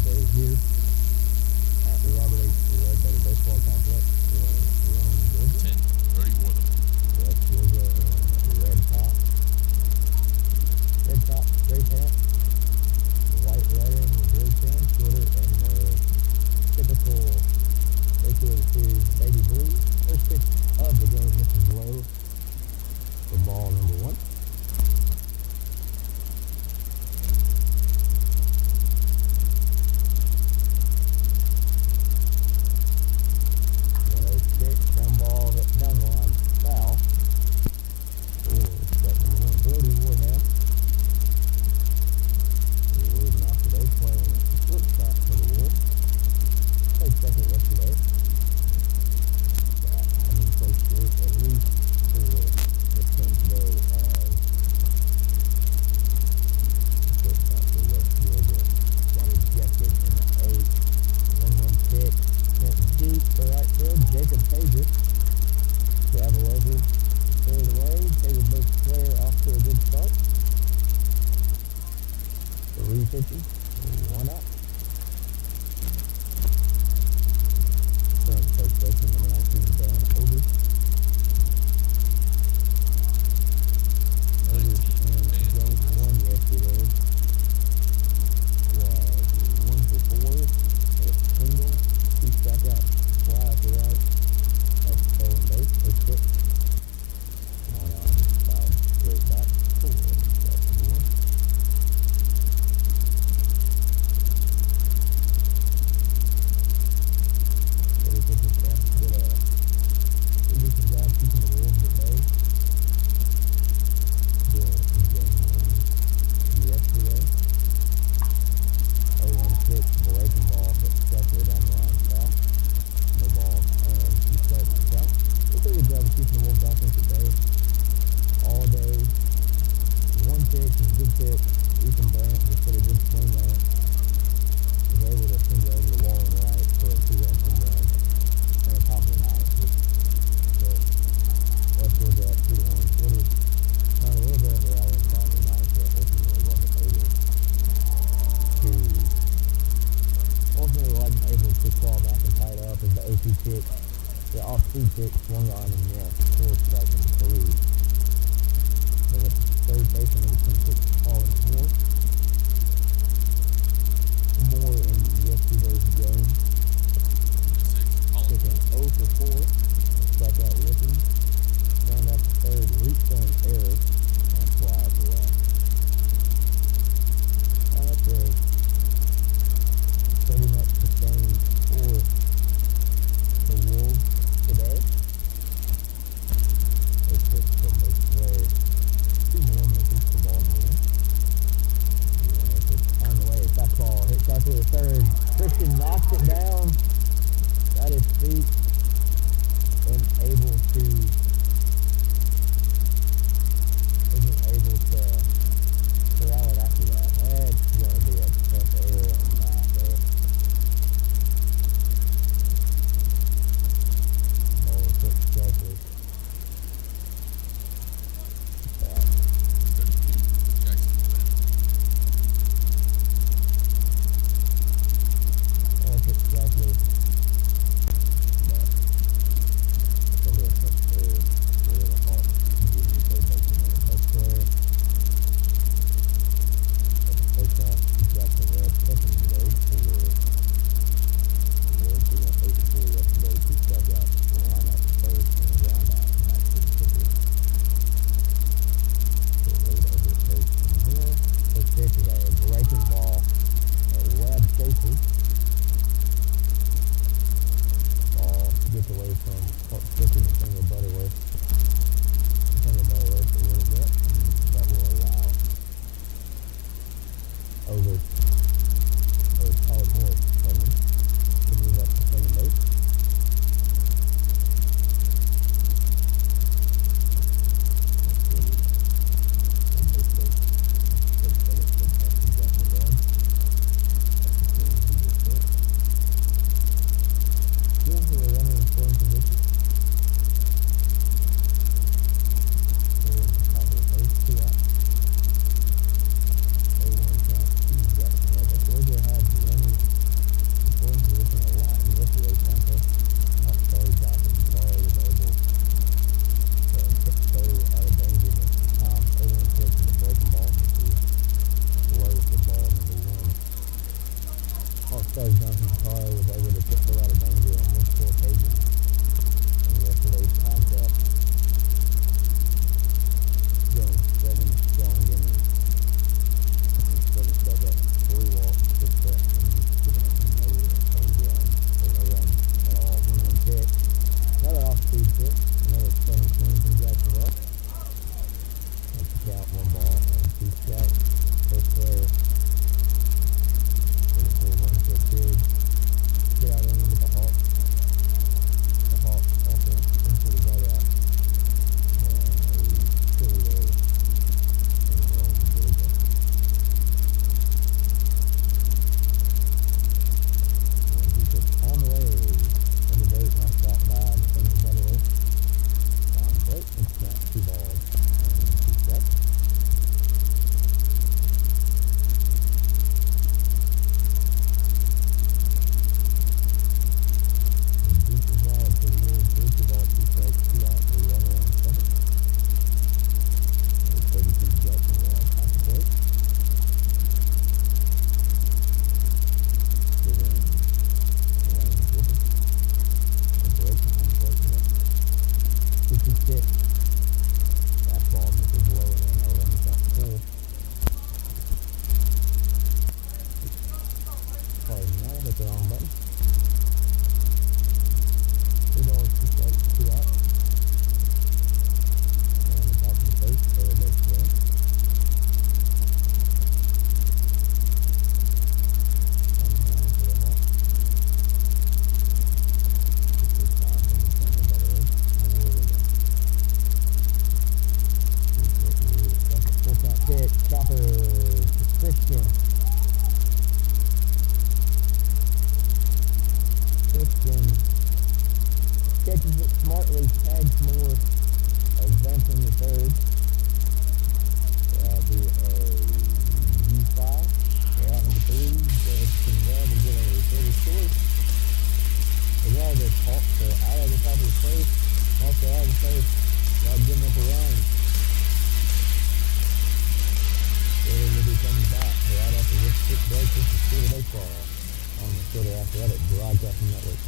Day here at the Robert H. Red Buddy Baseball Complex in Rome, Georgia. 10:30 Wortham. Yes, Georgia in red top, gray pants, white lettering with blue trim, shorter and the typical AKA series baby blue. First pitch of the game, this is low for ball number one. Ground ball down the line, foul. Step number one, Brody Warham. Leading off today, playing shortstop for the Wolves. Played second yesterday. But having played short at least for this game today as shortstop for West Georgia. Got ejected in the eighth. 1-1 pitch. Went deep to right field. Jacob Pager. Travel over. Cleared away. Pager breaks Flair off to a good start. 3 pitches. 1 out. Current first baseman number 19, Dan Over. Over in game 1 yesterday was 1 for 4. A single. 2 strikeouts, fly out to right, at stolen base, first pitch. One on, foul, straight back, 4, strike number 1. Every pitching staff did a pretty decent job keeping the Wolves at bay during game 1 yesterday. 0-1 pitch, breaking ball hit sharply down the line. No balls and 2 strikes to count. Did a pretty good job of keeping the Wolves offense at bay all day. 1 pitch was a good pitch. Ethan Brandt just did a good swing on it. Was able to send it over the wall and right for a 2-run home run on the top of the ninth. But West Georgia up 2-1. Sort of found a little bit of a rally in the bottom of the ninth, but ultimately wasn't able to claw back and tie it up as the 0-2 pitch, the off-speed pitch swung on and yes, 4 strikes and 3. They went to third base and then 26 Colin Moore. Moore in yesterday's game. Took an 0 for 4, a strikeout looking. Ground out to third, reached on error, and fly out to left. Now that's pretty much the same for the Wolves today. They pitched from this play 2 more misses for ball number 1. On the way, fastball hit sharply to third. Christian knocks it down. Got his feet and isn't able to corral it after that. That's going to be a tough error on that there. Ball was hit sharply. Ball hit sharply. But it's going to be a tough error. Buzz Johnson's car was able to put her out of danger on multiple occasions in yesterday's contest, going 7 strong innings. He's put himself up 3 walks, 6 steps, and giving up no home run or no runs at all. 1 pitch, another off-speed pitch, another stunning swing from Jackson Ruff. That's the count, 1 ball and 2 strikes. First player. Looking for 1 pitch. Get out in with the Hawks. The Hawks also into the dugout and a chilly day in Rome, Georgia. And he pitched on the way. Number 8 knocked out by Nathaniel Butterworth. Break and snap 2 balls and 2 strikes. Fastball misses low and in, no run count 4. Sorry, now I hit the wrong button. 2 balls, 2 strikes, 2 out. And the top of the face, third base play. Coming down for the Hawks. This is 5 from the Nathaniel Butterworth. Full count pitch, chopper to Christian. Christian catches it smartly, tags Moore, advancing the third. That'll be a U5. We're out number 3. Justin Webb will get a third score. The Riders Hawks are out of the top of the first. Hawks are out of the first. Not giving up a run. They will be coming back right after this quick break. This is Florida Baseball on the Florida Athletic Broadcasting Network.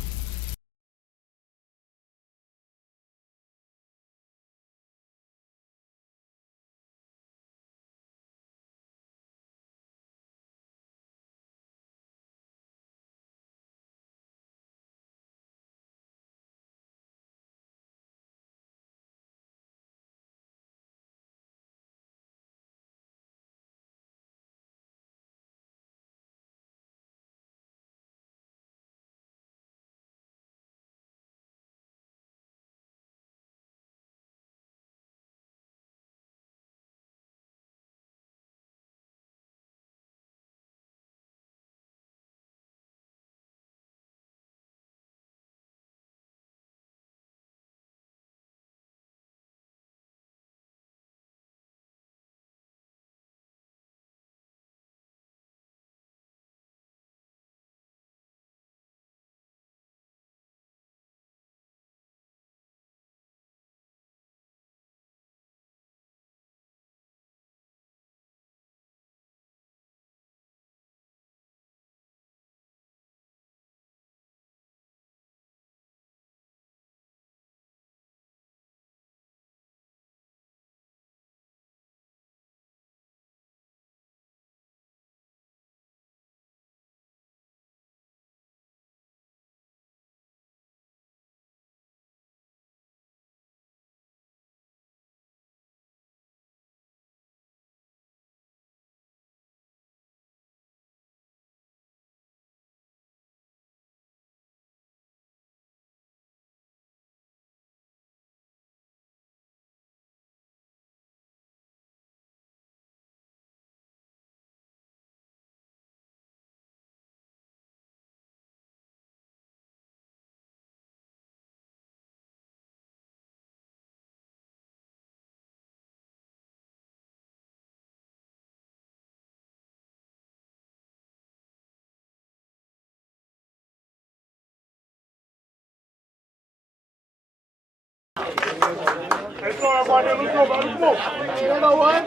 Let's go, everybody. Let's go, buddy. Come on. You know what?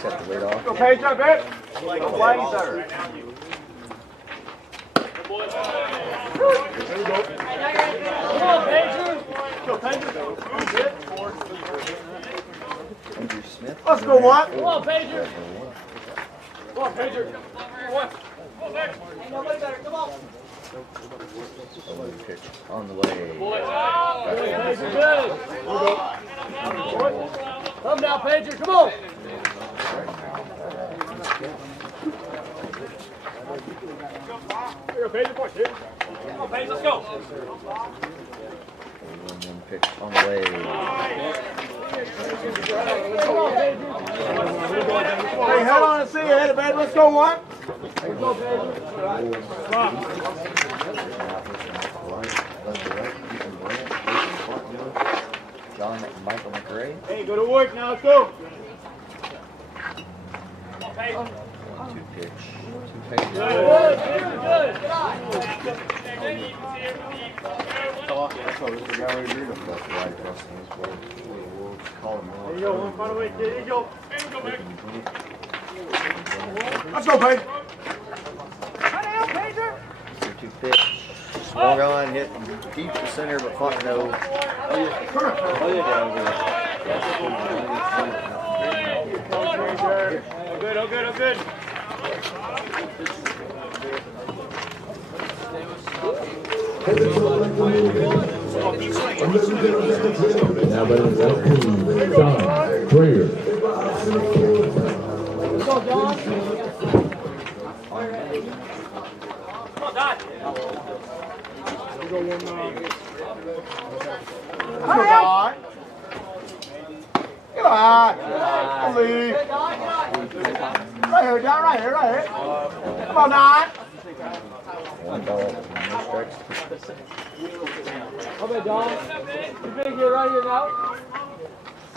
Set the weight off. Go, page up, it. Like a blazer. Andrew Smith. Let's go, what? Come on, Pager. Come on, Pager. Come on. Pitch on the way. Pager, good. Come now, Pager. Come on. Here, Pager, push here. Come on, Pager, let's go. 1-1 pitch on the way. Hey, head on and see you. Head, baby. Let's go, what? Let's go, Pager. John Michael McRae. Hey, go to work now. Let's go. 1-2 pitch. 2 pitches. Good. That's why the guy we agreed on. That's right across the way. We'll call him There you go. One final way, kid. Here you go. on. Let's go, baby. 2 pitch. Swung on, hit deep to center, but caught no. Good, oh good, oh good. Now batting left team, John Greer. Let's go, John. Come on, Don. Go one on. Come on. Lead. Right here, Don. Right here, right here. Come on, Don. 1 ball, no strikes. Come on, Don. You big here, right here now.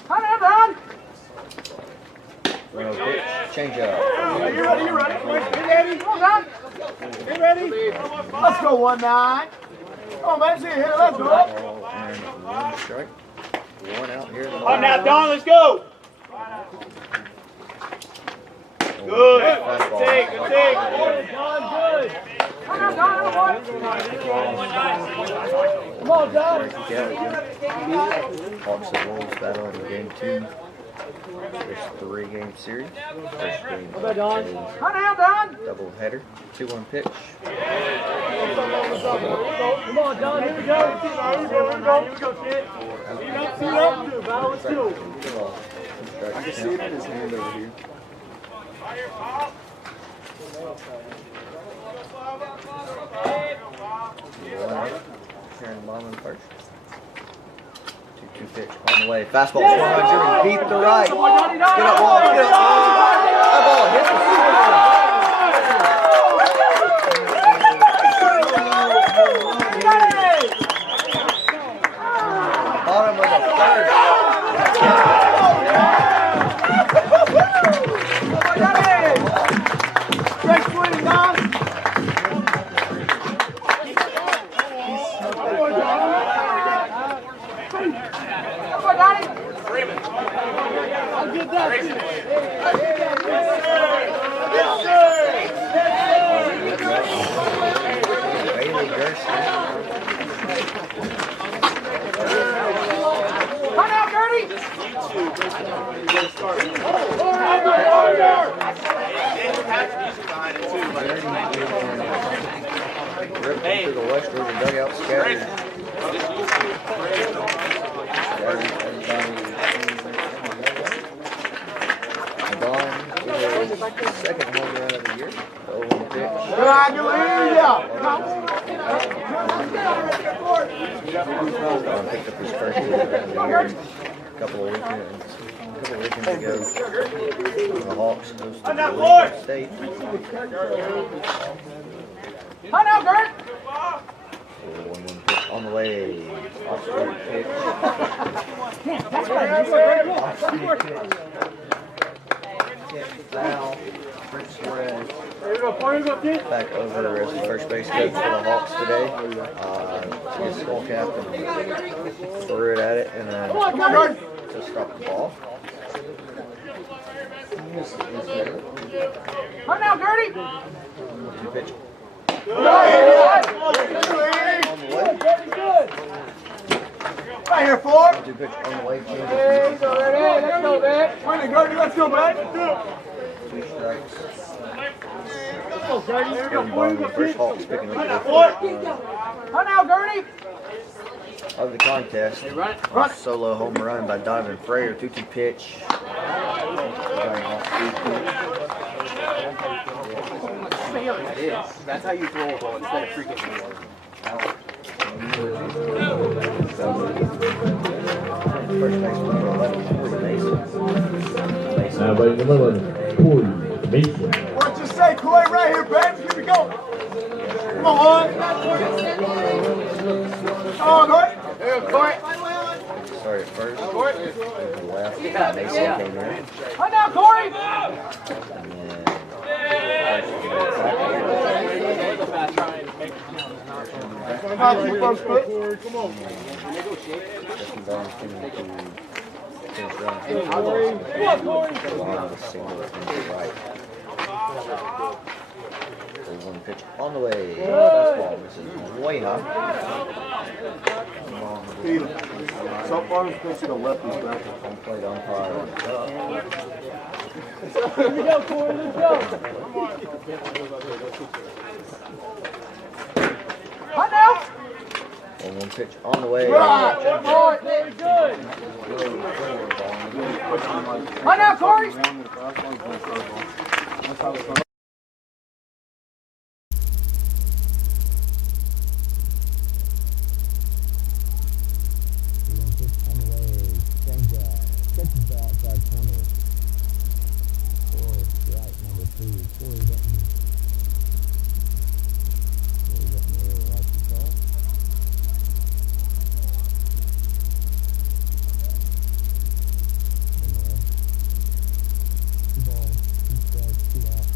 Come on, Don. 1-0 pitch, change up. You ready? You ready? You ready? Come on, Don. You ready? Let's go 1-9. Come on, man. See you here. Let's go. Ball and 1 strike. 1 out here. Come on now, Don. Let's go. Good. Good take. Good take. Don, good. Come on, Don. Come on, Don. Hawks and Wolves battle in game 2. There's 3-game series. First game Come on, Don. is Come on, Don. double header. 2-1 pitch. Come on, Don. Here we go. Here we go, kid. See up, two. Battle is 2. I can see it in his hand over here. Karen Bauman first. 2-2 pitch on the way. Fastball swung on Jimmy. Beat the right. Get up, ball. Get up. That ball hit the bottom of the third. Great swing, Don. Bailey Gerson. Come out, Gertie. Ripped into the West River dugout, scattered. Don second home run of the year. The 0-1 pitch. Good eye, good lead, yeah. Don picked up his first win of the year a couple of weekends ago. The Hawks goes to Florida State. Come out, Gert. 1-1 pitch on the way. Off-speed pitch. Off-speed pitch. Can't foul. Brent Suarez back over as the first base coach for the Hawks today. His skull cap and threw it at it and then just dropped the ball. Come now, Gertie. 1-2 pitch. Good On the way. four. 2 pitch on the way. Change Hey, go ready. Let's go, man. Ready, Gertie, let's go, man. 2 strikes. Let's go, Gertie. Getting bottom of the first. Hawks picking up the Come now, Gertie. of the contest. A solo home run by Donovan Frayer. 2-2 pitch. That's how you throw a ball instead of freaking. First baseman for 11, Corey Mason. Now batting number 11, Corey Mason. What you say, Corey, right here, baby. Here we go. Come on, one. Come on, Corey. There you go, Corey. Started first. To the left. Mason came in. Come now, Corey. And First pitch. Justin Barnes came in to finish round 2. Come on, Corey. Behind the single to the right. There's 1 pitch on the way. Fastball misses way high. So far, this pitch to the left is back. Home plate umpire. Here we go, Corey. Let's go. Come now. And 1 pitch on the way. Right. Very good. Come now, Corey. On the way, changeup, catches the outside corner. Or strike number 2. Corey doesn't really like the call. Anyway, 2 balls, 2 strikes, 2 outs.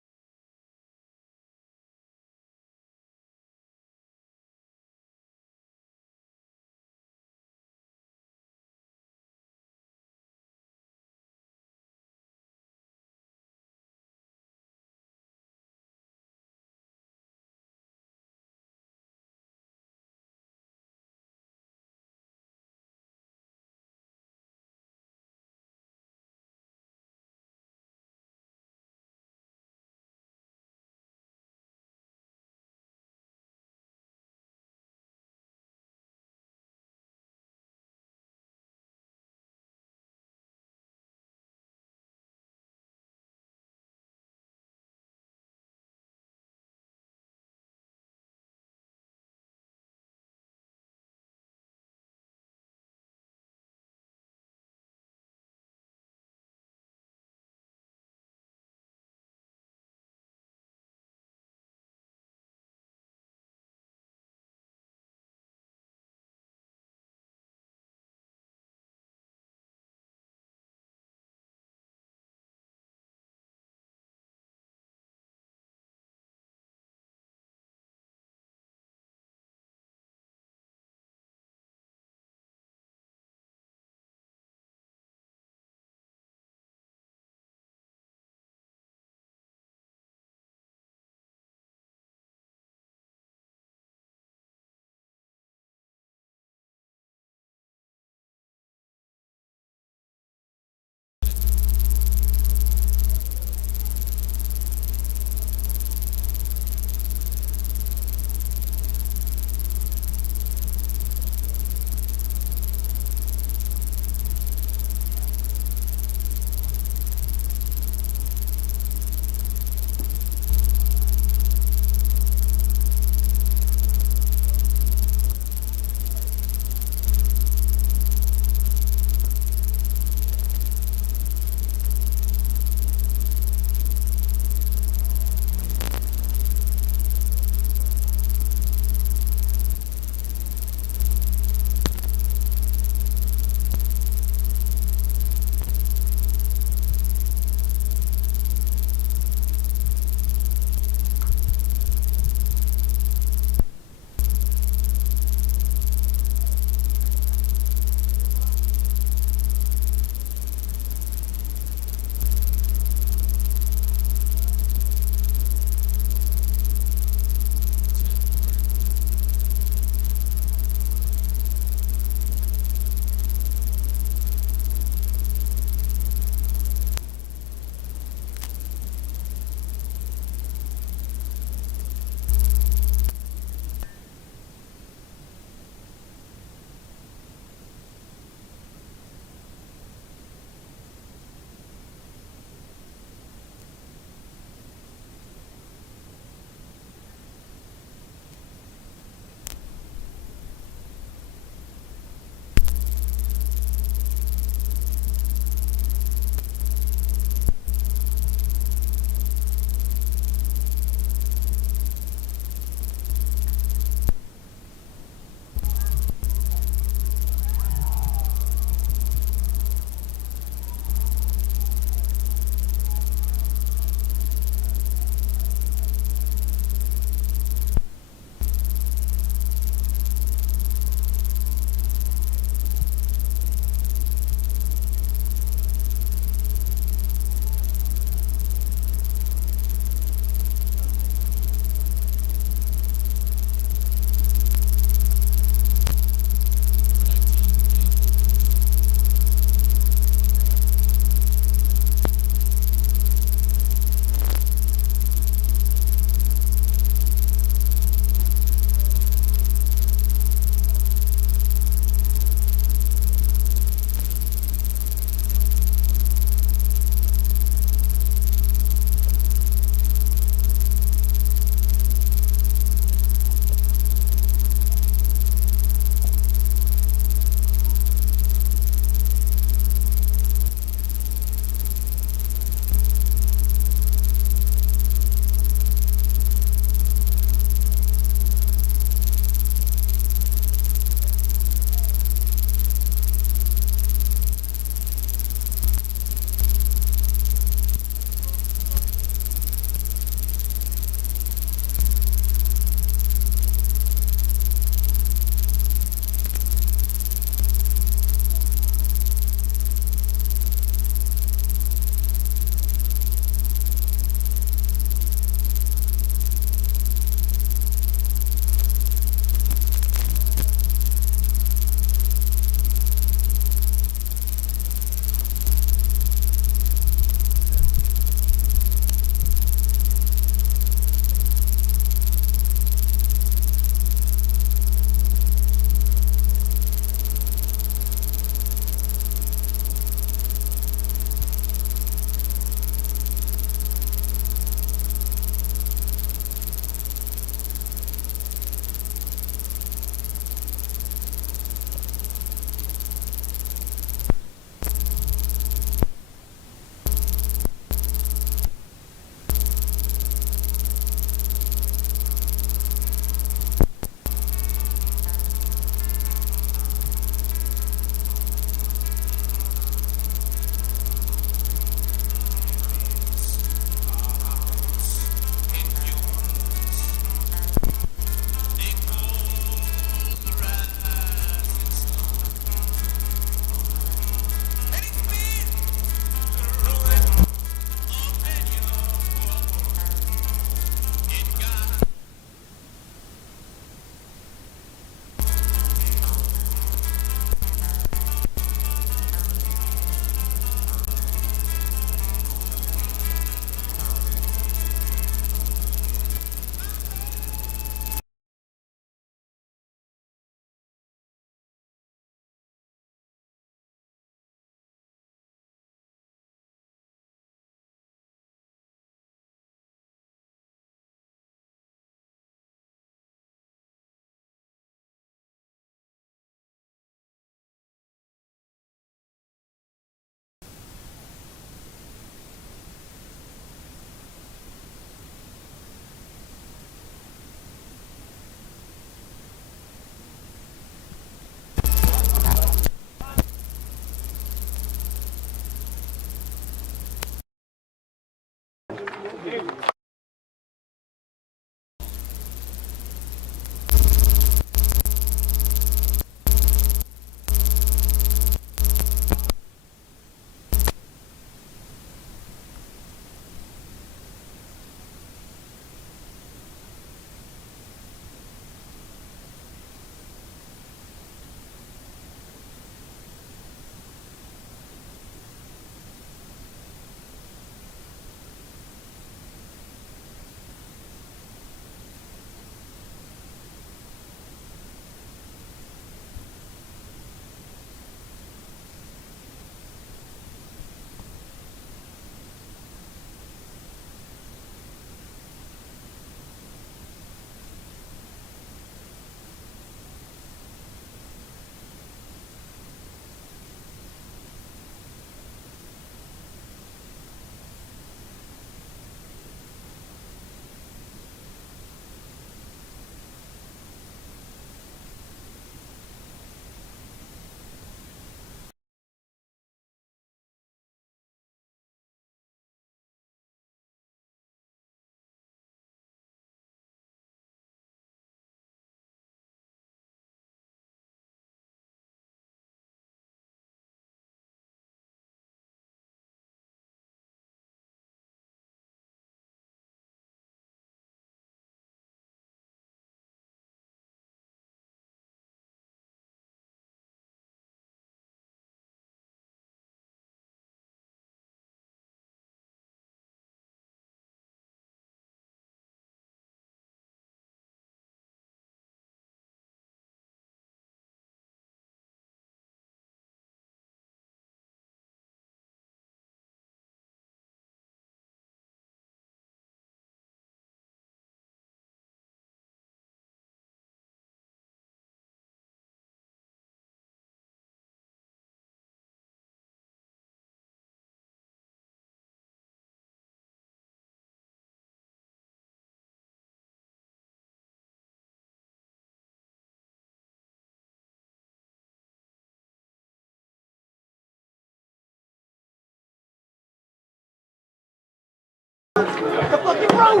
The fucking road!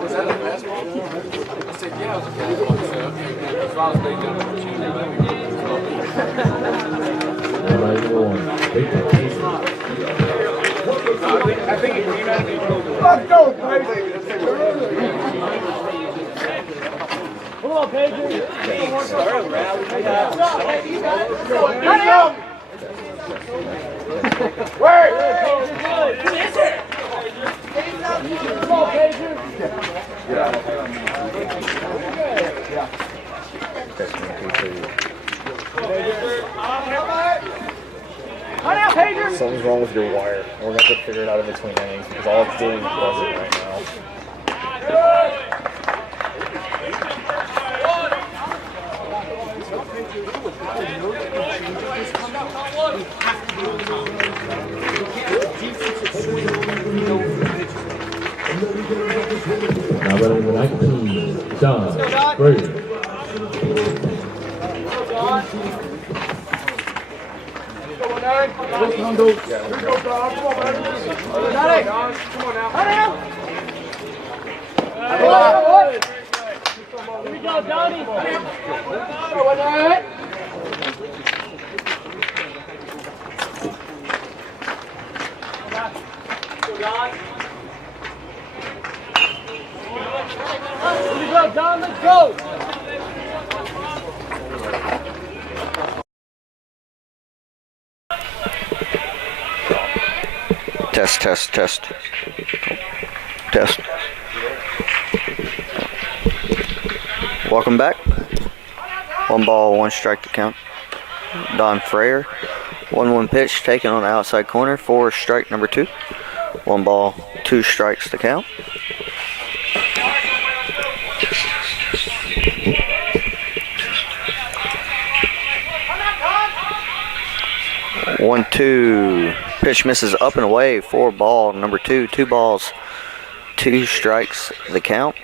Was that a basketball? I said, yeah, it was a basketball. I said, okay, as long as they do I think Let's go, crazy! come on, Pedro. Come on, Pedro. Something's wrong with your wire. We're gonna have to figure it out in between innings because all it's doing is buzzing right now. Now batting number 19, John Brayer. Here we go, Donnie. Here we go, Don. Let's go. Test, test, test. Test. Welcome back. 1 ball, 1 strike to count. Don Freyer. 1-1 pitch taken on the outside corner for strike number 2. 1 ball, 2 strikes to count. One, 2. Pitch misses up and away for ball number 2. 2 balls, 2 strikes the count.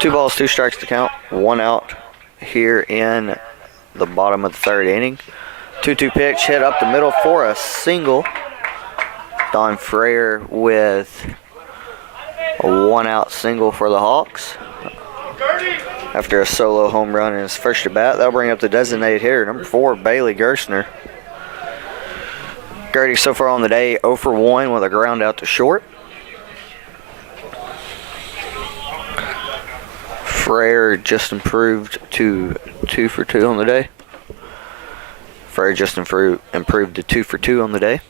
Two balls, 2 strikes to count. 1 out here in the bottom of the 3rd inning. 2-2 pitch hit up the middle for a single. Don Freyer with a 1-out single for the Hawks. After a solo home run in his first at bat, that'll bring up the designated hitter, number 4, Bailey Gerstner. Gertie so far on the day 0 for 1 with a ground out to short. Freyer just improved to 2 for 2 on the day. Freyer just improved to 2 for 2 on the day.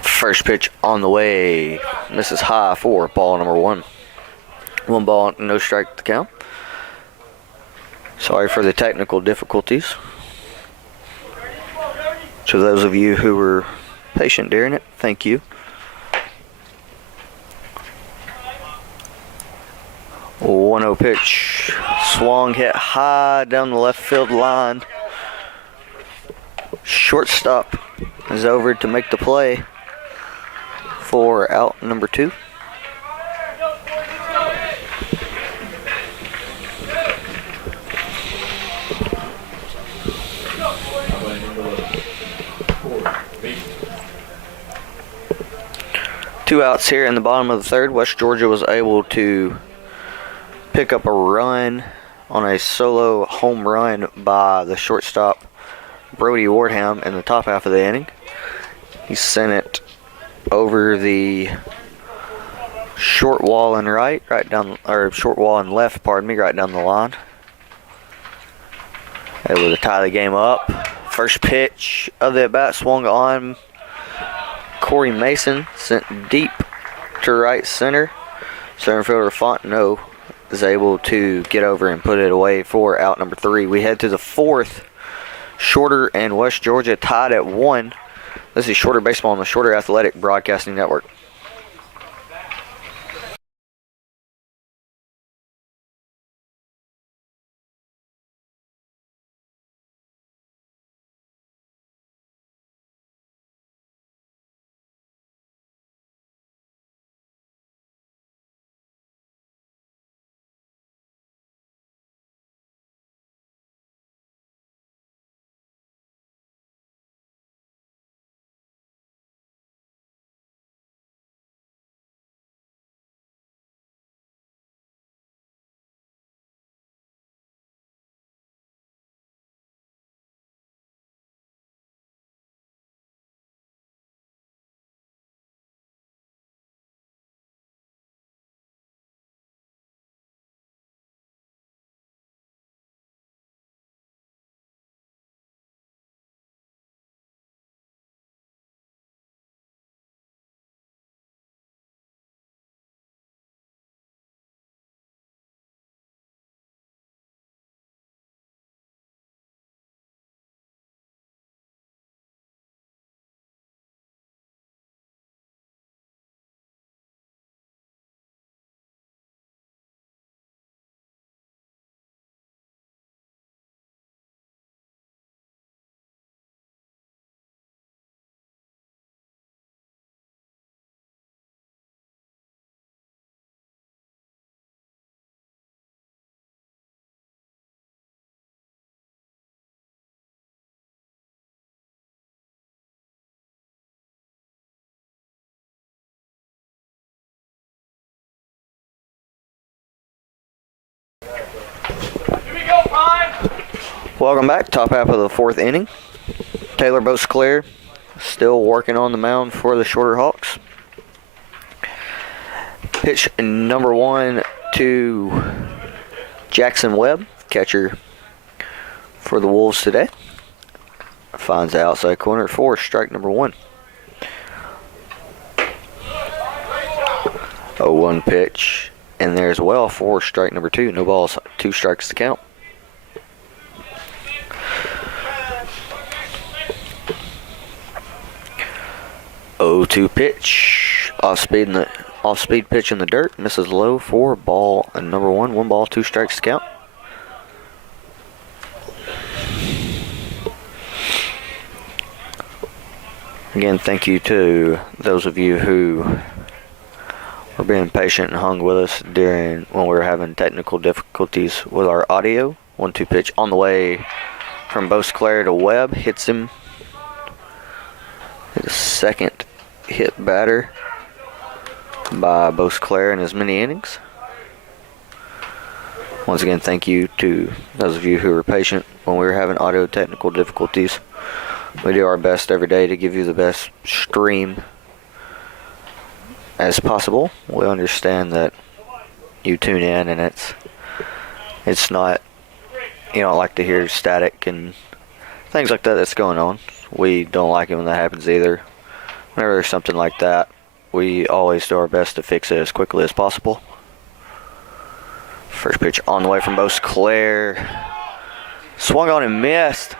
First pitch on the way. Misses high for ball number 1. 1 ball, no strike to count. Sorry for the technical difficulties. To those of you who were patient during it, thank you. 1-0 pitch. Swung, hit high down the left field line. Shortstop is over to make the play for out number 2. Two outs here in the bottom of the 3rd. West Georgia was able to pick up a run on a solo home run by the shortstop Brody Wardham in the top half of the inning. He sent it over the short wall and right down, or short wall and left, pardon me, right down the line. Able to tie the game up. First pitch of the at bat swung on. Corey Mason sent deep to right center. Center fielder Fontenot is able to get over and put it away for out number 3. We head to the 4th. Shorter and West Georgia tied at 1. This is Shorter Baseball on the Shorter Athletic Broadcasting Network. Welcome back, top half of the 4th inning. Taylor Beauclair still working on the mound for the Shorter Hawks. Pitch number 1 to Jackson Webb, catcher for the Wolves today. Finds the outside corner for strike number 1. 0-1 pitch in there as well for strike number 2. No balls, 2 strikes to count. Oh, 2 pitch, off speed pitch in the dirt, misses low for ball number 1. 1 ball, 2 strikes to count. Again, thank you to those of you who were being patient and hung with us when we were having technical difficulties with our audio. 1-2 pitch on the way from Beauclair to Webb, hits him. His second hit batter by Beauclair in as many innings. Once again, thank you to those of you who were patient when we were having audio technical difficulties. We do our best every day to give you the best stream as possible. We understand that you tune in and it's not, you don't like to hear static and things like that that's going on. We don't like it when that happens either. Whenever there's something like that, we always do our best to fix it as quickly as possible. First pitch on the way from Beauclair. Swung on and missed.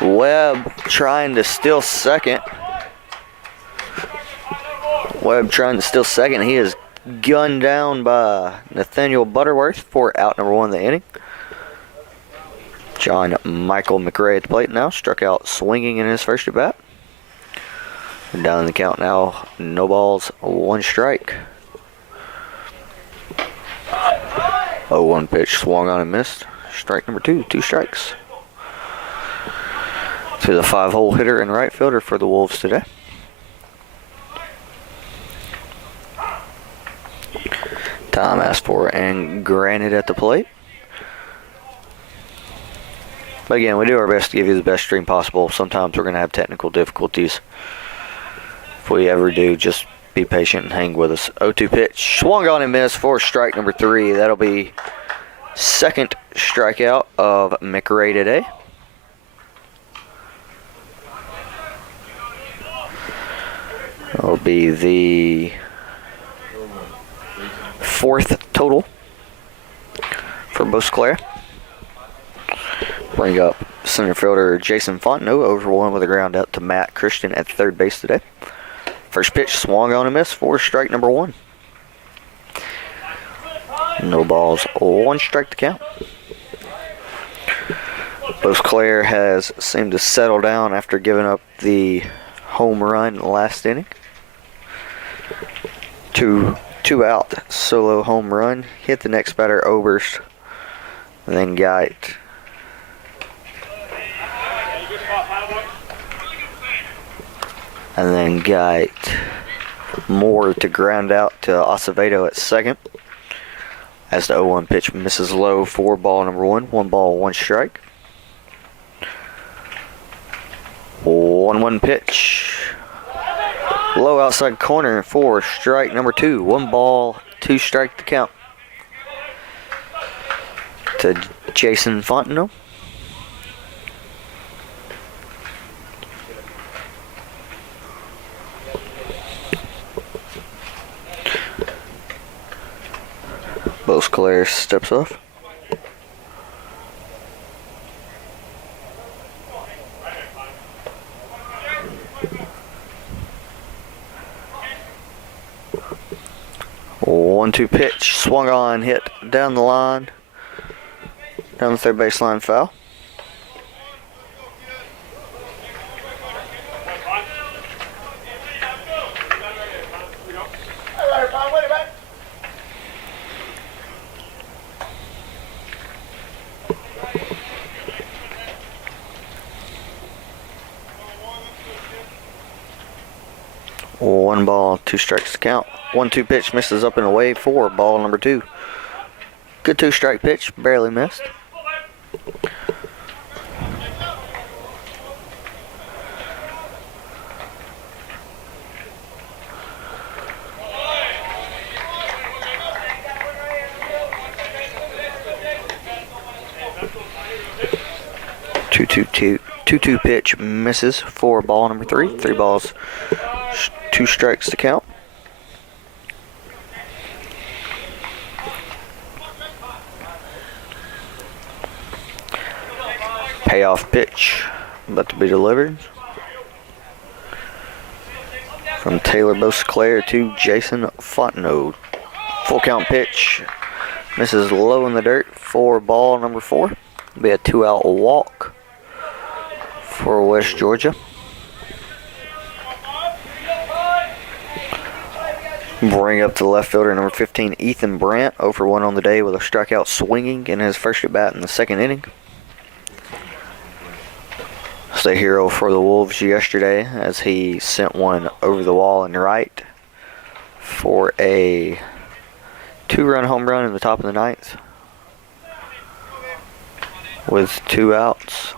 Webb trying to steal second. He is gunned down by Nathaniel Butterworth for out number 1 of the inning. John Michael McRae at the plate now. Struck out swinging in his first at bat. Down in the count now. No balls, 1 strike. 0-1 pitch, swung on and missed. Strike number 2, 2 strikes. To the 5-hole hitter and right fielder for the Wolves today. Time asked for and granted at the plate. But again, we do our best to give you the best stream possible. Sometimes we're going to have technical difficulties. If we ever do, just be patient and hang with us. 0-2 pitch, swung on and missed for strike number 3. That'll be second strikeout of McRae today. That'll be the 4th total for Beauclair. Bring up center fielder Jason Fontenot over 1 with a ground out to Matt Christian at third base today. First pitch swung on and missed for strike number 1. No balls, 1 strike to count. Beauclair has seemed to settle down after giving up the home run last inning. Two out solo home run. Hit the next batter Oberst. And then got Moore to ground out to Acevedo at second. As the 0-1 pitch misses low for ball number 1. 1 ball, 1 strike. 1-1 pitch. Low outside corner for strike number 2. 1 ball, 2 strike to count. To Jason Fontenot. Beauclair steps off. One-two pitch, swung on, hit down the line, down the third baseline, foul. One ball, 2 strikes to count. 1-2 pitch misses up and away for ball number 2. Good 2-strike pitch, barely missed. Two pitch misses for ball number 3. 3 balls, 2 strikes to count. Payoff pitch about to be delivered from Taylor Beauclair to Jason Fontenot. Full count pitch misses low in the dirt for ball number 4. It'll be a 2-out walk for West Georgia. Bring up to the left fielder, number 15, Ethan Brandt, 0 for 1 on the day with a strikeout swinging in his first at bat in the 2nd inning. The hero for the Wolves yesterday as he sent one over the wall and right for a 2-run home run in the top of the 9th with 2 outs.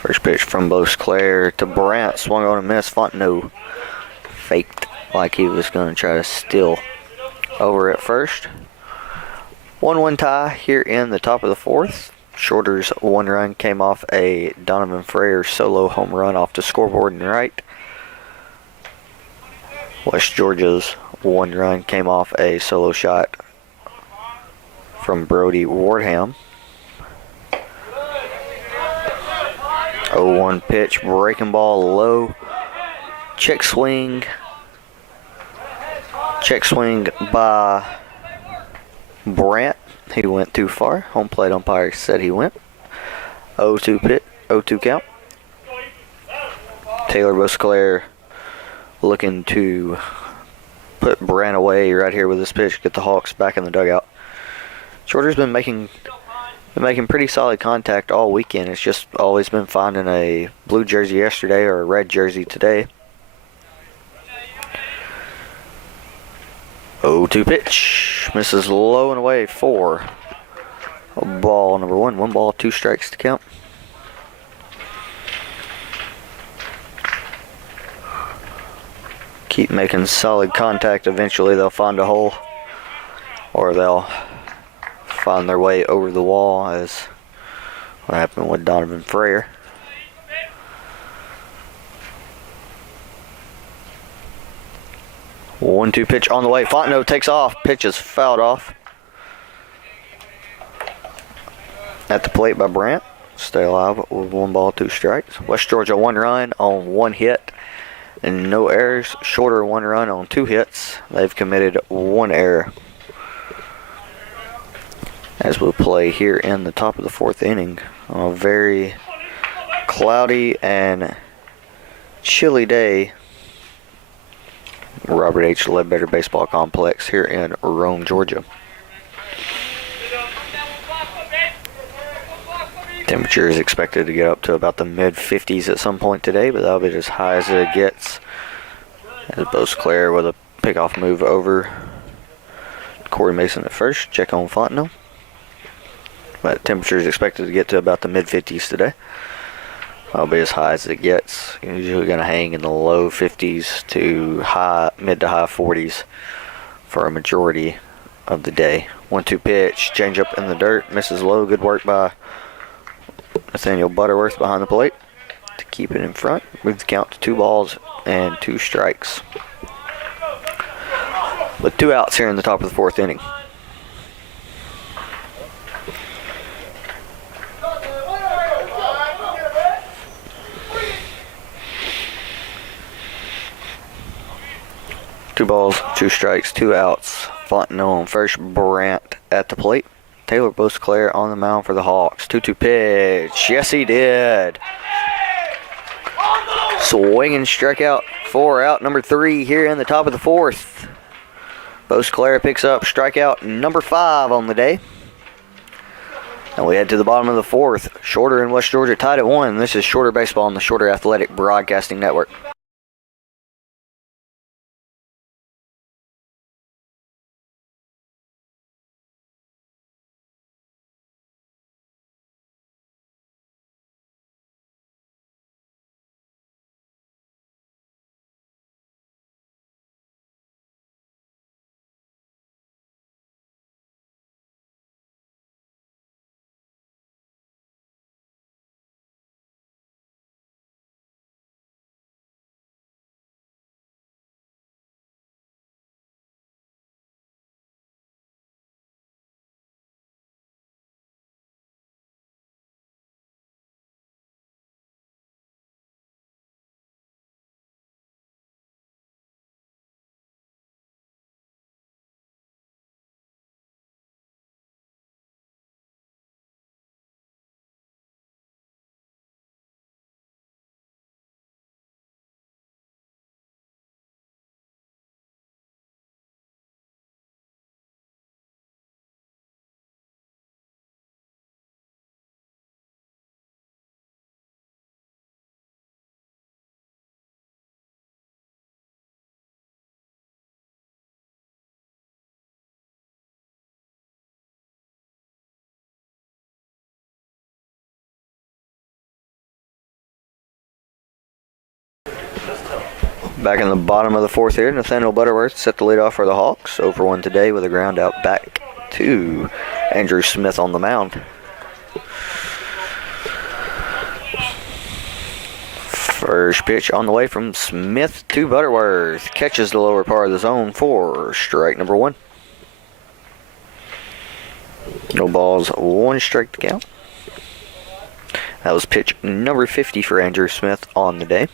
First pitch from Beauclair to Brandt, swung on and missed. Fontenot faked like he was going to try to steal over at first. 1-1 tie here in the top of the 4th. Shorter's 1 run came off a Donovan Freyer solo home run off the scoreboard and right. West Georgia's 1 run came off a solo shot from Brody Wardham. 0-1 pitch, breaking ball low. Check swing by Brandt. He went too far. Home plate umpire said he went. 0-2 pitch, 0-2 count. Taylor Beauclair looking to put Brandt away right here with this pitch, get the Hawks back in the dugout. Shorter's been making pretty solid contact all weekend. It's just always been finding a blue jersey yesterday or a red jersey today. 0-2 pitch. Misses low and away for ball number 1. 1 ball, 2 strikes to count. Keep making solid contact. Eventually they'll find a hole or they'll find their way over the wall, as what happened with Donovan Freyer. One-two pitch on the way. Fontenot takes off. Pitch is fouled off. At the plate by Brandt. Stay alive with 1 ball, 2 strikes. West Georgia 1 run on 1 hit and no errors. Shorter 1 run on 2 hits. They've committed 1 error. As we'll play here in the top of the 4th inning on a very cloudy and chilly day. Robert H. Ledbetter Baseball Complex here in Rome, Georgia. Temperature is expected to get up to about the mid-50s at some point today, but that'll be as high as it gets. As Beauclair with a pickoff move over Corey Mason at first. Check on Fontenot. But temperature is expected to get to about the mid-50s today. That'll be as high as it gets. Usually going to hang in the low 50s to mid to high 40s for a majority of the day. 1-2 pitch, change up in the dirt, misses low. Good work by Nathaniel Butterworth behind the plate to keep it in front. Move the count to 2 balls and 2 strikes. With 2 outs here in the top of the 4th inning. Two balls, 2 strikes, 2 outs. Fontenot on first, Brandt at the plate. Taylor Beauclair on the mound for the Hawks. 2-2 pitch. Yes, he did. Swinging strikeout for out number 3 here in the top of the 4th. Beauclair picks up strikeout number 5 on the day. And we head to the bottom of the 4th. Shorter and West Georgia tied at 1. This is Shorter Baseball on the Shorter Athletic Broadcasting Network. Back in the bottom of the fourth here, Nathaniel Butterworth set the lead off for the Hawks. 0 for 1 today with a ground out back to Andrew Smith on the mound. First pitch on the way from Smith to Butterworth. Catches the lower part of the zone for strike number 1. No balls, 1 strike to count. That was pitch number 50 for Andrew Smith on the day.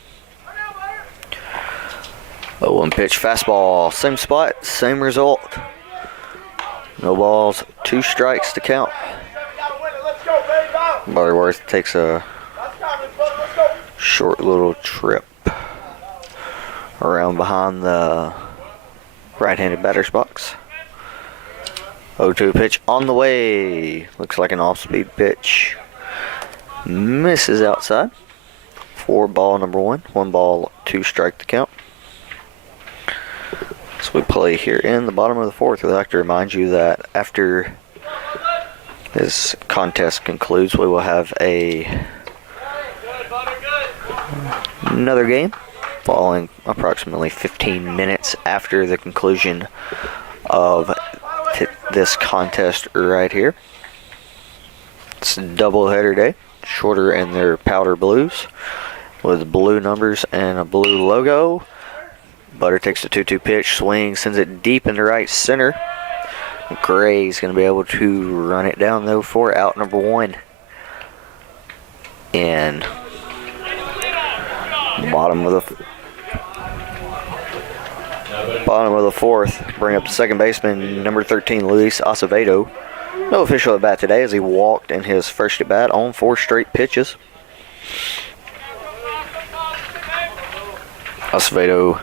0-1 pitch, fastball, same spot, same result. No balls, 2 strikes to count. Butterworth takes a short little trip around behind the right-handed batter's box. 0-2 pitch on the way. Looks like an off-speed pitch. Misses outside for ball number 1. 1 ball, 2 strike to count. So we play here in the bottom of the fourth. We'd like to remind you that after this contest concludes, we will have another game following approximately 15 minutes after the conclusion of this contest right here. It's a doubleheader day. Shorter in their powder blues with blue numbers and a blue logo. Butter takes the 2-2 pitch, swings, sends it deep into right center. Gray's going to be able to run it down though for out number 1. And bottom of the fourth, bring up the second baseman, number 13, Luis Acevedo. No official at bat today as he walked in his first at bat on 4 straight pitches. Acevedo,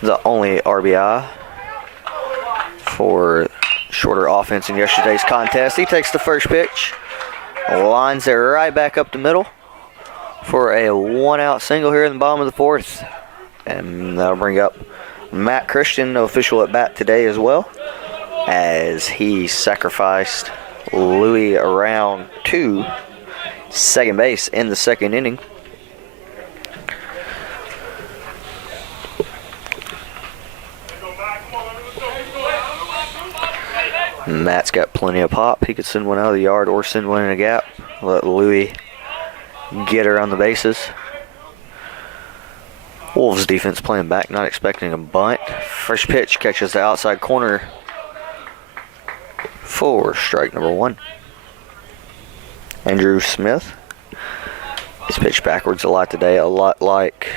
the only RBI for shorter offense in yesterday's contest. He takes the first pitch, lines it right back up the middle for a 1-out single here in the bottom of the fourth. And that'll bring up Matt Christian, no official at bat today as well, as he sacrificed Louis around to second base in the second inning. Matt's got plenty of pop. He could send one out of the yard or send one in a gap. Let Louis get around the bases. Wolves defense playing back, not expecting a bunt. First pitch catches the outside corner for strike number 1. Andrew Smith. He's pitched backwards a lot today, a lot like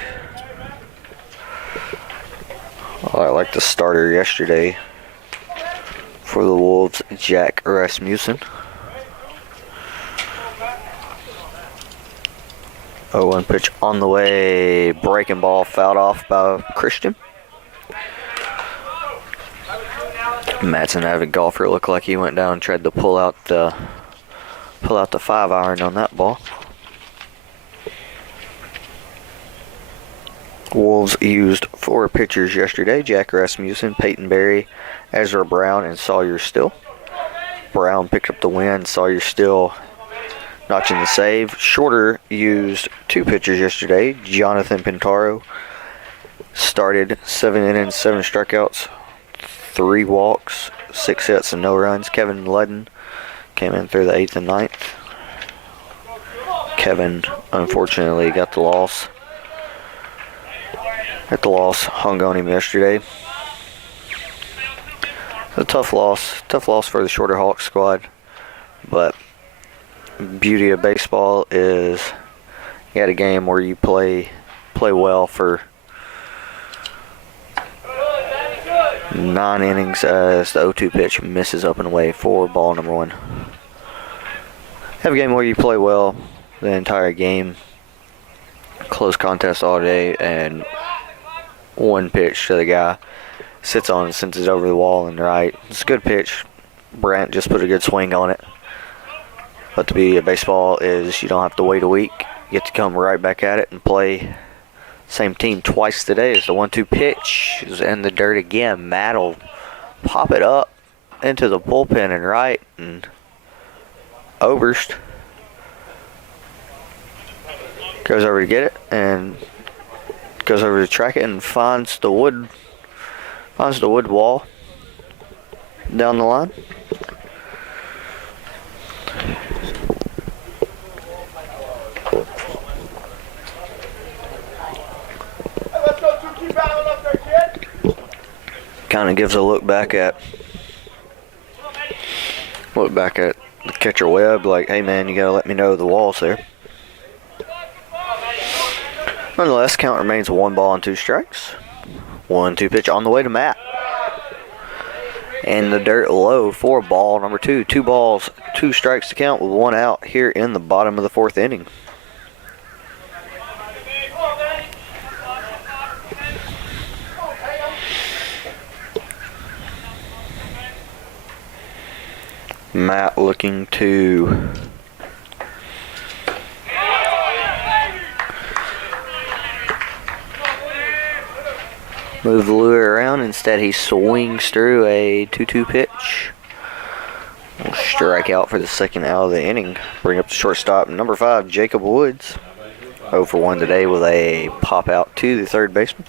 the starter yesterday for the Wolves, Jack Rasmussen. 0-1 pitch on the way, breaking ball fouled off by Christian. Matt's an avid golfer. Looked like he went down and tried to pull out the 5-iron on that ball. Wolves used 4 pitchers yesterday: Jack Rasmussen, Peyton Berry, Ezra Brown, and Sawyer Still. Brown picked up the win. Sawyer Still notching the save. Shorter used 2 pitchers yesterday. Jonathan Pintaro started 7 innings, 7 strikeouts, 3 walks, 6 hits, and no runs. Kevin Ludden came in through the 8th and 9th. Kevin unfortunately got the loss. Hung on him yesterday. A tough loss for the Shorter Hawks squad, but beauty of baseball is you had a game where you play well for 9 innings as the 0-2 pitch misses up and away for ball number 1. Have a game where you play well the entire game, close contest all day, and 1 pitch to the guy sits on and sends it over the wall and right. It's a good pitch. Brant just put a good swing on it. But the beauty of baseball is you don't have to wait a week. You get to come right back at it and play same team twice today. As the 1-2 pitch is in the dirt again. Matt will pop it up into the bullpen and right, and Oberst goes over to get it and Goes over to track it and finds the wood wall down the line. Let's go, two, keep battling up there, kid. Kind of gives a look back at the catcher Webb, like, hey man, you gotta let me know the wall's there. Nonetheless, count remains 1 ball and 2 strikes. 1-2 pitch on the way to Matt. And the dirt low for ball number 2. 2 balls, 2 strikes to count with 1 out here in the bottom of the 4th inning. Matt looking to move the lure around. Instead, he swings through a 2-2 pitch. We'll strike out for the 2nd out of the inning. Bring up the shortstop, number 5, Jacob Woods. 0 for 1 today with a pop out to the 3rd baseman.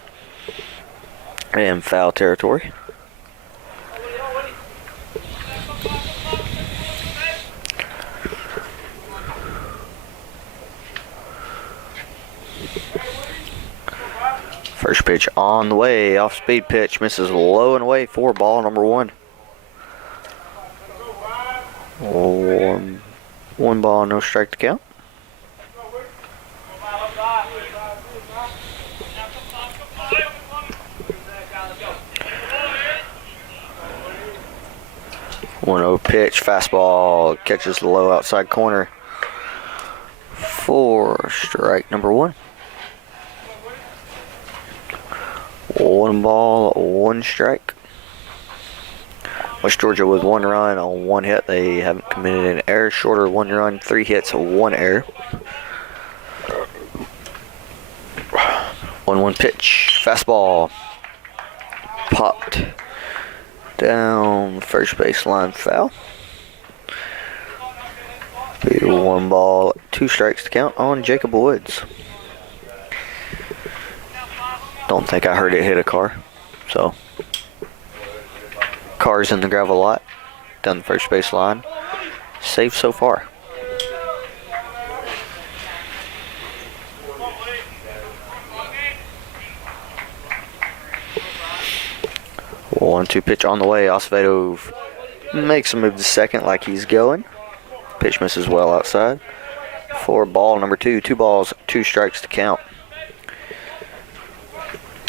And foul territory. First pitch on the way, off speed pitch, misses low and away for ball number 1. 1 ball, no strike to count. One 0 pitch, fastball, catches the low outside corner for strike number 1. 1 ball, 1 strike. West Georgia with 1 run on 1 hit. They haven't committed an error. Shorter 1 run, 3 hits, 1 error. 1-1 pitch, fastball, popped down first baseline, foul. Be 1 ball, 2 strikes to count on Jacob Woods. Don't think I heard it hit a car. So, cars in the gravel lot, down the first base line. Safe so far. One 2 pitch on the way. Acevedo makes a move to second like he's going. Pitch misses well outside. For ball number 2. 2 balls, 2 strikes to count.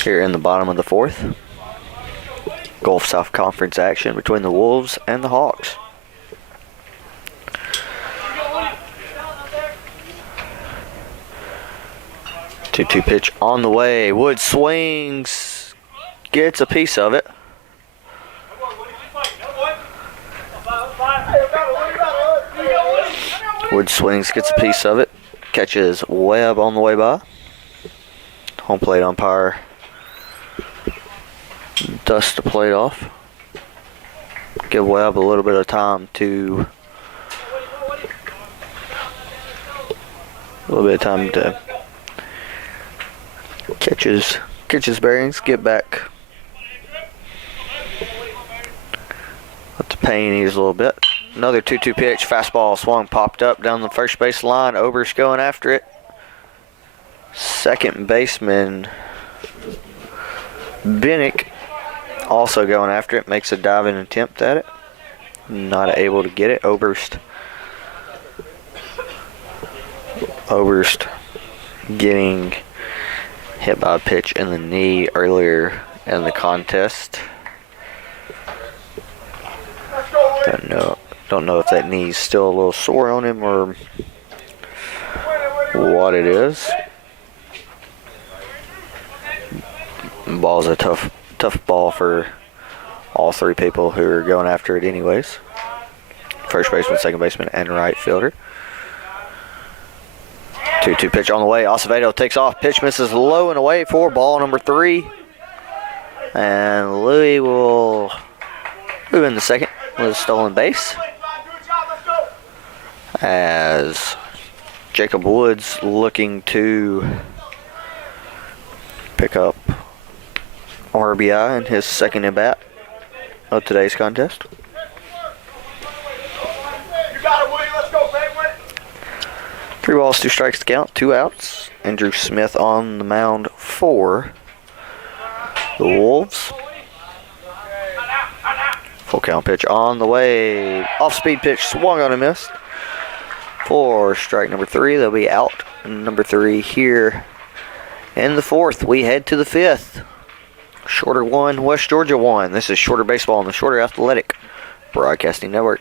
Here in the bottom of the 4th. Gulf South Conference action between the Wolves and the Hawks. Two pitch on the way. Wood swings, gets a piece of it. Wood swings, gets a piece of it. Catches Webb on the way by. Home plate umpire dusts the plate off. Give Webb a little bit of time to catch his bearings, get back. Let the pain ease a little bit. Another 2-2 pitch, fastball swung, popped up down the first base line. Ober's going after it. Second baseman Bennick also going after it, makes a diving attempt at it. Not able to get it. Oberst getting hit by a pitch in the knee earlier in the contest. Don't know if that knee's still a little sore on him or what it is. Ball's a tough ball for all 3 people who are going after it anyways. First baseman, second baseman, and right fielder. 2-2 pitch on the way. Acevedo takes off. Pitch misses low and away for ball number 3. And Louis will move in the second with a stolen base. As Jacob Woods looking to pick up RBI in his second at bat of today's contest. You got it, Woody. Let's go, Penguin. 3 balls, 2 strikes to count, 2 outs. Andrew Smith on the mound for the Wolves. Full count pitch on the way. Off speed pitch, swung on and missed. For strike number 3, they'll be out. Number 3 here in the 4th. We head to the 5th. Shorter 1, West Georgia 1. This is Shorter Baseball on the Shorter Athletic Broadcasting Network.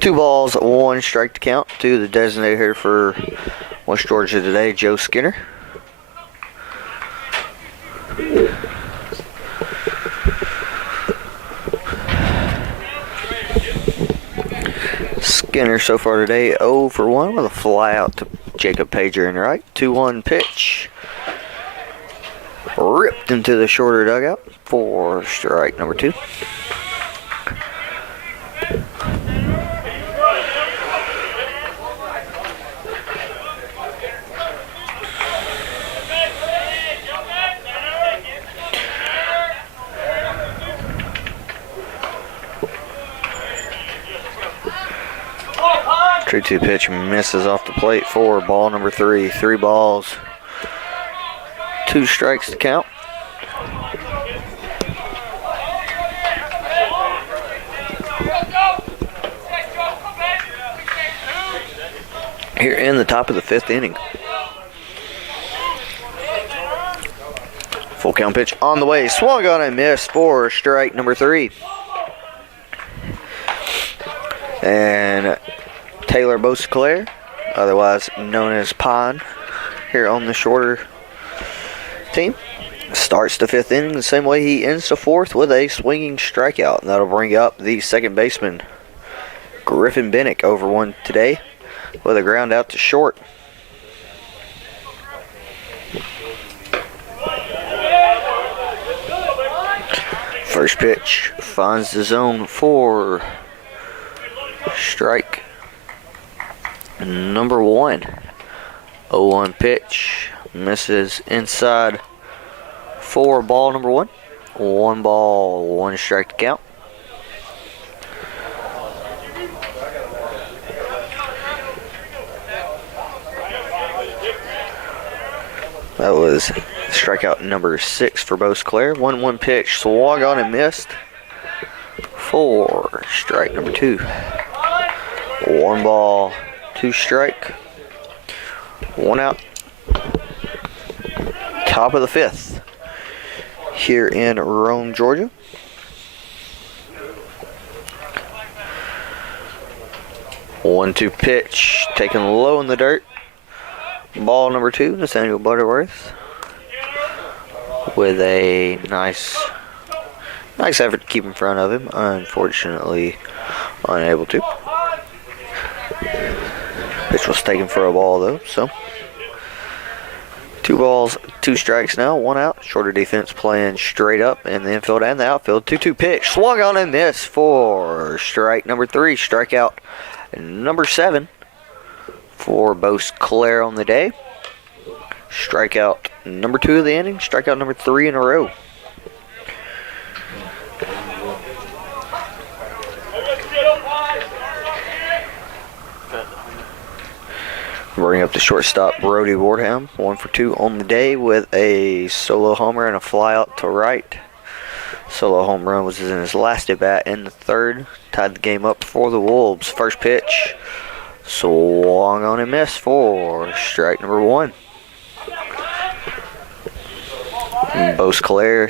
Two balls, 1 strike to count to the designated hitter for West Georgia today, Joe Skinner. Skinner so far today 0 for 1 with a fly out to Jacob Pager in right. 2-1 pitch. Ripped into the shorter dugout for strike number 2. Two pitch misses off the plate for ball number 3. 3 balls, 2 strikes to count. Here in the top of the 5th inning. Full count pitch on the way, swung on and missed for strike number 3. And Taylor Beauclair, otherwise known as Pine, here on the Shorter team, starts the 5th inning the same way he ends the 4th with a swinging strikeout. And that'll bring up the second baseman, Griffin Bennick, over 1 today with a ground out to short. First pitch finds the zone for strike number 1. 0-1 pitch. Misses inside for ball number 1. 1 ball, 1 strike to count. That was strikeout number 6 for Beauclair. 1-1 pitch, swung on and missed for strike number 2. 1 ball, 2 strike, 1 out. Top of the 5th here in Rome, Georgia. One-two pitch, taken low in the dirt. Ball number 2, Nathaniel Butterworth, with a nice effort to keep in front of him. Unfortunately, unable to. Pitch was taken for a ball though, so 2 balls, 2 strikes now, 1 out. Shorter defense playing straight up in the infield and the outfield. 2-2 pitch, swung on and missed for strike number 3. Strikeout number 7 for Beauclair on the day. Strikeout number 2 of the inning. Strikeout number 3 in a row. Bring up the shortstop, Brody Wardham. 1 for 2 on the day with a solo homer and a fly out to right. Solo home run was in his last at bat in the 3rd. Tied the game up for the Wolves. First pitch, swung on and missed for strike number 1. Beauclair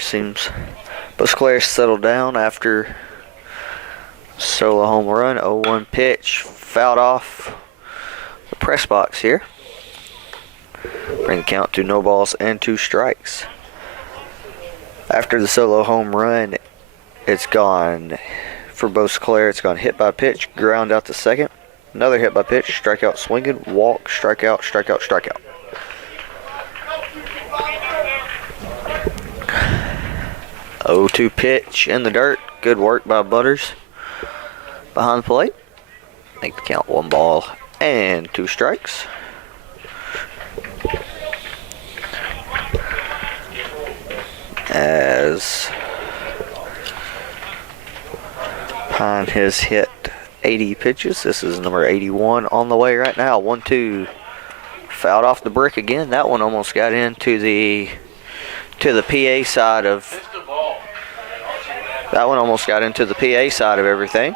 settled down after solo home run. 0-1 pitch, fouled off the press box here. Bring the count to no balls and 2 strikes. After the solo home run, it's gone for Beauclair. It's gone hit by pitch, ground out to second. Another hit by pitch, strikeout swinging, walk, strikeout, strikeout, strikeout. Oh, 2 pitch in the dirt. Good work by Butters behind the plate. Make the count 1 ball and 2 strikes. As Pine has hit 80 pitches. This is number 81 on the way right now. 1-2. Fouled off the brick again. That one almost got into the PA side of. That one almost got into the PA side of everything.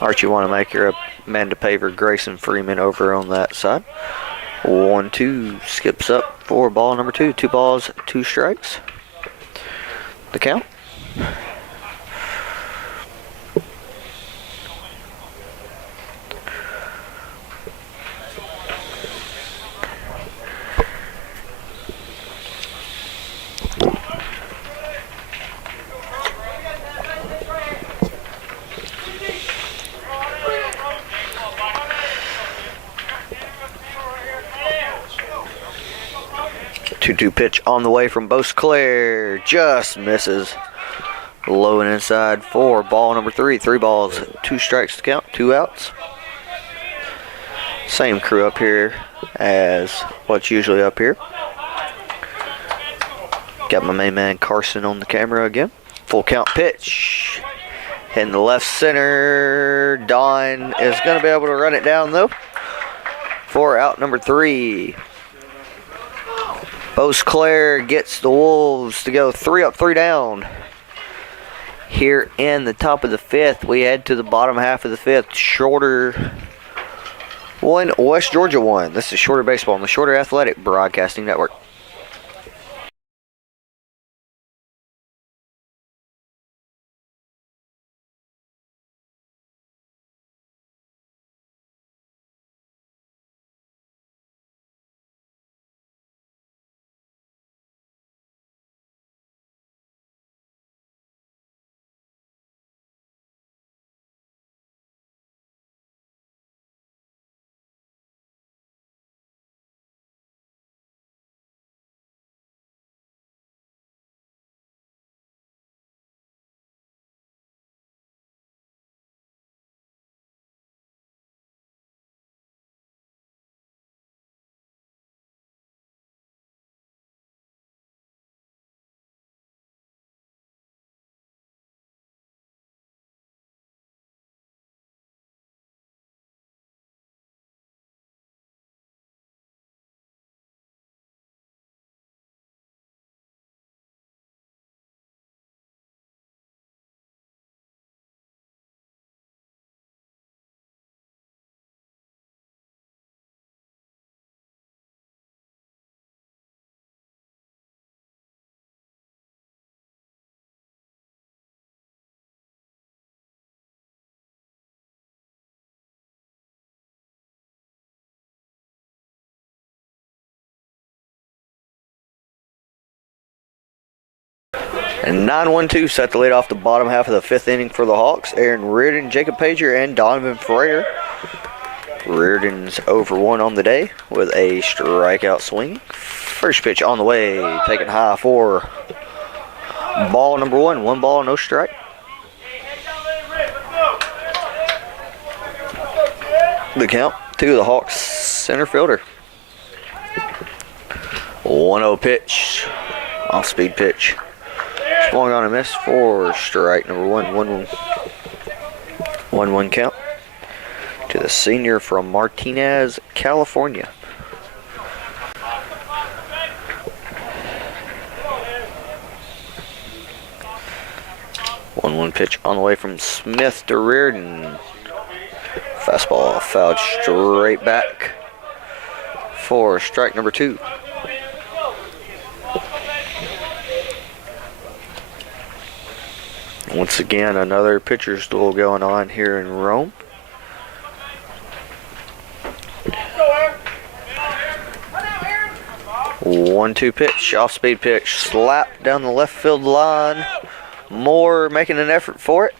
Archie Wanamaker, Amanda Paver, Grayson Freeman over on that side. 1-2 skips up for ball number 2. 2 balls, 2 strikes. The count. Two pitch on the way from Beauclair. Just misses. Low and inside for ball number 3. 3 balls, 2 strikes to count, 2 outs. Same crew up here as what's usually up here. Got my main man Carson on the camera again. Full count pitch. Hitting the left center. Don is going to be able to run it down though for out number 3. Beauclair gets the Wolves to go 3 up, 3 down. Here in the top of the 5th, we head to the bottom half of the 5th. Shorter 1, West Georgia 1. This is Shorter Baseball on the Shorter Athletic Broadcasting Network. And 9-1-2 set the lead off the bottom half of the 5th inning for the Hawks. Aaron Reardon, Jacob Pager, and Donovan Ferrer. Reardon's over 1 on the day with a strikeout swing. First pitch on the way, taken high for ball number 1. 1 ball, no strike. The count to the Hawks center fielder. 1-0 pitch, off speed pitch. Swung on a miss for strike number 1. 1-1 count to the senior from Martinez, California. One pitch on the way from Smith to Reardon. Fastball fouled straight back for strike number 2. Once again, another pitcher's duel going on here in Rome. One-two pitch, off-speed pitch, slap down the left field line. Moore making an effort for it.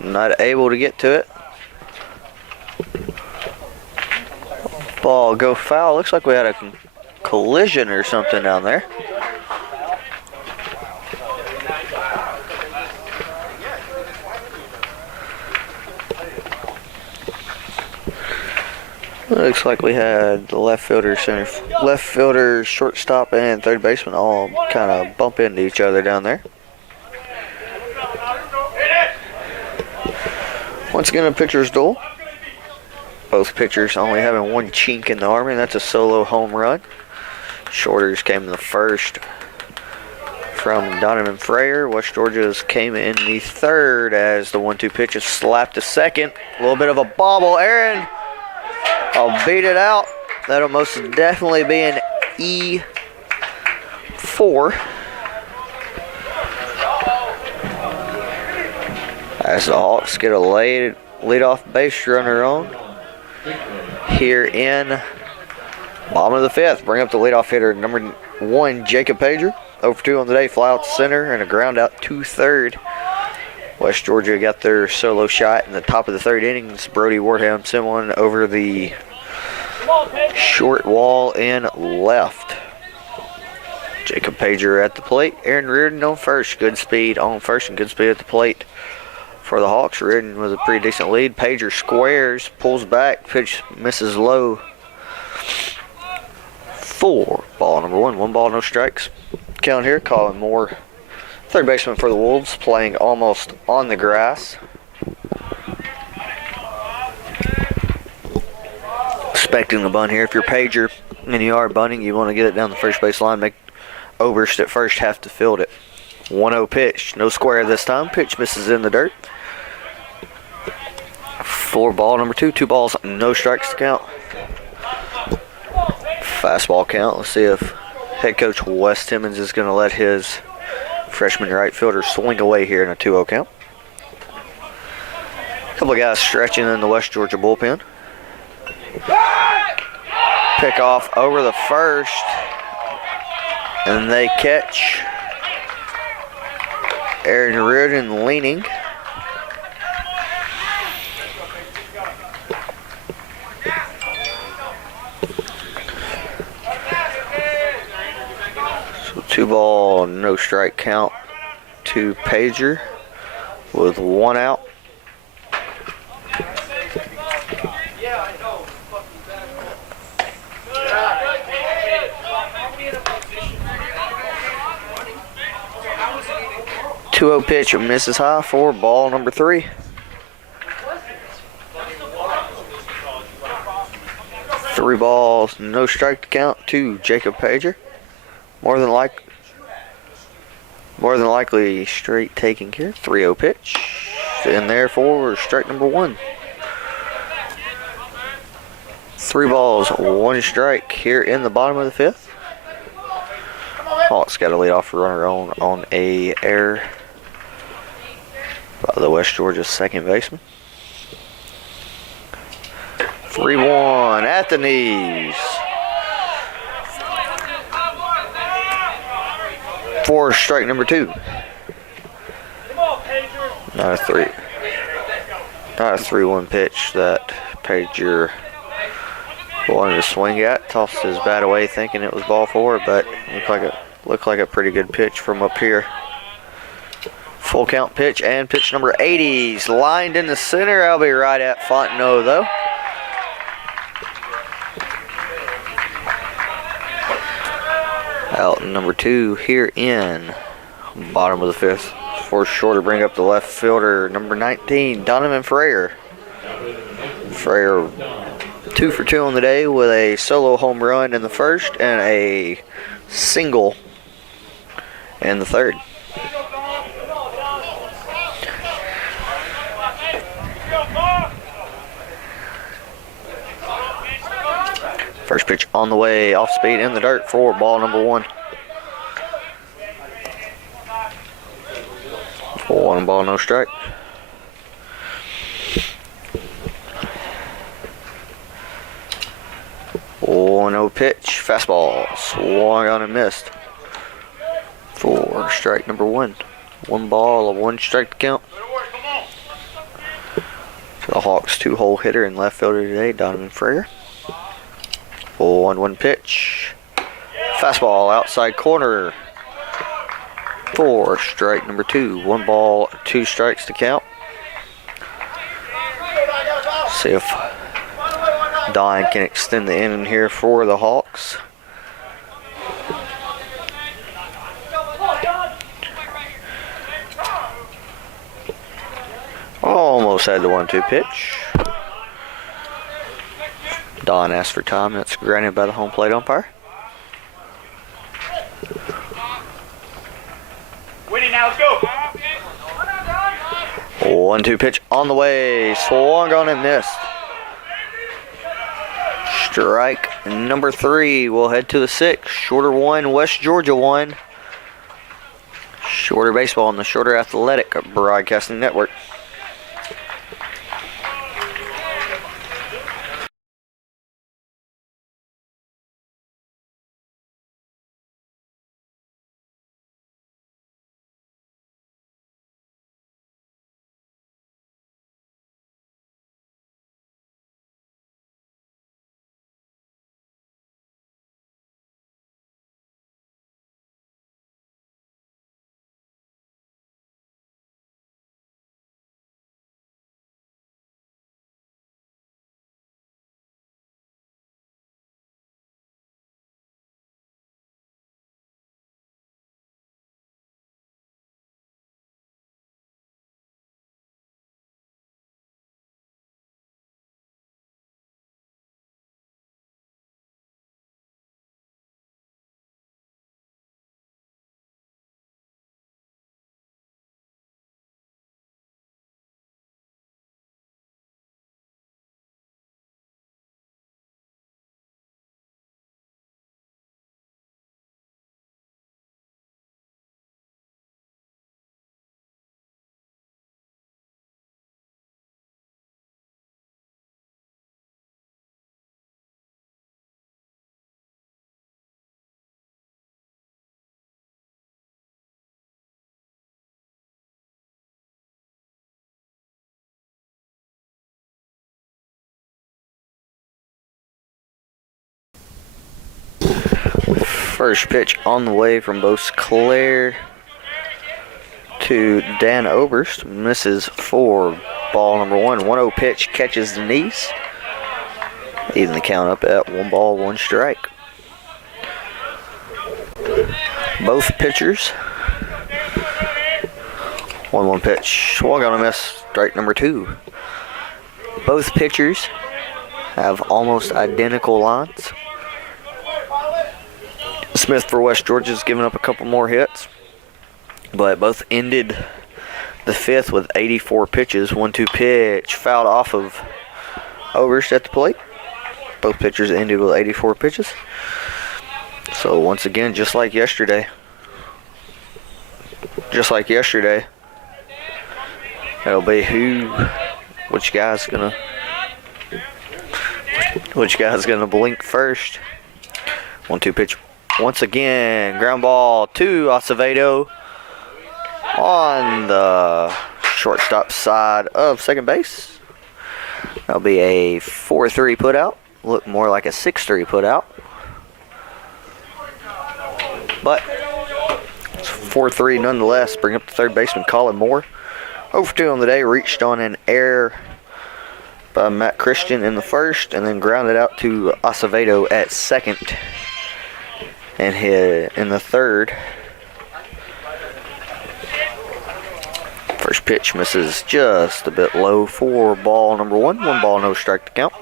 Not able to get to it. Ball go foul. Looks like we had a collision or something down there. Looks like we had the left fielder, shortstop, and third baseman all kind of bump into each other down there. Once again, a pitcher's duel. Both pitchers only having one chink in the armor, and that's a solo home run. Shorters came in the first from Donovan Freyer. West Georgia's came in the third as the 1-2 pitch is slapped to second. A little bit of a bobble. Aaron, I'll beat it out. That'll most definitely be an E4. As the Hawks get a lead-off base runner on here in bottom of the 5th. Bring up the leadoff hitter, number 1, Jacob Pager. 0-for-2 on the day, fly out to center and a ground out to third. West Georgia got their solo shot in the top of the 3rd innings. Brody Wardham sent one over the short wall and left. Jacob Pager at the plate. Aaron Reardon on first. Good speed on first and good speed at the plate for the Hawks. Reardon with a pretty decent lead. Pager squares, pulls back, pitch misses low. 4 ball number 1. 1 ball, no strikes. Count here. Colin Moore, third baseman for the Wolves, playing almost on the grass. Expecting the bunt here. If you're Pager and you are bunting, you want to get it down the first base line. Make Oberst at first have to field it. 1-0 pitch. No square this time. Pitch misses in the dirt. 4 ball number 2. 2 balls, no strikes to count. Fastball count. Let's see if head coach Wes Timmons is going to let his freshman right fielder swing away here in a 2-0 count. A couple of guys stretching in the West Georgia bullpen. Pick off over the first, and they catch Aaron Reardon leaning. So 2 ball, no strike count to Pager with 1 out. Two-0 pitch misses high for ball number 3. 3 balls, no strike to count to Jacob Pager. More than likely straight taking here. 3-0 pitch in there for strike number 1. 3 balls, 1 strike here in the bottom of the 5th. Hawks got a leadoff runner on a error by the West Georgia second baseman. 3-1 at the knees. For strike number 2. Not a 3-1 pitch that Pager wanted to swing at. Tossed his bat away thinking it was ball 4, but looked like a pretty good pitch from up here. Full count pitch, and pitch number 80 is lined in the center. I'll be right at Fontenot though. Out number 2 here in bottom of the 5th. For shorter, bring up the left fielder, number 19, Donovan Freyer. Freyer 2 for 2 on the day with a solo home run in the first and a single in the third. First pitch on the way, off speed in the dirt for ball number 1. 1 ball, no strike. No pitch, fastball, swung on and missed. For strike number 1. 1 ball, 1 strike to count. For the Hawks, 2-hole hitter and left fielder today, Donovan Freyer. 1-1 pitch, fastball outside corner. For strike number 2. 1 ball, 2 strikes to count. See if Don can extend the inning here for the Hawks. Almost had the 1-2 pitch. Don asked for time. That's granted by the home plate umpire. Winnie, now let's go. 1-2 pitch on the way. Swung on and missed. Strike number 3. We'll head to the 6th. Shorter 1, West Georgia 1. Shorter baseball on the Shorter Athletic Broadcasting Network. First pitch on the way from Beauclair to Dan Oberst. Misses for ball number 1. 1-0 pitch, catches the knees. Even the count up at 1 ball, 1 strike. Both pitchers. 1-1 pitch, swung on a miss, strike number 2. Both pitchers have almost identical lines. Smith for West Georgia's given up a couple more hits, but both ended the 5th with 84 pitches. 1-2 pitch, fouled off of Oberst at the plate. Both pitchers ended with 84 pitches. So once again, just like yesterday, it'll be which guy's gonna blink first. 1-2 pitch Once again, ground ball to Acevedo on the shortstop side of second base. That'll be a 4-3 put out. Look more like a 6-3 put out. But it's 4-3 nonetheless. Bring up the third baseman, Colin Moore. 0 for 2 on the day. Reached on an error by Matt Christian in the first, and then grounded out to Acevedo at second. And hit in the third. First pitch misses just a bit low for ball number 1. 1 ball, no strike to count.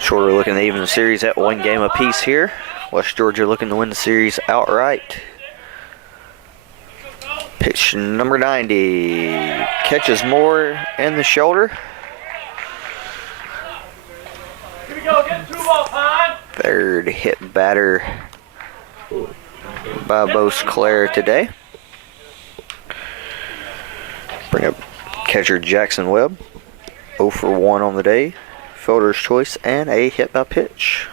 Shorter looking to even the series at 1 game apiece here. West Georgia looking to win the series outright. Pitch number 90. Catches Moore in the shoulder. Third hit batter by Beauclair today. Bring up catcher Jackson Webb. 0 for 1 on the day. Fielder's choice and a hit by pitch.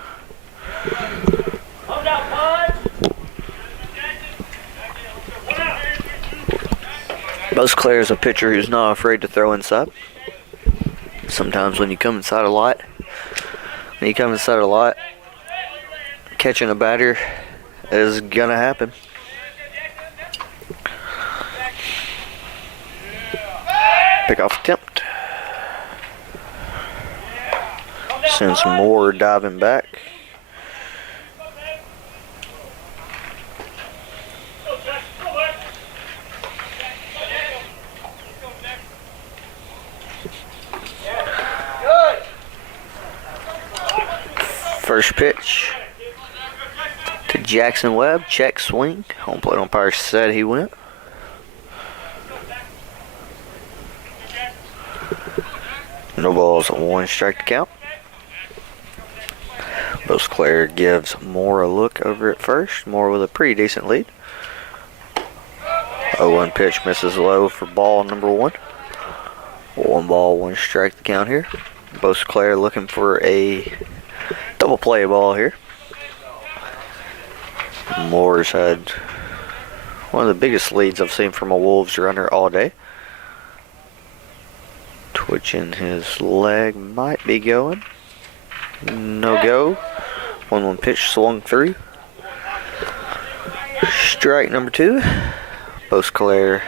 Beauclair is a pitcher who's not afraid to throw inside. Sometimes when you come inside a lot, catching a batter is gonna happen. Pickoff attempt. Sends Moore diving back. First pitch to Jackson Webb. Check swing. Home plate umpire said he went. No balls, 1 strike to count. Beauclair gives Moore a look over at first. Moore with a pretty decent lead. 0-1 pitch misses low for ball number 1. 1 ball, 1 strike to count here. Beauclair looking for a double play ball here. Moore's had one of the biggest leads I've seen from a Wolves runner all day. Twitching his leg, might be going. No go. 1-1 pitch swung through. Strike number 2. Beauclair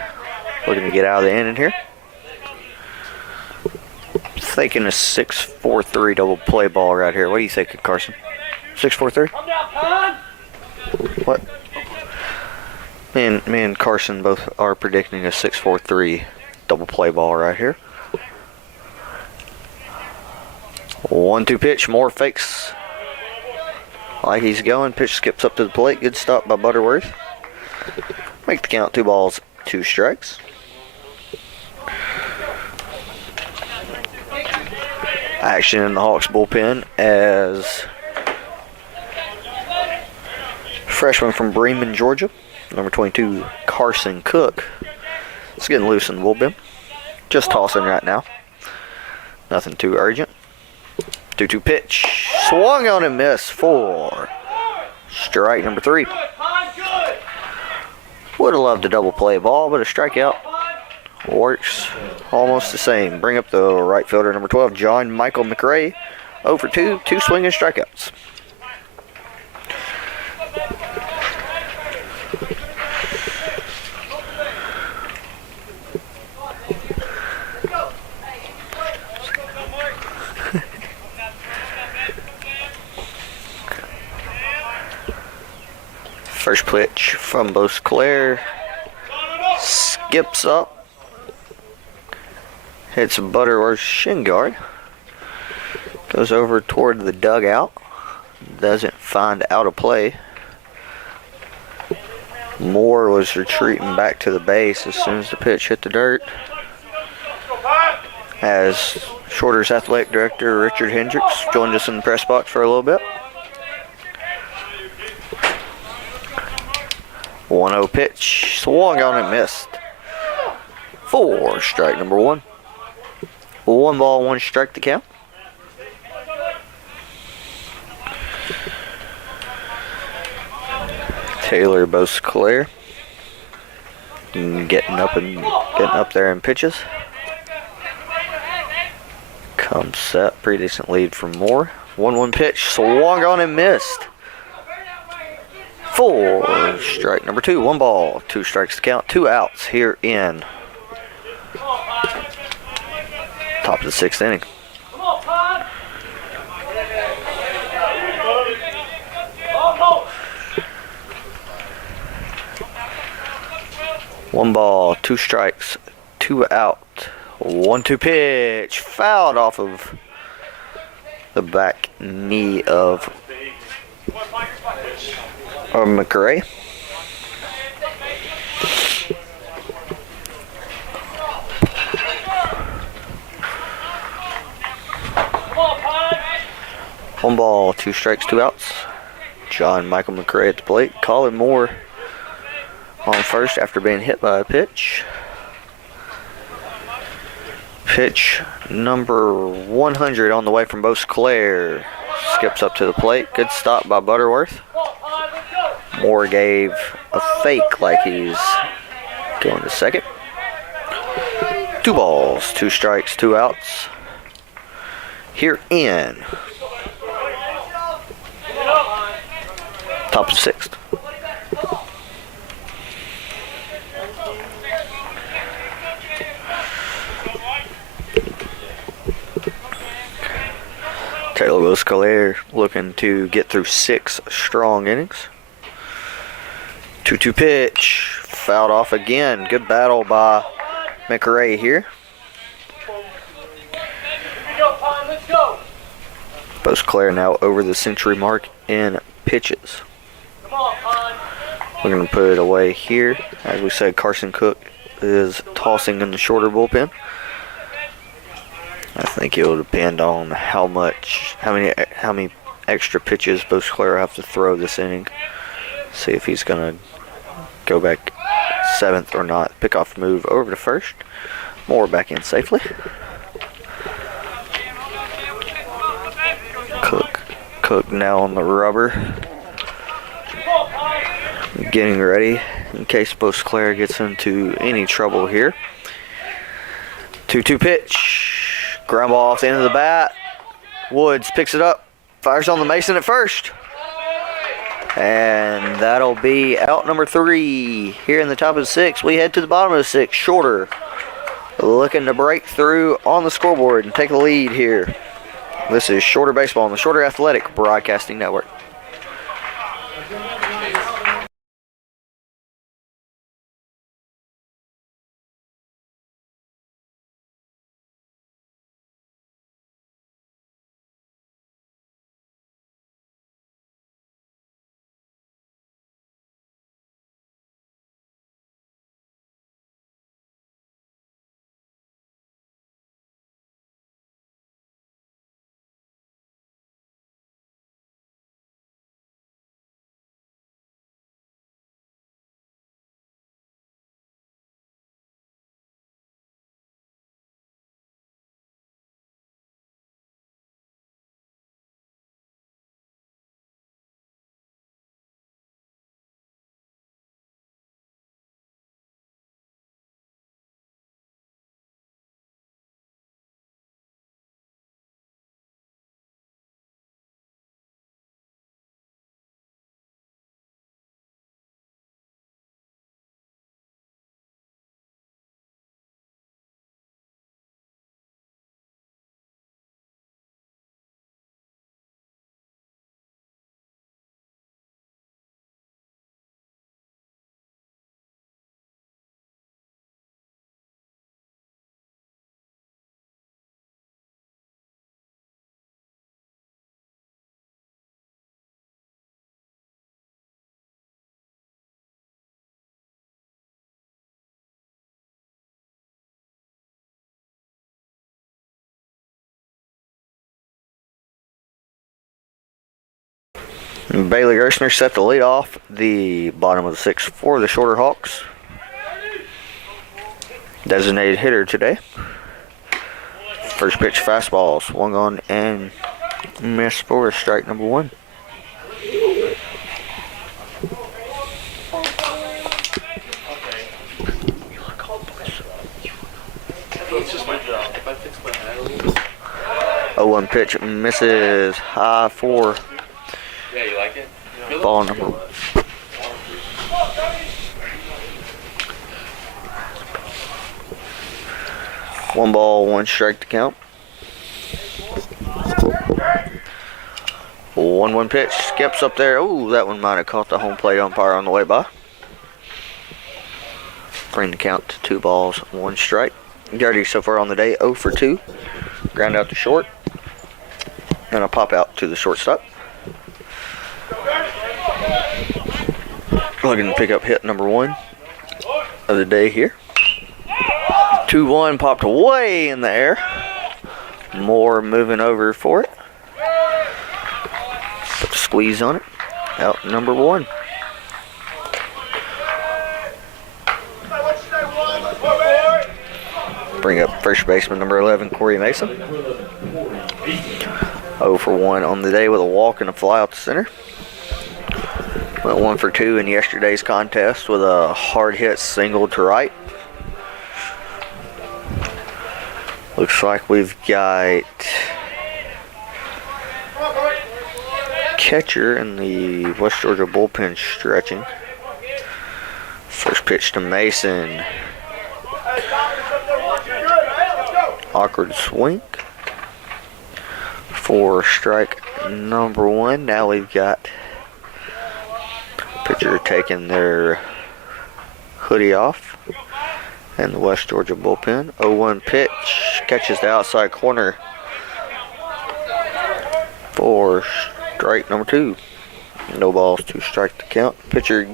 looking to get out of the inning here. Thinking a 6-4-3 double play ball right here. What do you think, Carson? 6-4-3? What? Me and Carson both are predicting a 6-4-3 double play ball right here. 1-2 pitch. Moore fakes like he's going. Pitch skips up to the plate. Good stop by Butterworth. Make the count 2 balls, 2 strikes. Action in the Hawks bullpen as freshman from Bremen, Georgia, number 22, Carson Cook. It's getting loose in the bullpen. Just tossing right now. Nothing too urgent. 2-2 pitch. Swung on and missed for strike number 3. Would have loved a double play ball, but a strikeout works almost the same. Bring up the right fielder, number 12, John Michael McRae. 0 for 2, 2 swinging strikeouts. First pitch from Beauclair. Skips up. Hits Butterworth's shin guard. Goes over toward the dugout. Doesn't find out of play. Moore was retreating back to the base as soon as the pitch hit the dirt. As Shorter's athletic director, Richard Hendricks, joined us in the press box for a little bit. 1-0 pitch, swung on and missed. For strike number 1. 1 ball, 1 strike to count. Taylor Beauclair getting up there in pitches. Comes set, pretty decent lead from Moore. 1-1 pitch, swung on and missed. Full strike number 2, 1 ball, 2 strikes to count, 2 outs here in top of the 6th inning. One ball, 2 strikes, 2 out. 1-2 pitch, fouled off of the back knee of McRae. One ball, 2 strikes, 2 outs. John Michael McRae at the plate. Colin Moore on first after being hit by a pitch. Pitch number 100 on the way from Beauclair. Skips up to the plate. Good stop by Butterworth. Moore gave a fake like he's going to second. 2 balls, 2 strikes, 2 outs. Here in top of the 6th. Taylor Beauclair looking to get through 6 strong innings. 2-2 pitch, fouled off again. Good battle by McRae here. Beauclair now over the century mark in pitches. We're going to put it away here. As we said, Carson Cook is tossing in the shorter bullpen. I think it'll depend on how many extra pitches Beauclair will have to throw this inning. See if he's going to go back 7th or not. Pickoff move over to first. Moore back in safely. Cook now on the rubber. Getting ready in case Beauclair gets into any trouble here. 2-2 pitch. Ground ball off the end of the bat. Woods picks it up. Fires on the Mason at first. And that'll be out number 3 here in the top of the 6th. We head to the bottom of the 6th. Shorter looking to break through on the scoreboard and take the lead here. This is Shorter Baseball on the Shorter Athletic Broadcasting Network. Bailey Gerstner set the lead off the bottom of the 6th for the Shorter Hawks. Designated hitter today. First pitch fastball swung on and missed for strike number 1. 0-1 pitch misses high for Yeah, you like it? ball number. One ball, one strike to count. 1-1 pitch, skips up there. Ooh, that one might have caught the home plate umpire on the way by. Bring the count to 2 balls, 1 strike. Gardy so far on the day, 0 for 2. Ground out to short. And a pop out to the shortstop. Looking to pick up hit number 1 of the day here. 2-1 popped way in the air. Moore moving over for it. Put the squeeze on it. Out number 1. Bring up first baseman number 11, Corey Mason. 0 for 1 on the day with a walk and a fly out to center. Went 1 for 2 in yesterday's contest with a hard hit single to right. Looks like we've got catcher in the West Georgia bullpen stretching. First pitch to Mason. Awkward swing for strike number 1. Now we've got pitcher taking their hoodie off and the West Georgia bullpen. 0-1 pitch, catches the outside corner for strike number 2. No balls, 2 strike to count. Pitcher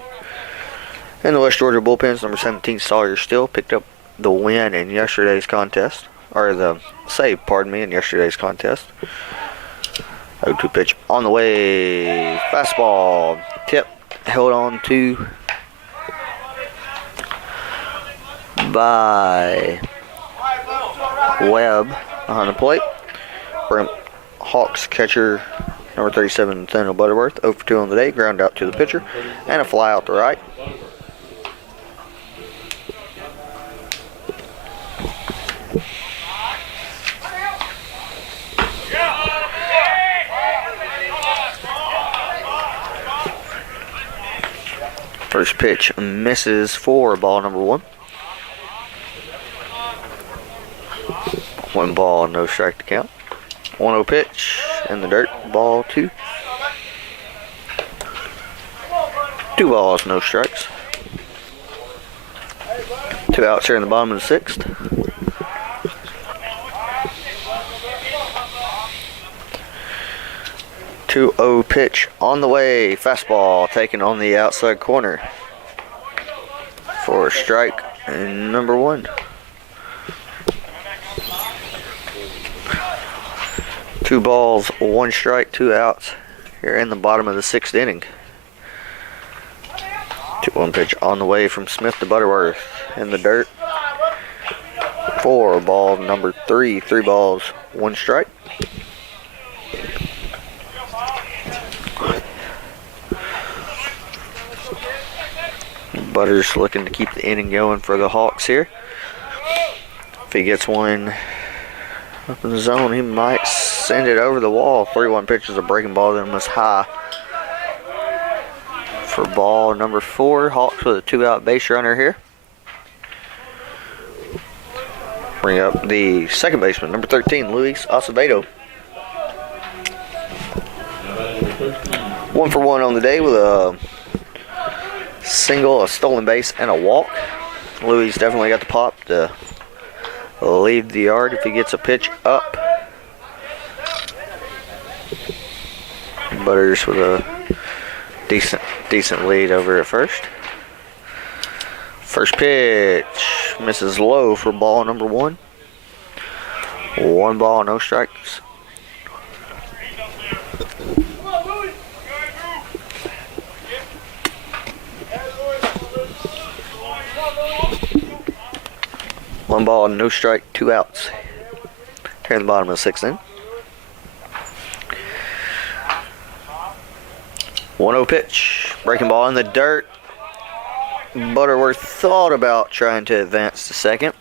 in the West Georgia bullpen's number 17, Sawyer Still, picked up the win in yesterday's contest. Or the save, pardon me, in yesterday's contest. 0-2 pitch on the way. Fastball. Tip. Held on to by Webb behind the plate. Bring Hawks catcher number 37, Nathaniel Butterworth. 0 for 2 on the day. Ground out to the pitcher. And a fly out to right. First pitch misses for ball number 1. 1 ball, no strike to count. 1-0 pitch in the dirt, ball 2. 2 balls, no strikes. 2 outs here in the bottom of the 6th. Two-0 pitch on the way. Fastball taken on the outside corner for strike number 1. 2 balls, 1 strike, 2 outs here in the bottom of the 6th inning. 2-1 pitch on the way from Smith to Butterworth in the dirt for ball number 3. 3 balls, 1 strike. Butters looking to keep the inning going for the Hawks here. If he gets one up in the zone, he might send it over the wall. 3-1 pitch is a breaking ball that was high for ball number 4. Hawks with a 2-out base runner here. Bring up the second baseman, number 13, Luis Acevedo. 1 for 1 on the day with a single, a stolen base, and a walk. Louis definitely got the pop to leave the yard if he gets a pitch up. Butters with a decent lead over at first. First pitch misses low for ball number 1. 1 ball, no strikes. One ball, no strike, 2 outs. Here in the bottom of the 6th inning. 1-0 pitch. Breaking ball in the dirt. Butterworth thought about trying to advance to second.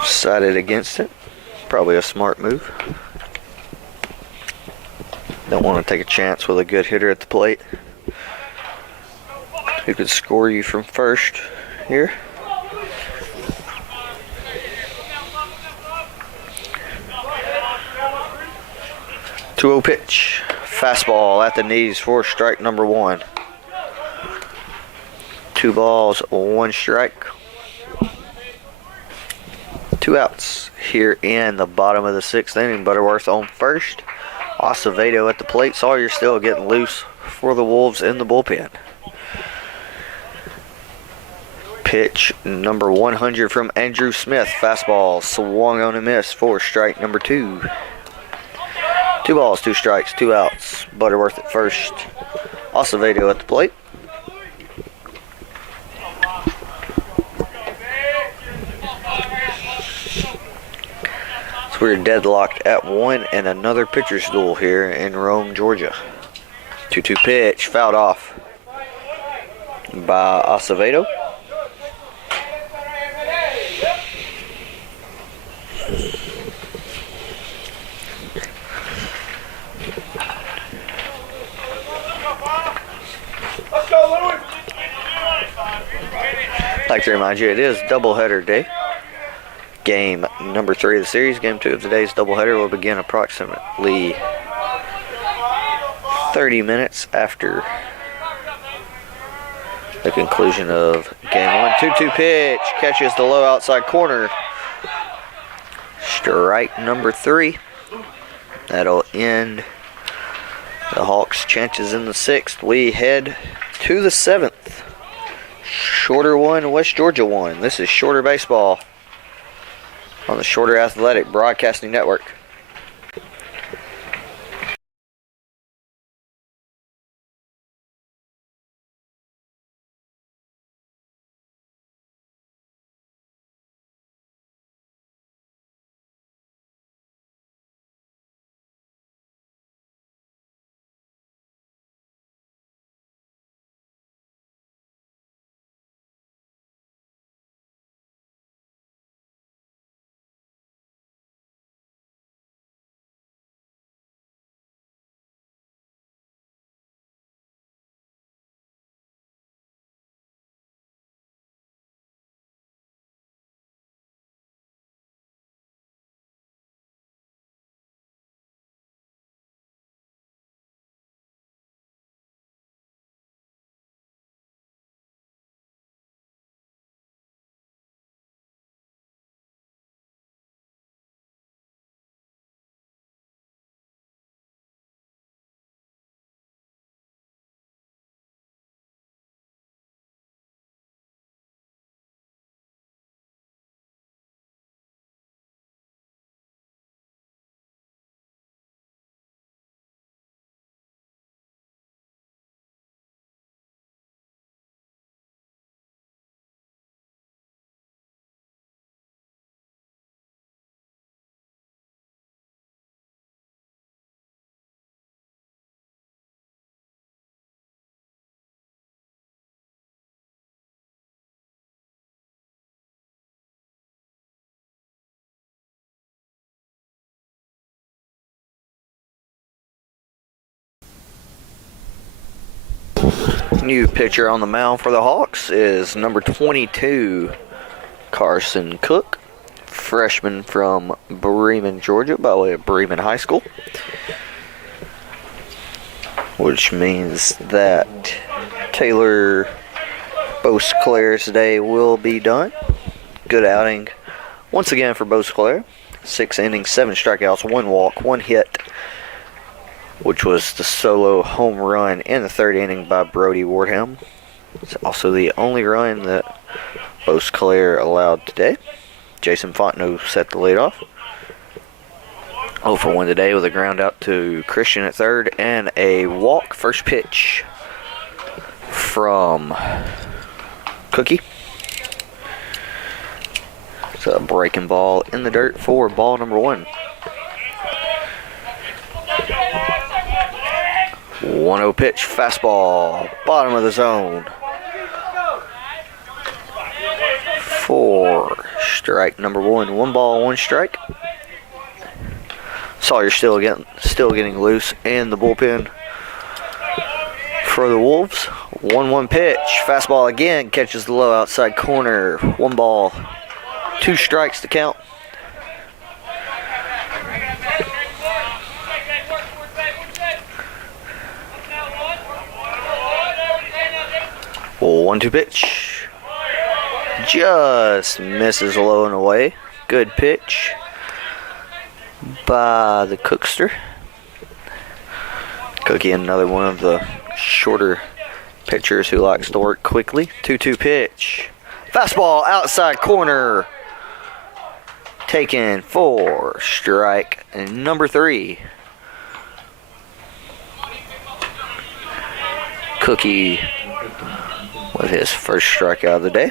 Decided against it. Probably a smart move. Don't want to take a chance with a good hitter at the plate who could score you from first here. Two-0 pitch. Fastball at the knees for strike number one. 2 balls, 1 strike. 2 outs here in the bottom of the 6th inning. Butterworth on first. Acevedo at the plate. Sawyer still getting loose for the Wolves in the bullpen. Pitch number 100 from Andrew Smith. Fastball swung on a miss for strike number 2. 2 balls, 2 strikes, 2 outs. Butterworth at first. Acevedo at the plate. So we're deadlocked at 1 and another pitcher's duel here in Rome, Georgia. 2-2 pitch, fouled off by Acevedo. I'd like to remind you, it is doubleheader day. Game number 3 of the series, game 2 of today's doubleheader, will begin approximately 30 minutes after the conclusion of game 1. 2-2 pitch, catches the low outside corner. Strike number 3. That'll end the Hawks' chances in the 6th. We head to the 7th. Shorter one, West Georgia one. This is Shorter Baseball on the Shorter Athletic Broadcasting Network. New pitcher on the mound for the Hawks is number 22, Carson Cook, freshman from Bremen, Georgia, by way of Bremen High School. Which means that Taylor Beauclair's day will be done. Good outing once again for Beauclair. 6 innings, 7 strikeouts, 1 walk, 1 hit, which was the solo home run in the 3rd inning by Brody Wardham. It's also the only run that Beauclair allowed today. Jason Fontenot set the lead off. 0 for 1 today with a ground out to Christian at 3rd and a walk. First pitch from Cookie. It's a breaking ball in the dirt for ball number 1. 1-0 pitch, fastball, bottom of the zone. For strike number 1. 1 ball, 1 strike. Sawyer still getting loose in the bullpen for the Wolves. 1-1 pitch. Fastball again, catches the low outside corner. 1 ball, 2 strikes to count. Well, 1-2 pitch. Just misses low and away. Good pitch by the Cookster. Cookie, another one of the shorter pitchers who likes to work quickly. 2-2 pitch. Fastball outside corner. Taken for strike number 3. Cookie with his first strikeout of the day.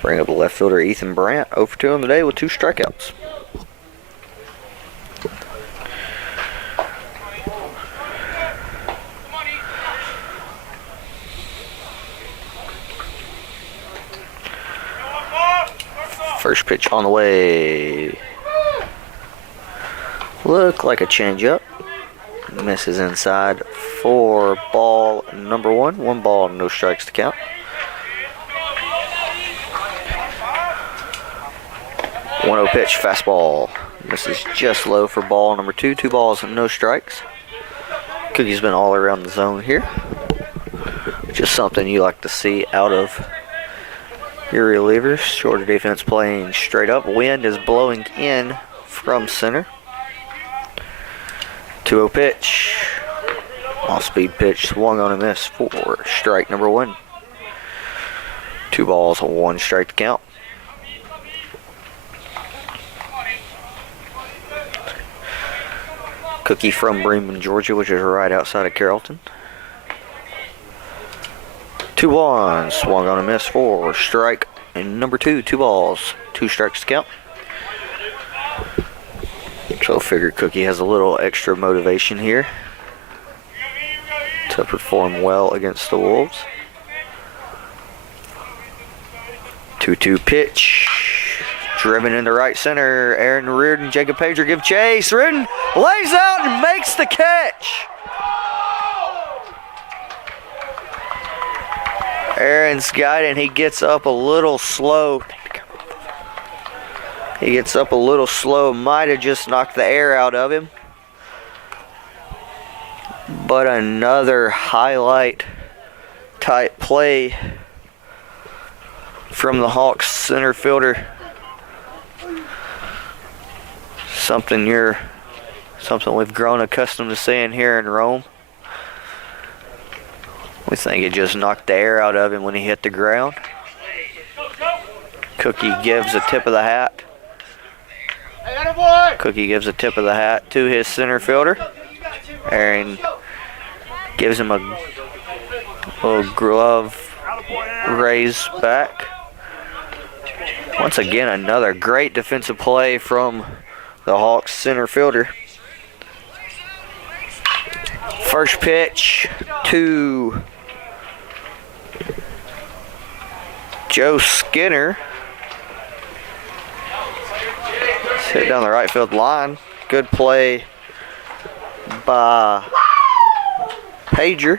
Bring up the left fielder Ethan Brandt, 0 for 2 on the day with 2 strikeouts. First pitch on the way. Look like a changeup. Misses inside for ball number 1. 1 ball, no strikes to count. 1-0 pitch, fastball. Misses just low for ball number 2. 2 balls and no strikes. Cookie's been all around the zone here. Just something you like to see out of your relievers. Shorter defense playing straight up. Wind is blowing in from center. 2-0 pitch. Off-speed pitch, swung on a miss for strike number 1. 2 balls, 1 strike to count. Cookie from Bremen, Georgia, which is right outside of Carrollton. 2-1, swung on a miss for strike and number 2. 2 balls, 2 strikes to count. So figure Cookie has a little extra motivation here to perform well against the Wolves. 2-2 pitch. Driven into right center. Aaron Reardon, Jacob Pager give chase. Reardon lays out and makes the catch. Aaron's got it, and he gets up a little slow. He gets up a little slow. Might have just knocked the air out of him. But another highlight type play from the Hawks center fielder. Something we've grown accustomed to seeing here in Rome. We think it just knocked the air out of him when he hit the ground. Cookie gives a tip of the hat. Cookie gives a tip of the hat to his center fielder. Aaron gives him a little glove raise back. Once again, another great defensive play from the Hawks center fielder. First pitch to Joe Skinner. It's hit down the right field line. Good play by Pager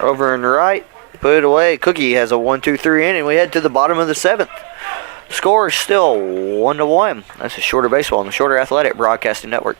over and right. Put it away. Cookie has a 1-2-3 inning. We head to the bottom of the 7th. Score is still 1-1. That's a Shorter Baseball on the Shorter Athletic Broadcasting Network.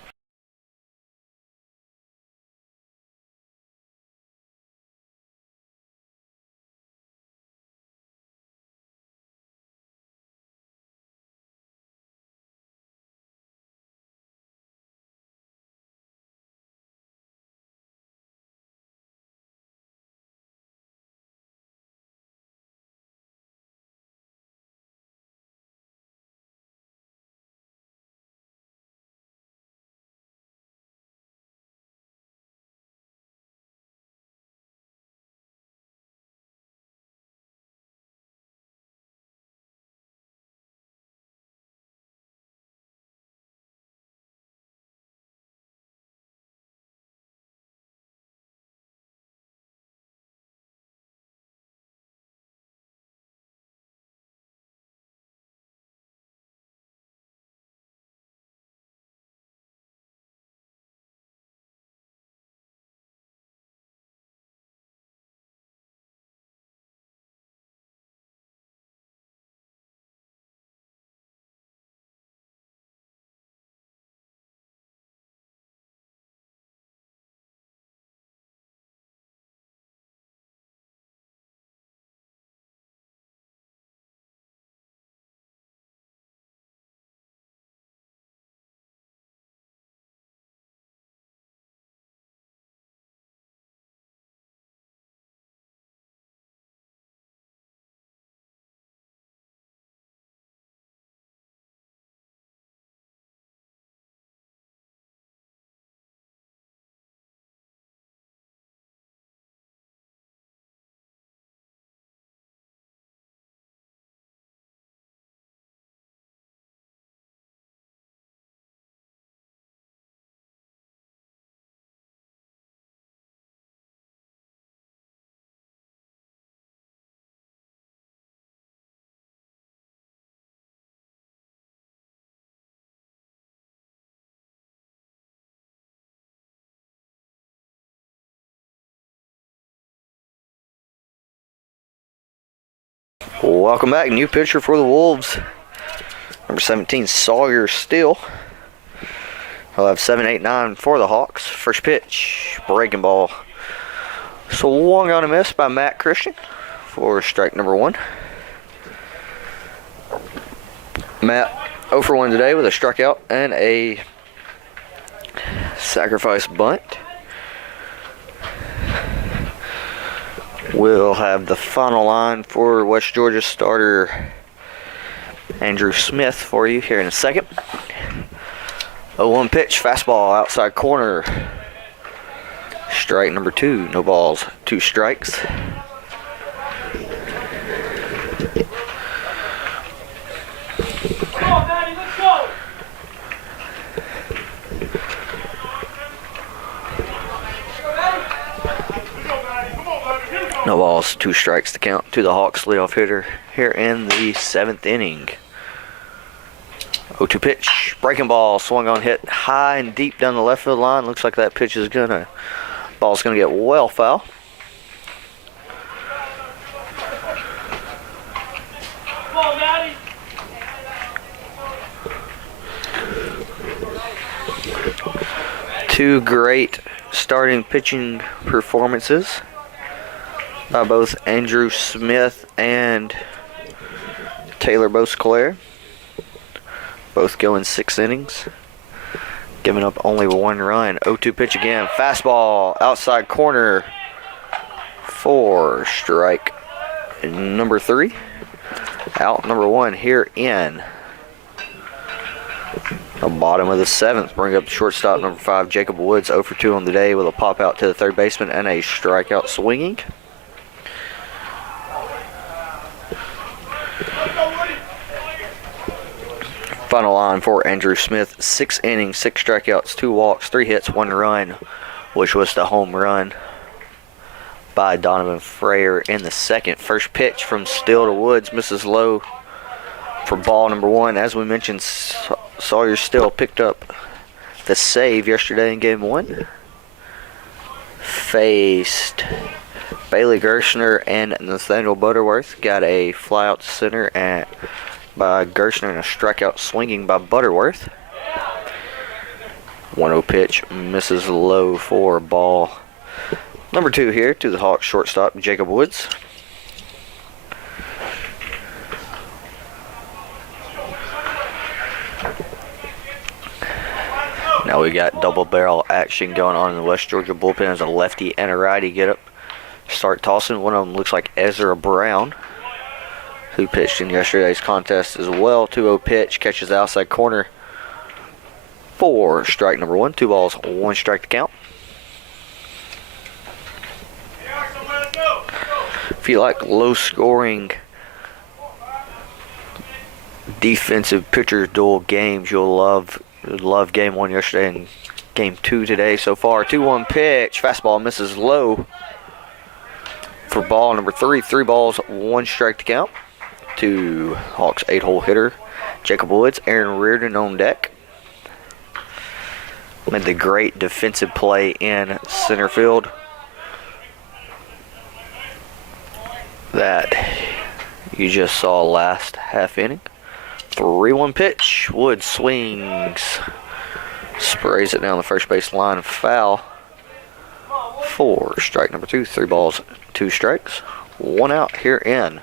Welcome back. New pitcher for the Wolves. Number 17, Sawyer Steele. He'll have 7, 8, 9 for the Hawks. First pitch, breaking ball. Swung on a miss by Matt Christian for strike number 1. Matt 0 for 1 today with a strikeout and a sacrifice bunt. We'll have the final line for West Georgia starter Andrew Smith for you here in a second. 0-1 pitch, fastball outside corner. Strike number 2, no balls, 2 strikes. Come on, Maddie, let's go. No balls, 2 strikes to count to the Hawks leadoff hitter here in the 7th inning. 0-2 pitch, breaking ball, swung on, hit high and deep down the left field line. Looks like that pitch is ball's gonna get well foul. Come on, Maddie. Two great starting pitching performances by both Andrew Smith and Taylor Beauclair. Both going 6 innings, giving up only 1 run. 0-2 pitch again. Fastball outside corner for strike number 3. Out number 1 here in the bottom of the 7th. Bring up the shortstop number 5, Jacob Woods, 0 for 2 on the day with a pop out to the third baseman and a strikeout swinging. Final line for Andrew Smith, 6 innings, 6 strikeouts, 2 walks, 3 hits, 1 run, which was the home run by Donovan Frayer in the 2nd. First pitch from Steele to Woods, misses low for ball number 1. As we mentioned, Sawyer Steele picked up the save yesterday in game 1. Faced Bailey Gershner and Nathaniel Butterworth. Got a fly out to center by Gershner and a strikeout swinging by Butterworth. 1-0 pitch, misses low for ball number 2 here to the Hawks shortstop Jacob Woods. Now we got double barrel action going on in the West Georgia bullpen as a lefty and a righty get up, start tossing. One of them looks like Ezra Brown, who pitched in yesterday's contest as well. 2-0 pitch, catches the outside corner for strike number 1. 2 balls, 1 strike to count. If you like low-scoring defensive pitcher duel games, you'll love game 1 yesterday and game 2 today so far. 2-1 pitch, fastball misses low for ball number 3. 3 balls, 1 strike to count to Hawks 8-hole hitter Jacob Woods. Aaron Reardon on deck. Made the great defensive play in center field that you just saw last half inning. 3-1 pitch, Woods swings, sprays it down the first base line, foul for strike number 2. 3 balls, 2 strikes, 1 out here in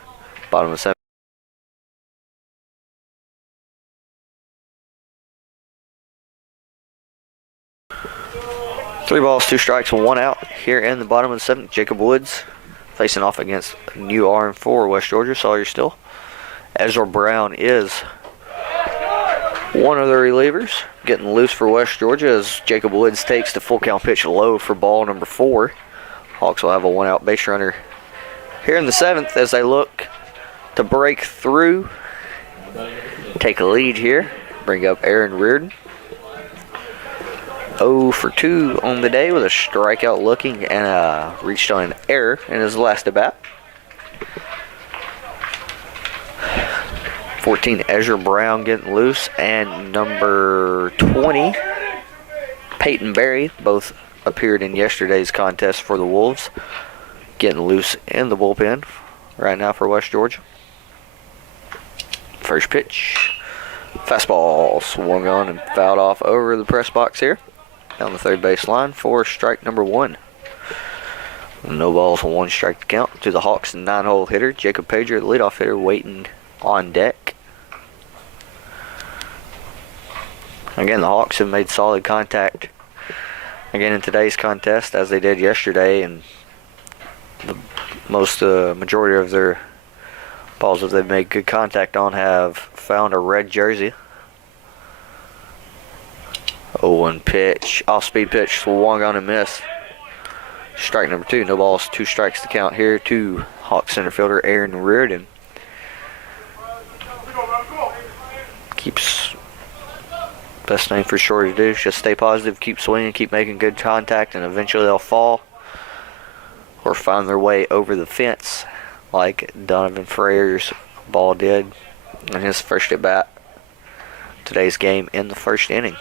bottom of the 7th. Three balls, 2 strikes, 1 out here in the bottom of the 7th. Jacob Woods facing off against new RM4 West Georgia, Sawyer Steele. Ezra Brown is one of the relievers, getting loose for West Georgia as Jacob Woods takes the full count pitch low for ball number 4. Hawks will have a 1 out base runner here in the 7th as they look to break through, take a lead here, bring up Aaron Reardon. 0 for 2 on the day with a strikeout looking and reached on an error in his last at bat. 14, Ezra Brown getting loose, and number 20, Peyton Berry, both appeared in yesterday's contest for the Wolves, getting loose in the bullpen right now for West Georgia. First pitch. Fastball swung on and fouled off over the press box here. Down the third base line for strike number 1. No balls, 1 strike to count to the Hawks' 9-hole hitter, Jacob Pager, the leadoff hitter, waiting on deck. Again, the Hawks have made solid contact again in today's contest, as they did yesterday, and the majority of their balls that they've made good contact on have found a red jersey. 0-1 pitch, off-speed pitch, swung on and missed. Strike number 2, no balls, 2 strikes to count here to Hawks center fielder Aaron Reardon. Keeps, best thing for sure to do is just stay positive, keep swinging, keep making good contact, and eventually they'll fall or find their way over the fence like Donovan Freier's ball did in his first at bat today's game in the first inning.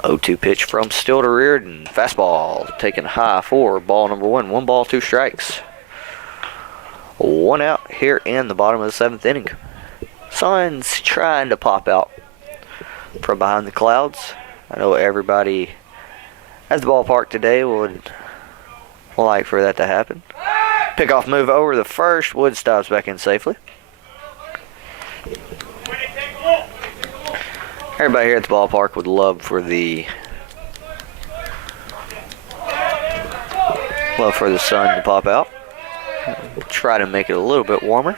0-2 pitch from still to Reardon. Fastball taken high for ball number 1. 1 ball, 2 strikes. 1 out here in the bottom of the 7th inning. Sun's trying to pop out from behind the clouds. I know everybody at the ballpark today would like for that to happen. Pickoff move over the first. Wood stops back in safely. Everybody here at the ballpark would love for the sun to pop out. Try to make it a little bit warmer.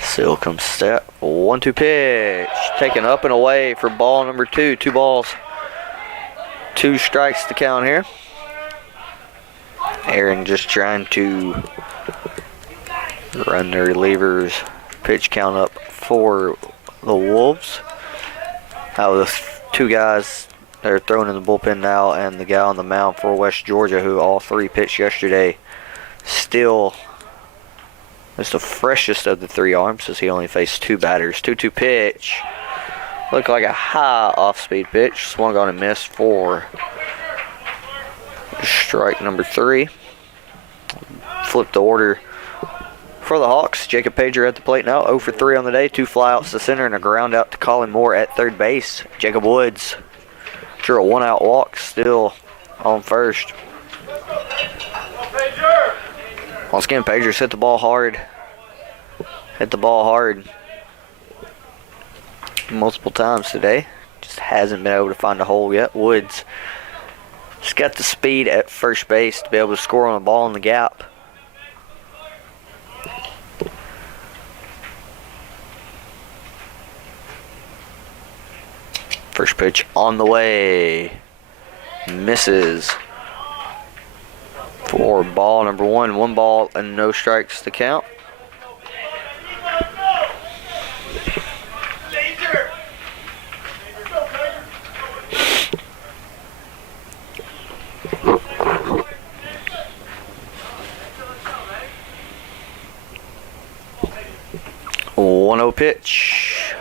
Still comes set. 1-2 pitch. Taken up and away for ball number 2. 2 balls, 2 strikes to count here. Aaron just trying to run the relievers pitch count up for the Wolves. Out of the 2 guys that are thrown in the bullpen now and the guy on the mound for West Georgia, who all 3 pitched yesterday, still is the freshest of the 3 arms, as he only faced 2 batters. 2-2 pitch. Looked like a high off-speed pitch. Swung on and missed for strike number 3. Flip the order for the Hawks. Jacob Pager at the plate now. 0 for 3 on the day. 2 flyouts to center and a ground out to Colin Moore at third base. Jacob Woods drew a 1-out walk, still on first. Once again, Pager's hit the ball hard. Multiple times today. Just hasn't been able to find a hole yet. Woods has got the speed at first base to be able to score on a ball in the gap. First pitch on the way. Misses for ball number 1. 1 ball and no strikes to count. One 0 pitch.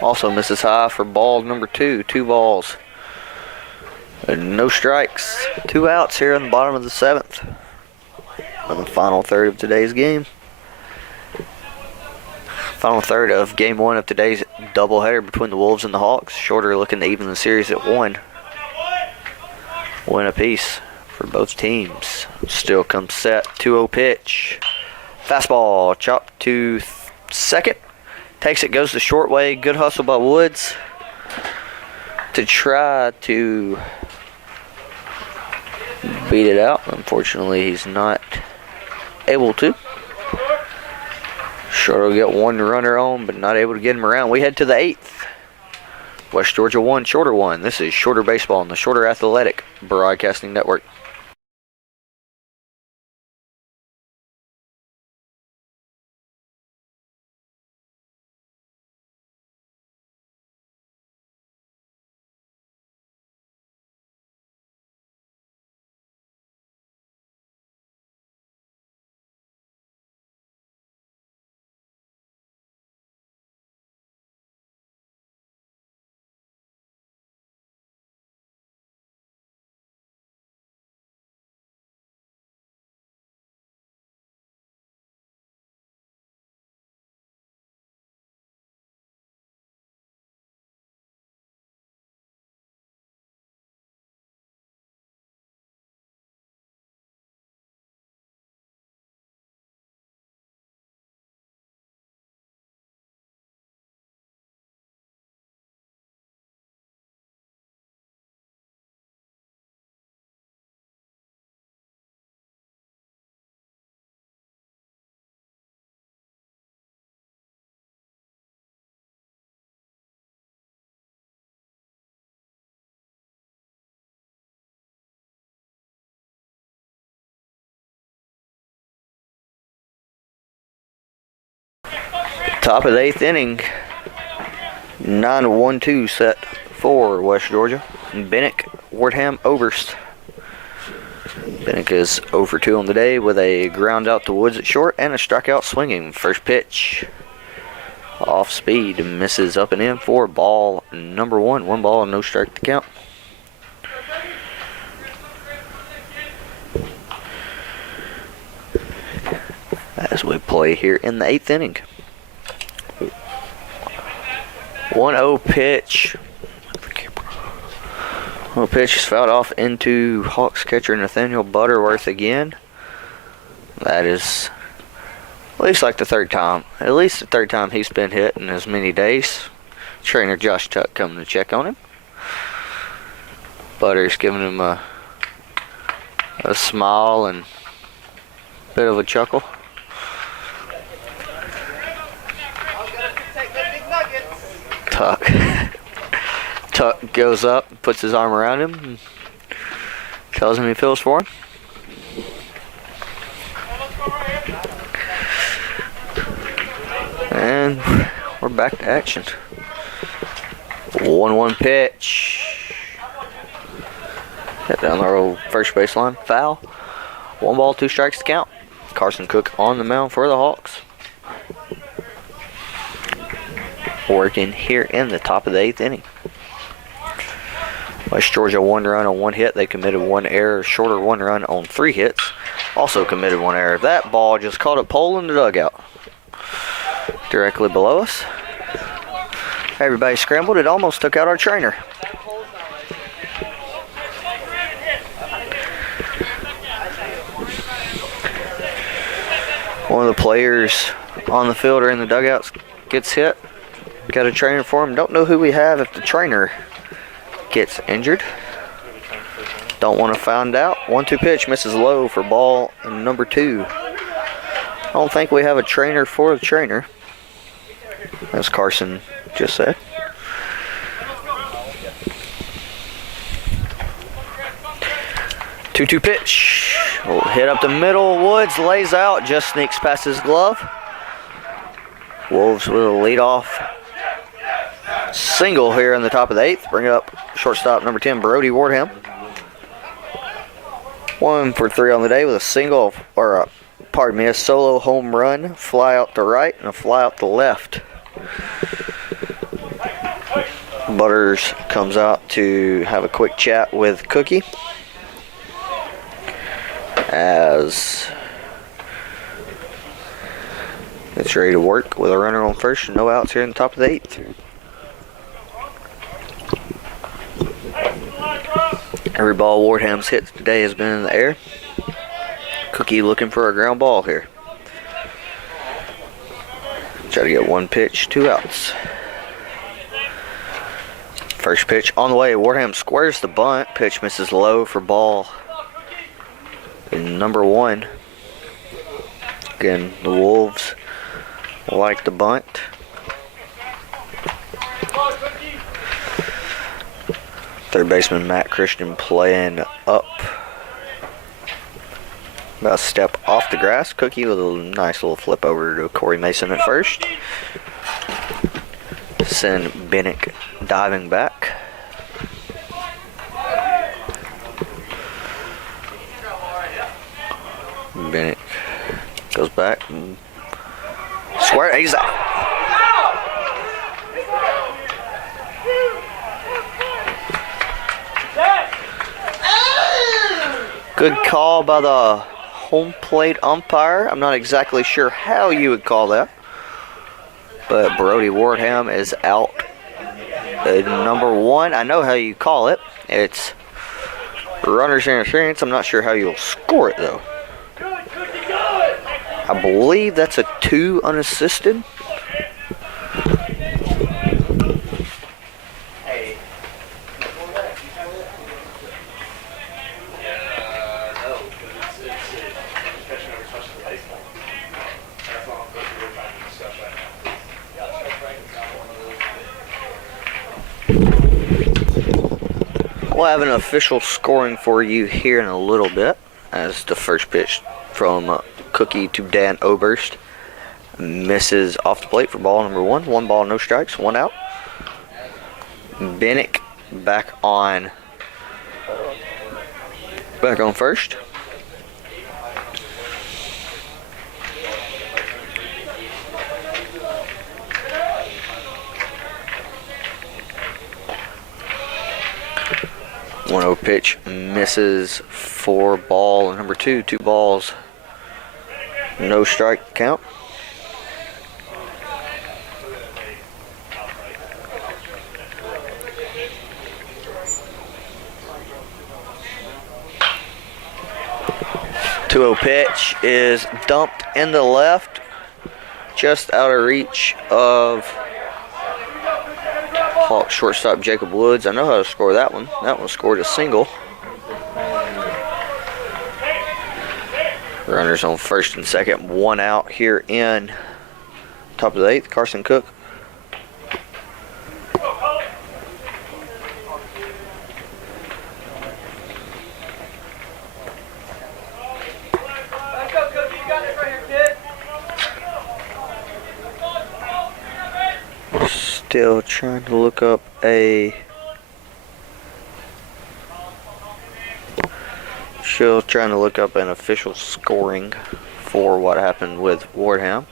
Also misses high for ball number 2. 2 balls and no strikes. 2 outs here in the bottom of the 7th. On the final third of today's game. Final third of game 1 of today's doubleheader between the Wolves and the Hawks. Shorter looking to even the series at 1. Win apiece for both teams. Still comes set. 2-0 pitch. Fastball chopped to second. Takes it, goes the short way. Good hustle by Woods to try to beat it out. Unfortunately, he's not able to. Shorter will get 1 runner on, but not able to get him around. We head to the 8th. West Georgia 1, Shorter 1. This is Shorter Baseball on the Shorter Athletic Broadcasting Network. Top of the 8th inning. 9-1-2 set for West Georgia. Bennick, Wardham, Oberst. Bennick is 0 for 2 on the day with a ground out to Woods at short and a strikeout swinging. First pitch. Off speed, misses up and in for ball number 1. 1 ball and no strike to count. As we play here in the 8th inning. 1-0 pitch. Pitch is fouled off into Hawks catcher Nathaniel Butterworth again. That is at least like the third time. At least the third time he's been hit in as many days. Trainer Josh Tuck coming to check on him. Butter's giving him a smile and a bit of a chuckle. Tuck goes up, puts his arm around him, and tells him he feels for him. And we're back to action. 1-1 pitch. Hit down the road, first baseline, foul. 1 ball, 2 strikes to count. Carson Cook on the mound for the Hawks. Working here in the top of the 8th inning. West Georgia 1 run on 1 hit. They committed 1 error. Shorter 1 run on 3 hits. Also committed 1 error. That ball just caught a pole in the dugout. Directly below us. Everybody scrambled. It almost took out our trainer. One of the players on the field or in the dugouts gets hit. Got a trainer for him. Don't know who we have if the trainer gets injured. Don't want to find out. 1-2 pitch misses low for ball number 2. I don't think we have a trainer for the trainer, as Carson just said. Two-two pitch. We'll hit up the middle. Woods lays out, just sneaks past his glove. Wolves with a leadoff single here in the top of the 8th. Bring up shortstop number 10, Brody Wardham. 1 for 3 on the day with a single, or a solo home run, fly out to right and a fly out to left. Butters comes out to have a quick chat with Cookie as it's ready to work with a runner on first and no outs here in the top of the 8th. Every ball Wardham's hit today has been in the air. Cookie looking for a ground ball here. Try to get 1 pitch, 2 outs. First pitch on the way. Wardham squares the bunt. Pitch misses low for ball number 1. Again, the Wolves like the bunt. Third baseman Matt Christian playing up. About a step off the grass. Cookie with a nice little flip over to Corey Mason at first. Send Bennick diving back. Bennick goes back and square. He's out. Good call by the home plate umpire. I'm not exactly sure how you would call that, but Brody Wardham is out. Number 1, I know how you call it. It's runner's interference. I'm not sure how you'll score it though. I believe that's a 2 unassisted. We'll have an official scoring for you here in a little bit as the first pitch from Cookie to Dan Oberst Misses off the plate for ball number 1. 1 ball, no strikes, 1 out. Bennett back on first. One-0 pitch misses for ball number 2. 2 balls, no strike count. Two-0 pitch is dumped in the left, just out of reach of Hawk shortstop Jacob Woods. I know how to score that one. That one scored a single. Runners on first and second, 1 out here in top of the 8th. Carson Cook. Still trying to look up an official scoring for what happened with Wardham.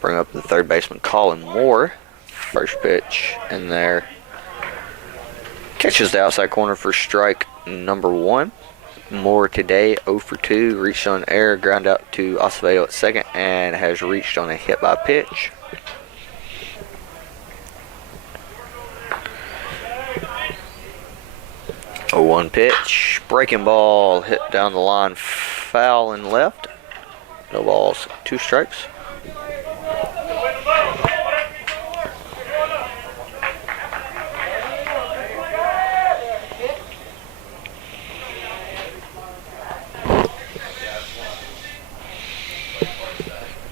Bring up the third baseman Colin Moore. First pitch in there. Catches the outside corner for strike number 1. Moore today 0 for 2. Reached on air, ground out to Acevedo at second, and has reached on a hit by pitch. A 1 pitch, breaking ball, hit down the line, foul and left. No balls, 2 strikes.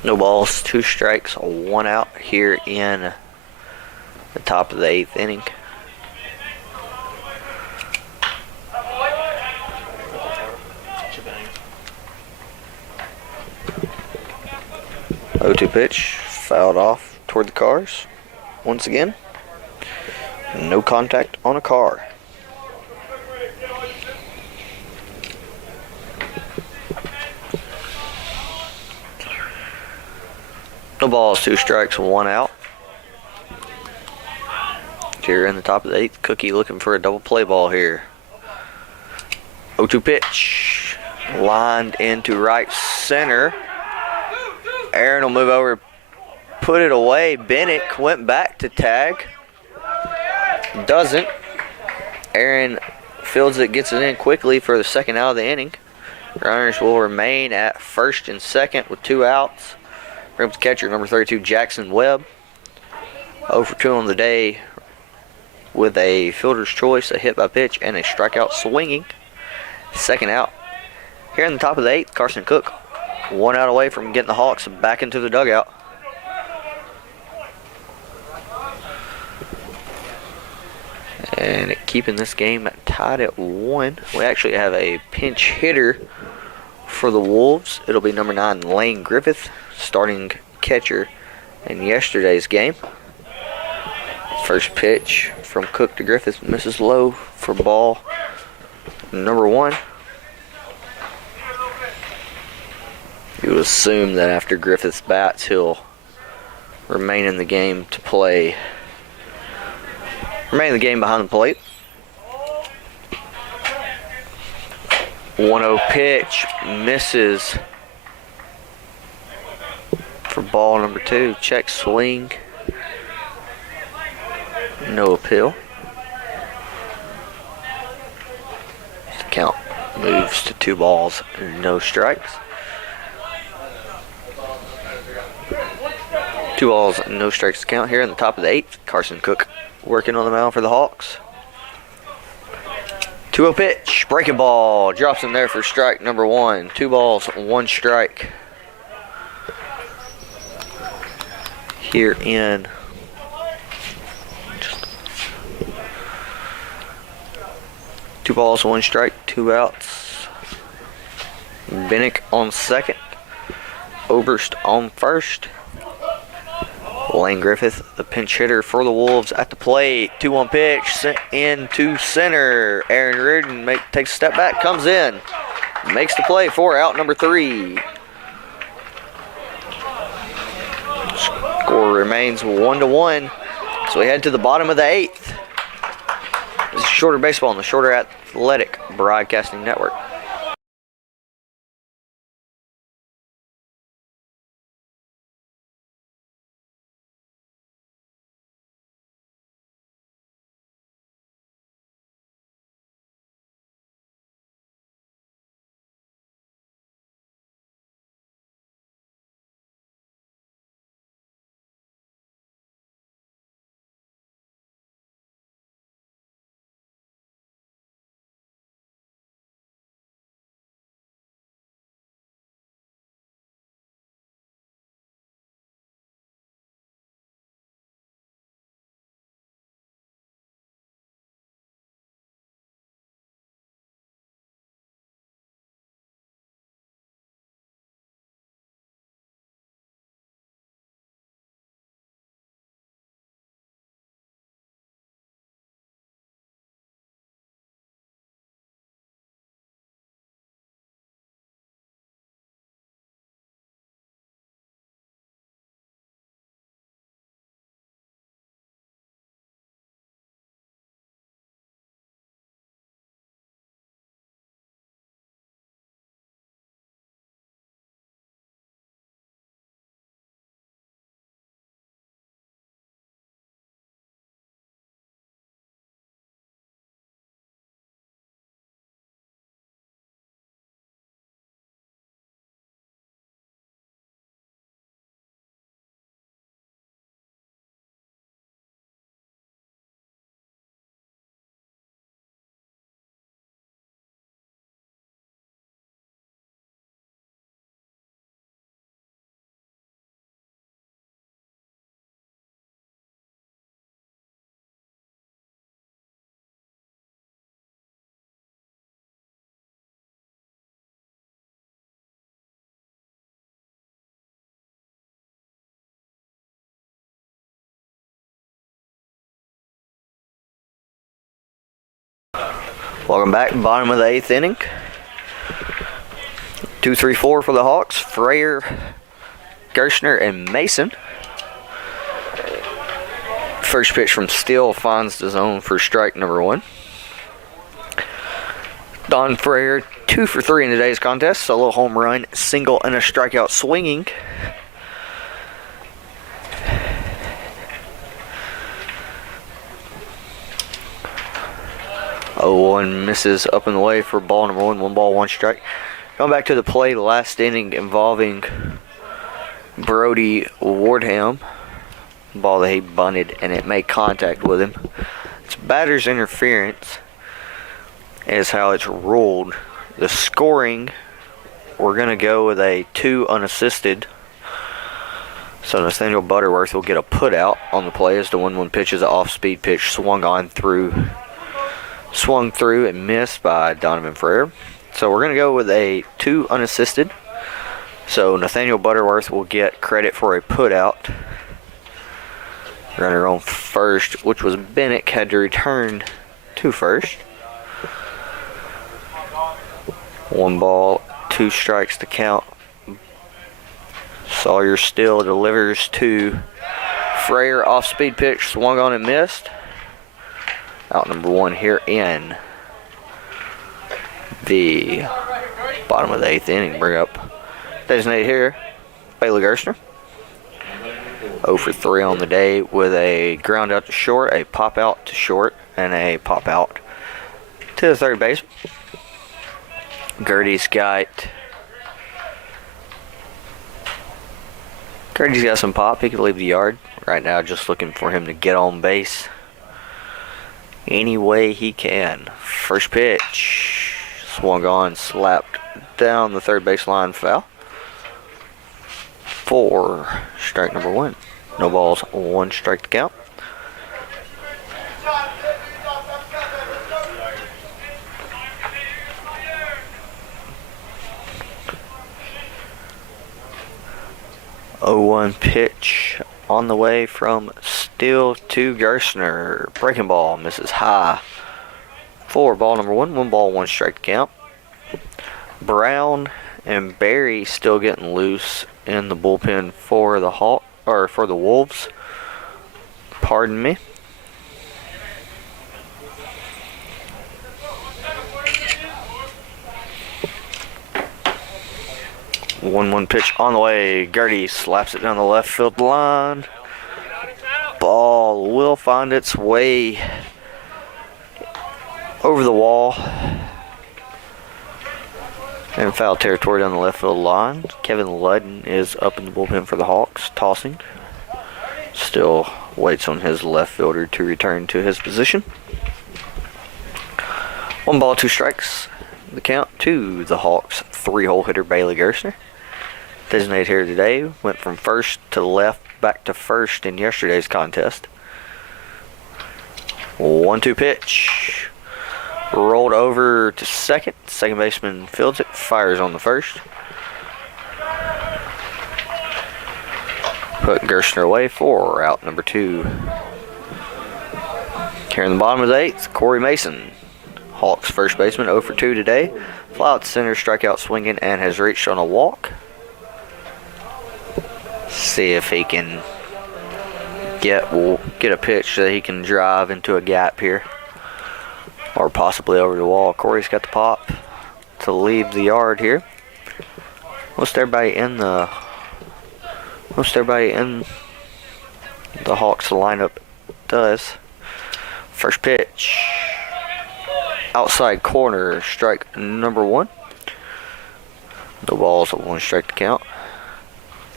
No balls, 2 strikes, 1 out here in the top of the 8th inning. O2 pitch, fouled off toward the cars. Once again, no contact on a car. No balls, 2 strikes, 1 out. Here in the top of the 8th, Cookie looking for a double play ball here. 0-2 pitch, lined into right center. Aaron will move over, put it away. Bennett went back to tag. Doesn't. Aaron fields it, gets it in quickly for the second out of the inning. Runners will remain at first and second with 2 outs. Bring up the catcher, number 32, Jackson Webb. 0 for 2 on the day with a fielder's choice, a hit by pitch, and a strikeout swinging. Second out. Here in the top of the 8th, Carson Cook. 1 out away from getting the Hawks back into the dugout. And keeping this game tied at 1. We actually have a pinch hitter for the Wolves. It'll be number 9, Lane Griffith, starting catcher in yesterday's game. First pitch from Cook to Griffith misses low for ball number 1. You would assume that after Griffith's bats, he'll remain in the game to play. Remain in the game behind the plate. 1-0 pitch misses for ball number 2. Check swing. No appeal. The count moves to 2 balls, no strikes. 2 balls, no strikes to count here in the top of the 8th. Carson Cook working on the mound for the Hawks. 2-0 pitch, breaking ball, drops him there for strike number 1. 2 balls, 1 strike. Here in two balls, 1 strike, 2 outs. Bennett on second. Oberst on first. Lane Griffith, the pinch hitter for the Wolves at the plate. 2-1 pitch sent into center. Aaron Reardon takes a step back, comes in, makes the play for out number 3. Score remains 1-1. So we head to the bottom of the 8th. This is Shorter Baseball on the Shorter Athletic Broadcasting Network. Welcome back, bottom of the 8th inning. 2-3-4 for the Hawks. Freyer, Gershner, and Mason. First pitch from Steele finds the zone for strike number 1. Don Freyer, 2 for 3 in today's contest. Solo home run, single, and a strikeout swinging. One misses up and away for ball number 1. 1 ball, 1 strike. Going back to the play, last inning involving Brody Wardham. Ball that he bunted and it made contact with him. It's batter's interference is how it's ruled. The scoring, we're going to go with a 2 unassisted. So Nathaniel Butterworth will get a put out on the play as the 1-1 pitch is an off-speed pitch swung through and missed by Donovan Freyer. So we're going to go with a 2 unassisted. So Nathaniel Butterworth will get credit for a put out. Runner on first, which was Bennett, had to return to first. 1 ball, 2 strikes to count. Sawyer still delivers to Freyer, off-speed pitch, swung on and missed. Out number 1 here in the bottom of the 8th inning. Bring up designated hitter Bailey Gerstner. 0 for 3 on the day with a ground out to short, a pop out to short, and a pop out to the third base. Gertie's got some pop. He could leave the yard. Right now, just looking for him to get on base any way he can. First pitch, swung on, slapped down the third baseline, foul. For strike number 1. No balls, 1 strike to count. Oh, 1 pitch on the way from Steele to Gerstner. Breaking ball misses high. For ball number 1, 1 ball, 1 strike to count. Brown and Barry still getting loose in the bullpen for the for the Wolves. Pardon me. One pitch on the way. Gertie slaps it down the left field line. Ball will find its way over the wall and foul territory down the left field line. Kevin Ludden is up in the bullpen for the Hawks, tossing. Still waits on his left fielder to return to his position. 1 ball, 2 strikes. The count to the Hawks 3-hole hitter Bailey Gerstner. Designated here today, went from first to left, back to first in yesterday's contest. 1-2 pitch. Rolled over to second. Second baseman fields it, fires on the first. Put Gerstner away for out number 2. Here in the bottom of the 8th, Corey Mason. Hawks first baseman 0 for 2 today. Fly out to center, strikeout swinging, and has reached on a walk. See if he can get a pitch that he can drive into a gap here, or possibly over the wall. Corey's got the pop to leave the yard here. Most everybody in the Hawks lineup does. First pitch, outside corner, strike number 1. The ball's a 1 strike to count.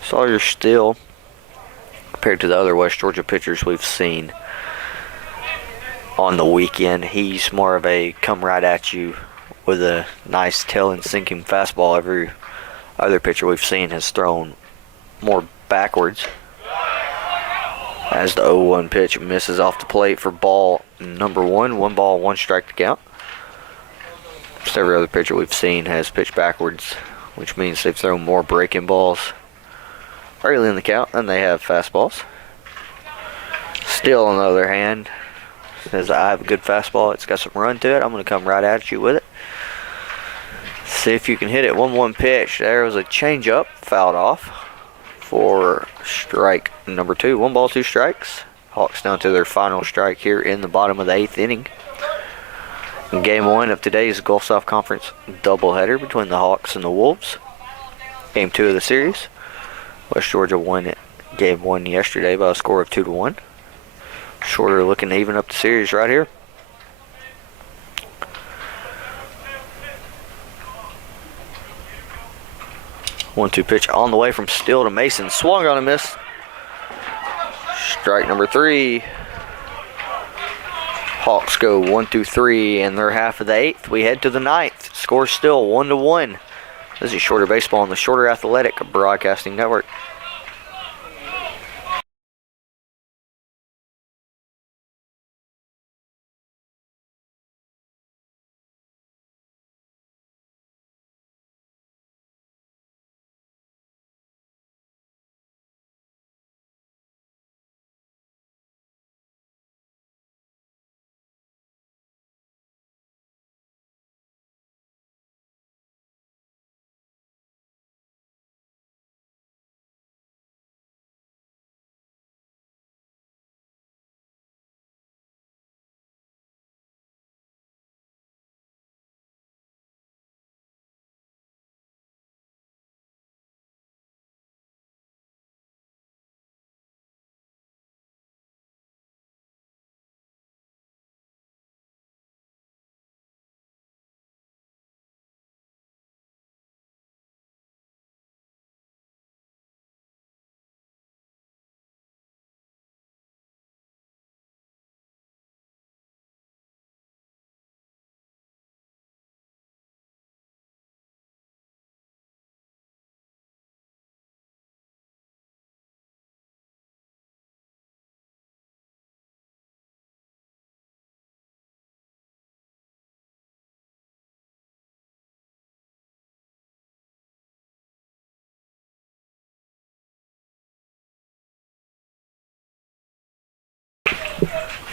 Sawyer Steele, compared to the other West Georgia pitchers we've seen on the weekend, he's more of a come right at you with a nice tail and sinking fastball. Every other pitcher we've seen has thrown more backwards. As the 0-1 pitch misses off the plate for ball number 1. 1 ball, 1 strike to count. Just every other pitcher we've seen has pitched backwards, which means they've thrown more breaking balls early in the count than they have fastballs. Steele, on the other hand, says, I have a good fastball. It's got some run to it. I'm going to come right at you with it. See if you can hit it. 1-1 pitch. There was a changeup, fouled off for strike number 2. 1 ball, 2 strikes. Hawks down to their final strike here in the bottom of the 8th inning. In game 1 of today's Gulf South Conference doubleheader between the Hawks and the Wolves. Game 2 of the series. West Georgia won game 1 yesterday by a score of 2-1. Shorter looking to even up the series right here. One-two pitch on the way from Steele to Mason. Swung on a miss. Strike number 3. Hawks go 1-3 in their half of the 8th. We head to the 9th. Score still 1-1. This is Shorter Baseball on the Shorter Athletic Broadcasting Network.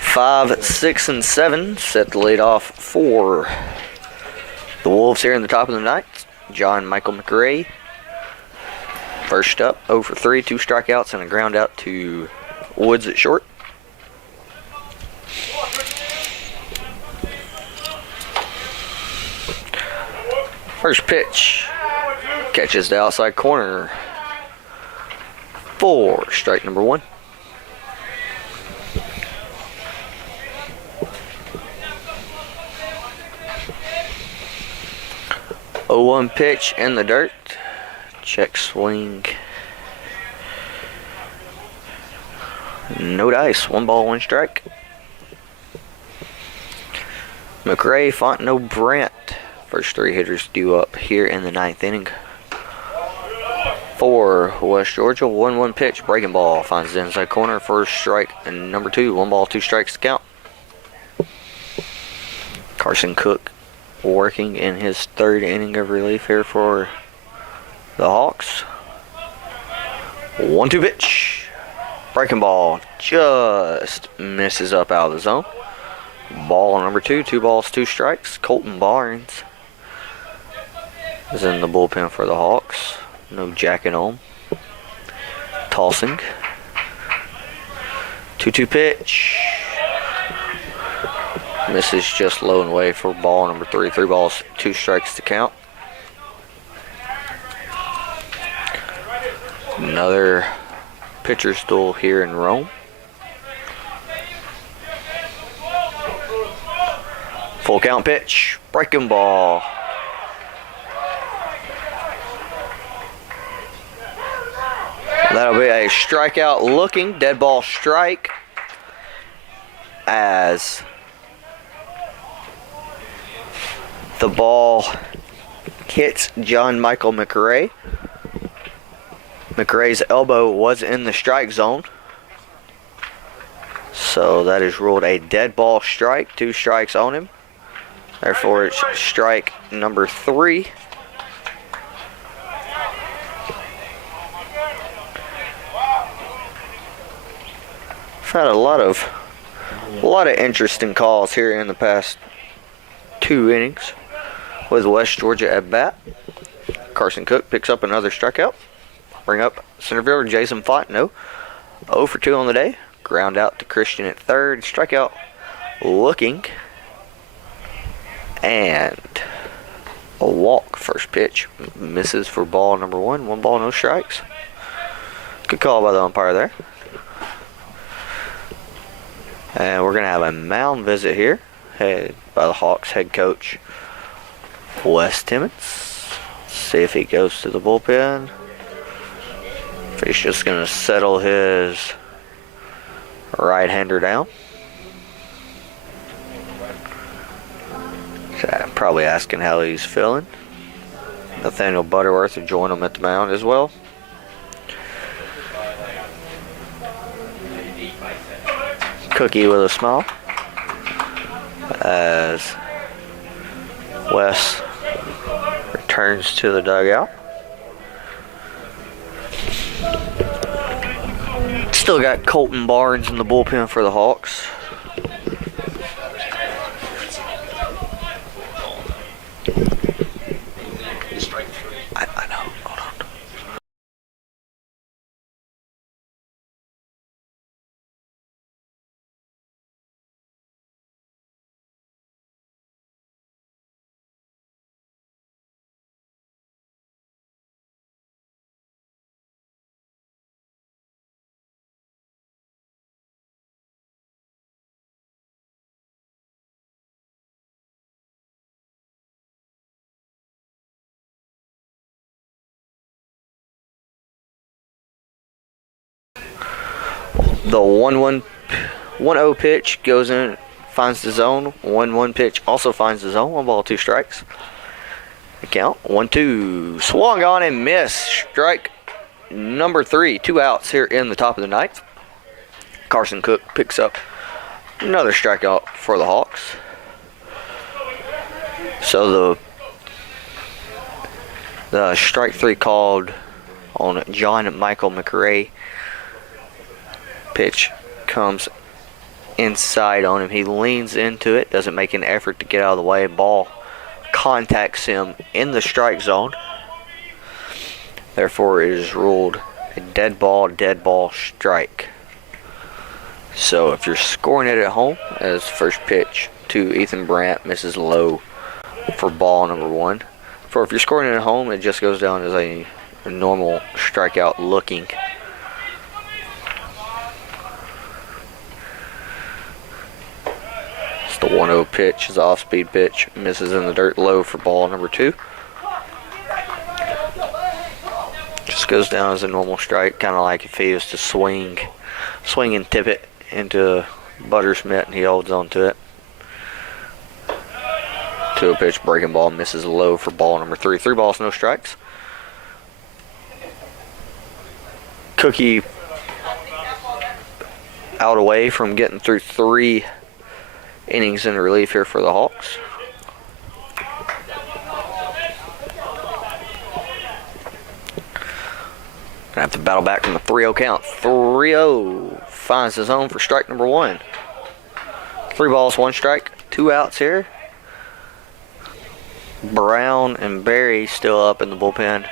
5, 6, and 7 set the lead off for the Wolves here in the top of the ninth. John Michael McRae. First up, 0 for 3, 2 strikeouts and a ground out to Woods at short. First pitch, catches the outside corner for strike number 1. Oh, 1 pitch in the dirt. Check swing. No dice. 1 ball, 1 strike. McRae, Fontenot, Brandt. First 3 hitters due up here in the 9th inning. For West Georgia, 1-1 pitch. Breaking ball. Finds the inside corner. First strike and number 2. 1 ball, 2 strikes to count. Carson Cook working in his 3rd inning of relief here for the Hawks. 1-2 pitch. Breaking ball just misses up out of the zone. Ball number 2, 2 balls, 2 strikes. Colton Barnes is in the bullpen for the Hawks. No jacket on. Tossing. 2-2 pitch. Misses just low and away for ball number 3. 3 balls, 2 strikes to count. Another pitcher's duel here in Rome. Full count pitch. Breaking ball. That'll be a strikeout looking. Dead ball strike as the ball hits John Michael McRae. McRae's elbow was in the strike zone. So that is ruled a dead ball strike. 2 strikes on him. Therefore, it's strike number 3. I've had a lot of interesting calls here in the past 2 innings with West Georgia at bat. Carson Cook picks up another strikeout. Bring up center fielder Jason Fontenot. 0 for 2 on the day. Ground out to Christian at 3rd. Strikeout looking. And a walk. First pitch misses for ball number 1. 1 ball, no strikes. Good call by the umpire there. And we're going to have a mound visit here, headed by the Hawks head coach Wes Timmons. See if he goes to the bullpen. If he's just going to settle his right-hander down. Probably asking how he's feeling. Nathaniel Butterworth will join him at the mound as well. Cookie with a smile as Wes returns to the dugout. Still got Colton Barnes in the bullpen for the Hawks. I know. Hold on. The 1-1-1-0 pitch goes in, finds the zone. 1-1 pitch also finds the zone. 1 ball, 2 strikes. The count 1-2. Swung on and missed. Strike number 3. 2 outs here in the top of the ninth. Carson Cook picks up another strikeout for the Hawks. So the strike 3 called on John Michael McRae. Pitch comes inside on him. He leans into it, doesn't make an effort to get out of the way. Ball contacts him in the strike zone. Therefore, it is ruled a dead ball strike. So if you're scoring it at home, as first pitch to Ethan Brandt misses low for ball number 1. For if you're scoring it at home, it just goes down as a normal strikeout looking. It's the 1-0 pitch, is an off-speed pitch, misses in the dirt low for ball number 2. Just goes down as a normal strike, kind of like if he was to swing and tip it into Butter's mitt and he holds on to it. 2-0 pitch, breaking ball, misses low for ball number 3. 3 balls, no strikes. Cookie out away from getting through 3 innings in relief here for the Hawks. Gonna have to battle back from the 3-0 count. 3-0 finds his own for strike number 1. 3 balls, 1 strike, 2 outs here. Brown and Barry still up in the bullpen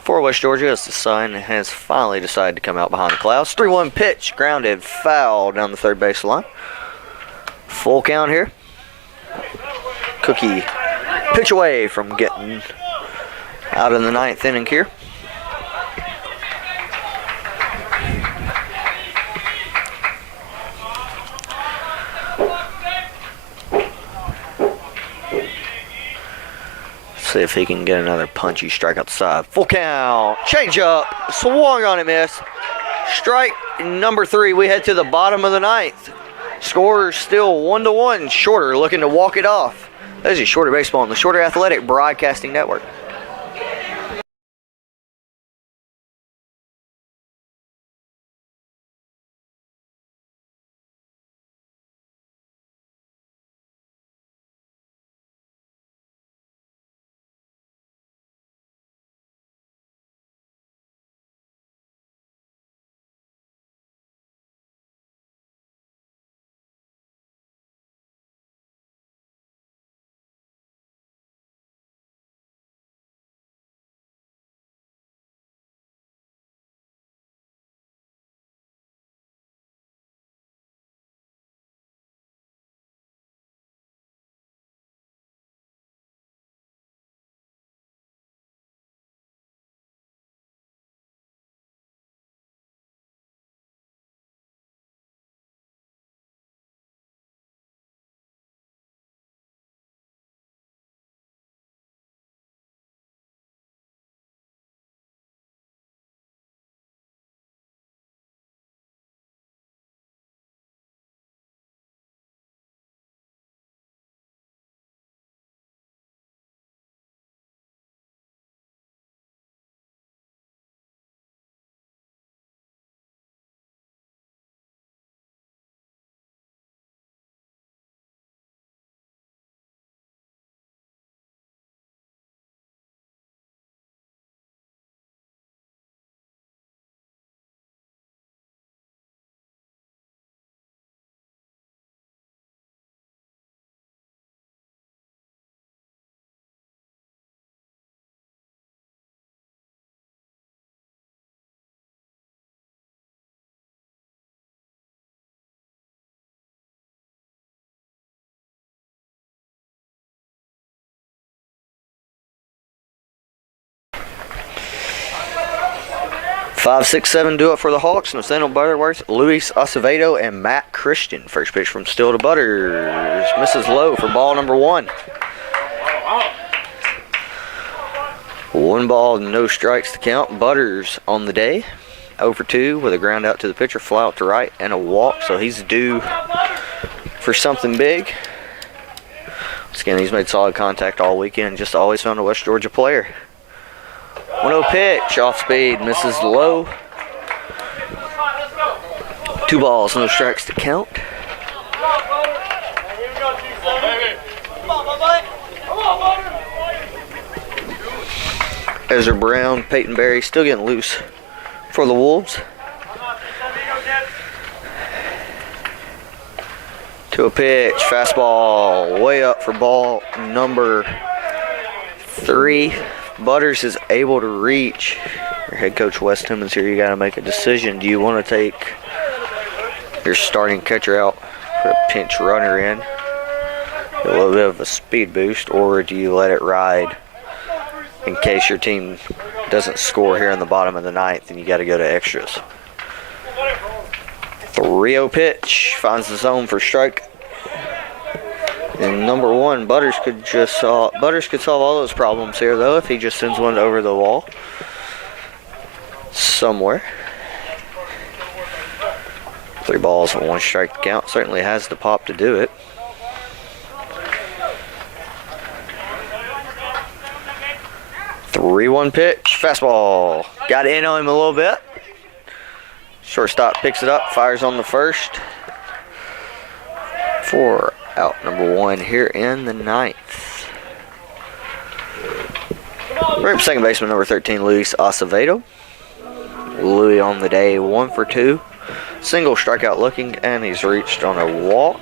for West Georgia as the sun has finally decided to come out behind the clouds. 3-1 pitch, grounded, foul down the third base line. Full count here. Cookie pitch away from getting out in the 9th inning here. See if he can get another punchy strike outside. Full count. Change up. Swung on it, miss. Strike number 3. We head to the bottom of the 9th. Score still 1-1. Shorter looking to walk it off. That is a Shorter Baseball on the Shorter Athletic Broadcasting Network. Five, six, seven do it for the Hawks. Nathaniel Butterworth, Luis Acevedo, and Matt Christian. First pitch from Still to Butters. Misses low for ball number 1. 1 ball, no strikes to count. Butters on the day. 0 for 2 with a ground out to the pitcher, fly out to right, and a walk. So he's due for something big. Once again, he's made solid contact all weekend. Just always found a West Georgia player. 1-0 pitch, off speed, misses low. 2 balls, no strikes to count. Ezra Brown, Peyton Berry still getting loose for the Wolves. To a pitch, fastball, way up for ball number 3. Butters is able to reach. Your head coach Wes Timmons here. You got to make a decision. Do you want to take your starting catcher out, put a pinch runner in, a little bit of a speed boost, or do you let it ride in case your team doesn't score here in the bottom of the 9th and you got to go to extras? 3-0 pitch, finds the zone for strike. And number 1, Butters could solve all those problems here though if he just sends one over the wall somewhere. 3 balls and 1 strike to count. Certainly has the pop to do it. Three-one pitch, fastball. Got in on him a little bit. Shortstop picks it up, fires on the first. 4 out, number 1 here in the 9th. We're up second baseman number 13, Luis Acevedo. Louis on the day, 1 for 2. Single strikeout looking, and he's reached on a walk.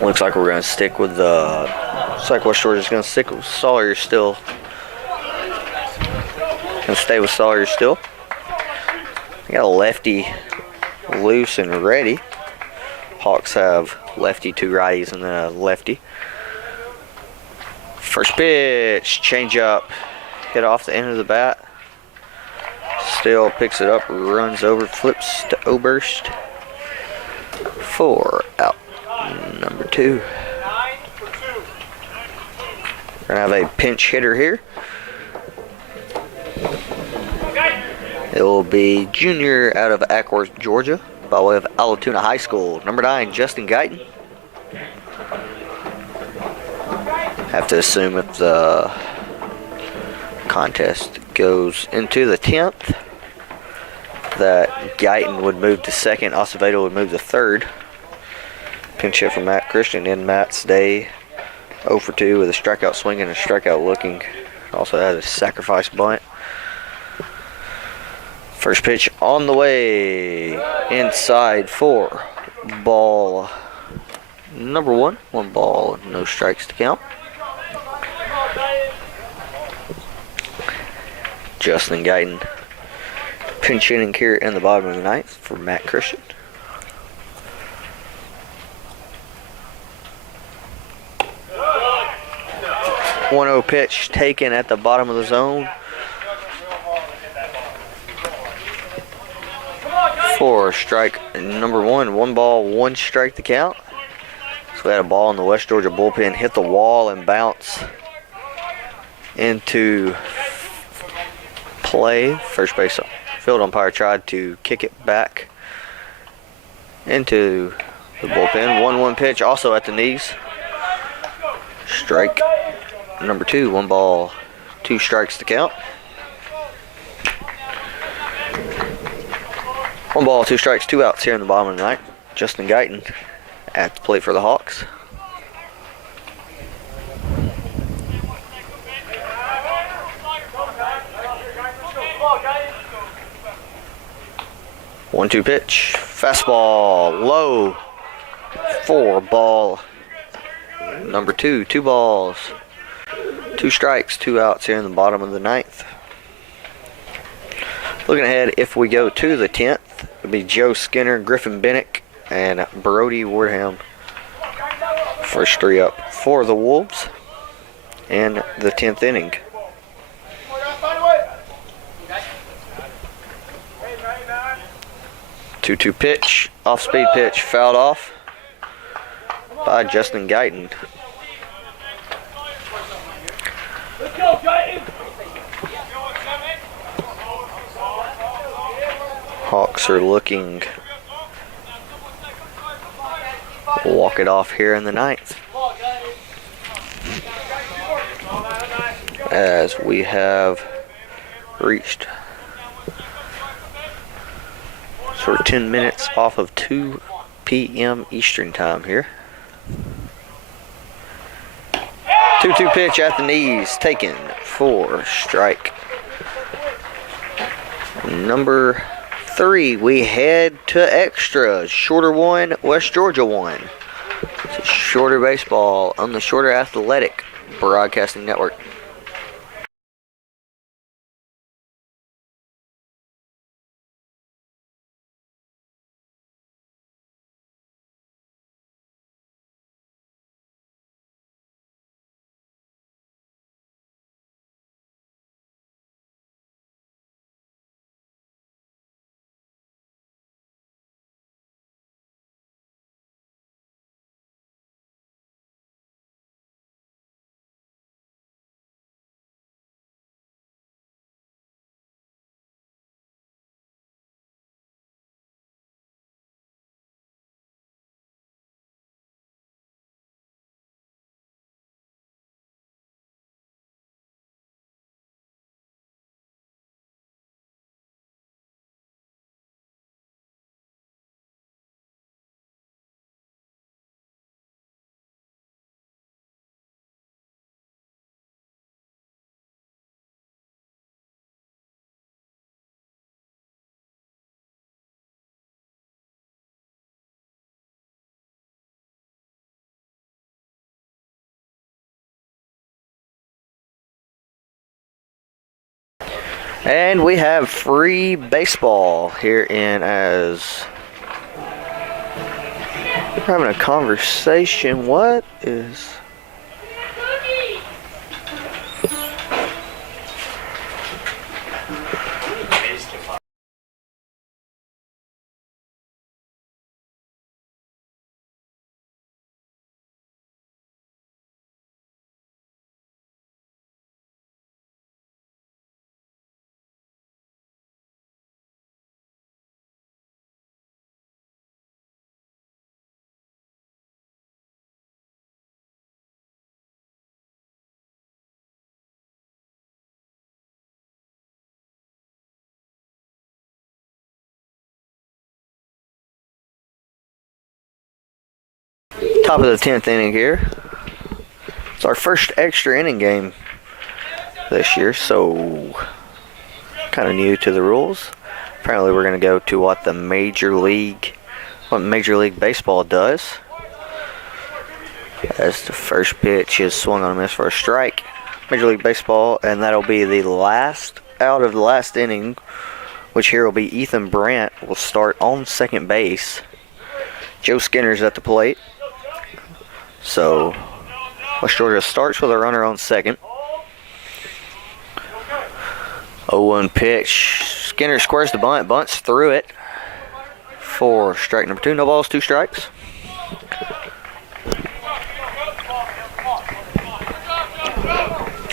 Looks like we're going to stick with the. Looks like West Georgia's going to stick with Sawyer still. Going to stay with Sawyer still. We got a lefty loose and ready. Hawks have lefty, 2 righties, and then a lefty. First pitch, change up, hit off the end of the bat. Still picks it up, runs over, flips to Oberst. 4 out, number 2. We're gonna have a pinch hitter here. It will be junior out of Ackworth, Georgia, by way of Allatoona High School. Number 9, Justin Guyton. Have to assume if the contest goes into the 10th, that Guyton would move to second, Acevedo would move to third. Pinch hit from Matt Christian in Matt's day, 0 for 2 with a strikeout swing and a strikeout looking. Also has a sacrifice bunt. First pitch on the way, inside for ball number 1. 1 ball, no strikes to count. Justin Guyton pinch hitting here in the bottom of the 9th for Matt Christian. One-0 pitch taken at the bottom of the zone. For strike number 1. 1 ball, 1 strike to count. So we had a ball in the West Georgia bullpen hit the wall and bounce into play. First base field umpire tried to kick it back into the bullpen. 1-1 pitch also at the knees. Strike number 2. 1 ball, 2 strikes to count. 1 ball, 2 strikes, 2 outs here in the bottom of the 9th. Justin Guyton at the plate for the Hawks. One-two pitch, fastball, low, 4 ball, number 2. 2 balls, 2 strikes, 2 outs here in the bottom of the 9th. Looking ahead, if we go to the 10th, it'll be Joe Skinner, Griffin Bennick, and Brody Wardham. First 3 up for the Wolves in the 10th inning. 2-2 pitch, off-speed pitch, fouled off by Justin Guyton. Hawks are looking to walk it off here in the 9th. As we have reached sort of 10 minutes off of 2 p.m. Eastern time here. 2-2 pitch at the knees, taken for strike number 3, we head to extras. Shorter 1, West Georgia 1. It's Shorter Baseball on the Shorter Athletic Broadcasting Network. And we have free baseball here in as we're having a conversation. What is... Top of the 10th inning here. It's our first extra inning game this year, so kind of new to the rules. Apparently we're going to go to what Major League Baseball does. As the first pitch is swung on a miss for a strike. Major League Baseball, and that'll be the last out of the last inning, which here will be Ethan Brandt will start on second base. Joe Skinner's at the plate. So West Georgia starts with a runner on second. 0-1 pitch. Skinner squares the bunt, bunts through it for strike number 2. No balls, 2 strikes.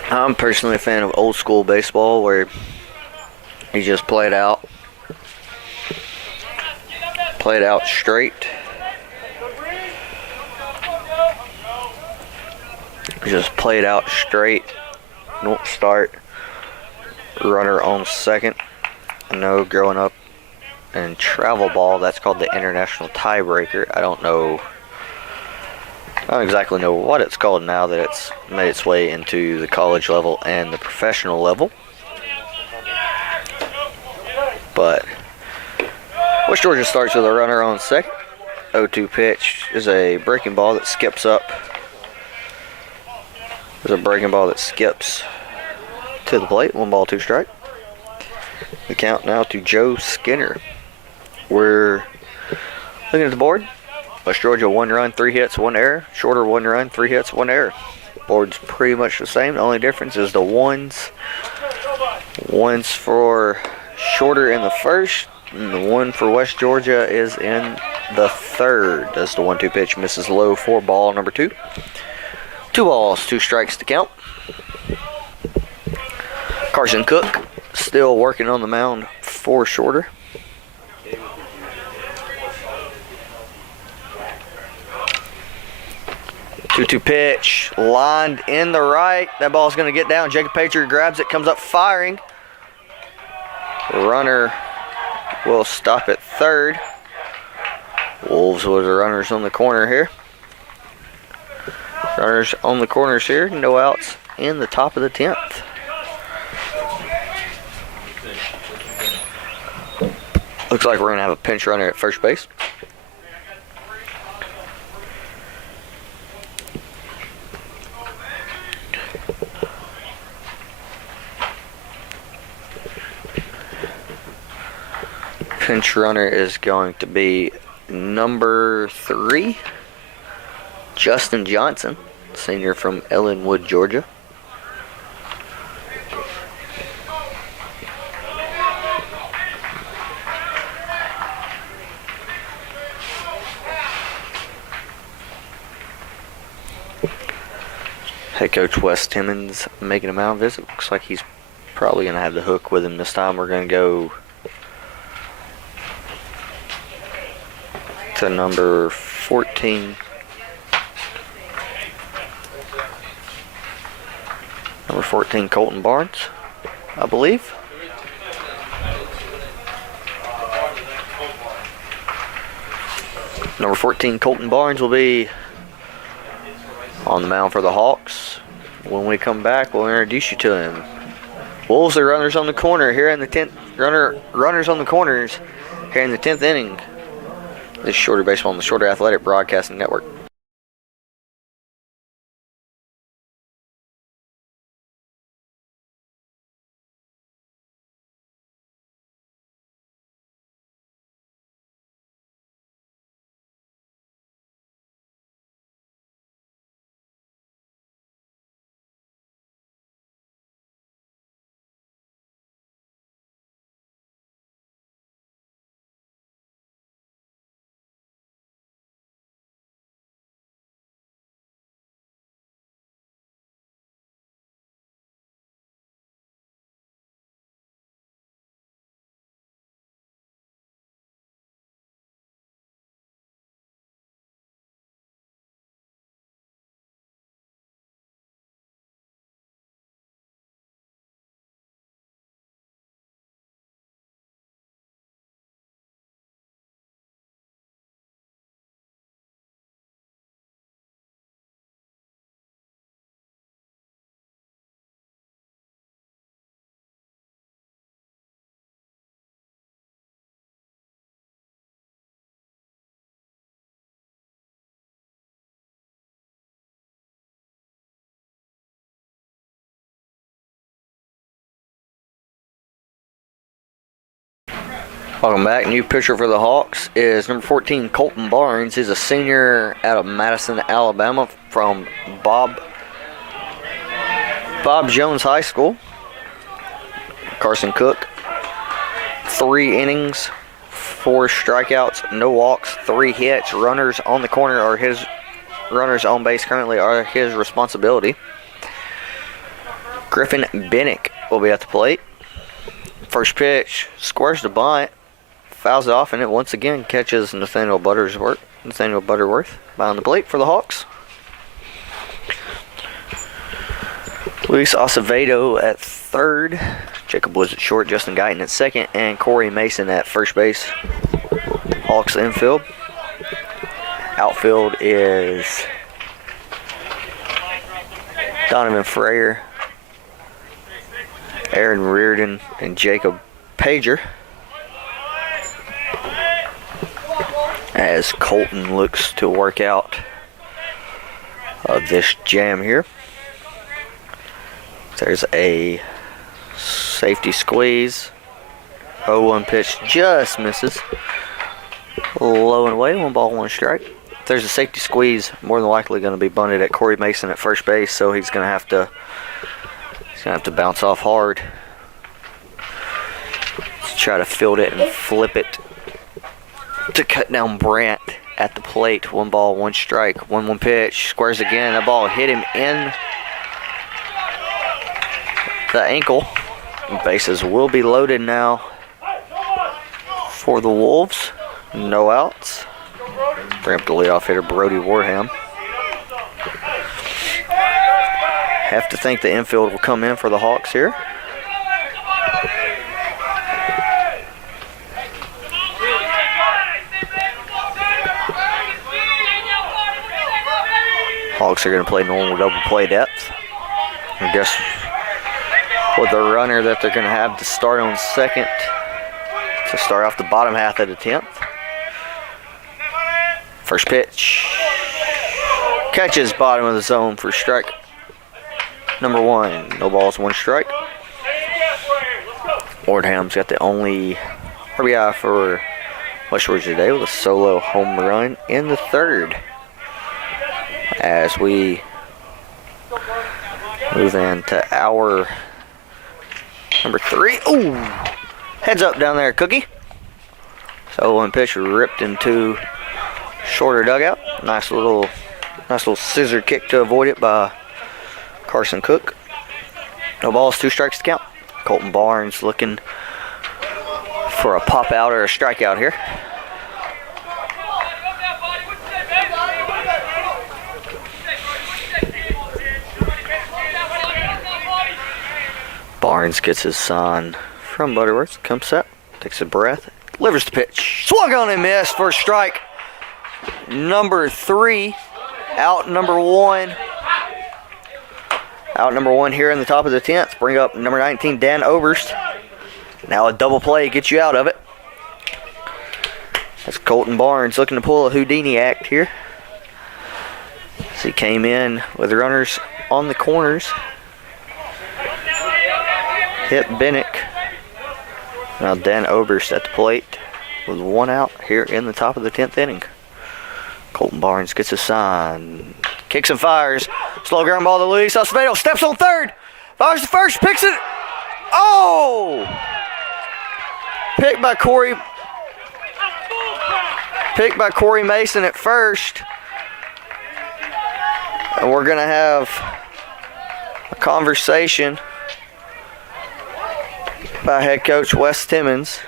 I'm personally a fan of old school baseball where you just play it out straight. Just play it out straight. Don't start runner on second. I know growing up in travel ball, that's called the international tiebreaker. I don't exactly know what it's called now that it's made its way into the college level and the professional level. But West Georgia starts with a runner on second. 0-2 pitch is a breaking ball that skips up. There's a breaking ball that skips to the plate. 1 ball, 2 strike. The count now to Joe Skinner. We're looking at the board. West Georgia 1 run, 3 hits, 1 error. Shorter 1 run, 3 hits, 1 error. Board's pretty much the same. The only difference is the ones. One's for Shorter in the first, and the one for West Georgia is in the third. That's the 1-2 pitch, misses low for ball number 2. 2 balls, 2 strikes to count. Carson Cook still working on the mound for Shorter. Two pitch, lined in the right. That ball's going to get down. Jacob Patriot grabs it, comes up firing. Runner will stop at third. Wolves with the runners on the corner here. Runners on the corners here. No outs in the top of the 10th. Looks like we're going to have a pinch runner at first base. Pinch runner is going to be number 3, Justin Johnson, senior from Ellenwood, Georgia. Head coach Wes Timmons making a mound visit. Looks like he's probably going to have the hook with him this time. We're going to go to number 14. Number 14, Colton Barnes, I believe. Number 14, Colton Barnes will be on the mound for the Hawks. When we come back, we'll introduce you to him. Wolves are runners on the corner here in the 10th. Runners on the corners here in the 10th inning. This is Shorter Baseball on the Shorter Athletic Broadcasting Network. Welcome back. New pitcher for the Hawks is number 14, Colton Barnes. He's a senior out of Madison, Alabama from Bob Jones High School. Carson Cook, 3 innings, 4 strikeouts, no walks, 3 hits. Runners on the corner are his, runners on base currently are his responsibility. Griffin Bennick will be at the plate. First pitch, squares the bunt, fouls it off, and it once again catches Nathaniel Butterworth behind the plate for the Hawks. Luis Acevedo at third, Jacob Woods at short, Justin Guyton at second, and Corey Mason at first base. Hawks infield. Outfield is Donovan Freyer, Aaron Reardon, and Jacob Pager. As Colton looks to work out this jam here. There's a safety squeeze. 0-1 pitch just misses. Low and away, 1 ball, 1 strike. If there's a safety squeeze, more than likely going to be bunted at Corey Mason at first base, so he's going to have to bounce off hard. Let's try to field it and flip it to cut down Brandt at the plate. 1 ball, 1 strike. 1-1 pitch. Squares again. That ball hit him in the ankle. Bases will be loaded now for the Wolves. No outs. Bring up the leadoff hitter, Brody Warham. Have to think the infield will come in for the Hawks here. Hawks are going to play normal double play depth. I guess with the runner that they're going to have to start on second to start off the bottom half of the 10th. First pitch. Catches bottom of the zone for strike number 1. No balls, 1 strike. Wardham's got the only RBI for West Georgia today with a solo home run in the 3rd. As we move into hour number 3. Ooh! Heads up down there, Cookie. So one pitch ripped into shorter dugout. Nice little scissor kick to avoid it by Carson Cook. No balls, 2 strikes to count. Colton Barnes looking for a pop out or a strikeout here. Barnes gets his sign from Butterworth. Comes up, takes a breath, delivers the pitch. Swung on and missed for strike number 3. Out number 1. Out number 1 here in the top of the 10th. Bring up number 19, Dan Oberst. Now a double play gets you out of it. That's Colton Barnes looking to pull a Houdini act here. So he came in with runners on the corners. Hit Bennick. Now Dan Oberst at the plate with 1 out here in the top of the 10th inning. Colton Barnes gets a sign. Kicks and fires. Slow ground ball to Luis Acevedo. Steps on 3rd. Fires to 1st. Picks it. Oh! Picked by Corey Mason at 1st. And we're going to have a conversation by head coach Wes Timmons.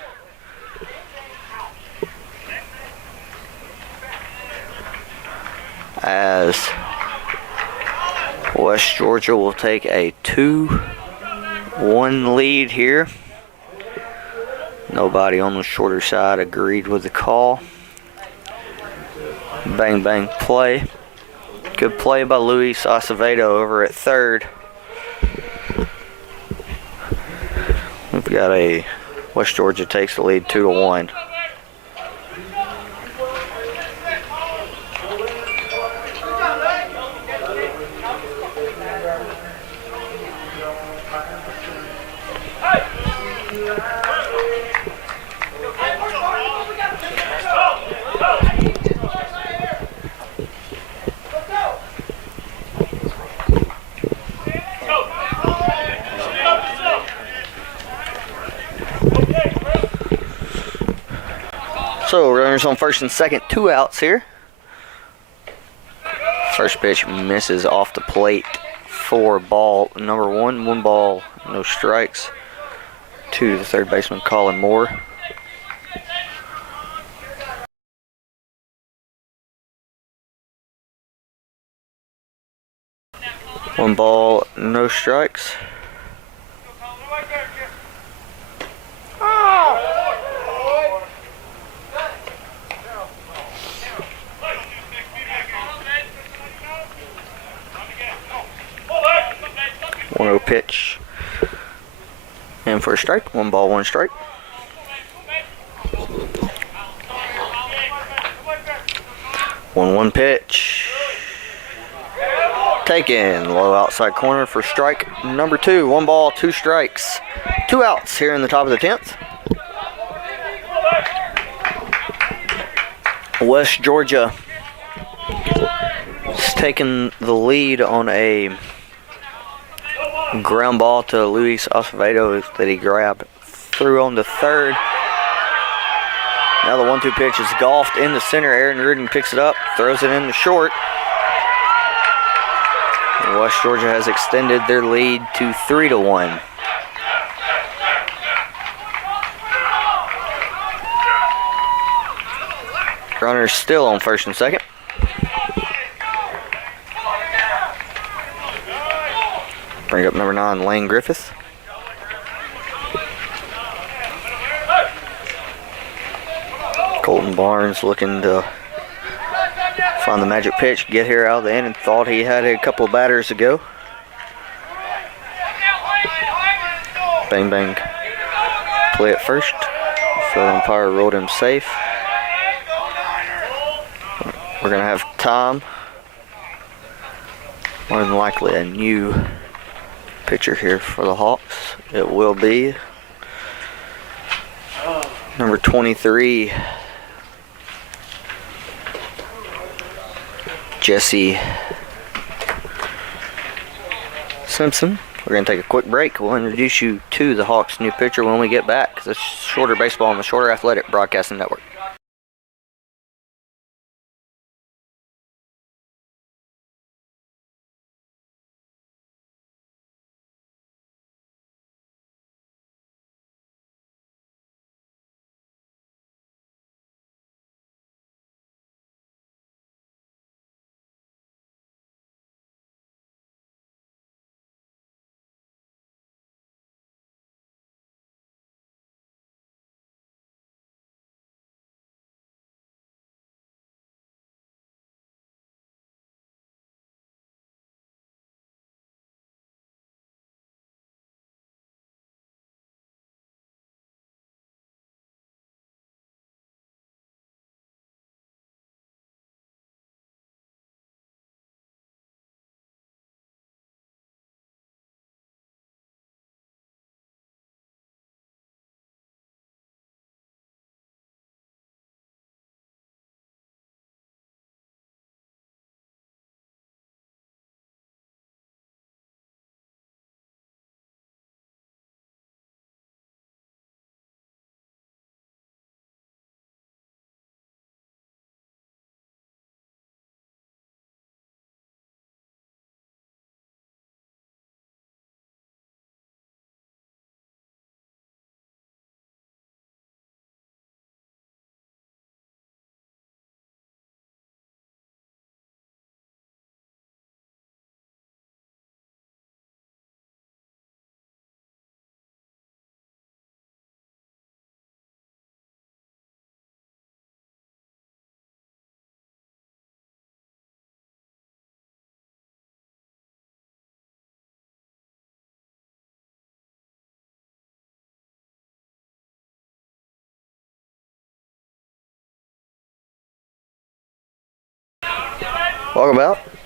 As West Georgia will take a 2-1 lead here. Nobody on the shorter side agreed with the call. Bang bang play. Good play by Luis Acevedo over at 3rd. We've got a West Georgia takes the lead 2-1. So runners on 1st and 2nd, 2 outs here. First pitch misses off the plate for ball number 1. 1 ball, no strikes to the 3rd baseman, Colin Moore. One ball, no strikes. One-oh pitch. And for a strike. 1 ball, 1 strike. One pitch. Taken. Low outside corner for strike number 2. 1 ball, 2 strikes. 2 outs here in the top of the 10th. West Georgia has taken the lead on a ground ball to Luis Acevedo that he grabbed through on the 3rd. Now the 1-2 pitch is golfed in the center. Aaron Rudin picks it up, throws it in the short. West Georgia has extended their lead to 3-1. Runners still on 1st and 2nd. Bring up number 9, Lane Griffith. Colton Barnes looking to find the magic pitch, get here out of the inning. Thought he had a couple batters ago. Bang bang. Play at 1st Field umpire ruled him safe. We're going to have Tom. More than likely a new pitcher here for the Hawks. It will be number 23, Jesse Simpson. We're going to take a quick break. We'll introduce you to the Hawks' new pitcher when we get back. This is Shorter Baseball on the Shorter Athletic Broadcasting Network.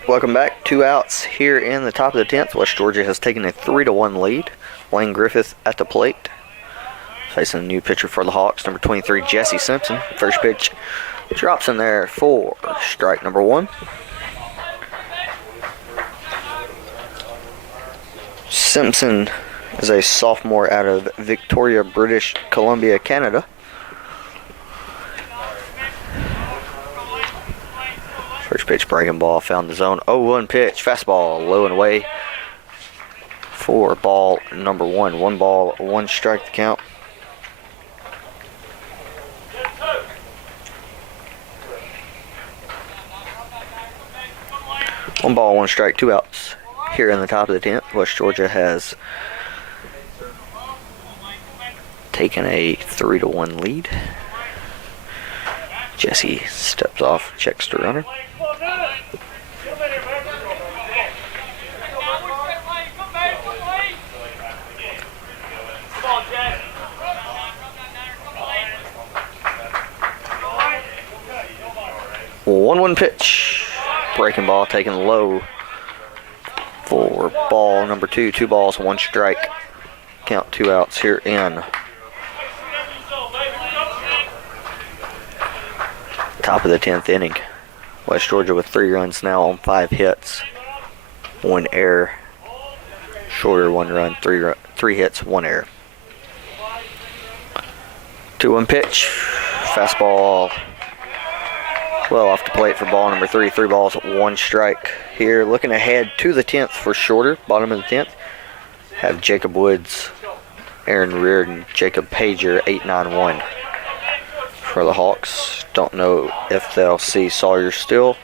Welcome back. 2 outs here in the top of the 10th. West Georgia has taken a 3-1 lead. Wayne Griffith at the plate, facing a new pitcher for the Hawks, number 23, Jesse Simpson. First pitch drops in there for strike number 1. Simpson is a sophomore out of Victoria, British Columbia, Canada. First pitch, breaking ball, found the zone. 0-1 pitch, fastball, low and away for ball number 1. 1 ball, 1 strike to count. One ball, 1 strike, 2 outs. Here in the top of the 10th, West Georgia has taken a 3-1 lead. Jesse steps off, checks the runner. One pitch, breaking ball taken low for ball number 2. 2 balls, 1 strike. Count 2 outs here in top of the 10th inning. West Georgia with 3 runs now on 5 hits, 1 error. Shorter 1 run, 3 hits, 1 error. 2-1 pitch, fastball well off the plate for ball number 3. 3 balls, 1 strike. Here looking ahead to the 10th for Shorter, bottom of the 10th. Have Jacob Woods, Aaron Reardon, Jacob Pager, 8-9-1 for the Hawks. Don't know if they'll see Sawyer still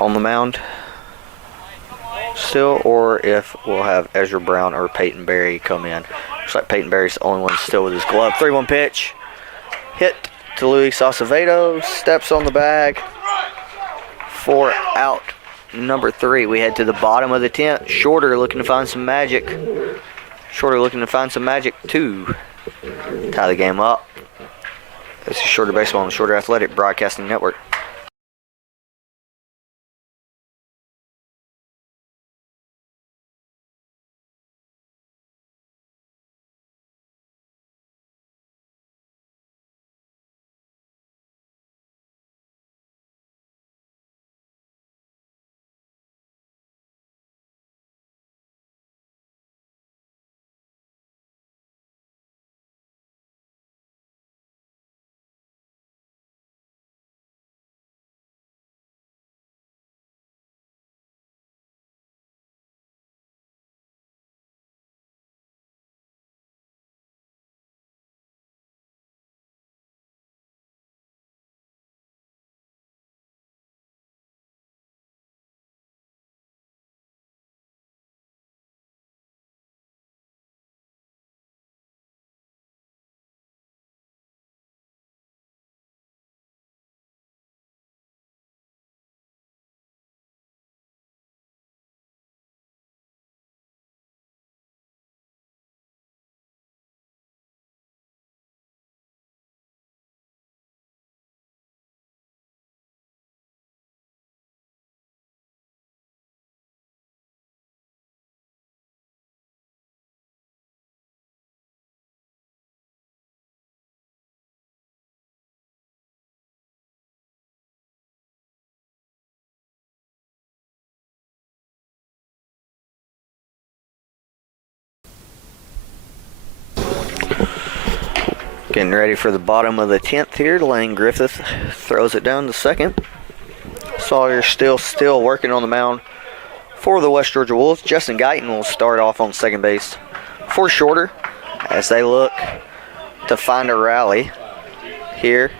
on the mound still, or if we'll have Ezra Brown or Peyton Berry come in. Looks like Peyton Berry's the only one still with his glove. 3-1 pitch, hit to Luis Acevedo, steps on the bag for out number 3. We head to the bottom of the 10th. Shorter looking to find some magic. Shorter looking to find some magic to Tie the game up. This is Shorter Baseball on the Shorter Athletic Broadcasting Network. Getting ready for the bottom of the 10th here. Lane Griffith throws it down to second. Sawyer still working on the mound for the West Georgia Wolves. Justin Guyton will start off on second base for Shorter as they look to find a rally here.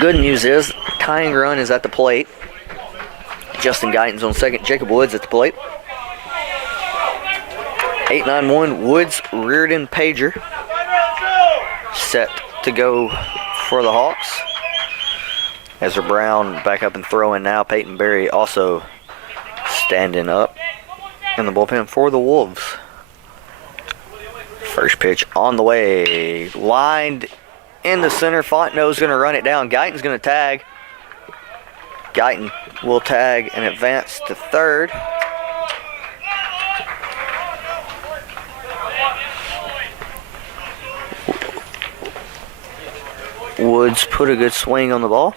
Good news is tying run is at the plate. Justin Guyton's on second. Jacob Woods at the plate. 8-9-1 Woods, Reardon, Pager set to go for the Hawks. Ezra Brown back up and throwing now. Peyton Berry also standing up in the bullpen for the Wolves. First pitch on the way. Lined in the center. Fontenot's going to run it down. Guyton's going to tag. Guyton will tag and advance to third. Woods put a good swing on the ball.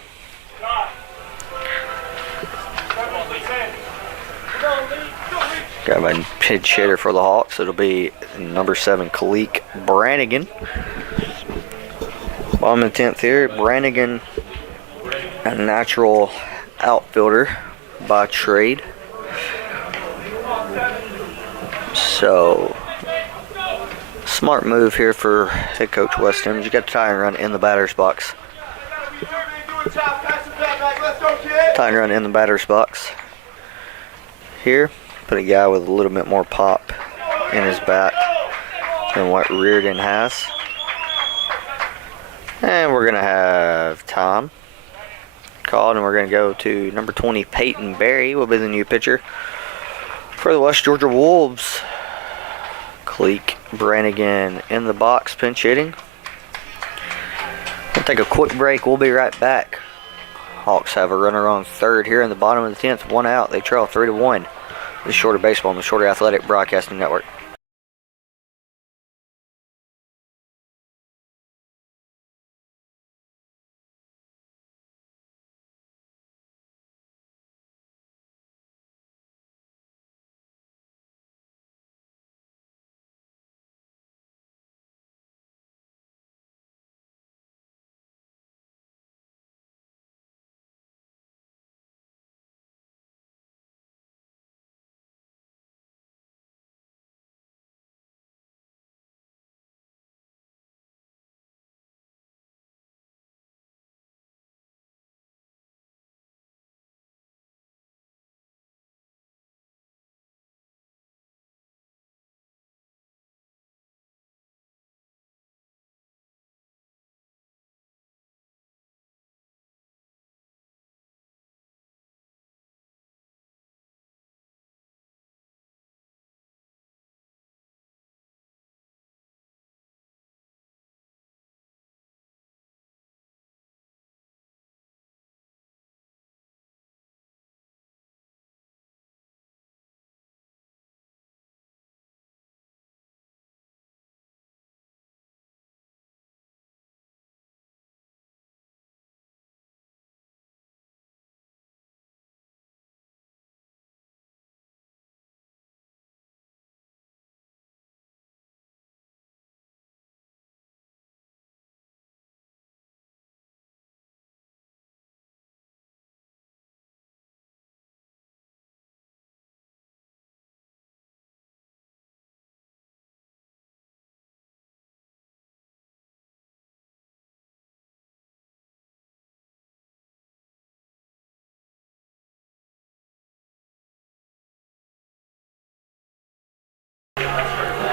Got my pinch hitter for the Hawks. It'll be number 7, Kalik Brannigan. Bottom of the 10th here. Brannigan, a natural outfielder by trade. So, smart move here for head coach West Sims. You got the tying run in the batter's box. Tying run in the batter's box. Here, put a guy with a little bit more pop in his bat than what Reardon has. And we're going to have time called, and we're going to go to number 20, Peyton Berry will be the new pitcher for the West Georgia Wolves. Cleek Brannigan in the box, pinch hitting. We'll take a quick break. We'll be right back. Hawks have a runner on third here in the bottom of the 10th. One out. They trail 3-1. This is Shorter Baseball on the Shorter Athletic Broadcasting Network.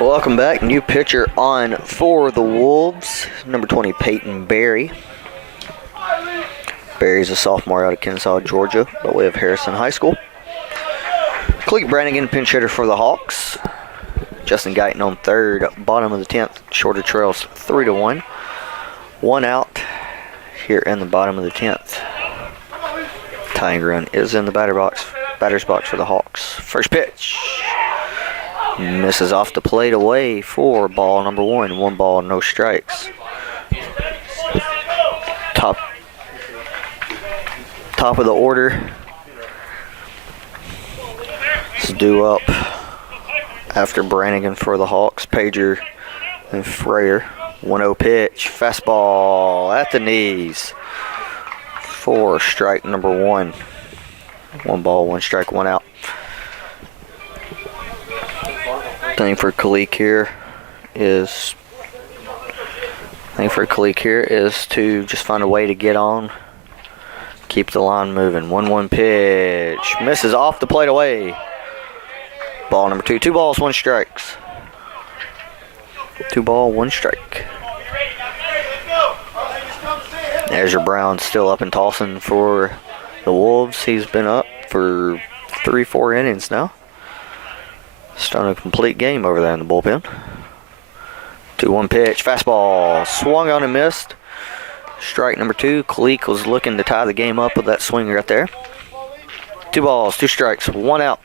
Welcome back. New pitcher on for the Wolves, number 20, Peyton Berry. Berry's a sophomore out of Kennesaw, Georgia, by way of Harrison High School. Cleek Brannigan, pinch hitter for the Hawks. Justin Guyton on third, bottom of the 10th. Shorter trails 3-1. 1 out here in the bottom of the 10th. Tying run is in the batter's box for the Hawks. First pitch. Misses off the plate away for ball number 1. 1 ball, no strikes. Top of the order. It's due up after Brannigan for the Hawks. Pager and Frayer. 1-0 pitch. Fastball at the knees for strike number 1. 1 ball, 1 strike, 1 out. Thing for Kalik here is to just find a way to get on, keep the line moving. 1-1 pitch, misses off the plate away. Ball number 2. 2 balls, 1 strikes. 2 ball, 1 strike. Ezra Brown still up and tossing for the Wolves. He's been up for 3-4 innings now. Starting a complete game over there in the bullpen. 2-1 pitch, fastball, swung on and missed. Strike number 2. Kalik was looking to tie the game up with that swing right there. 2 balls, 2 strikes, 1 out.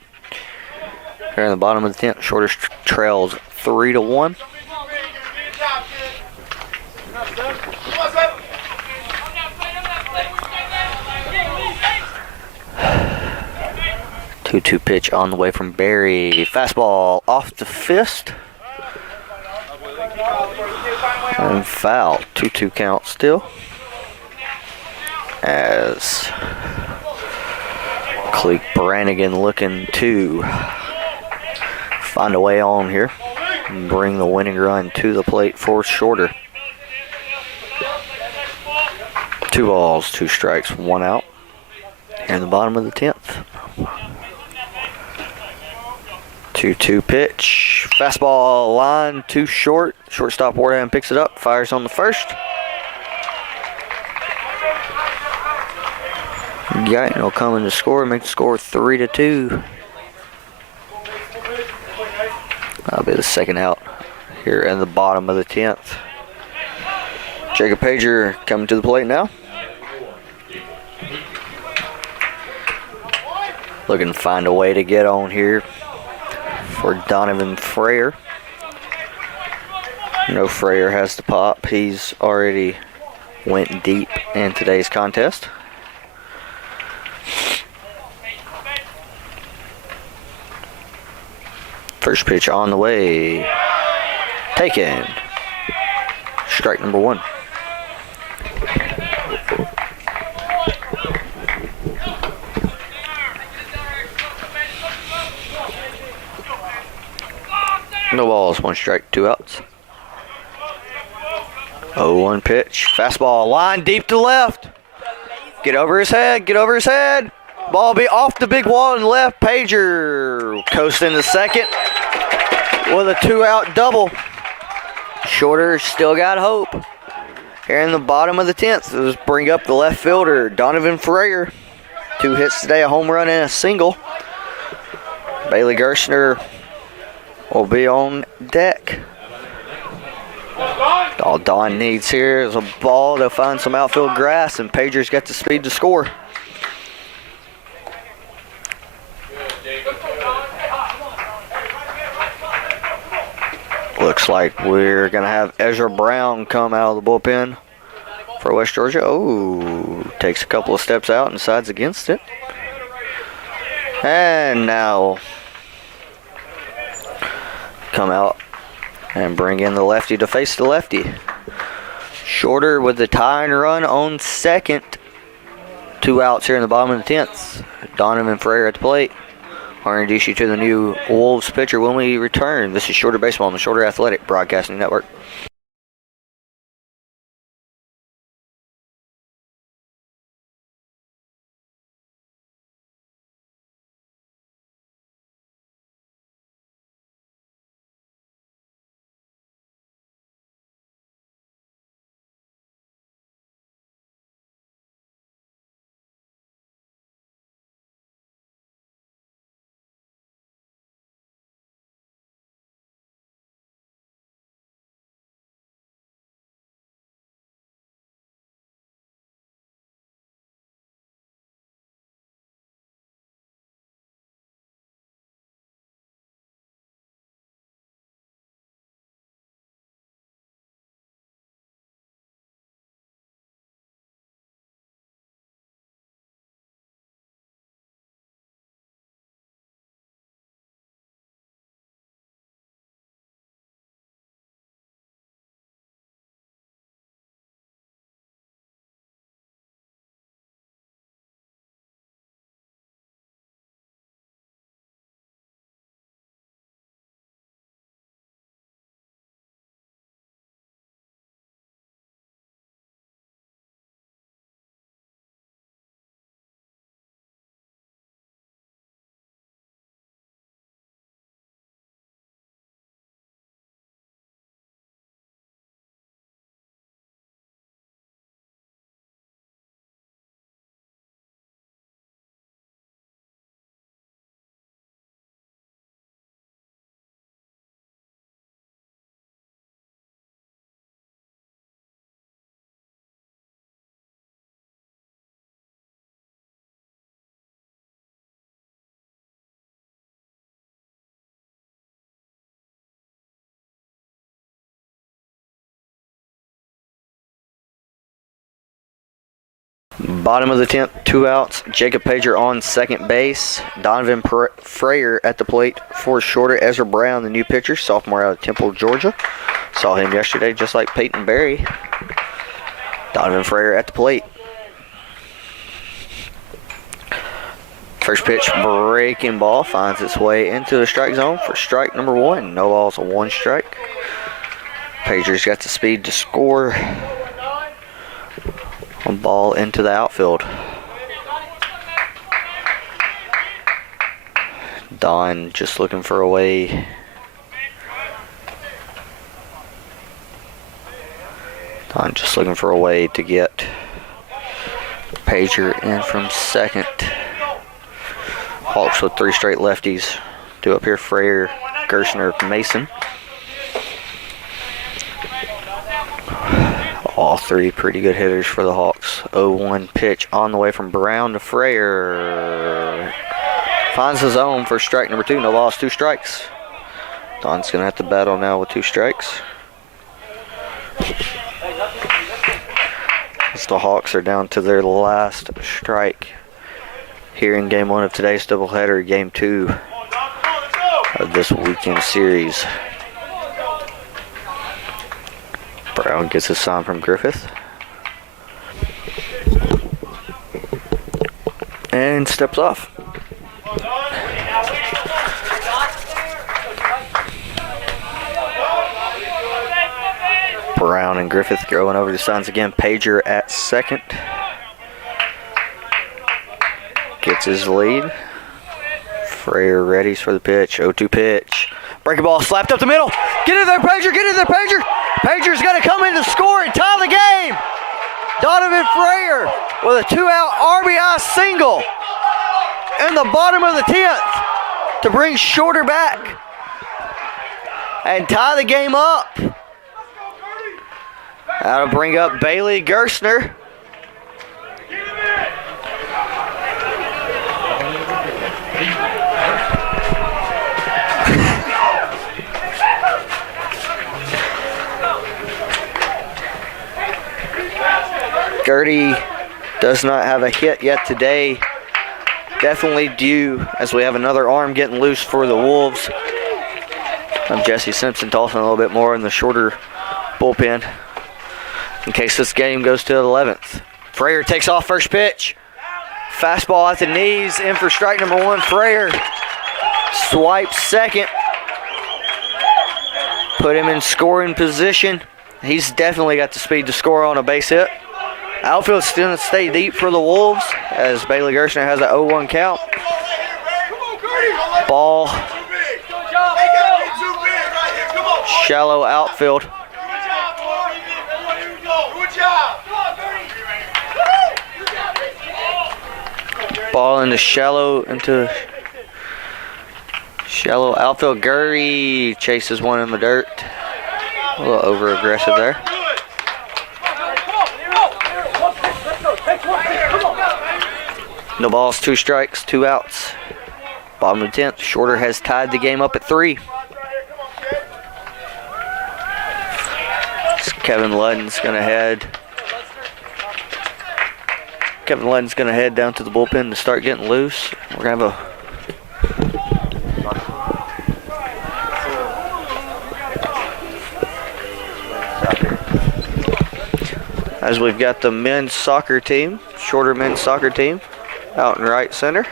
Here in the bottom of the 10th, shorter trails 3-1. Two pitch on the way from Barry. Fastball off the fist. And foul. 2-2 count still. As Cleek Brannigan looking to find a way on here and bring the winning run to the plate for Shorter. 2 balls, 2 strikes, 1 out. Here in the bottom of the 10th. 2-2 pitch. Fastball line too short. Shortstop Wardham picks it up. Fires on the first. Guyton will come in to score. Make the score 3-2. That'll be the second out here in the bottom of the 10th. Jacob Pager coming to the plate now. Looking to find a way to get on here for Donovan Frayer. No, Frayer has the pop. He's already went deep in today's contest. First pitch on the way. Taken. Strike number 1. No balls, 1 strike, 2 outs. 0-1 pitch. Fastball line deep to left. Get over his head. Get over his head. Ball be off the big wall and left. Pager coasting the second with a 2-out double. Shorter still got hope. Here in the bottom of the 10th, let's bring up the left fielder, Donovan Frayer. 2 hits today, a home run and a single. Bailey Gerstner will be on deck. All Don needs here is a ball to find some outfield grass, and Pager's got the speed to score. Looks like we're going to have Ezra Brown come out of the bullpen for West Georgia. Oh, takes a couple of steps out and decides against it. And now come out and bring in the lefty to face the lefty. Shorter with the tying run on second. 2 outs here in the bottom of the 10th. Donovan Frayer at the plate. I'll introduce you to the new Wolves pitcher when we return. This is Shorter Baseball on the Shorter Athletic Broadcasting Network. Bottom of the 10th, 2 outs. Jacob Pager on second base. Donovan Frayer at the plate for shorter. Ezra Brown, the new pitcher, sophomore out of Temple, Georgia. Saw him yesterday, just like Peyton Berry. Donovan Frayer at the plate. First pitch, breaking ball, finds its way into the strike zone for strike number 1. No balls, 1 strike. Pager's got the speed to score. A ball into the outfield. Don just looking for a way. Don just looking for a way to get Pager in from second. Hawks with 3 straight lefties. 2 up here, Frayer, Gershner, Mason. All 3 pretty good hitters for the Hawks. 0-1 pitch on the way from Brown to Frayer. Finds the zone for strike number 2. No balls, 2 strikes. Don's going to have to battle now with 2 strikes. As the Hawks are down to their last strike here in game 1 of today's doubleheader, game 2 of this weekend series. Brown gets a sign from Griffith. And steps off. Brown and Griffith going over the signs again. Pager at second. Gets his lead. Frayer readies for the pitch. 0-2 pitch. Breaking ball slapped up the middle. Get in there, Pager. Get in there, Pager. Pager's got to come in to score and tie the game. Donovan Frayer with a 2-out RBI single in the bottom of the 10th to bring Shorter back and tie the game up. That'll bring up Bailey Gerstner. Gertie does not have a hit yet today. Definitely due as we have another arm getting loose for the Wolves. Jesse Simpson tossing a little bit more in the Shorter bullpen in case this game goes to the 11th. Frayer takes off first pitch. Fastball at the knees, in for strike number 1. Frayer swipes second. Put him in scoring position. He's definitely got the speed to score on a base hit. Outfield's still going to stay deep for the Wolves as Bailey Gershner has an 0-1 count. Ball. Shallow outfield. Ball into shallow outfield. Gurry chases one in the dirt. A little over aggressive there. No balls, 2 strikes, 2 outs. Bottom of the 10th. Shorter has tied the game up at 3. Kevin Ludden's going to head. Kevin Ludden's going to head down to the bullpen to start getting loose. We're going to have as we've got the men's soccer team, Shorter men's soccer team, out in right center,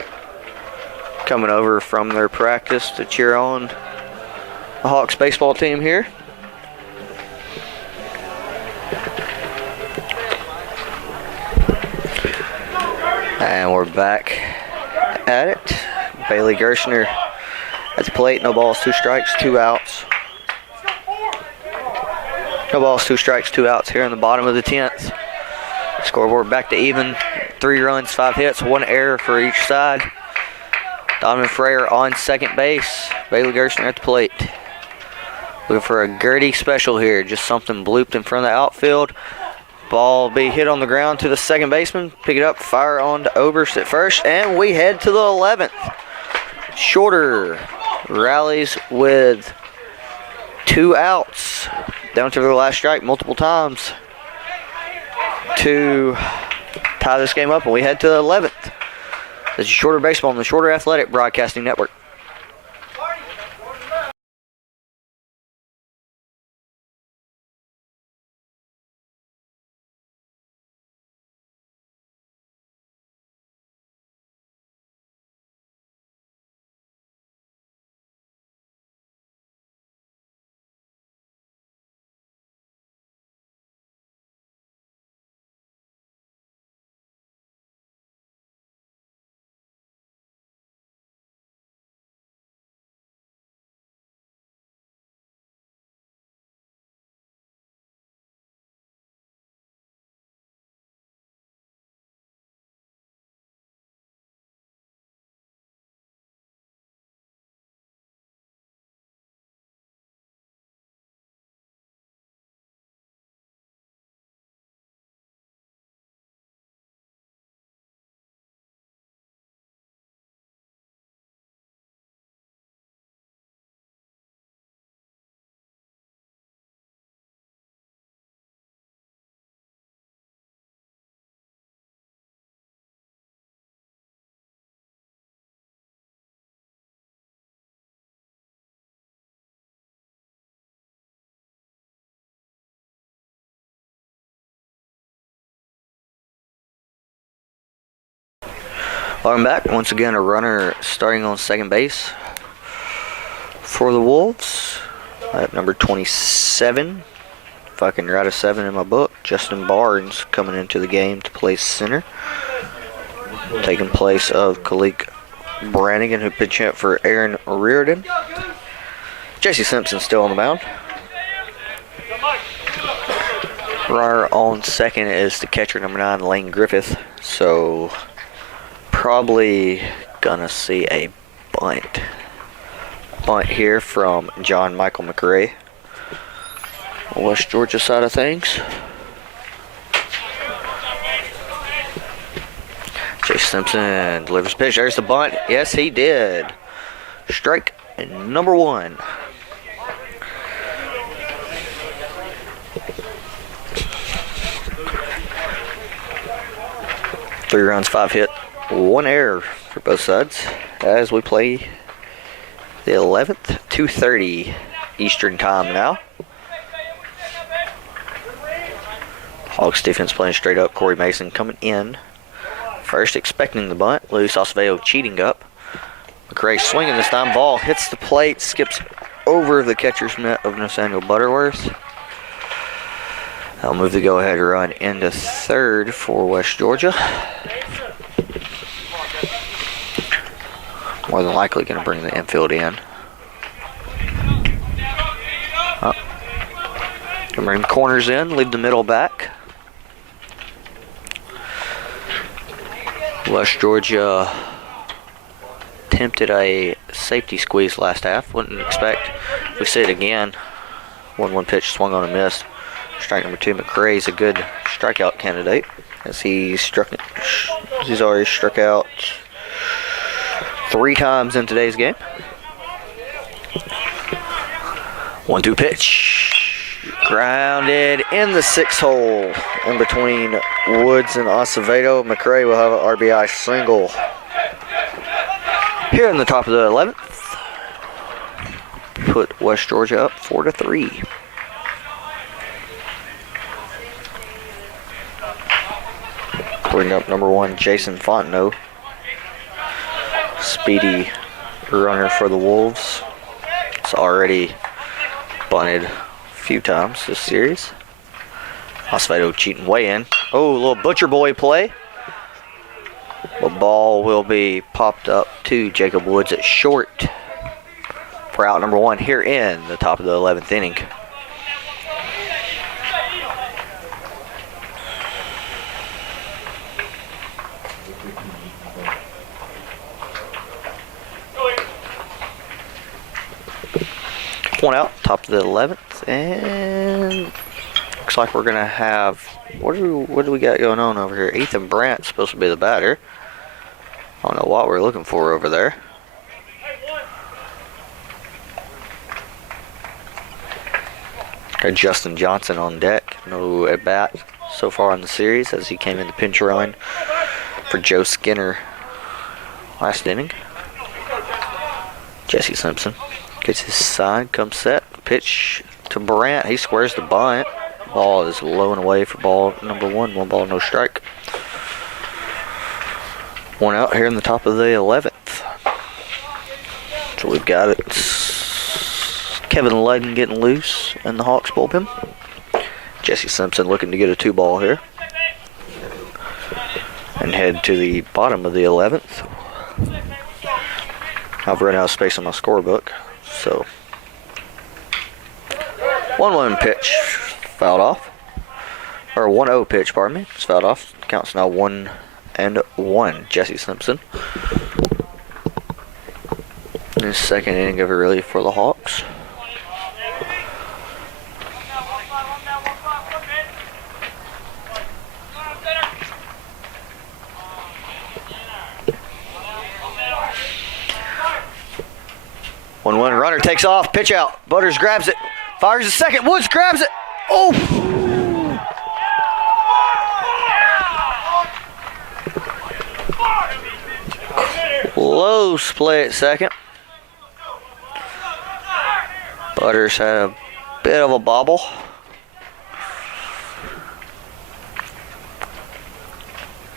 coming over from their practice to cheer on the Hawks baseball team here. And we're back at it. Bailey Gershner at the plate. No balls, 2 strikes, 2 outs. No balls, 2 strikes, 2 outs here in the bottom of the 10th. Scoreboard back to even. 3 runs, 5 hits, 1 error for each side. Donovan Frayer on second base. Bailey Gershner at the plate. Looking for a Gertie special here. Just something blooped in front of the outfield. Ball be hit on the ground to the second baseman. Pick it up, fire on to Oberst at first, and we head to the 11th. Shorter rallies with 2 outs. Down to their last strike multiple times to tie this game up, and we head to the 11th. This is Shorter Baseball on the Shorter Athletic Broadcasting Network. Welcome back. Once again, a runner starting on second base for the Wolves. At number 27, if I can write a 7 in my book, Justin Barnes coming into the game to play center. Taking place of Khalik Brannigan, who pitched hit for Aaron Reardon. Jesse Simpson still on the mound. Runner on second is the catcher, number 9, Lane Griffith. So probably gonna see a bunt here from John Michael McRae, West Georgia side of things. Chase Simpson delivers pitch. There's the bunt. Yes, he did. Strike number 1. Three runs, 5 hit, 1 error for both sides as we play the 11th, 2:30 Eastern time now. Hawks defense playing straight up. Corey Mason coming in first, expecting the bunt. Luis Acevedo cheating up. McRae swinging this time. Ball hits the plate, skips over the catcher's mitt of Nathaniel Butterworth. That'll move the go-ahead run into third for West Georgia. More than likely going to bring the infield in. Gonna bring corners in, leave the middle back. West Georgia attempted a safety squeeze last half. Wouldn't expect we see it again. 1-1 pitch swung on and missed. Strike number 2, McRae is a good strikeout candidate as he's already struck out 3 times in today's game. 1-2 pitch. Grounded in the 6th hole in between Woods and Acevedo. McRae will have an RBI single here in the top of the 11th. Put West Georgia up 4-3. Bring up number 1, Jason Fontenot. Speedy runner for the Wolves. It's already bunted a few times this series. Acevedo cheating way in. Oh, a little butcher boy play. The ball will be popped up to Jacob Woods at short for out number 1 here in the top of the 11th inning. One out, top of the 11th, and looks like we're gonna have what do we got going on over here? Ethan Brandt's supposed to be the batter. I don't know what we're looking for over there. Got Justin Johnson on deck, no at bat so far in the series as he came in the pinch run for Joe Skinner last inning. Jesse Simpson gets his sign, comes set, pitch to Brandt. He squares the bunt. Ball is low and away for ball number 1. 1 ball, no strike. 1 out here in the top of the 11th. So we've got it. Kevin Ludden getting loose in the Hawks bullpen. Jesse Simpson looking to get a 2 ball here. And head to the bottom of the 11th. I've run out of space on my scorebook. So 1-1 pitch. Fouled off. Or 1-0 pitch, pardon me. It's fouled off. Counts now 1-1. Jesse Simpson. In his second inning of relief for the Hawks. One runner takes off, pitch out. Butters grabs it, fires the second. Woods grabs it. Oh! Close play at second. Butters had a bit of a bobble.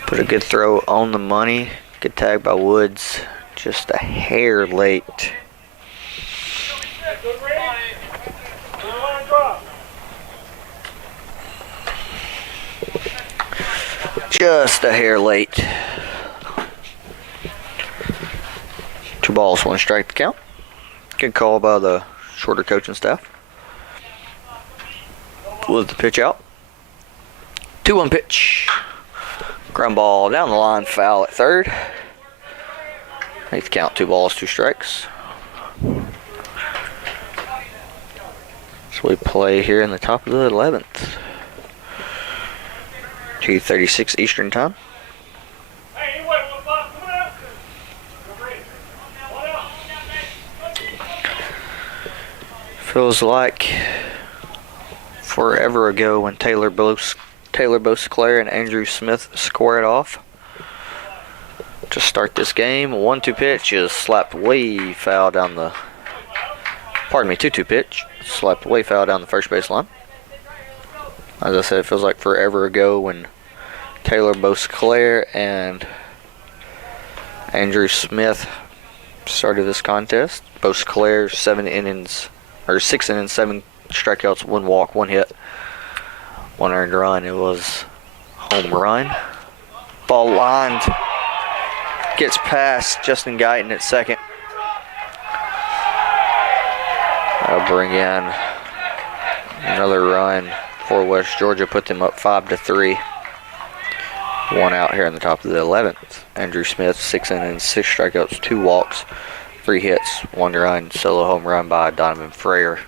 Put a good throw on the money. Good tag by Woods. Just a hair late. Just a hair late. 2 balls, 1 strike to count. Good call by the shorter coaching staff. With the pitch out. 2-1 pitch. Ground ball down the line, foul at third. Eighth count, 2 balls, 2 strikes. So we play here in the top of the 11th. 2:36 Eastern time. Feels like forever ago when Taylor Beauclair and Andrew Smith squared off to start this game. 1-2 pitch is slapped way foul down the. Pardon me, 2-2 pitch slapped way foul down the first base line. As I said, it feels like forever ago when Taylor Beauclair and Andrew Smith started this contest. Beauclair 6 innings, 7 strikeouts, 1 walk, 1 hit, 1 earned run. It was home run. Ball lined. Gets past Justin Guyton at second. That'll bring in another run for West Georgia. Put them up 5-3. 1 out here in the top of the 11th. Andrew Smith, 6 innings, 6 strikeouts, 2 walks, 3 hits, 1 run, solo home run by Donovan Frayer.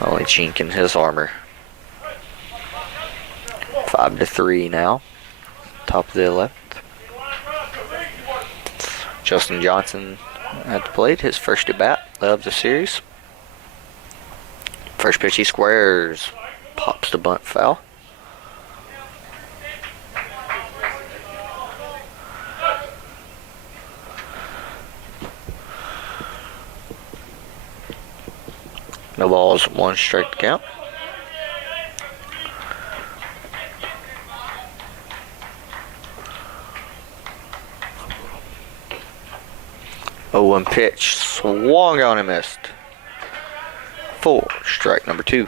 Only chink in his armor. 5-3 now. Top of the 11th. Justin Johnson at the plate, his first at bat of the series. First pitch he squares, pops the bunt foul. No balls, 1 strike to count. Oh, 1 pitch, swung on and missed. 4, strike number 2.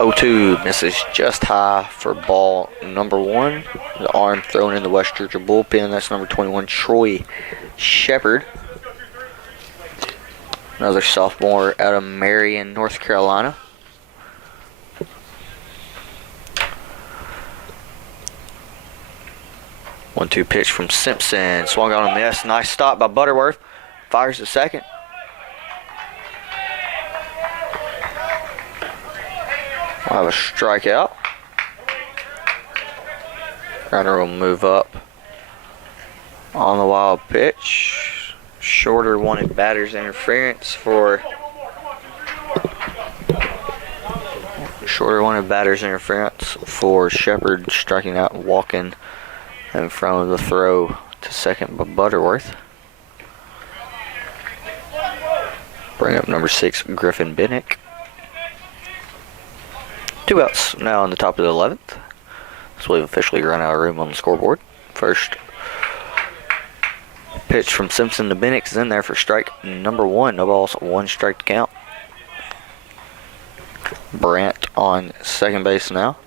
Oh-2 misses just high for ball number 1. The arm thrown in the West Georgia bullpen. That's number 21, Troy Shepard. Another sophomore out of Marion, North Carolina. One-two pitch from Simpson. Swung on a miss. Nice stop by Butterworth. Fires the second. have a strikeout. Runner will move up on the wild pitch. Shorter wanted batter's interference for Shepard, striking out and walking in front of the throw to second by Butterworth. Bring up number 6, Griffin Bennick. 2 outs now in the top of the 11th. So we've officially run out of room on the scoreboard. First pitch from Simpson to Bennick is in there for strike number 1. No balls, 1 strike to count. Brandt on second base now.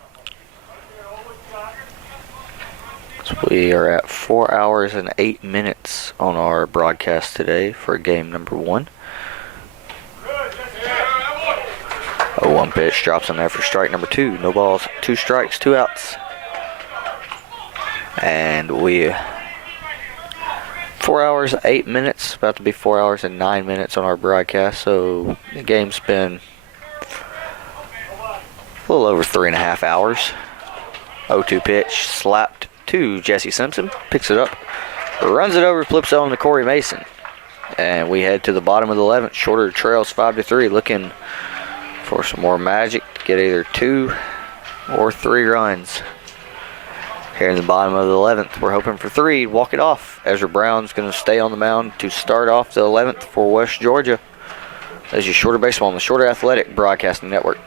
So we are at 4 hours and 8 minutes on our broadcast today for game number 1. 0-1 pitch drops in there for strike number 2. No balls, 2 strikes, 2 outs. And we 4 hours, 8 minutes, about to be 4 hours and 9 minutes on our broadcast. So the game's been a little over 3.5 hours. 0-2 pitch, slapped to Jesse Simpson, picks it up, runs it over, flips it on to Corey Mason. And we head to the bottom of the 11th. Shorter trails 5-3, looking for some more magic to get either 2 or 3 runs. Here in the bottom of the 11th, we're hoping for 3. Walk it off. Ezra Brown's going to stay on the mound to start off the 11th for West Georgia. This is Shorter Baseball on the Shorter Athletic Broadcasting Network.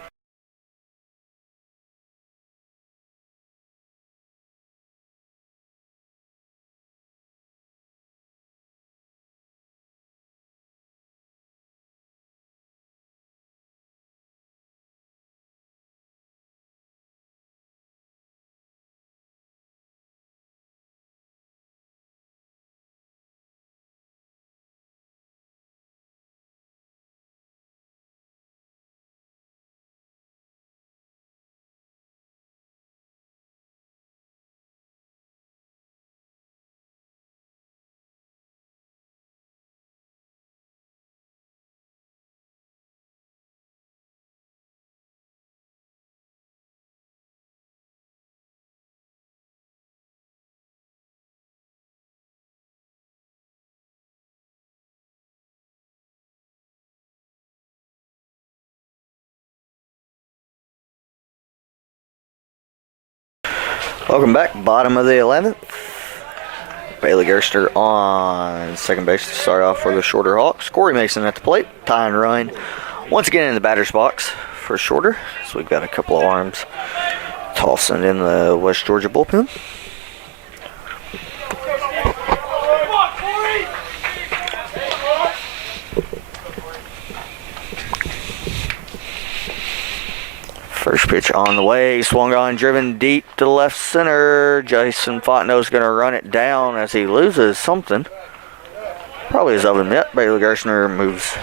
Welcome back, bottom of the 11th. Bailey Gerster on second base to start off for the Shorter Hawks. Corey Mason at the plate, tying run. Once again in the batter's box for Shorter. So we've got a couple of arms tossing in the West Georgia bullpen. First pitch on the way, swung on, driven deep to left center. Jason Fontenot's going to run it down as he loses something. Probably his oven mitt. Bailey Gerstner moves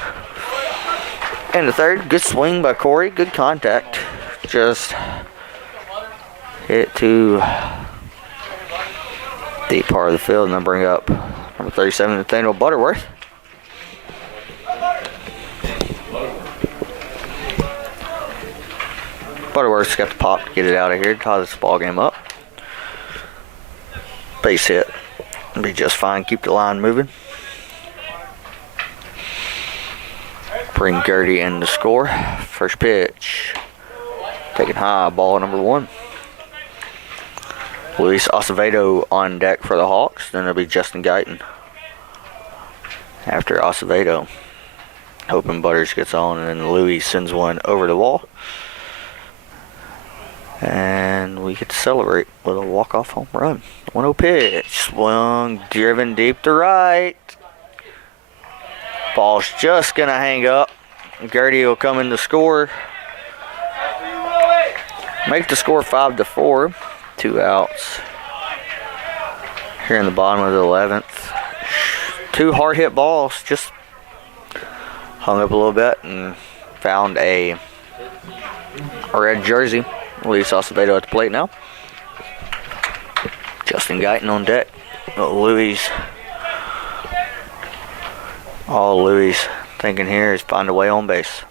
into third. Good swing by Corey, good contact. Just hit to deep part of the field and then bring up number 37, Nathaniel Butterworth. Butterworth's got the pop to get it out of here, tie this ball game up. Base hit. It'll be just fine. Keep the line moving. Bring Gertie in to score. First pitch. Taking high, ball number 1. Luis Acevedo on deck for the Hawks. Then it'll be Justin Guyton after Acevedo. Hoping Butters gets on, and then Luis sends one over the wall. And we get to celebrate with a walk-off home run. 1-0 pitch. Swung, driven deep to right. Ball's just going to hang up. Gertie will come in to score. Make the score 5-4. 2 outs. Here in the bottom of the 11th. 2 hard-hit balls. Just hung up a little bit and found a red jersey. Luis Acevedo at the plate now. Justin Guyton on deck. Luis. All Luis thinking here is find a way on base.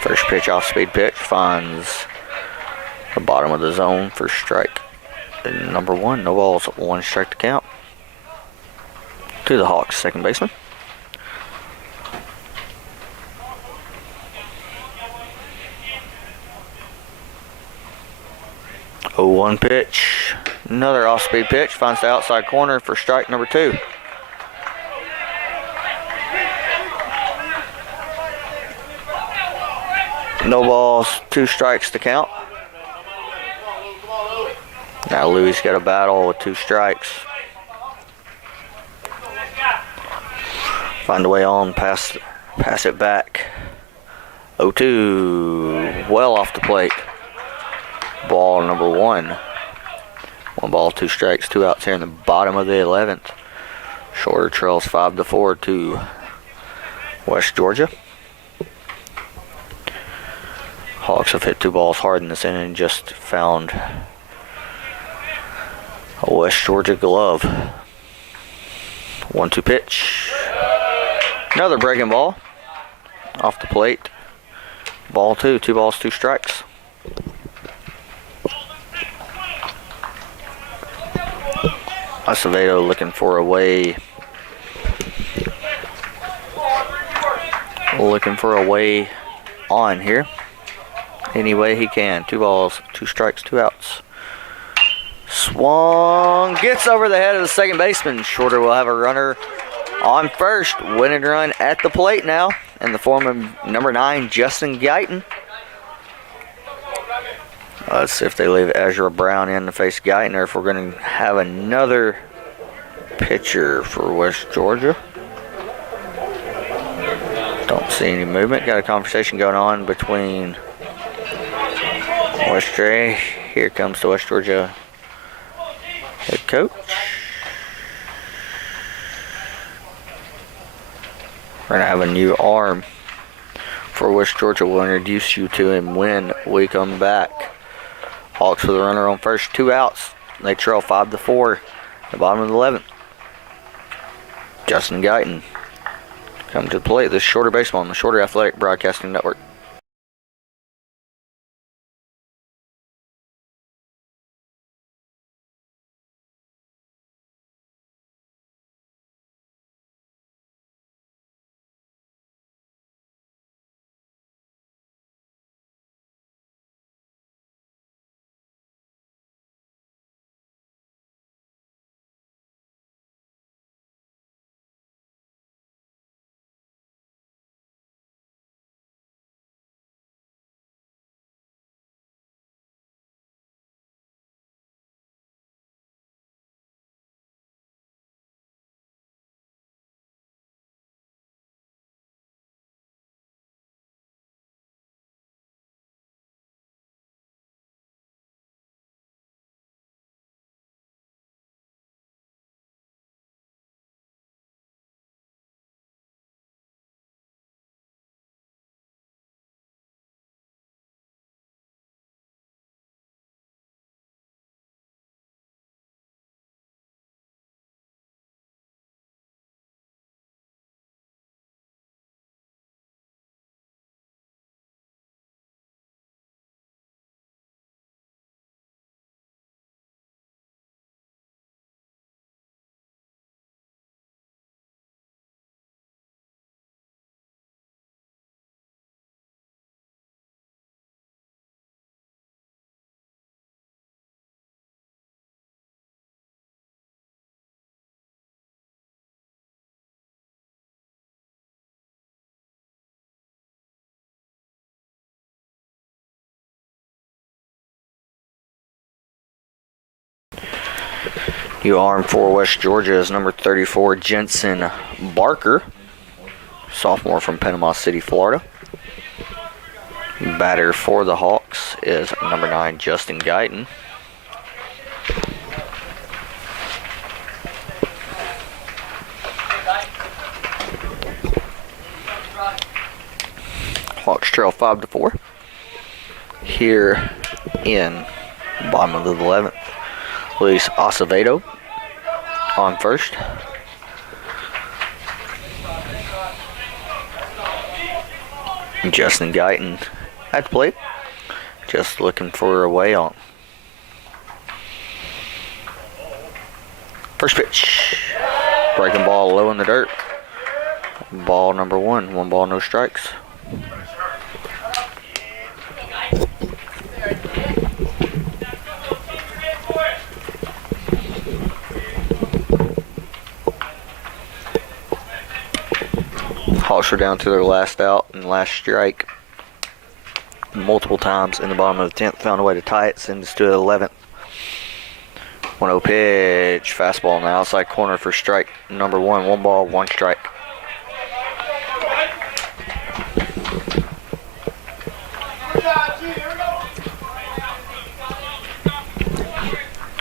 First pitch off speed pitch finds the bottom of the zone for strike. And number 1, no balls, 1 strike to count. To the Hawks, second baseman. Oh, 1 pitch. Another off-speed pitch. Finds the outside corner for strike number 2. No balls, 2 strikes to count. Now Louis got a battle with 2 strikes. Find a way on, pass it back. 0-2, well off the plate. Ball number 1. 1 ball, 2 strikes, 2 outs here in the bottom of the 11th. Shorter trails 5-4 to West Georgia. Hawks have hit 2 balls hard in this inning, just found a West Georgia glove. 1-2 pitch. Another breaking ball off the plate. Ball 2, 2 balls, 2 strikes. Acevedo looking for a way. On here. Any way he can. 2 balls, 2 strikes, 2 outs. Swung, gets over the head of the second baseman. Shorter will have a runner on first. Winning run at the plate now in the form of number 9, Justin Guyton. Let's see if they leave Ezra Brown in to face Guyton, or if we're going to have another pitcher for West Georgia. Don't see any movement. Got a conversation going on between West Georgia. Here comes the West Georgia head coach. We're going to have a new arm for West Georgia. We'll introduce you to him when we come back. Hawks with a runner on first, 2 outs. They trail 5-4 at the bottom of the 11th. Justin Guyton coming to the plate. This Shorter Baseball on the Shorter Athletic Broadcasting Network. New arm for West Georgia is number 34, Jensen Barker, sophomore from Panama City, Florida. Batter for the Hawks is number 9, Justin Guyton. Hawks trail 5-4 here in bottom of the 11th. Luis Acevedo on first. Justin Guyton at the plate. Just looking for a way on. First pitch. Breaking ball low in the dirt. Ball number 1. 1 ball, no strikes. Hawks are down to their last out and last strike multiple times in the bottom of the 10th. Found a way to tie it, send us to the 11th. 1-0 pitch. Fastball in the outside corner for strike number 1. 1 ball, 1 strike.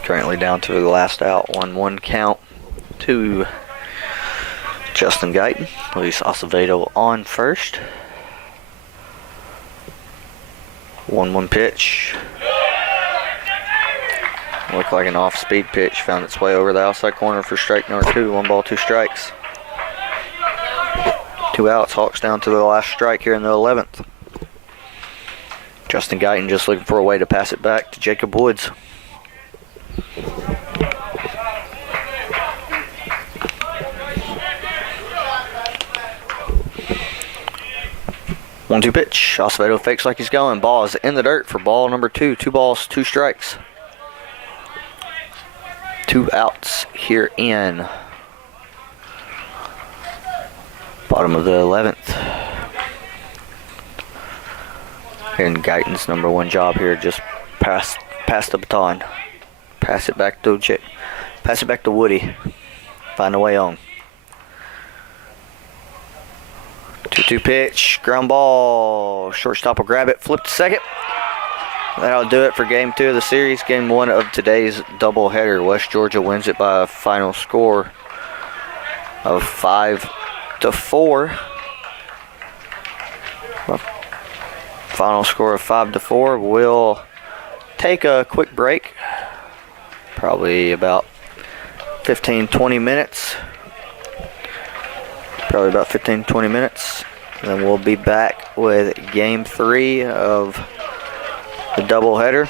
Currently down to the last out. 1-1 count to Justin Guyton. Luis Acevedo on first. 1-1 pitch. Looked like an off-speed pitch. Found its way over the outside corner for strike number 2. 1 ball, 2 strikes. 2 outs. Hawks down to the last strike here in the 11th. Justin Guyton just looking for a way to pass it back to Jacob Woods. One-two pitch. Acevedo fakes like he's going. Ball is in the dirt for ball number 2. 2 balls, 2 strikes. 2 outs here in bottom of the 11th. And Guyton's number 1 job here, just pass the baton. Pass it back to Woody. Find a way on. 2-2 pitch, ground ball. Shortstop will grab it, flip to second. That'll do it for game 2 of the series. Game 1 of today's doubleheader. West Georgia wins it by a final score of 5-4. Final score of 5-4. We'll take a quick break. Probably about 15-20 minutes. Probably about 15-20 minutes. And then we'll be back with game 3 of the doubleheader.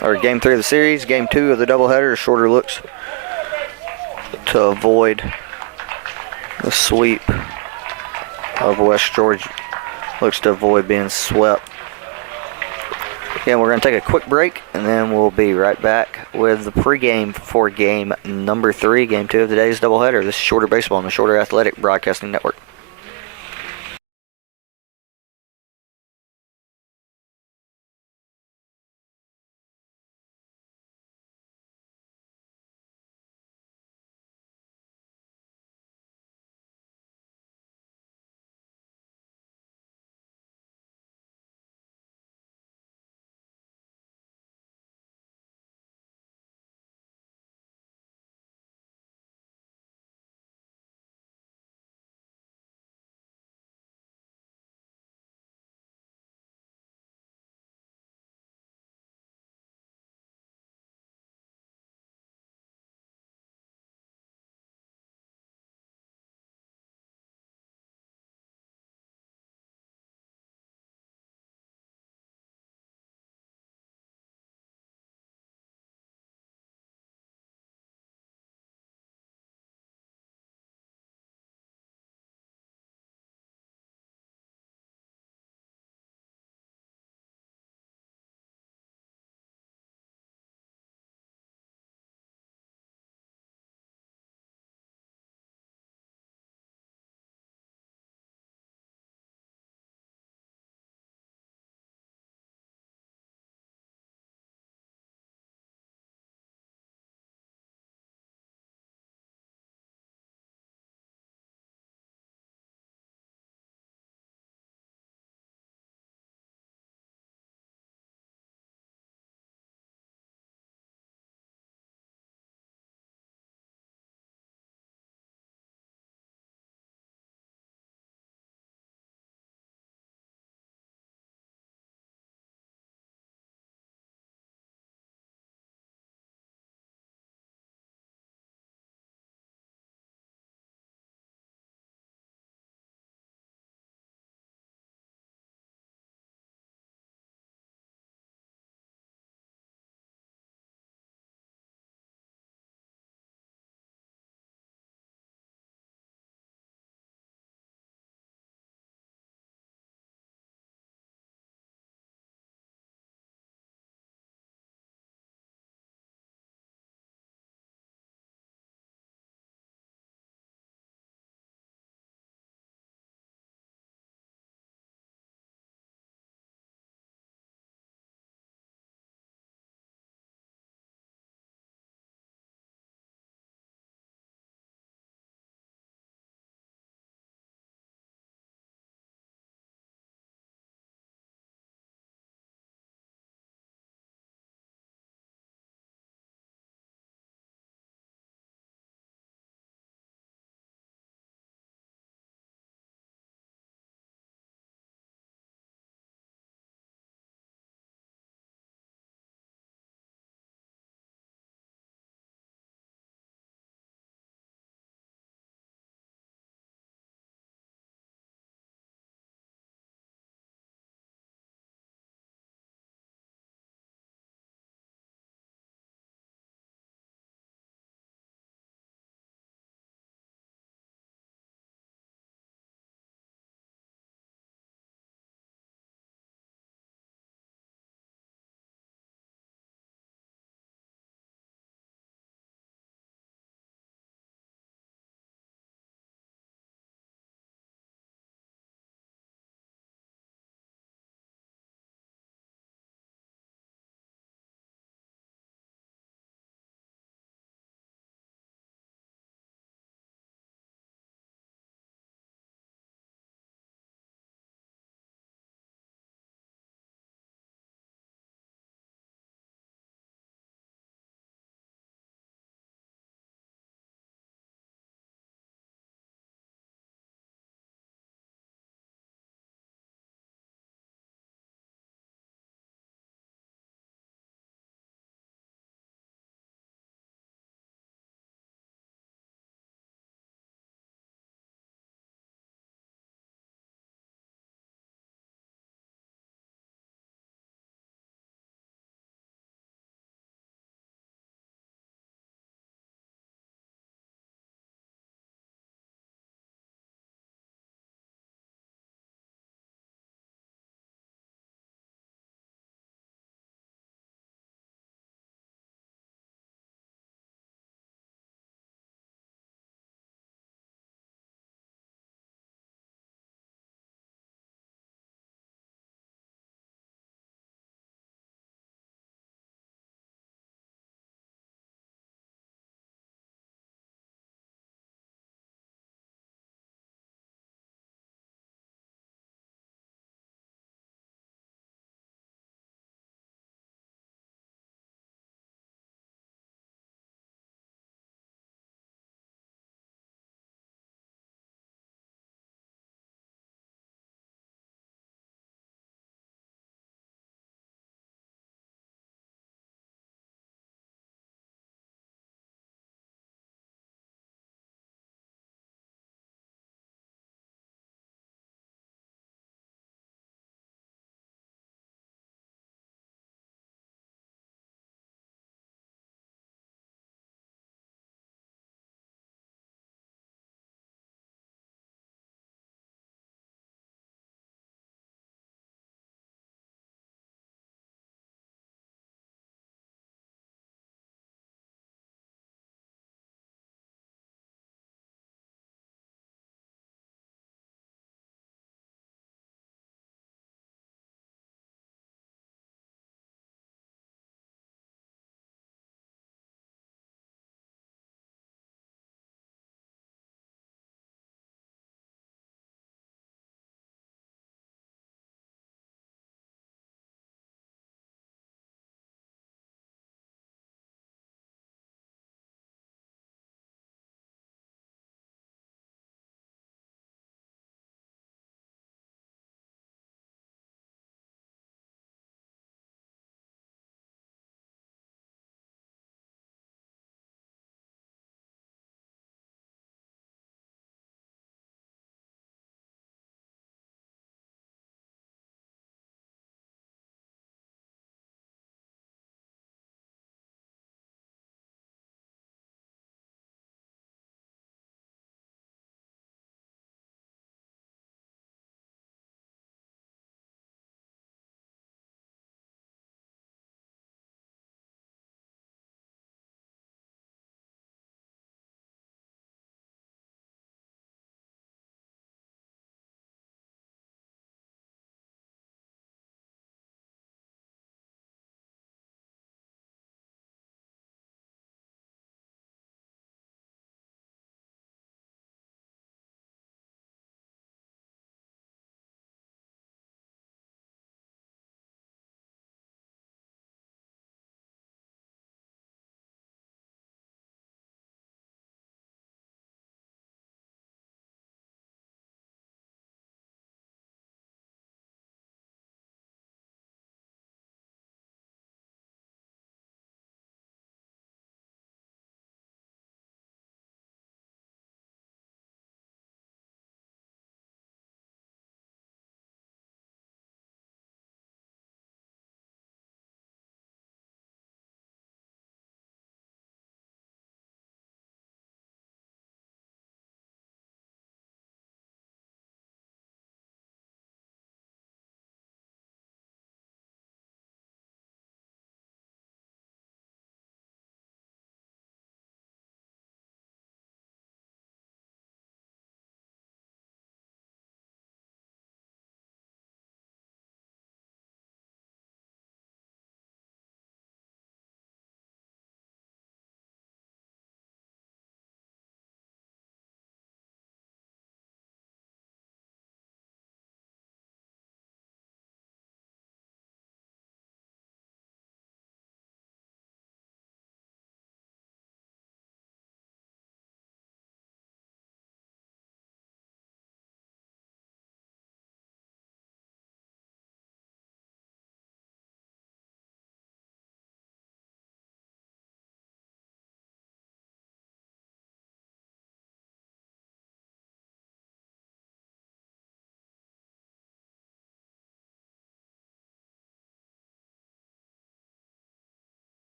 Or game 3 of the series. Game 2 of the doubleheader. Shorter looks to avoid the sweep of West Georgia. Looks to avoid being swept. Again, we're going to take a quick break, and then we'll be right back with the pregame for game number 3, game 2 of today's doubleheader. This is Shorter Baseball on the Shorter Athletic Broadcasting Network.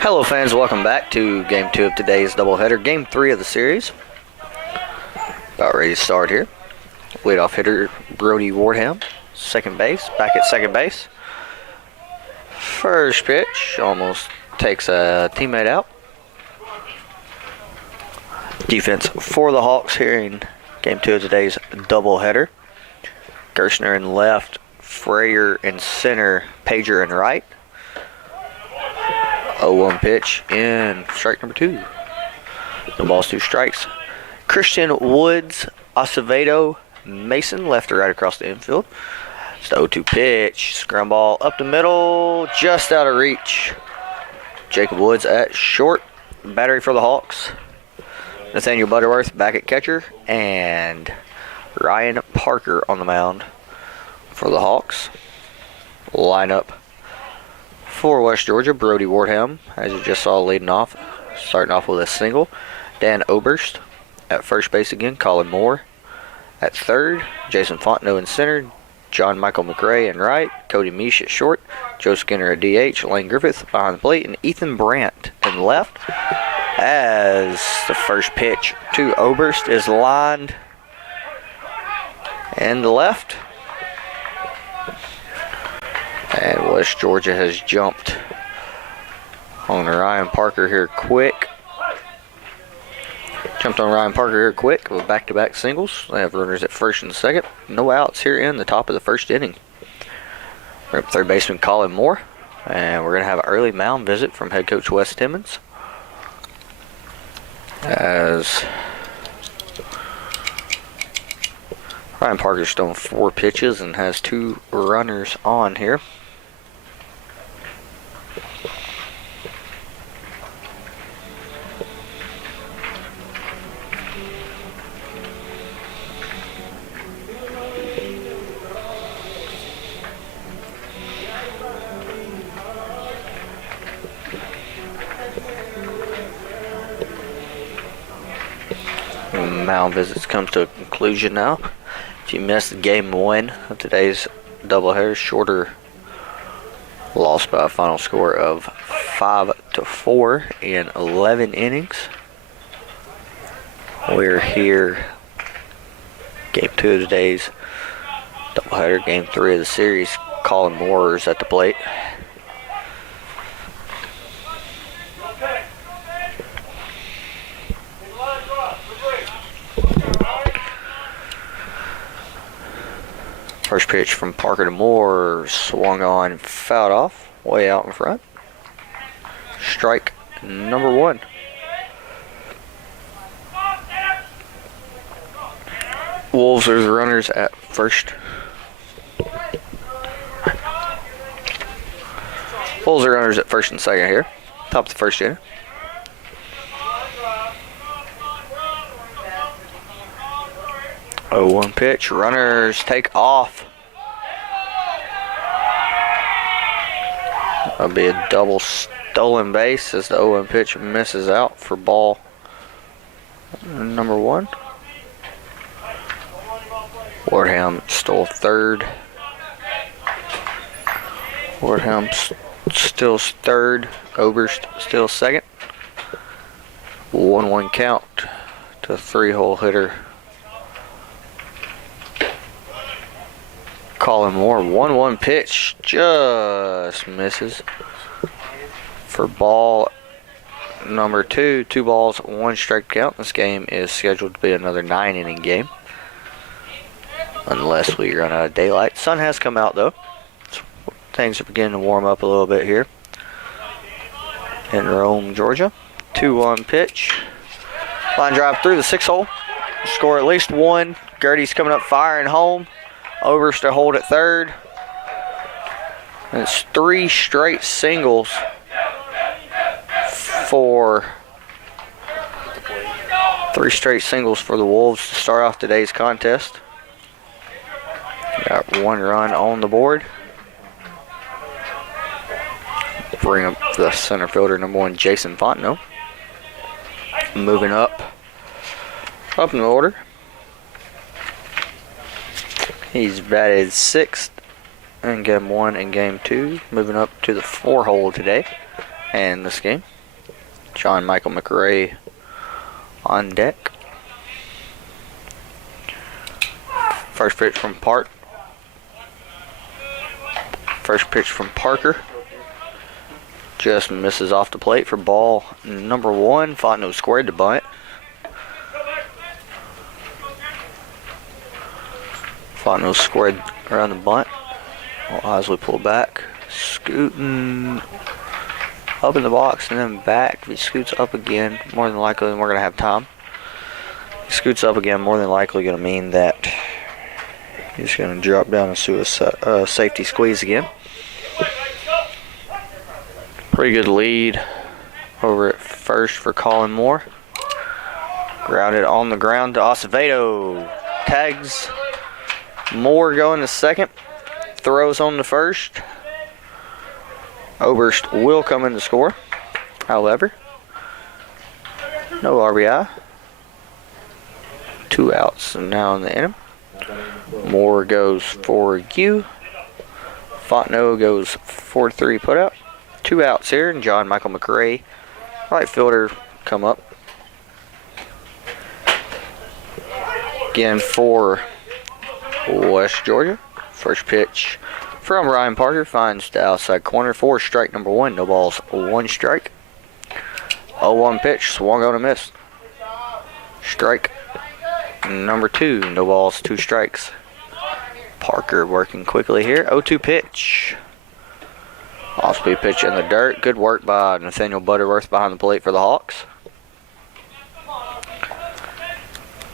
Hello fans, welcome back to game 2 of today's doubleheader, game 3 of the series. About ready to start here. Leadoff hitter Brody Wardham, second base, back at second base. First pitch, almost takes a teammate out. Defense for the Hawks here in game 2 of today's doubleheader. Gerstner in left, Frayer in center, Pager in right. 0-1 pitch in strike number 2. No balls, 2 strikes. Christian Woods, Acevedo, Mason, left or right across the infield. It's the 0-2 pitch. Scrum ball up the middle, just out of reach. Jacob Woods at short. Battery for the Hawks. Nathaniel Butterworth back at catcher. And Ryan Parker on the mound for the Hawks. Lineup for West Georgia, Brody Wardham, as you just saw leading off, starting off with a single. Dan Oberst at first base again, Colin Moore at third, Jason Fontenot in center, John Michael McRae in right, Cody Meesh at short, Joe Skinner at DH, Lane Griffith behind the plate, and Ethan Brandt in left. As the first pitch to Oberst is lined in the left. And West Georgia has jumped on Ryan Parker here quick. Jumped on Ryan Parker here quick with back-to-back singles. They have runners at first and second. No outs here in the top of the first inning. We're up third baseman Colin Moore. And we're going to have an early mound visit from head coach Wes Timmons. As Ryan Parker's thrown 4 pitches and has 2 runners on here. Mound visits comes to a conclusion now. If you missed game 1 of today's doubleheader, shorter loss by a final score of 5-4 in 11 innings. We're here, game 2 of today's doubleheader, game 3 of the series. Colin Moore is at the plate. First pitch from Parker to Moore, swung on, fouled off, way out in front. Strike number 1. Wolves are the runners at first. Wolves are runners at first and second here. Top of the first inning. Oh, 1 pitch. Runners take off. That'll be a double stolen base as the 0-1 pitch misses out for ball number 1. Wardham stole third. Wardham still third. Oberst still second. 1-1 count to 3-hole hitter Colin Moore. 1-1 pitch just misses for ball number 2. 2 balls, 1 strike count. This game is scheduled to be another 9-inning game, unless we run out of daylight. Sun has come out though. Things are beginning to warm up a little bit here in Rome, Georgia. 2-1 pitch. Line drive through the 6-hole. Score at least 1. Gertie's coming up firing home. Overs to hold at third. And it's 3 straight singles for the Wolves to start off today's contest. Got 1 run on the board. Bring up the center fielder, number 1, Jason Fontenot. Moving up in the order. He's batted 6th in game 1 and game 2. Moving up to the 4-hole today. in this game. John Michael McRae on deck. First pitch from Parker. Just misses off the plate for ball number 1. Fontenot squared to bunt. Fontenot squared around the bunt. Osley pull back. Scooting up in the box and then back. If he scoots up again, more than likely, we're going to have time. He scoots up again, more than likely going to mean that he's going to drop down and do a safety squeeze again. Pretty good lead over at first for Colin Moore. Grounded on the ground to Acevedo. Tags Moore going to second. Throws on the first. Oberst will come in to score. However, no RBI. 2 outs and now in the inning. Moore goes for Q. Fontenot goes 4-3 putout. 2 outs here, and John Michael McRae, right fielder, come up. Again for West Georgia. First pitch from Ryan Parker finds the outside corner for strike number 1. No balls, 1 strike. 0-1 pitch, swung on and missed. Strike number 2. No balls, 2 strikes. Parker working quickly here. 0-2 pitch. Off-speed pitch in the dirt. Good work by Nathaniel Butterworth behind the plate for the Hawks.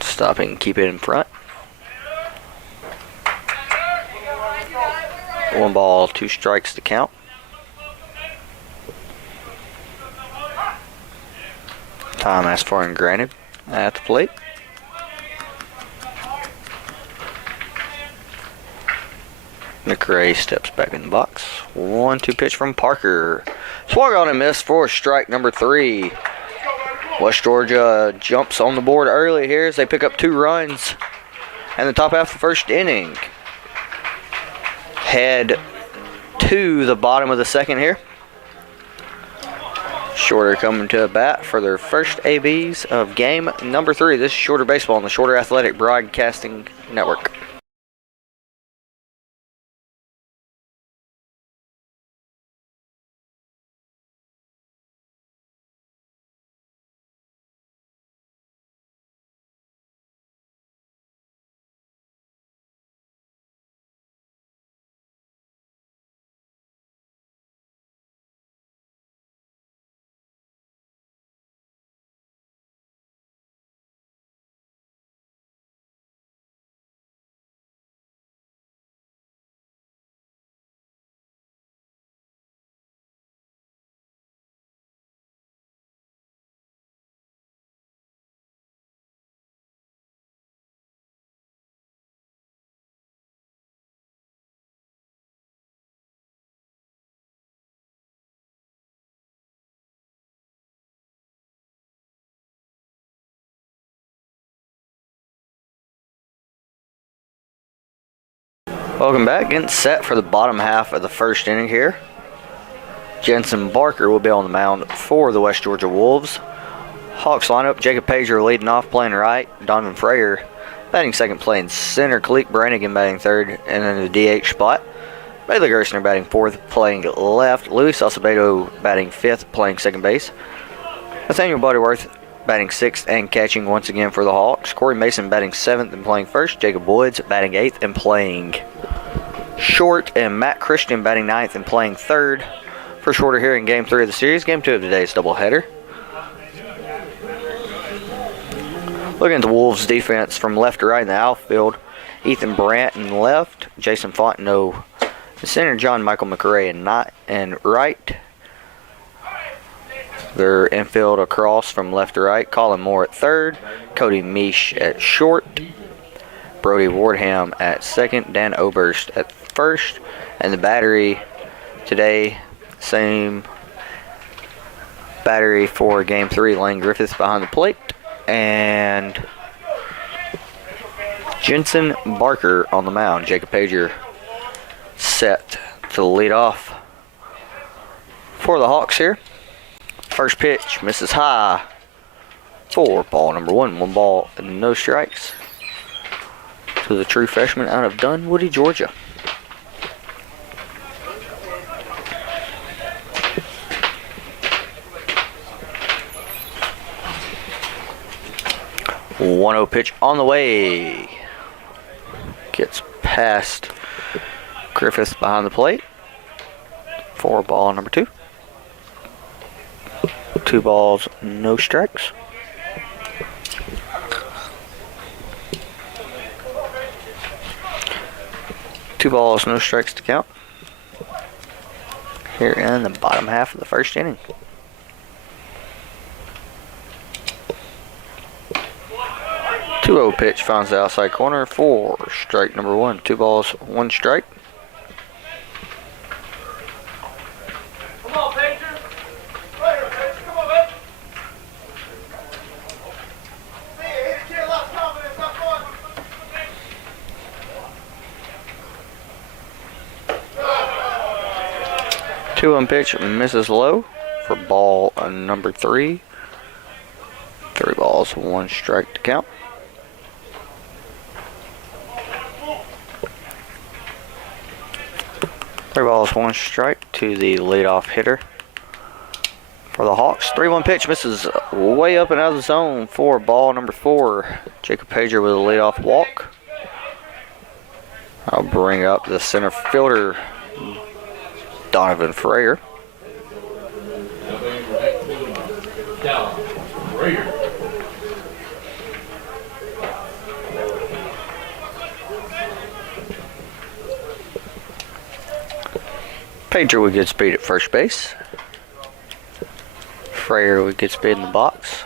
Stopping, keep it in front. 1 ball, 2 strikes to count. Time asked for and granted at the plate. McRae steps back in the box. 1-2 pitch from Parker. Swung on and missed for strike number 3. West Georgia jumps on the board early here as they pick up 2 runs in the top half of the first inning. Head to the bottom of the second here. Shorter coming to a bat for their first ABs of game number 3. This is Shorter Baseball on the Shorter Athletic Broadcasting Network. Welcome back. Getting set for the bottom half of the first inning here. Jensen Barker will be on the mound for the West Georgia Wolves. Hawks lineup, Jacob Pager leading off, playing right. Donovan Frayer batting second, playing center. Kalik Brannigan batting third, and then the DH spot. Bailey Gerstner batting fourth, playing left. Luis Acevedo batting fifth, playing second base. Nathaniel Butterworth batting sixth and catching once again for the Hawks. Corey Mason batting seventh and playing first. Jacob Woods batting eighth and playing short. And Matt Christian batting ninth and playing third for Shorter here in Game 3 of the series. Game 2 of today's doubleheader. Looking at the Wolves' defense from left to right in the outfield. Ethan Brandt in left. Jason Fontenot in center. John Michael McRae in right. Their infield across from left to right. Colin Moore at third. Cody Misch at short. Brody Wardham at second. Dan Oberst at first. And the battery today, same battery for Game 3. Lane Griffiths behind the plate. And Jensen Barker on the mound. Jacob Pager set to lead off for the Hawks here. First pitch misses high for ball number 1. 1 ball and no strikes to the true freshman out of Dunwoody, Georgia. One 0 pitch on the way. Gets past Griffith behind the plate for ball number 2. 2 balls, no strikes. Two balls, no strikes to count here in the bottom half of the first inning. Two 0 pitch finds the outside corner for strike number 1. 2 balls, 1 strike. Come on, Pager. Right here, Pager. Come on, man. See, hit a kid, lots of confidence. Up front. 2-1 pitch misses low for ball number 3. 3 balls, 1 strike to count. Three balls, 1 strike to the leadoff hitter for the Hawks. 3-1 pitch misses way up and out of the zone for ball number 4. Jacob Pager with a leadoff walk. I'll bring up the center fielder, Donovan Freyer. Pager would get speed at first base. Freyer would get speed in the box.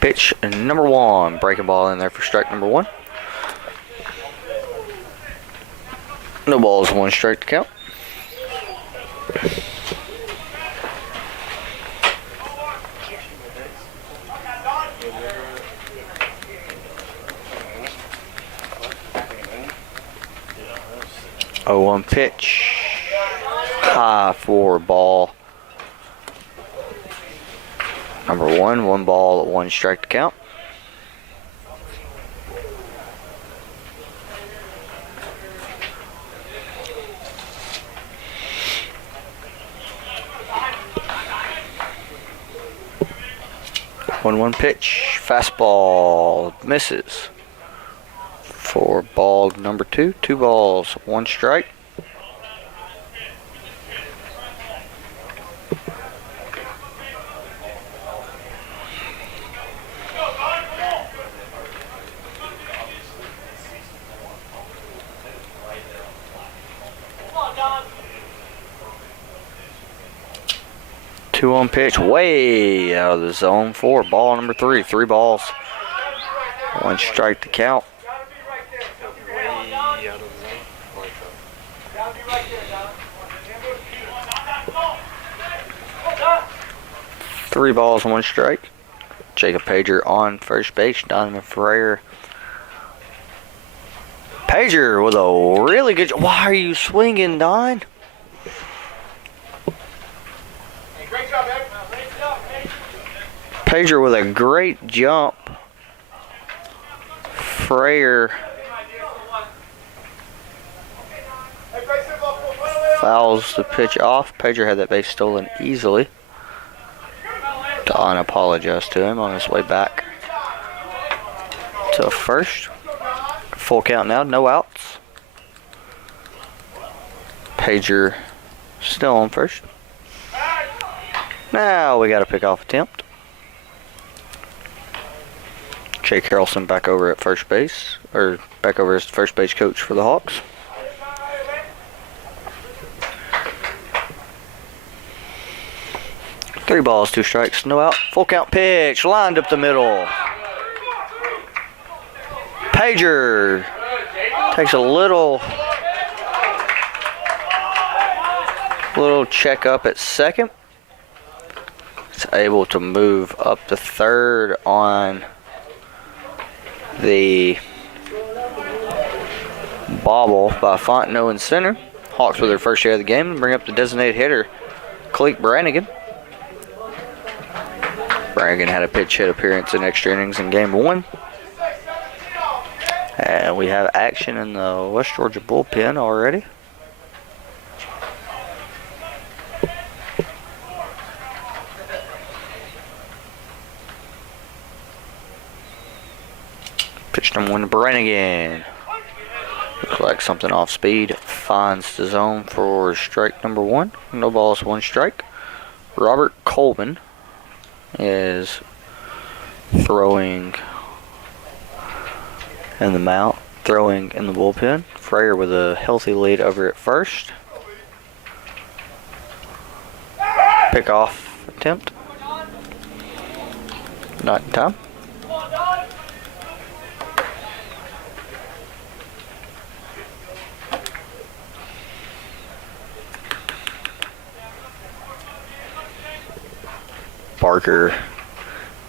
Pitch number 1, breaking ball in there for strike number 1. No balls, 1 strike to count. Oh, 1 pitch high for ball number 1. 1 ball, 1 strike to count. One pitch, fastball misses for ball number 2. 2 balls, 1 strike. Two on pitch, way out of the zone for ball number 3. 3 balls, 1 strike to count. Three balls, 1 strike. Jacob Pager on first base. Donovan Freyer. Pager with a really good. Why are you swinging, Don? Pager with a great jump. Freyer fouls the pitch off. Pager had that base stolen easily. Don apologized to him on his way back to first. Full count now, no outs. Pager still on first. Now we got a pickoff attempt. Jake Harrelson back over at first base, or back over as first base coach for the Hawks. Three balls, 2 strikes, no out. Full count pitch, lined up the middle. Pager takes a little check up at second. It's able to move up to third on the bobble by Fontenot in center. Hawks with their first hit of the game bring up the designated hitter, Cleek Brannigan. Brannigan had a pinch hit appearance in extra innings in game 1. And we have action in the West Georgia bullpen already. Pitch number 1 to Brannigan. Looks like something off speed. Finds the zone for strike number 1. No balls, 1 strike. Robert Coleman is throwing in the mount, throwing in the bullpen. Frayer with a healthy lead over at first. Pickoff attempt. Not in time. Barker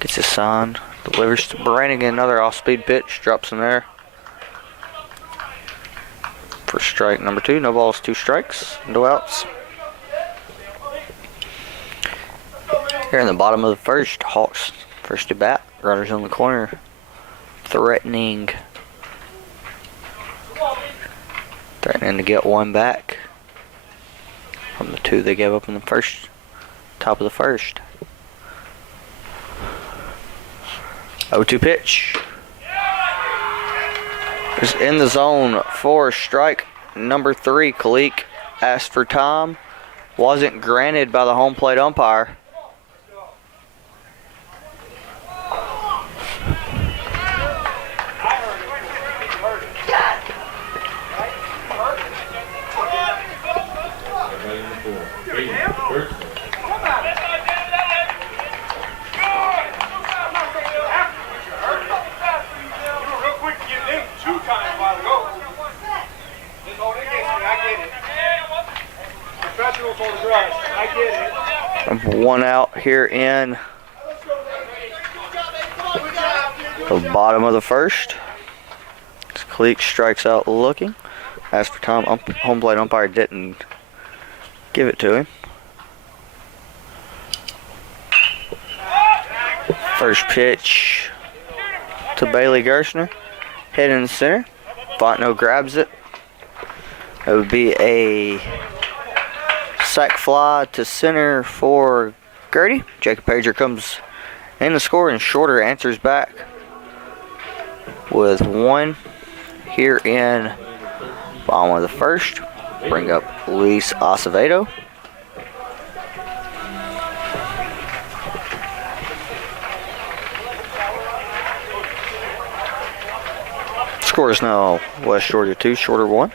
gets his sign, delivers to Brannigan, another off-speed pitch, drops him there for strike number 2. No balls, 2 strikes, no outs. Here in the bottom of the first, Hawks first at bat, runners on the corner, threatening to get 1 back from the 2 they gave up in the first, top of the first. 0-2 pitch. Is in the zone for strike number 3. Kalik asked for time. Wasn't granted by the home plate umpire. One out here in the bottom of the first. Cleek strikes out looking. As for Tom, home plate umpire didn't give it to him. First pitch to Bailey Gershner. Hit in the center. Fontenot grabs it. It would be a sac fly to center for Gertie. Jacob Pager comes in to score, and Shorter answers back with 1 here in bottom of the first. Bring up Luis Acevedo. Score is now West Georgia 2, Shorter 1.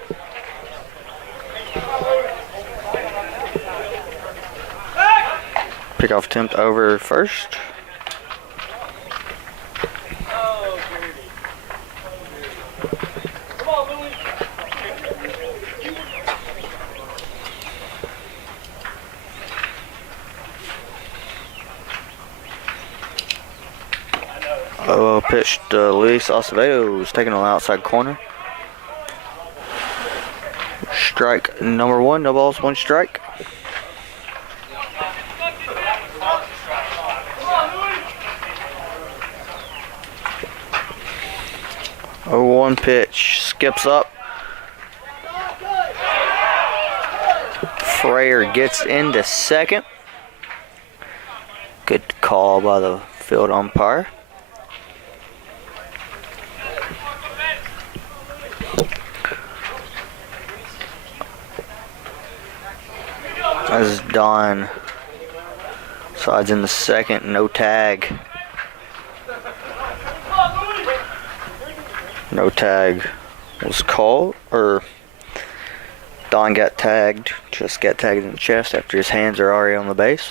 Pickoff attempt over first. Pitch to Luis Acevedo, who's taken on the outside corner. Strike number 1, no balls, 1 strike. Oh, 1 pitch, skips up. Frayer gets into second. Good call by the field umpire. As Don slides in the second, no tag. No tag was called, or Don got tagged, just got tagged in the chest after his hands are already on the base.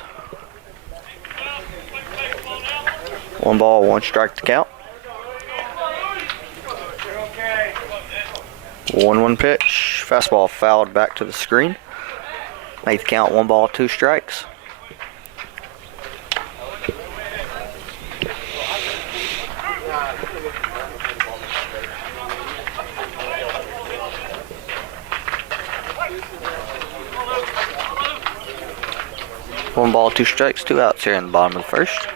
1 ball, 1 strike to count. 1-1 pitch, fastball fouled back to the screen. Make the count 1 ball, 2 strikes. One ball, two strikes, two outs here in the bottom of the first.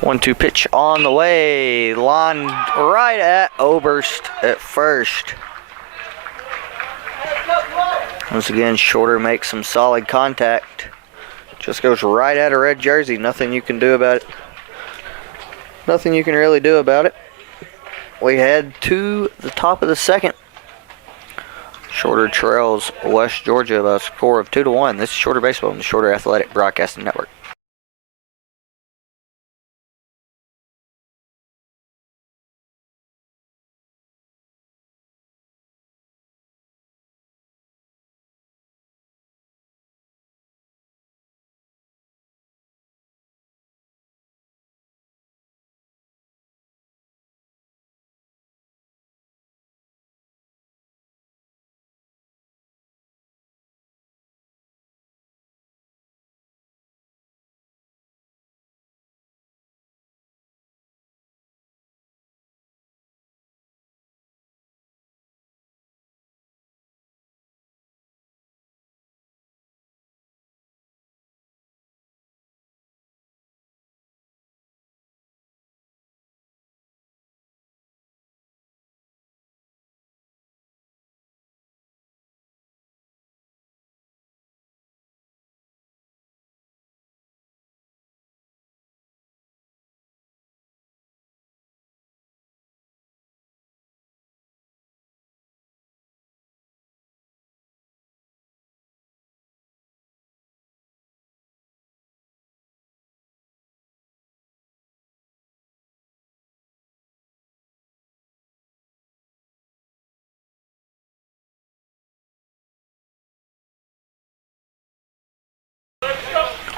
One-two pitch on the way. Line right at Oberst at first. Once again, Shorter makes some solid contact. Just goes right at a red jersey. Nothing you can do about it. Nothing you can really do about it. We head to the top of the second. Shorter trails West Georgia by a score of 2-1. This is Shorter Baseball on the Shorter Athletic Broadcasting Network.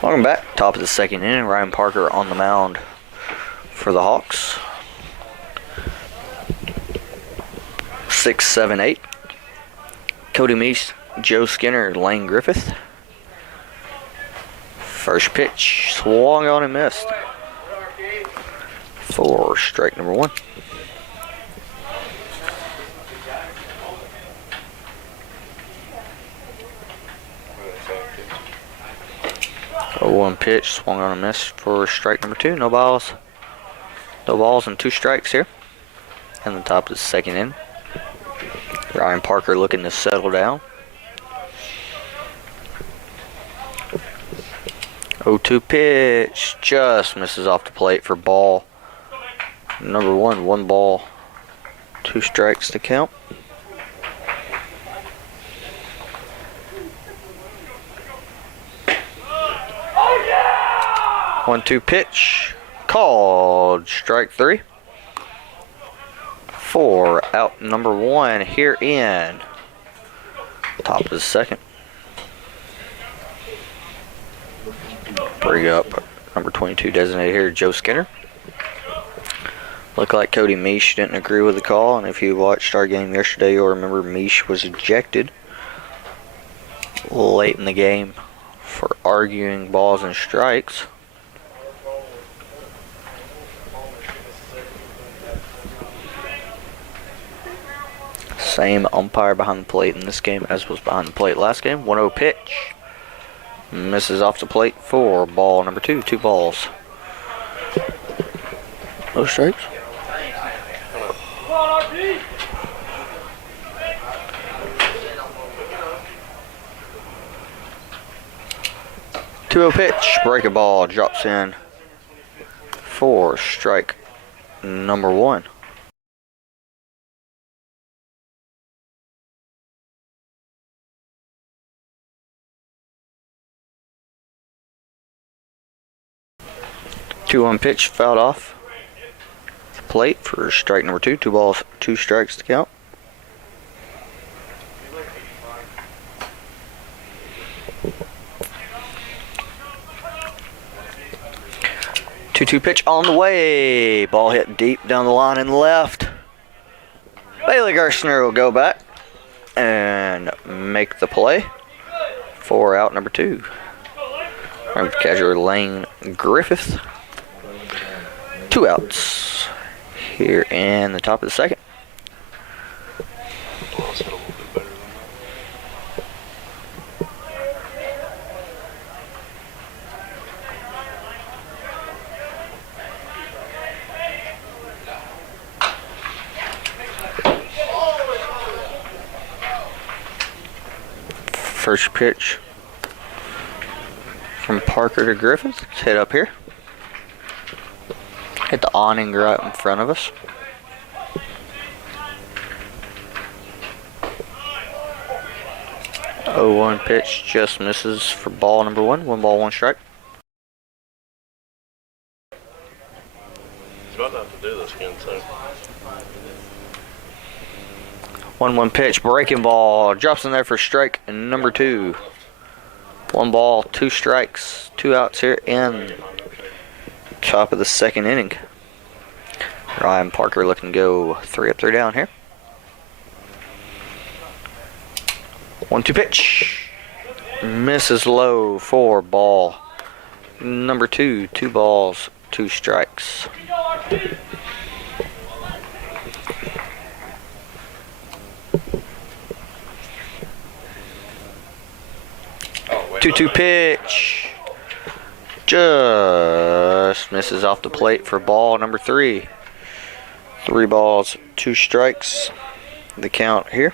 Welcome back. Top of the second inning. Ryan Parker on the mound for the Hawks. 6, 7, 8. Cody Meese, Joe Skinner, Lane Griffith. First pitch, swung on and missed. For strike number one. One pitch, swung on a miss for strike number two. No balls and two strikes here. And the top of the second inning. Ryan Parker looking to settle down. 0-2 pitch, just misses off the plate for ball number one. One ball, two strikes to count. 1-2 pitch, called strike three. For out number one here in top of the second. Bring up number 22 designated here, Joe Skinner. Looked like Cody Meesh didn't agree with the call, and if you watched our game yesterday, you'll remember Meesh was ejected late in the game for arguing balls and strikes. Same umpire behind the plate in this game as was behind the plate last game. 1-0 pitch. Misses off the plate for ball number two. Two balls. No strikes. Two-0 pitch. Break a ball. Drops in for strike number one. Two-one pitch, fouled off the plate for strike number two. Two balls, two strikes to count. Two-two pitch on the way. Ball hit deep down the line and left. Bailey Gerstner will go back and make the play for out number two. From catcher Lane Griffith. 2 outs here in the top of the second. First pitch from Parker to Griffith. Let's hit up here. Hit the awning right in front of us. Oh, 1 pitch just misses for ball number 1. 1 ball, 1 strike. You might have to do this again soon. 1-1 pitch, breaking ball, drops in there for strike number 2. 1 ball, 2 strikes, 2 outs here in top of the second inning. Ryan Parker looking to go 3 up, 3 down here. 1-2 pitch, misses low for ball number 2. 2 balls, 2 strikes. 2-2 pitch. Just misses off the plate for ball number 3. 3 balls, 2 strikes. The count here.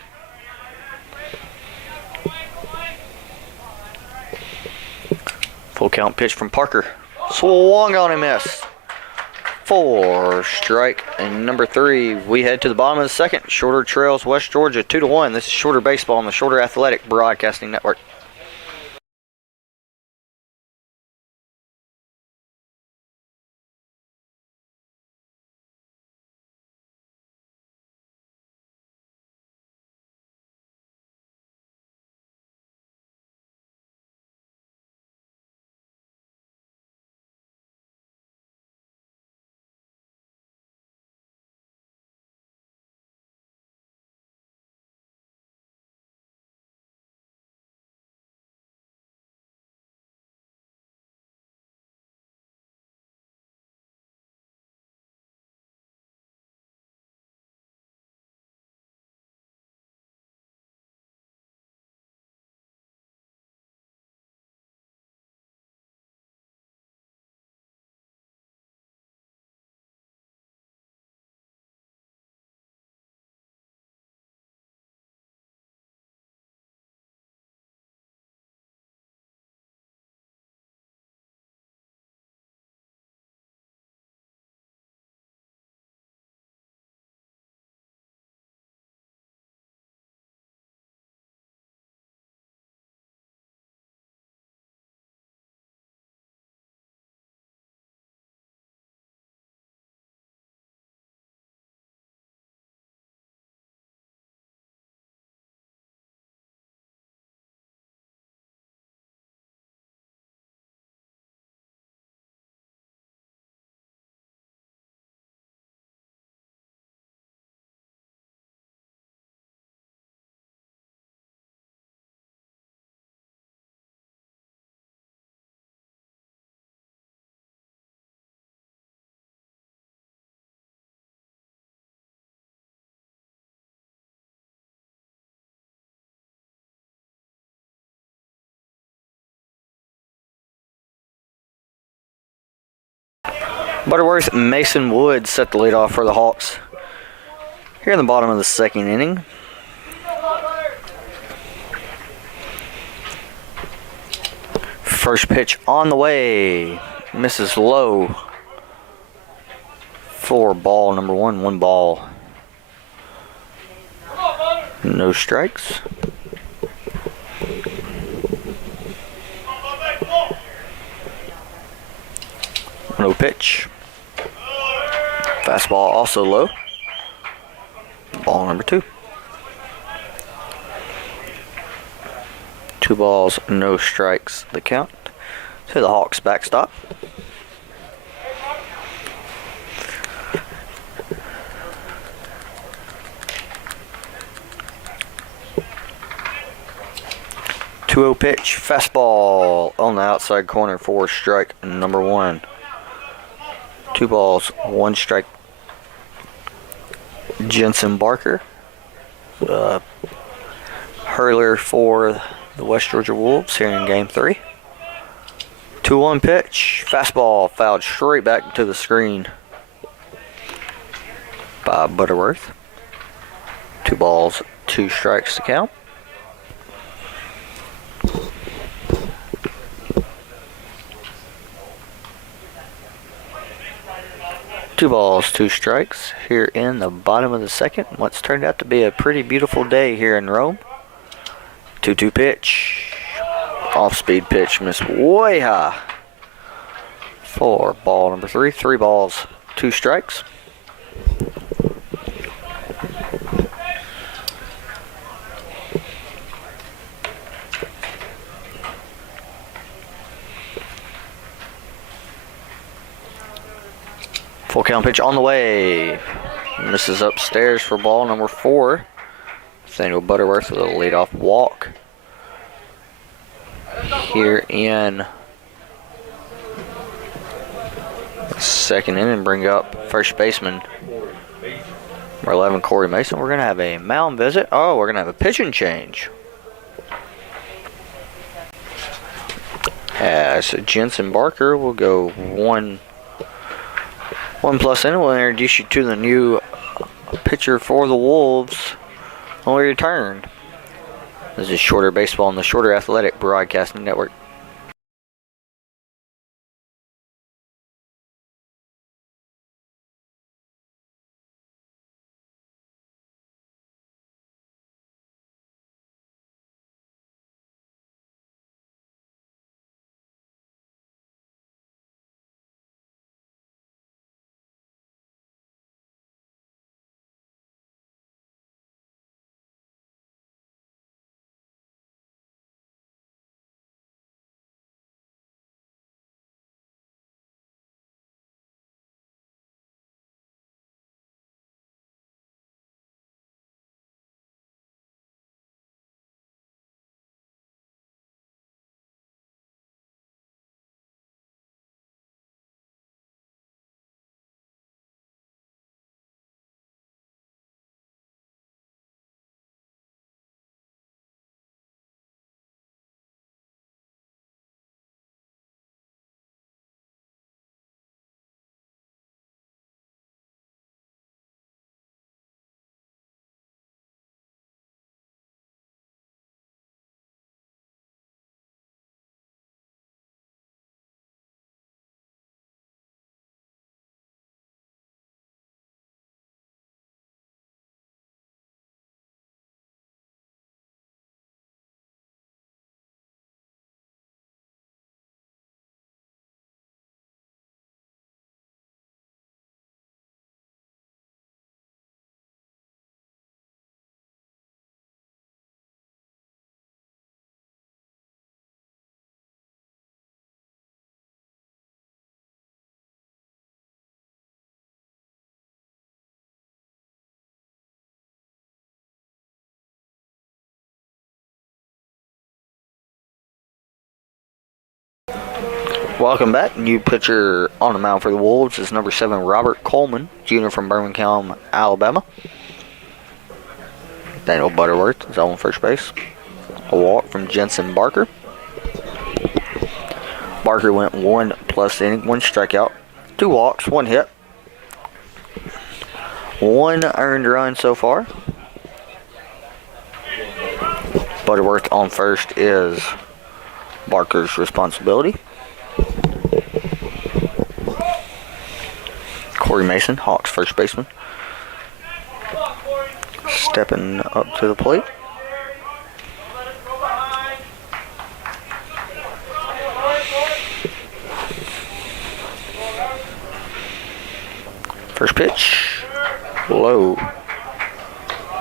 Full count pitch from Parker. Swung on and missed. 4 strike and number 3. We head to the bottom of the second. Shorter trails West Georgia 2-1. This is Shorter Baseball on the Shorter Athletic Broadcasting Network. Butterworth Mason Woods set the lead off for the Hawks. Here in the bottom of the second inning. First pitch on the way. Misses low for ball number 1. 1 ball. No strikes. No pitch. Fastball also low. Ball number 2. 2 balls, no strikes. The count to the Hawks backstop. 2-0 pitch, fastball on the outside corner for strike number 1. 2 balls, 1 strike. Jensen Barker, hurler for the West Georgia Wolves here in Game 3. 2-1 pitch, fastball fouled straight back to the screen by Butterworth. 2 balls, 2 strikes to count. Two balls, 2 strikes here in the bottom of the second. What's turned out to be a pretty beautiful day here in Rome. 2-2 pitch. Off-speed pitch missed way high for ball number 3. 3 balls, 2 strikes. Full count pitch on the way. Misses upstairs for ball number 4. Nathaniel Butterworth with a leadoff walk here in the second inning. Bring up first baseman number 11, Corey Mason. We're going to have a mound visit. Oh, we're going to have a pitching change. As Jensen Barker will go 1+ inning. We'll introduce you to the new pitcher for the Wolves when we return. This is Shorter Baseball on the Shorter Athletic Broadcasting Network. Welcome back. New pitcher on the mound for the Wolves is number 7, Robert Coleman, junior from Birmingham, Alabama. Daniel Butterworth is on first base. A walk from Jensen Barker. Barker went 1+ inning, 1 strikeout, 2 walks, 1 hit, 1 earned run so far. Butterworth on first is Barker's responsibility. Corey Mason, Hawks first baseman, stepping up to the plate. First pitch, low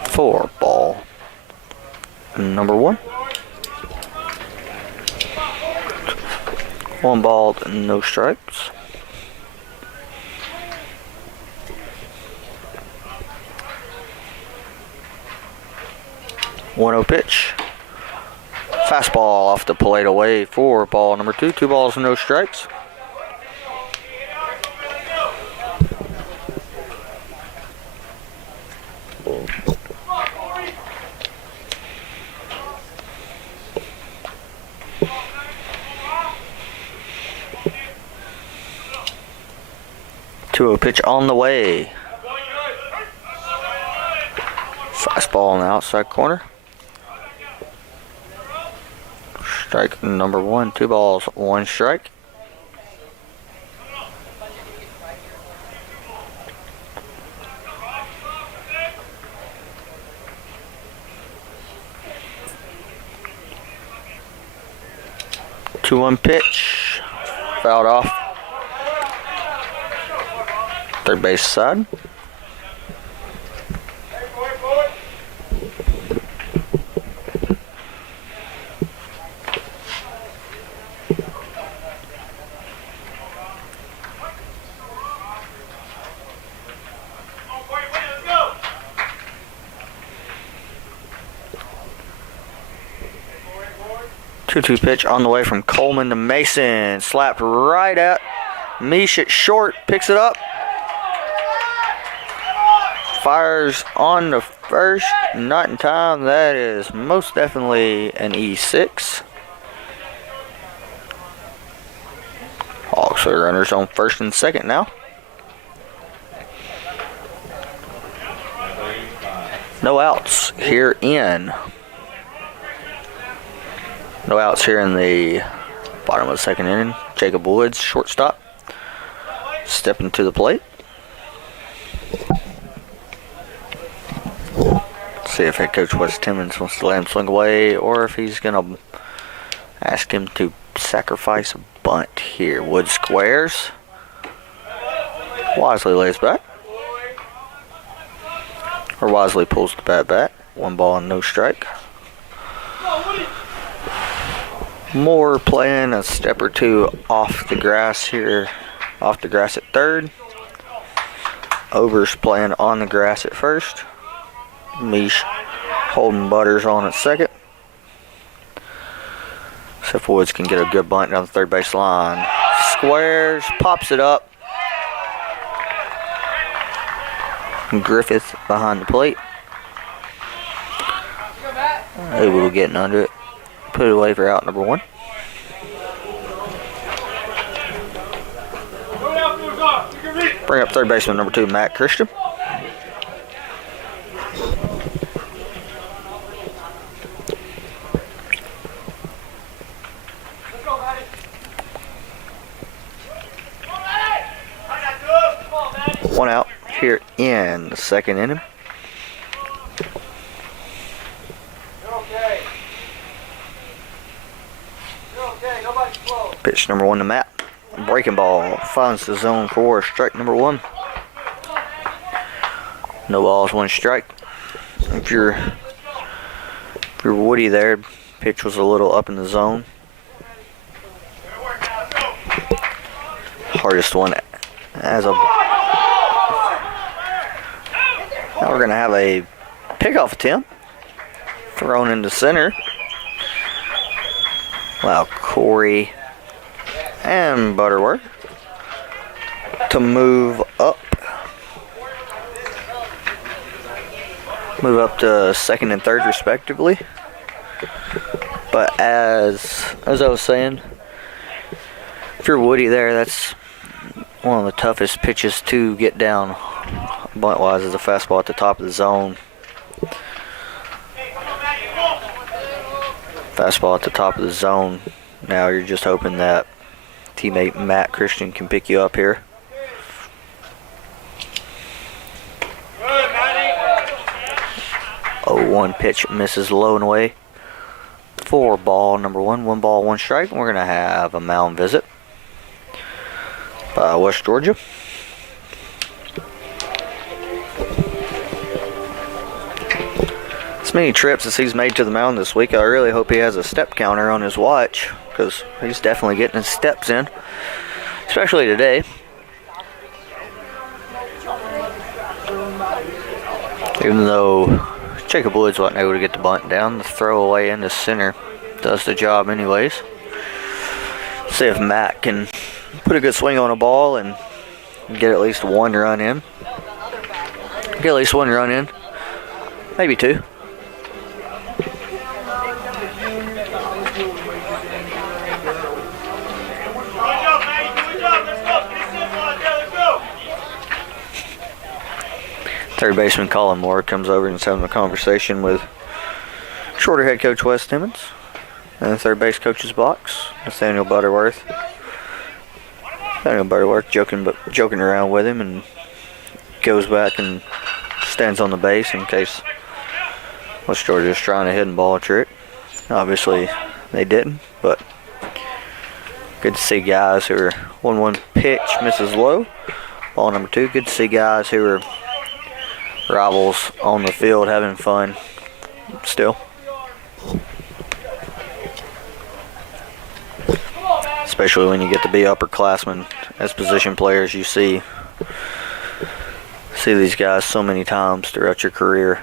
for ball number 1. 1 ball, no strikes. One 0 pitch, Fastball off the plate away for ball number 2. 2 balls, no strikes. To a pitch on the way. Fastball on the outside corner. Strike number 1. 2 balls, 1 strike. Two one pitch. Fouled off. Third base side. Two pitch on the way from Coleman to Mason. Slapped right at Mish at short. Picks it up. Fires on the first. Not in time. That is most definitely an E6. Hawks are runners on first and second now. No outs here in. No outs here in the bottom of the second inning. Jacob Woods, shortstop, stepping to the plate. See if head coach Wes Timmons wants to let him swing away or if he's going to ask him to sacrifice a bunt here. Woods squares. Wisely lays back. Or Wisely pulls the bat back. 1 ball and no strike. Moore playing a step or two off the grass here, off the grass at third. Overs playing on the grass at first. Mish holding Butters on at second. See if Woods can get a good bunt down the third base line. Squares, pops it up. Griffith behind the plate. Able to get under it. Put it away for out number 1. Bring up third baseman number 2, Matt Christian. One out here in the second inning. Pitch number 1 to Matt. Breaking ball finds the zone for strike number 1. No balls, 1 strike. If you're Woody there, pitch was a little up in the zone. Hardest one as a. Now we're gonna have a pickoff attempt thrown into center. Allow Corey and Butterworth to move up to second and third respectively. But as I was saying, if you're Woody there, that's one of the toughest pitches to get down bunt wise, is a fastball at the top of the zone. Fastball at the top of the zone. Now you're just hoping that teammate Matt Christian can pick you up here. Oh, 1 pitch misses low and away for ball number 1. 1 ball, 1 strike. We're going to have a mound visit by West Georgia. As many trips as he's made to the mound this week, I really hope he has a step counter on his watch, because he's definitely getting his steps in, especially today. Even though Jacob Woods wasn't able to get the bunt down, the throw away into center does the job anyways. See if Matt can put a good swing on a ball and get at least one run in. Get at least one run in. Maybe two. Third baseman Colin Moore comes over and is having a conversation with shorter head coach Wes Timmons. And the third base coach's box, Nathaniel Butterworth. Nathaniel Butterworth joking around with him and goes back and stands on the base in case West Georgia is trying a hidden ball trick. Obviously they didn't, but good to see guys who are 1-1 pitch misses low. Ball number 2. Good to see guys who are rivals on the field having fun still. Especially when you get to be upperclassmen as position players, you see these guys so many times throughout your career.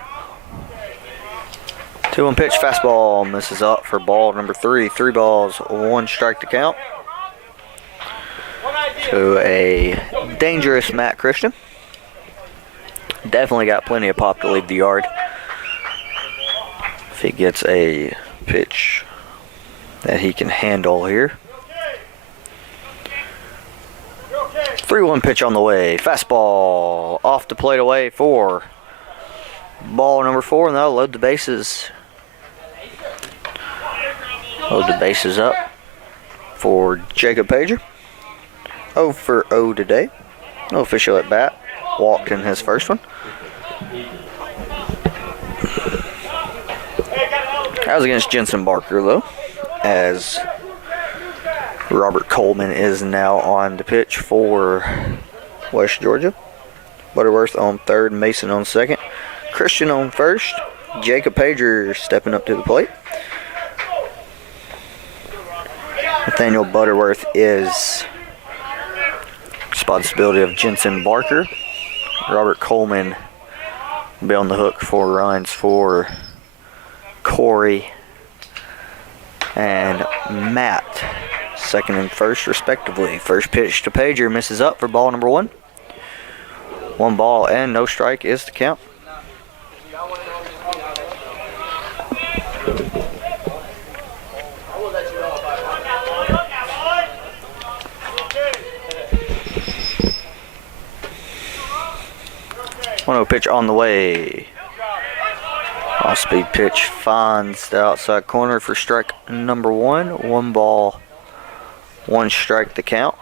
2-1 pitch, fastball misses up for ball number 3. 3 balls, 1 strike to count. To a dangerous Matt Christian. Definitely got plenty of pop to leave the yard. If he gets a pitch that he can handle here. 3-1 pitch on the way. Fastball off the plate away for ball number 4. And that'll load the bases. Load the bases up for Jacob Pager. 0 for 0 today. No official at bat. Walked in his first one. That was against Jensen Barker, though, as Robert Coleman is now on the pitch for West Georgia. Butterworth on third, Mason on second, Christian on first, Jacob Pager stepping up to the plate. Nathaniel Butterworth is responsibility of Jensen Barker. Robert Coleman will be on the hook for runs for Corey and Matt, second and first respectively. First pitch to Pager misses up for ball number 1. 1 ball and no strike is the count. One pitch on the way. Off-speed pitch finds the outside corner for strike number 1. 1 ball, 1 strike to count.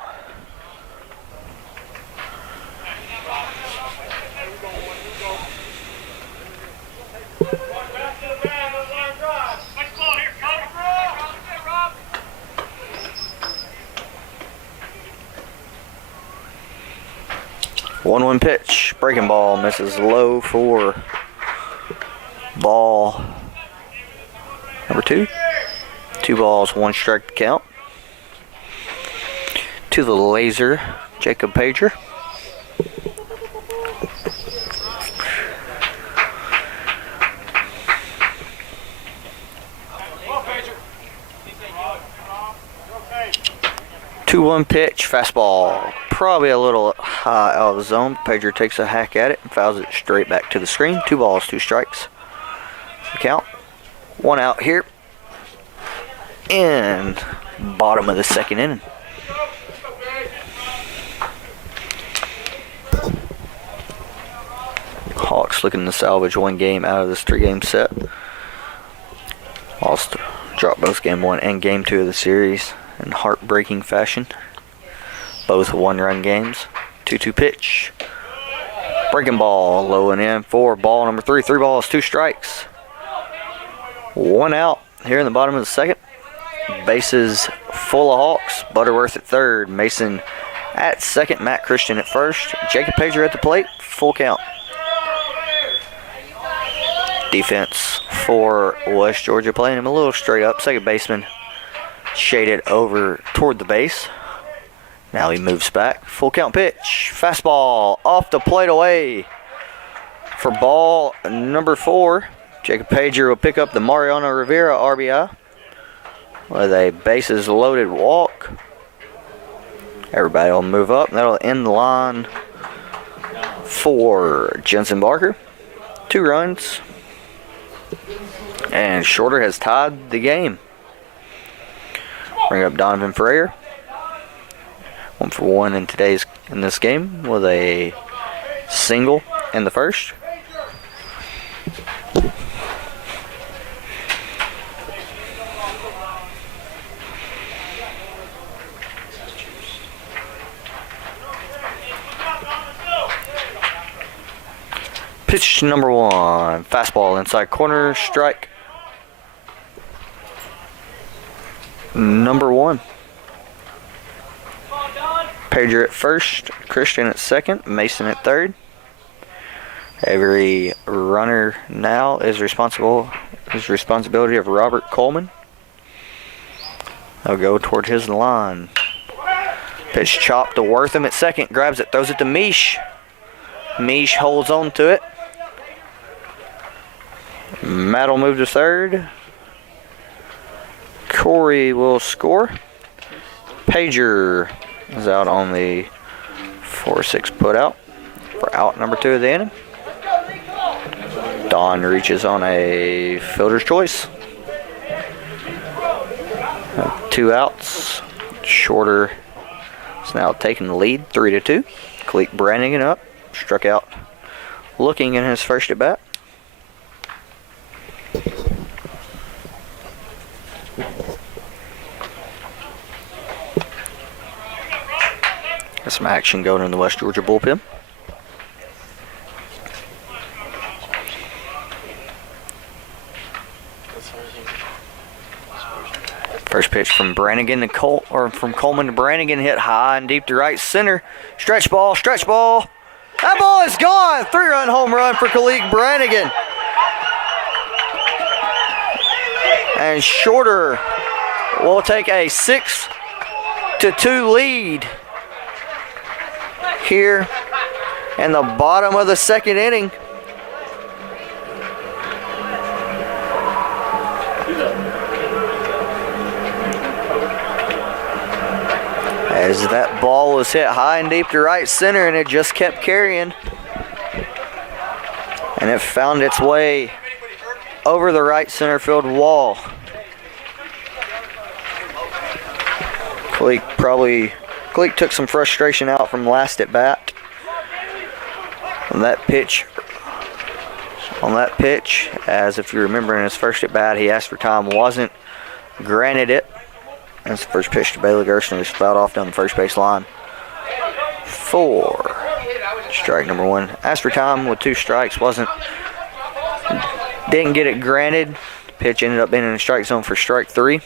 One pitch, breaking ball misses low for ball number 2. 2 balls, 1 strike to count. To the laser, Jacob Pager. One pitch, fastball, probably a little high out of the zone. Pager takes a hack at it and fouls it straight back to the screen. 2 balls, 2 strikes. The count. 1 out here. And bottom of the second inning. Hawks looking to salvage 1 game out of this 3-game set. Lost, dropped both game 1 and game 2 of the series in heartbreaking fashion. Both 1-run games. 2-2 pitch. Breaking ball, low and in for ball number 3. 3 balls, 2 strikes. 1 out here in the bottom of the second. Bases full of Hawks. Butterworth at third. Mason at second. Matt Christian at first. Jacob Pager at the plate. Full count. Defense for West Georgia playing him a little straight up. Second baseman shaded over toward the base. Now he moves back. Full count pitch. Fastball off the plate away for ball number 4. Jacob Pager will pick up the Mariano Rivera RBI. with a bases loaded walk. Everybody will move up. That'll end the line for Jensen Barker. 2 runs. And Shorter has tied the game. Bring up Donovan Ferrer. 1 for 1 in this game with a single in the first. Pitch number 1, fastball inside corner, strike number 1. Pager at first, Christian at second, Mason at third. Every runner now is responsibility of Robert Coleman. They'll go toward his line. Pitch chopped to Wortham at second, grabs it, throws it to Mish. Mish holds on to it. Matt will move to third. Corey will score. Pager is out on the 4-6 put out for out number 2 of the inning. Don reaches on a fielder's choice. 2 outs. Shorter is now taking the lead, 3-2. Cleek Brannigan up, struck out looking in his first at bat. Got some action going in the West Georgia bullpen. First pitch from Brannigan to from Coleman to Brannigan, hit high and deep to right center. Stretch ball, stretch ball. That ball is gone. 3-run home run for Khalid Brannigan. And Shorter will take a 6-2 lead here in the bottom of the second inning. As that ball was hit high and deep to right center, and it just kept carrying. And it found its way over the right center field wall. Cleek took some frustration out from last at bat. On that pitch, as if you remember in his first at bat, he asked for time, wasn't granted it. That's the first pitch to Bailey Gerson, who's fouled off down the first base line. 4. Strike number 1. Asked for time with 2 strikes, didn't get it granted. Pitch ended up being in the strike zone for strike 3.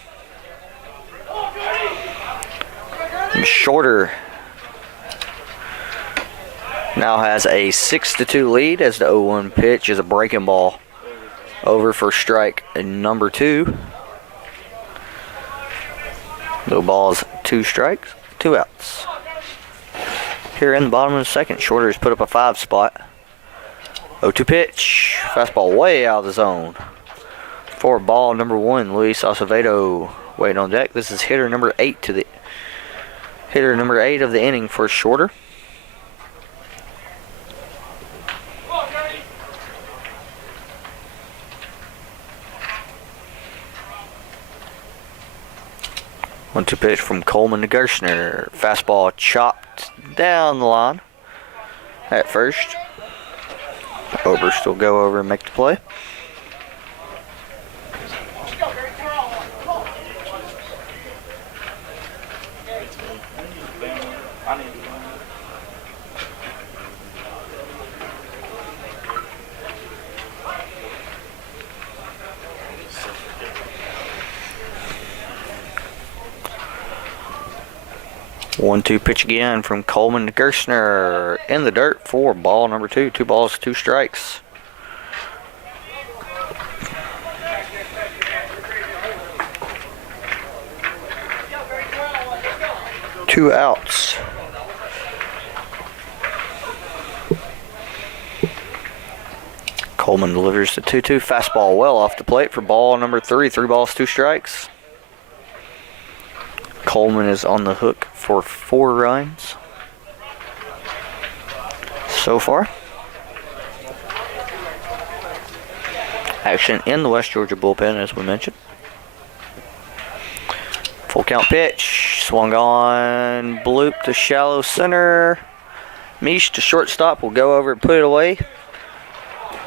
And Shorter now has a 6-2 lead as the 0-1 pitch is a breaking ball over for strike number 2. No balls, 2 strikes, 2 outs. Here in the bottom of the second, Shorter has put up a 5 spot. 0-2 pitch, fastball way out of the zone. For ball number 1, Luis Acevedo waiting on deck. This is hitter number 8 of the inning for Shorter. One-two pitch from Coleman to Gershner. Fastball chopped down the line at first. Oberst will go over and make the play. One-two pitch again from Coleman to Gershner in the dirt for ball number 2. 2 balls, 2 strikes. Two outs. Coleman delivers the 2-2 fastball well off the plate for ball number 3. 3 balls, 2 strikes. Coleman is on the hook for 4 runs so far. Action in the West Georgia bullpen, as we mentioned. Full count pitch. Swung on. Bloop to shallow center. Mish to shortstop. Will go over and put it away.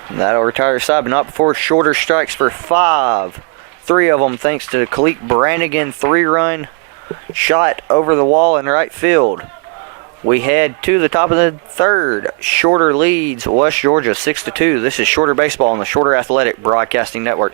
And that'll retire the side, but not before shorter strikes for 5. 3 of them thanks to Kalik Brannigan. 3-run shot over the wall in right field. We head to the top of the 3rd. Shorter leads West Georgia 6-2. This is Shorter Baseball on the Shorter Athletic Broadcasting Network.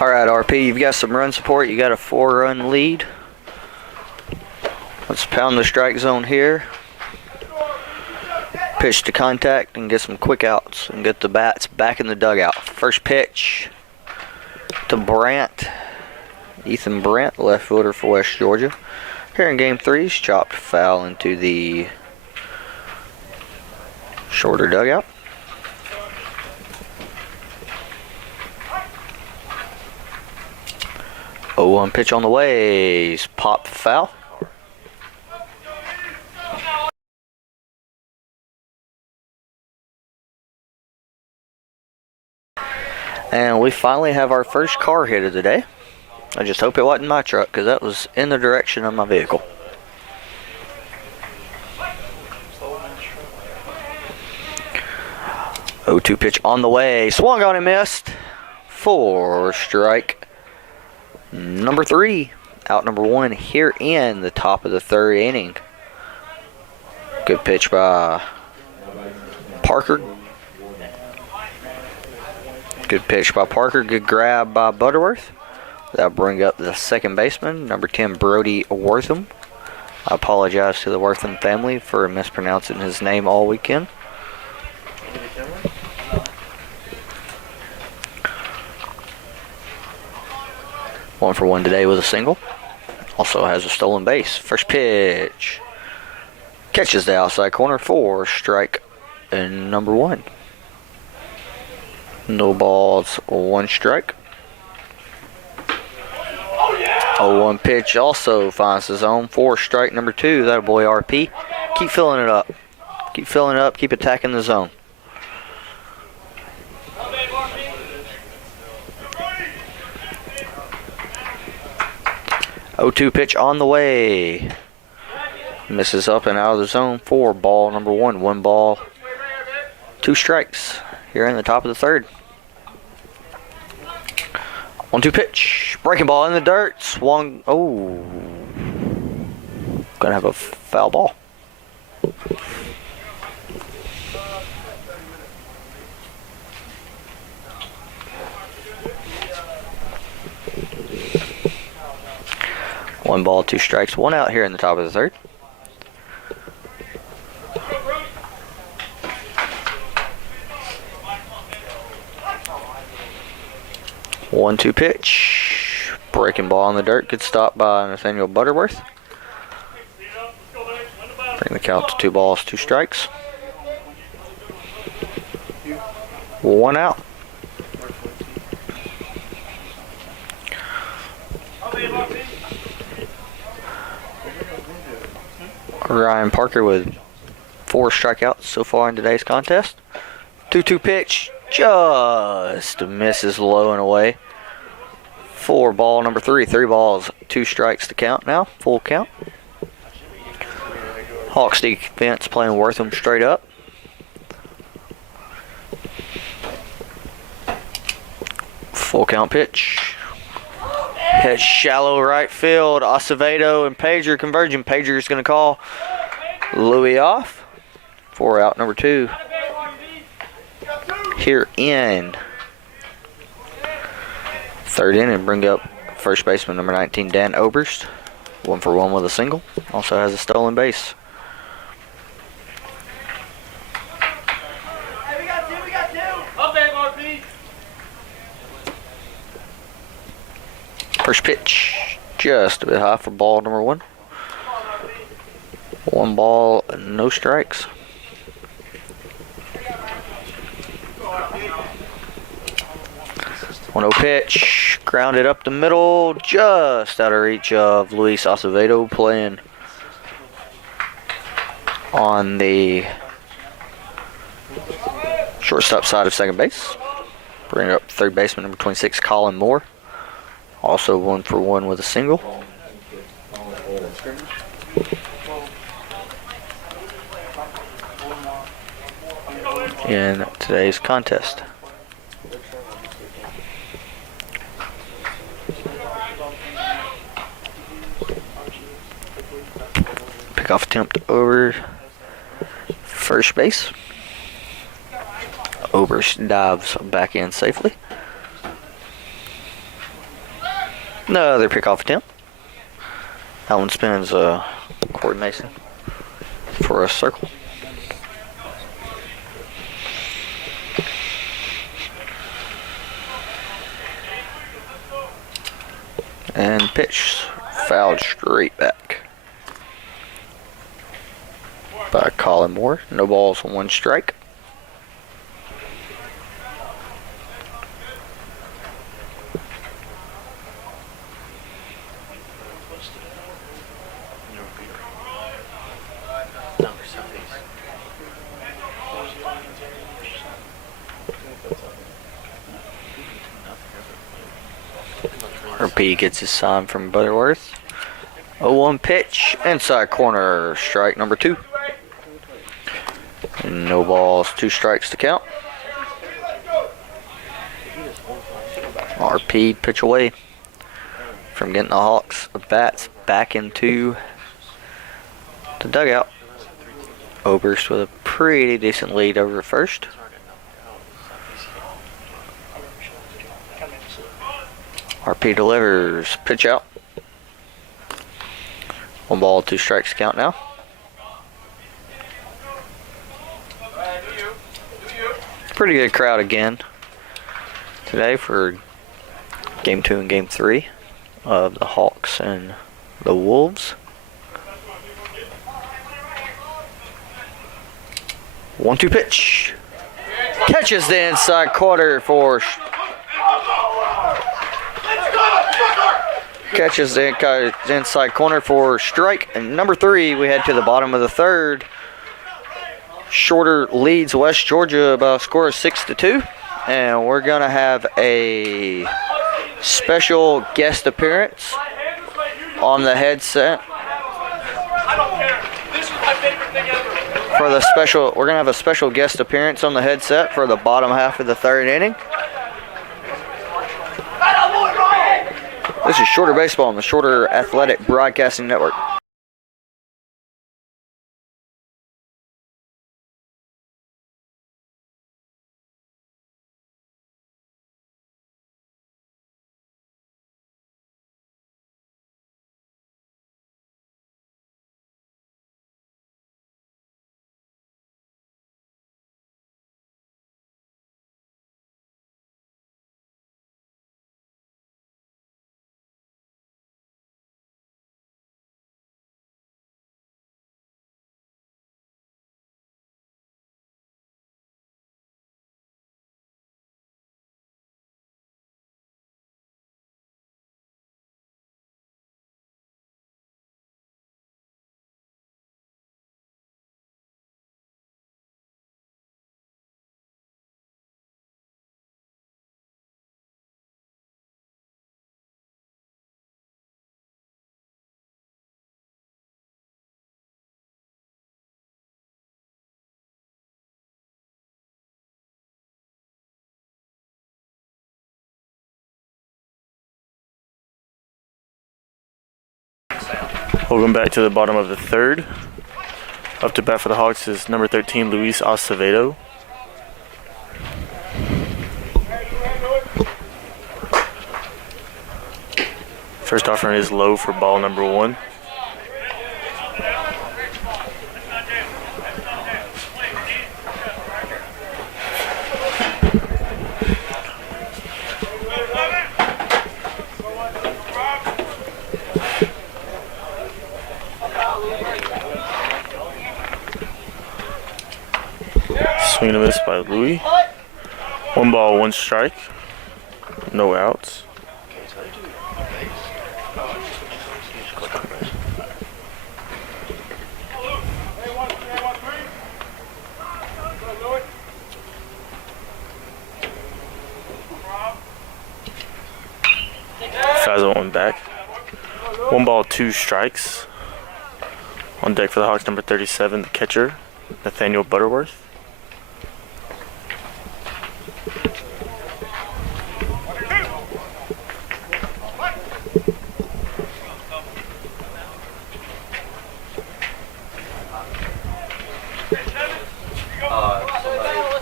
All right, RP, you've got some run support. You got a 4-run lead. Let's pound the strike zone here. Pitch to contact and get some quick outs and get the bats back in the dugout. First pitch to Brandt. Ethan Brandt, left fielder for West Georgia. Here in game 3, he's chopped foul into the shorter dugout. 0-1 pitch on the way. He's popped foul. And we finally have our first car hit of the day. I just hope it wasn't my truck, because that was in the direction of my vehicle. Oh, 2 pitch on the way. Swung on and missed. 4 strike. Number 3. Out number 1 here in the top of the 3rd inning. Good pitch by Parker. Good pitch by Parker. Good grab by Butterworth. That'll bring up the second baseman, number 10, Brody Wortham. I apologize to the Wortham family for mispronouncing his name all weekend. One for one today with a single. Also has a stolen base. First pitch. Catches the outside corner. 4 strike and number 1. No balls, 1 strike. 0-1 pitch also finds the zone. 4 strike number 2. That boy RP. Keep filling it up. Keep filling it up. Keep attacking the zone. Oh, 2 pitch on the way. Misses up and out of the zone. 4 ball number 1. 1 ball, 2 strikes. Here in the top of the 3rd. 1-2 pitch. Breaking ball in the dirt. Swung. Oh. Gonna have a foul ball. 1 ball, 2 strikes, 1 out here in the top of the third. One-two pitch. Breaking ball in the dirt. Good stop by Nathaniel Butterworth. Bring the count to 2 balls, 2 strikes. 1 out. Ryan Parker with 4 strikeouts so far in today's contest. 2-2 pitch. Just misses low and away. 4 ball number 3. 3 balls, 2 strikes to count now. Full count. Hawks defense playing Wortham straight up. Full count pitch. Hit shallow right field. Acevedo and Pager converging. Pager is going to call Louis off for out number 2. Here in 3rd inning, bring up first baseman number 19, Dan Oberst. 1 for 1 with a single. Also has a stolen base. Hey, we got two. Up there, RP. First pitch, just a bit high for ball number 1. 1 ball, no strikes. 1-0 pitch, grounded up the middle, just out of reach of Luis Acevedo, playing on the shortstop side of second base. Bring up third baseman number 26, Colin Moore. Also 1 for 1 with a single. In today's contest. Pickoff attempt over first base. Oberst dives back in safely. Another pickoff attempt. That one spins Corey Mason for a circle. And pitch fouled straight back by Colin Moore. No balls, 1 strike. RP gets his sign from Butterworth. 0-1 pitch, inside corner, strike number 2. No balls, 2 strikes to count. RP pitch away from getting the Hawks bats back into the dugout. Oberst with a pretty decent lead over first. RP delivers, pitch out. 1 ball, 2 strikes count now. Pretty good crowd again today for game 2 and game 3 of the Hawks and the Wolves. 1-2 pitch. Catches the inside corner for inside corner for strike. And number 3, we head to the bottom of the 3rd. Shorter leads West Georgia by a score of 6-2. And we're going to have a special guest appearance on the headset. For the special, we're going to have a special guest appearance on the headset for the bottom half of the 3rd inning. This is Shorter Baseball on the Shorter Athletic Broadcasting Network. Welcome back to the bottom of the third. Up to bat for the Hawks is number 13, Luis Acevedo. First offering is low for ball number 1. Swing and a miss by Louis. 1 ball, 1 strike. No outs. Fastball 1 back. 1 ball, 2 strikes. On deck for the Hawks, number 37, the catcher, Nathaniel Butterworth.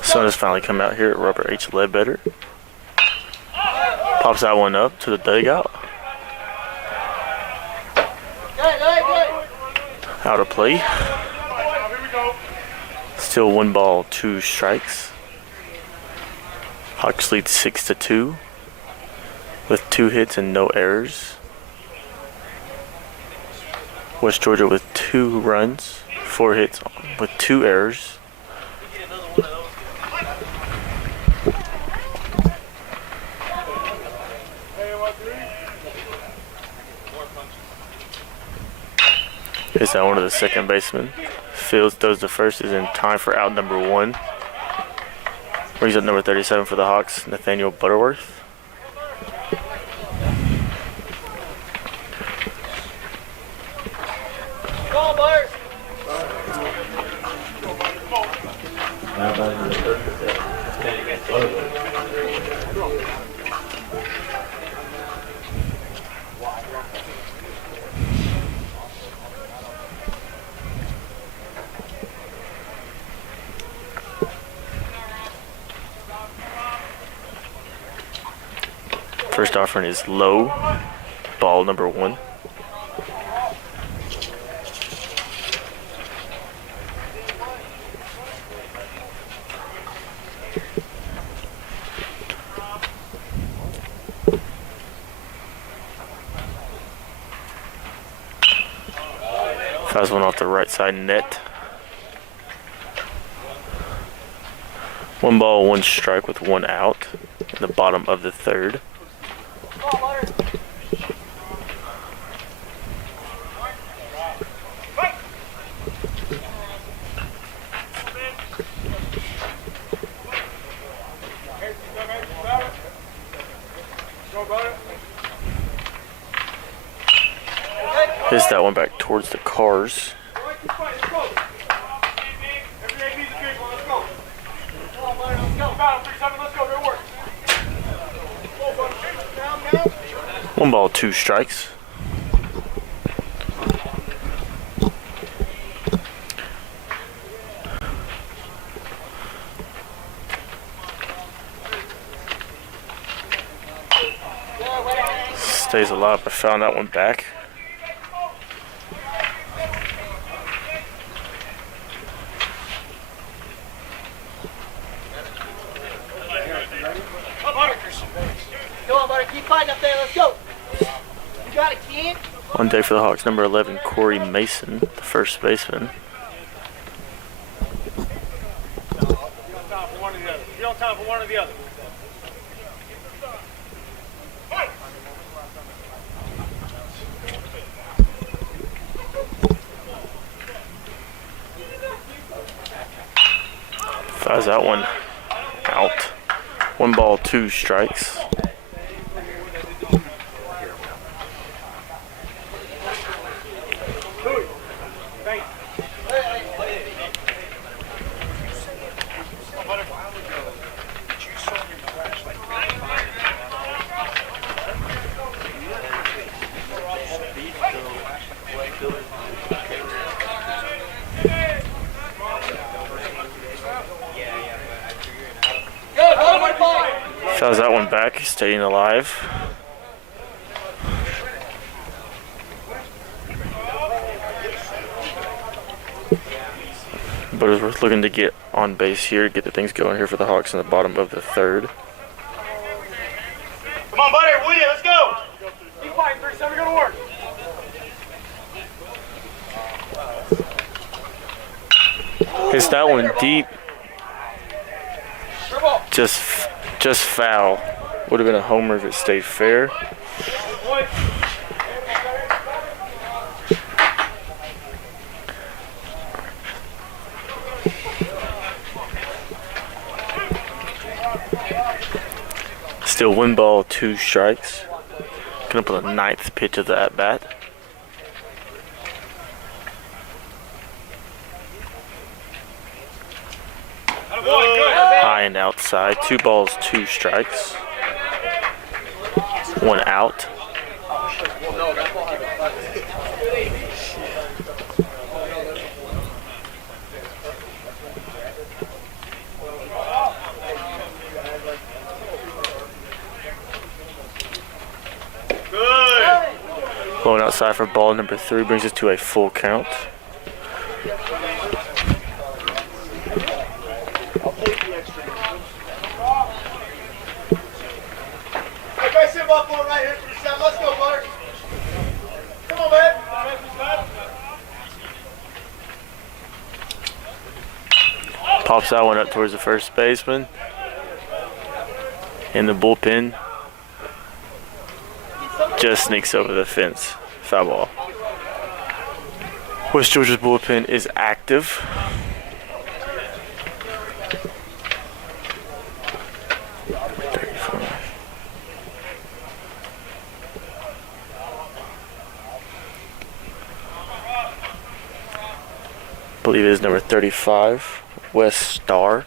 Sun has finally come out here at Robert H. Ledbetter. Pops that one up to the dugout. Out of play. Still 1 ball, 2 strikes. Hawks lead 6-2 with 2 hits and no errors. West Georgia with 2 runs, 4 hits with 2 errors. Hits that one to the second baseman. Fields throws the first, is in time for out number 1. Brings up number 37 for the Hawks, Nathaniel Butterworth. First offering is low, ball number 1. Fast one off the right side net. 1 ball, 1 strike with 1 out in the bottom of the third. Hits that one back towards the cars. One ball, 2 strikes. Stays alive, but found that one back. On deck for the Hawks, number 11, Corey Mason, the first baseman. You don't time for one or the other. Fires that one out. 1 ball, 2 strikes. Fouls that one back, staying alive. But it's worth looking to get on base here, get the things going here for the Hawks in the bottom of the third. Come on, buddy, with you, let's go. Keep fighting, 3-7, go to work. Hits that one deep. Just foul. Would have been a homer if it stayed fair. Still 1 ball, 2 strikes. Coming up on the 9th pitch of the at bat. High and outside. 2 balls, 2 strikes. 1 out. Blowing outside for ball number 3 brings us to a full count. Right here for the 7. Let's go, Butter. Come on, man. Pops that one up towards the first baseman. In the bullpen. Just sneaks over the fence. Foul ball. West Georgia's bullpen is active. I believe it is number 35, West Star.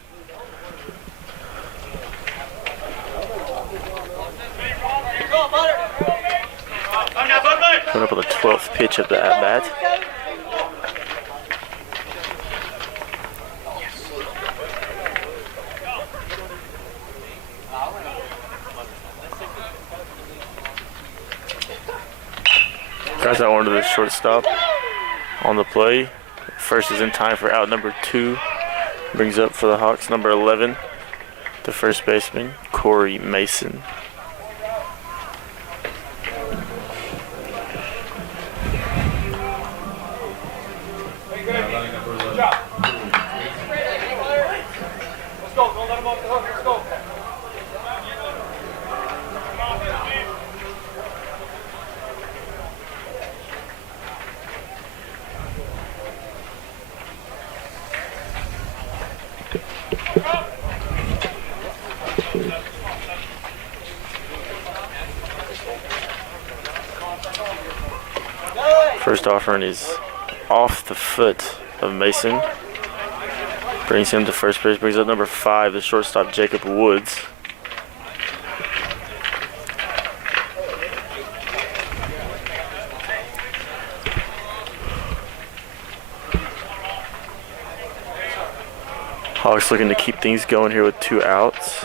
Coming up on the 12th pitch of the at-bat. Guys, that one to the shortstop on the play. First is in time for out number 2. Brings up for the Hawks number 11, the first baseman, Corey Mason. First offering is off the foot of Mason. Brings him to first base. Brings up number 5, the shortstop, Jacob Woods. Hawks looking to keep things going here with 2 outs.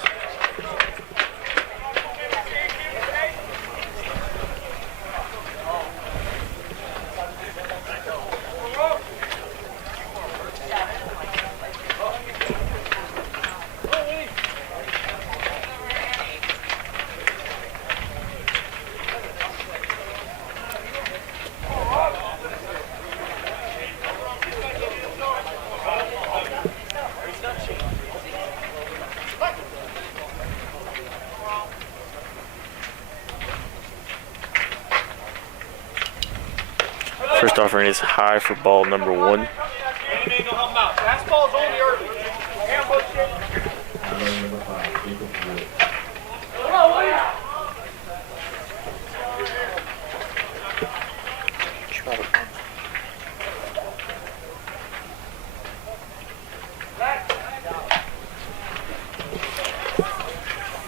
First offering is high for ball number 1. Fastball's only early.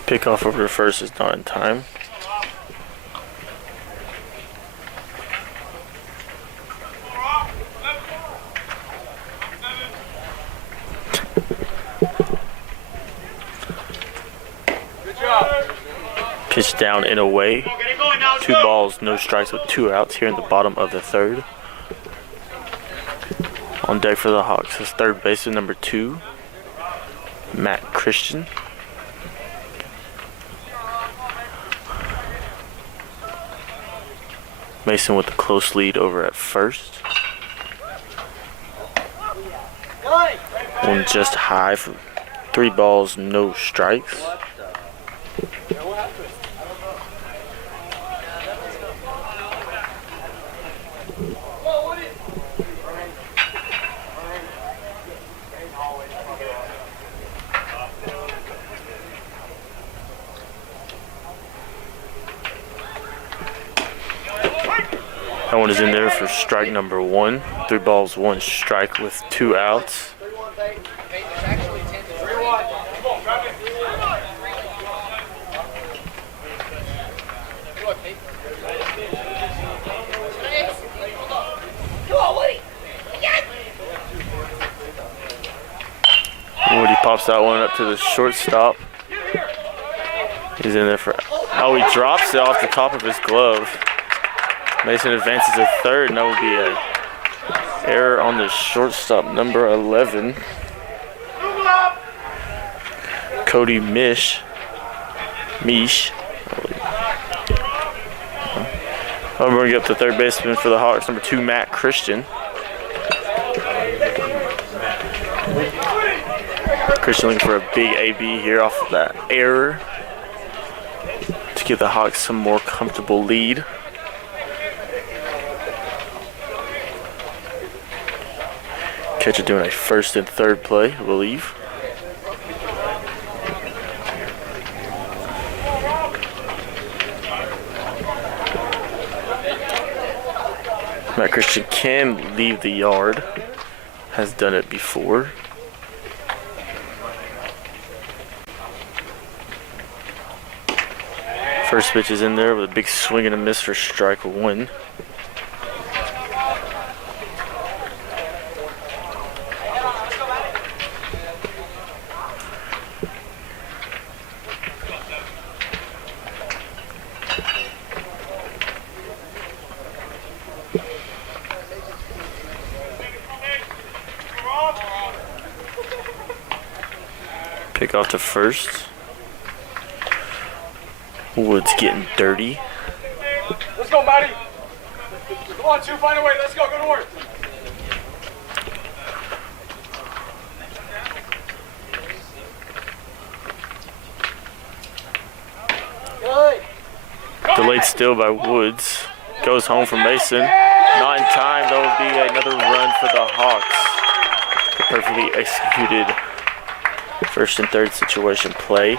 Pickoff over to first is not in time. Pitch down and away. 2 balls, no strikes with 2 outs here in the bottom of the 3rd. On deck for the Hawks is third baseman number 2, Matt Christian. Mason with a close lead over at first. One just high for 3 balls, no strikes. That one is in there for strike number 1. 3 balls, 1 strike with 2 outs. Woody pops that one up to the shortstop. He's in there for, oh, he drops it off the top of his glove. Mason advances to third, and that will be an error on the shortstop, number 11. Cody Mish. I'll bring up the third baseman for the Hawks, number 2, Matt Christian. Christian looking for a big AB here off of that error to give the Hawks some more comfortable lead. Catcher doing a first and third play, I believe. Matt Christian can leave the yard, has done it before. First pitch is in there with a big swing and a miss for strike 1. Pick off to first. Woods getting dirty. Let's go, Matty. Come on, 2, find a way. Let's go. Go to work. Delayed steal by Woods. Goes home for Mason. Not in time. That will be another run for the Hawks. The perfectly executed first and third situation play.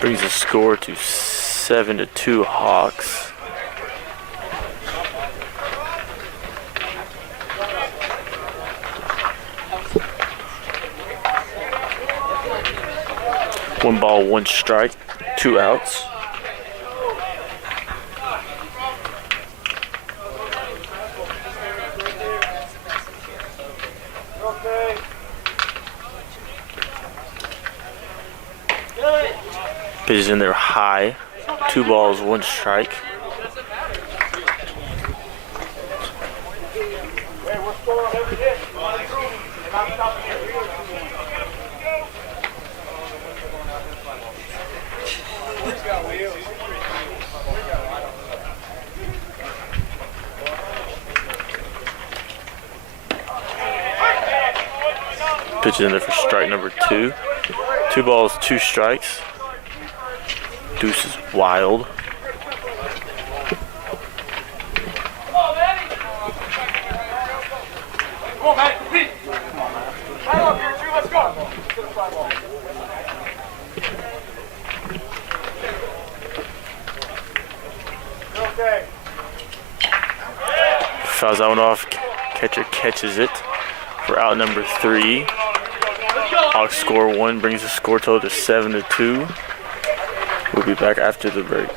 Brings the score to 7-2 Hawks. One ball, 1 strike, 2 outs. Pitch is in there high. 2 balls, 1 strike. Pitch is in there for strike number 2. 2 balls, 2 strikes. Deuce is wild. Come on, Matty. Compete. Come on, here, 2. Let's go. Okay. Fouls that one off. Catcher catches it for out number 3. Hawks score 1, brings the score total to 7-2. We'll be back after the break.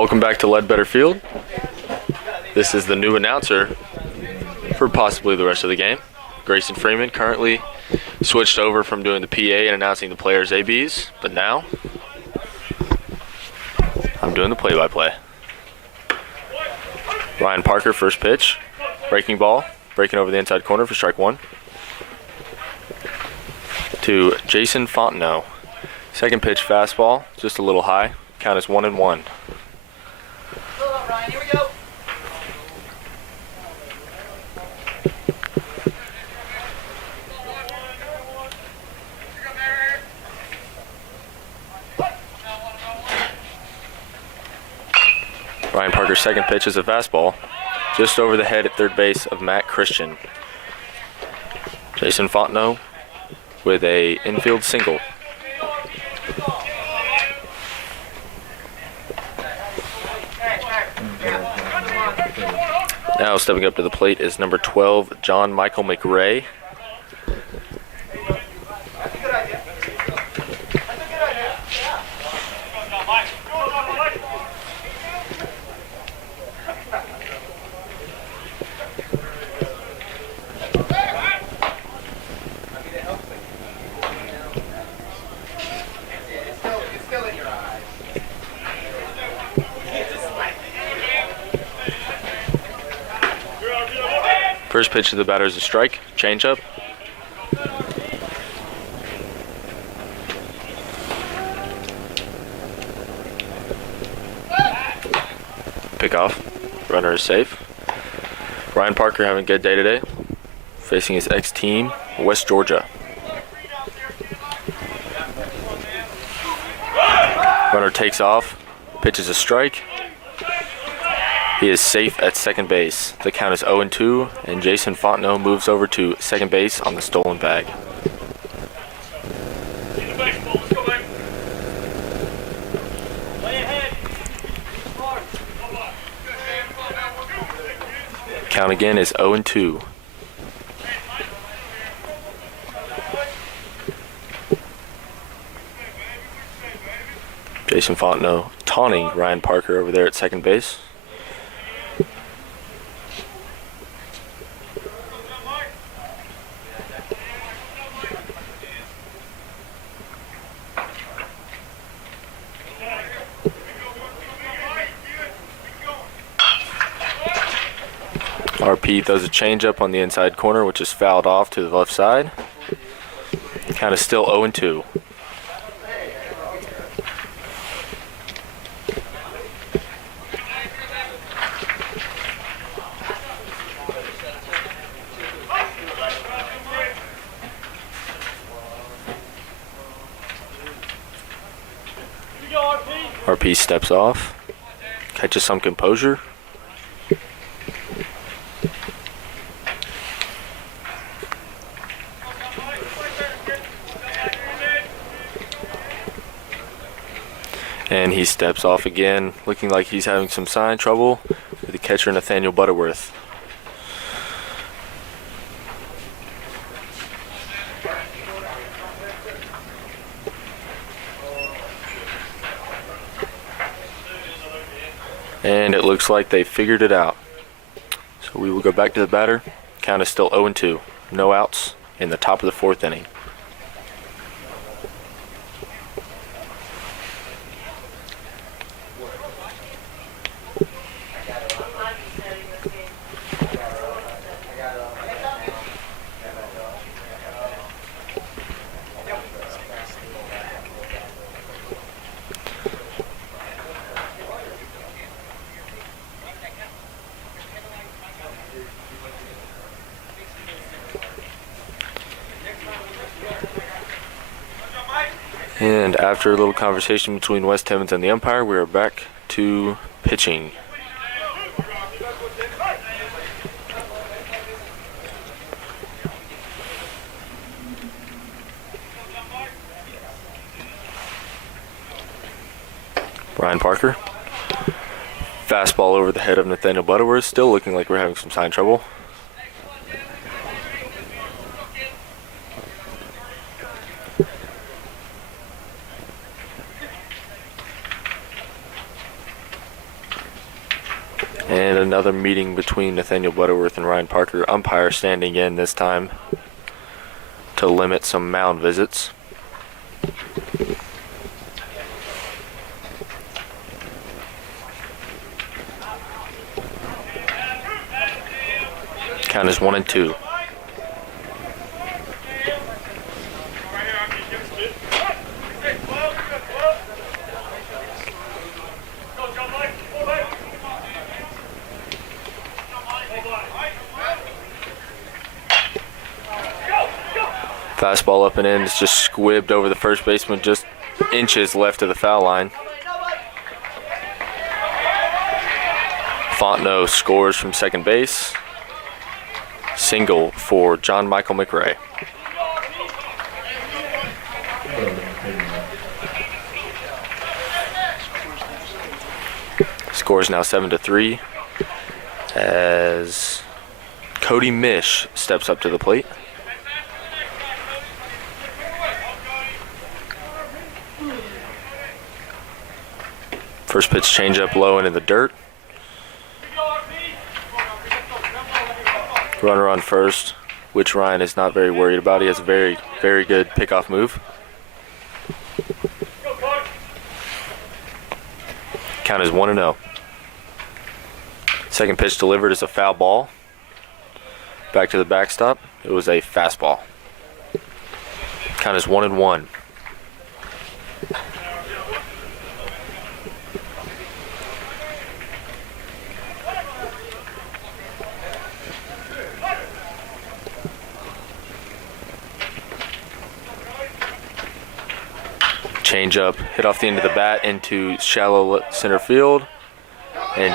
Welcome back to Ledbetter Field. This is the new announcer for possibly the rest of the game. Grayson Freeman currently switched over from doing the PA and announcing the players' ABs, but now I'm doing the play-by-play. Ryan Parker, first pitch, breaking ball, breaking over the inside corner for strike one. To Jason Fontenot. Second pitch, fastball, just a little high. Count is 1-1. Ryan, here we go. Ryan Parker's second pitch is a fastball, just over the head at third base of Matt Christian. Jason Fontenot with a infield single. Now stepping up to the plate is number 12, John Michael McRae. First pitch to the batter is a strike, changeup. Pick off, runner is safe. Ryan Parker having a good day today, facing his ex-team, West Georgia. Runner takes off, pitches a strike. He is safe at second base. The count is 0-2, and Jason Fontenot moves over to second base on the stolen bag. Count again is 0-2. Jason Fontenot taunting Ryan Parker over there at second base. RP throws a changeup on the inside corner, which is fouled off to the left side. Count is still 0-2. RP steps off, catches some composure. And he steps off again, looking like he's having some sign trouble with the catcher Nathaniel Butterworth. And it looks like they figured it out. So we will go back to the batter. Count is still 0-2. No outs in the top of the fourth inning. And after a little conversation between Wes Timmons and the umpire, we are back to pitching. Ryan Parker. Fastball over the head of Nathaniel Butterworth, still looking like we're having some sign trouble. another meeting between Nathaniel Butterworth and Ryan Parker. Umpire standing in this time to limit some mound visits. Count is 1-2. Fastball up and in. It's just squibbed over the first baseman, just inches left of the foul line. Fontenot scores from second base. Single for John Michael McRae. Score is now 7-3 as Cody Mish steps up to the plate. First pitch changeup low and in the dirt. Runner on first, which Ryan is not very worried about. He has a very, very good pickoff move. Count is 1-0. Second pitch delivered is a foul ball. Back to the backstop. It was a fastball. Count is 1-1. Change up, hit off the end of the bat into shallow center field. And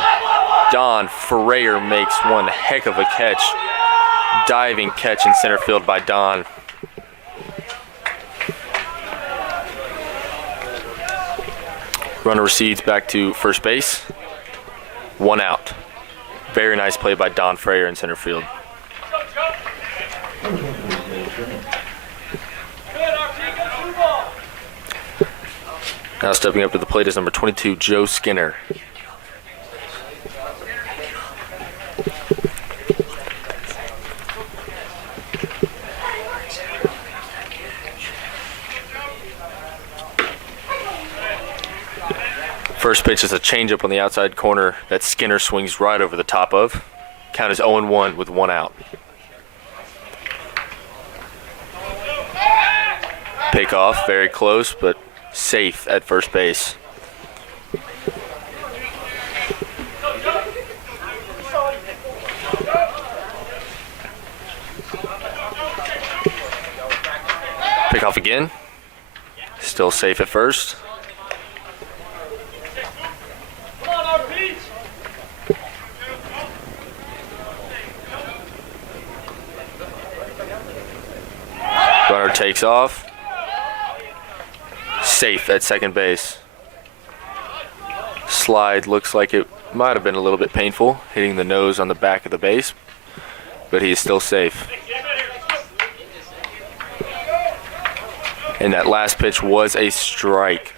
Don Ferrer makes one heck of a catch. Diving catch in center field by Don. Runner recedes back to first base. One out. Very nice play by Don Ferrer in center field. Now stepping up to the plate is number 22, Joe Skinner. First pitch is a changeup on the outside corner that Skinner swings right over the top of. Count is 0-1 with one out. Pick off, very close, but safe at first base. Pick off again. Still safe at first. Runner takes off. Safe at second base. Slide looks like it might have been a little bit painful, hitting the nose on the back of the base, but he is still safe. And that last pitch was a strike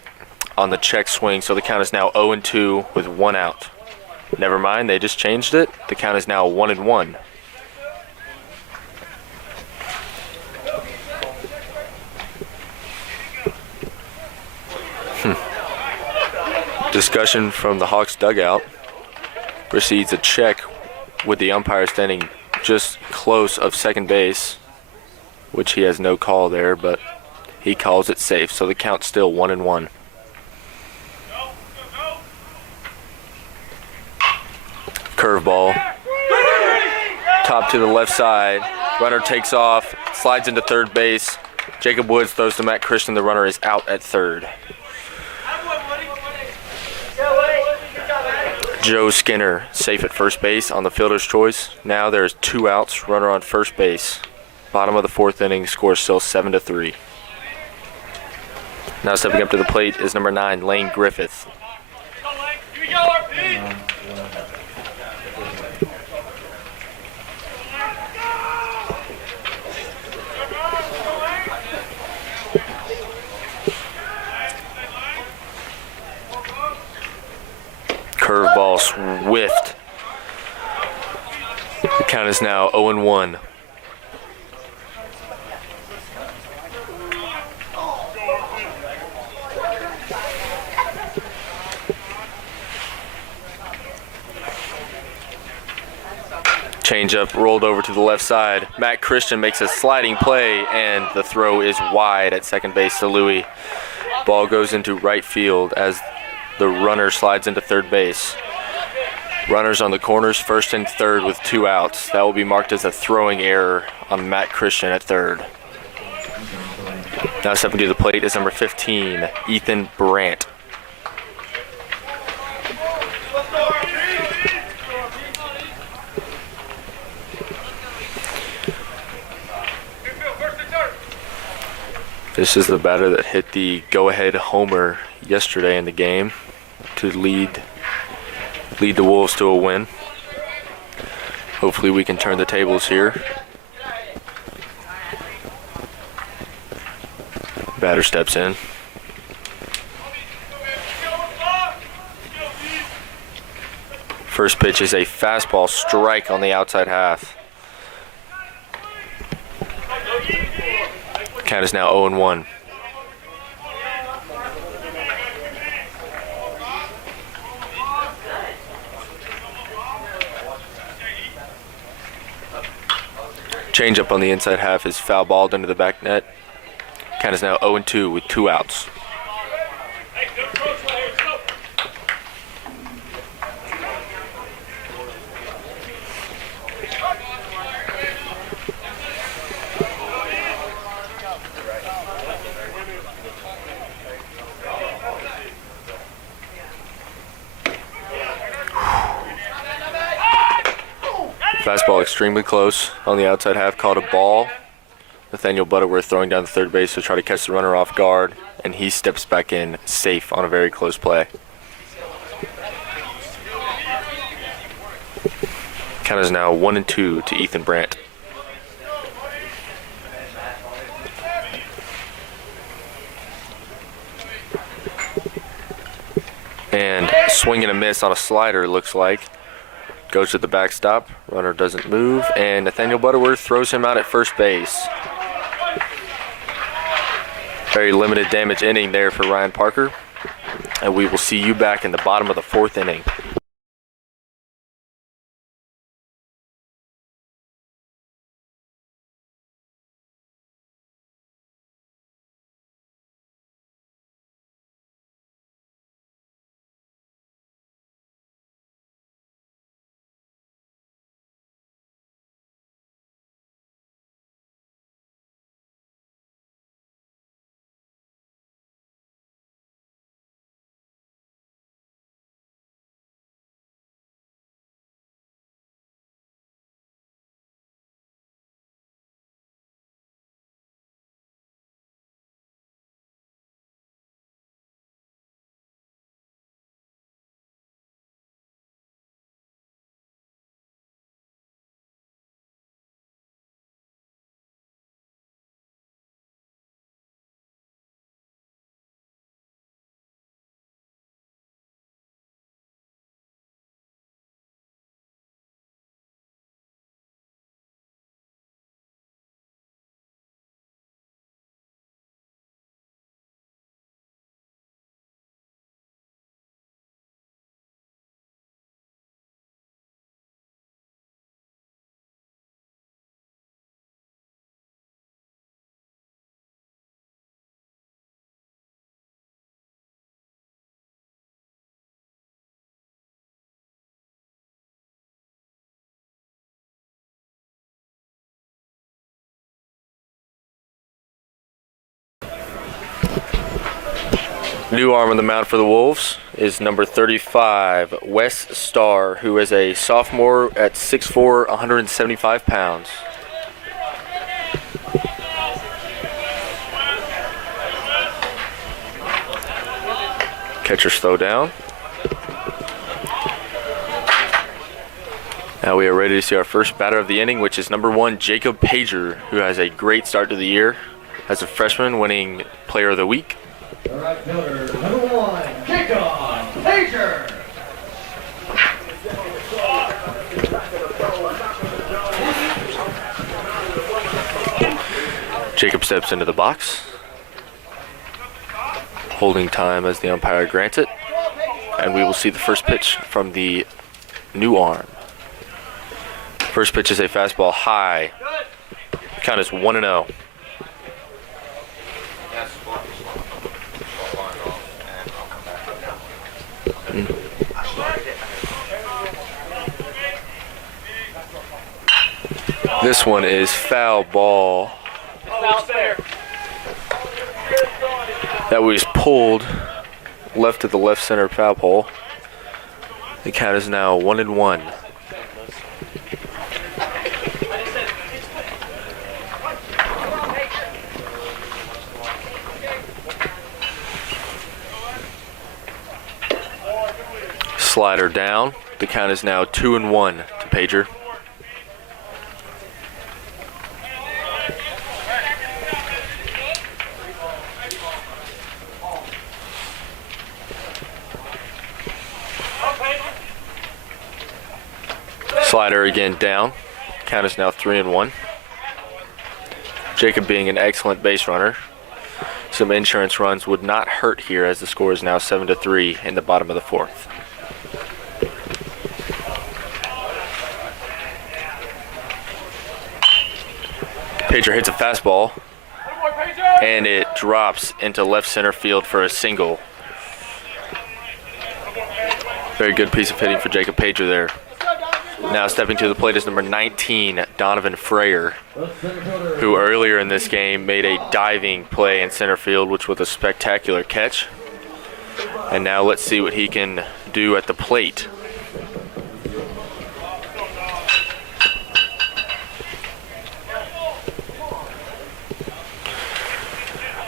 on the check swing, so the count is now 0-2 with one out. Never mind, they just changed it. The count is now 1-1. Discussion from the Hawks dugout precedes a check with the umpire standing just close of second base, which he has no call there, but he calls it safe, so the count's still 1-1. Curveball. Top to the left side. Runner takes off, slides into third base. Jacob Woods throws to Matt Christian. The runner is out at third. Joe Skinner safe at first base on the fielder's choice. Now there's two outs, runner on first base. Bottom of the fourth inning, score still 7-3. Now stepping up to the plate is number 9, Lane Griffith. Curveball whiffed Count is now 0-1. Changeup rolled over to the left side. Matt Christian makes a sliding play, and the throw is wide at second base to Louis. Ball goes into right field as the runner slides into third base. Runners on the corners, first and third with 2 outs. That will be marked as a throwing error on Matt Christian at third. Now stepping to the plate is number 15, Ethan Brandt. This is the batter that hit the go-ahead homer yesterday in the game to lead the Wolves to a win. Hopefully we can turn the tables here. Batter steps in. First pitch is a fastball strike on the outside half. Count is now 0-1. Changeup on the inside half is foul balled into the back net. Count is now 0-2 with 2 outs. Fastball extremely close on the outside half, called a ball. Nathaniel Butterworth throwing down the third base to try to catch the runner off guard, and he steps back in safe on a very close play. Count is now 1-2 to Ethan Brandt. And swing and a miss on a slider, it looks like. Goes to the backstop, runner doesn't move, and Nathaniel Butterworth throws him out at first base. Very limited damage inning there for Ryan Parker, and we will see you back in the bottom of the 4th inning. New arm on the mound for the Wolves is number 35, Wes Starr, who is a sophomore at 6'4", 175 pounds. Catcher's throw down. Now we are ready to see our first batter of the inning, which is number 1, Jacob Pager, who has a great start to the year as a freshman, winning Player of the Week. All right, fielder, number 1, Jacob Pager. Jacob steps into the box. Holding time as the umpire grants it. And we will see the first pitch from the new arm. First pitch is a fastball high. Count is 1-0. This one is foul ball. That was pulled left to the left center foul pole. The count is now 1-1. Slider down. The count is now 2-1 to Pager. Slider again down. Count is now 3-1. Jacob being an excellent base runner. Some insurance runs would not hurt here as the score is now 7-3 in the bottom of the fourth. Pager hits a fastball and it drops into left center field for a single. Very good piece of hitting for Jacob Pager there. Now stepping to the plate is number 19, Donovan Freyer, who earlier in this game made a diving play in center field, which was a spectacular catch. And now let's see what he can do at the plate.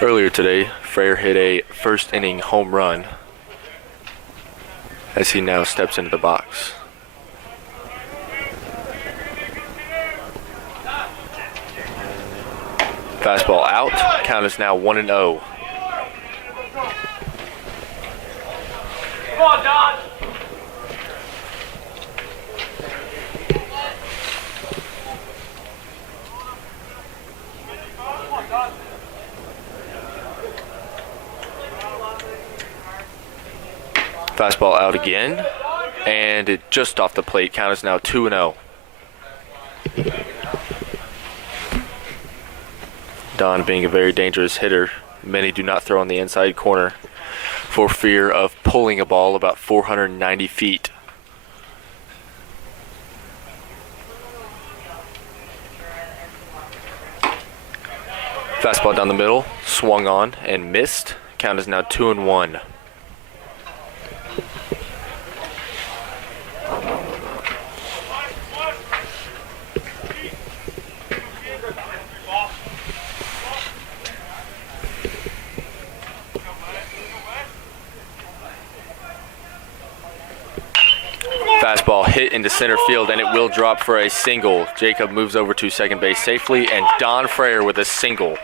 Earlier today, Freyer hit a first inning home run as he now steps into the box. Fastball out. Count is now 1-0. Come on, Don. Fastball out again, and it just off the plate. Count is now 2-0. Don being a very dangerous hitter. Many do not throw on the inside corner for fear of pulling a ball about 490 feet. Fastball down the middle, swung on and missed. Count is now 2-1. Fastball hit into center field, and it will drop for a single. Jacob moves over to second base safely, and Don Freyer with a single.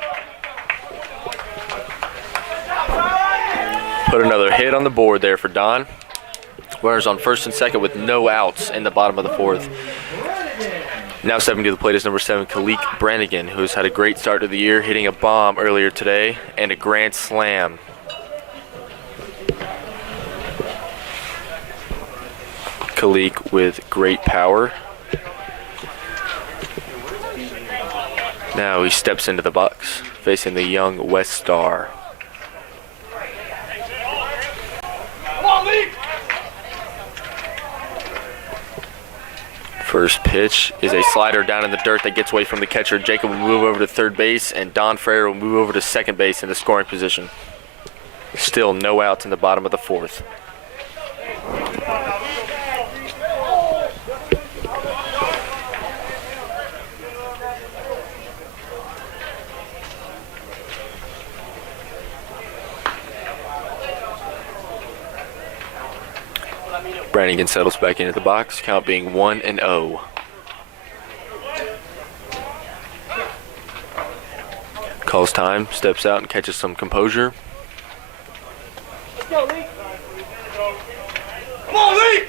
Put another hit on the board there for Don. Runners on first and second with no outs in the bottom of the fourth. Now stepping to the plate is number 7, Kalik Brannigan, who's had a great start to the year, hitting a bomb earlier today and a grand slam. Kalik with great power. Now he steps into the box, facing the young West Star. First pitch is a slider down in the dirt that gets away from the catcher. Jacob will move over to third base, and Don Freyer will move over to second base in the scoring position. Still no outs in the bottom of the fourth. Brannigan settles back into the box, count being 1-0. Calls time, steps out and catches some composure. Let's go, Lee. Come on, Lee.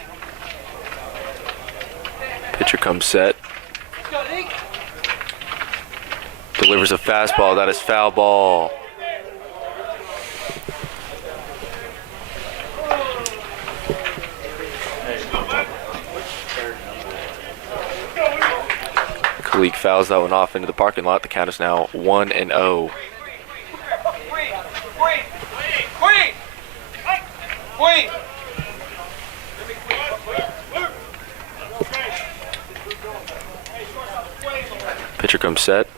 Pitcher comes set. Let's go, Lee. Delivers a fastball. That is foul ball. Kalik fouls that one off into the parking lot. The count is now 1-0. Pitcher comes set.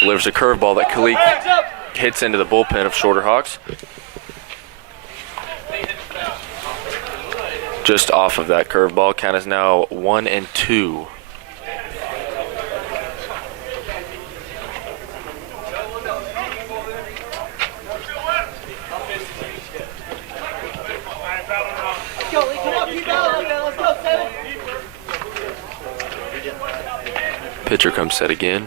Delivers a curveball that Kalik hits into the bullpen of Shorter Hawks. Just off of that curveball. Count is now 1-2. Pitcher comes set again.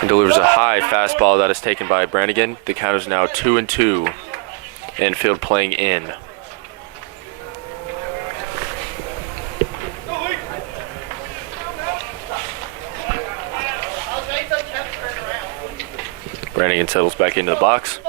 And delivers a high fastball that is taken by Brannigan. The count is now 2-2. Infield playing in. Brannigan settles back into the box.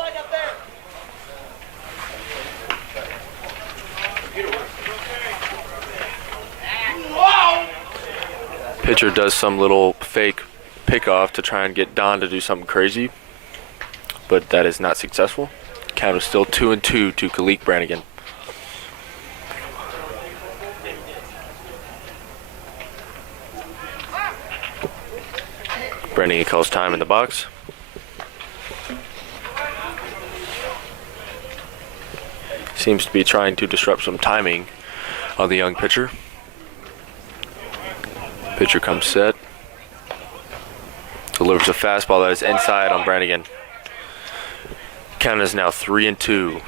Pitcher does some little fake pickoff to try and get Don to do something crazy, but that is not successful. Count is still 2-2 to Kalik Brannigan. Brannigan calls time in the box. Seems to be trying to disrupt some timing on the young pitcher. Pitcher comes set. Delivers a fastball that is inside on Brannigan. Count is now 3-2.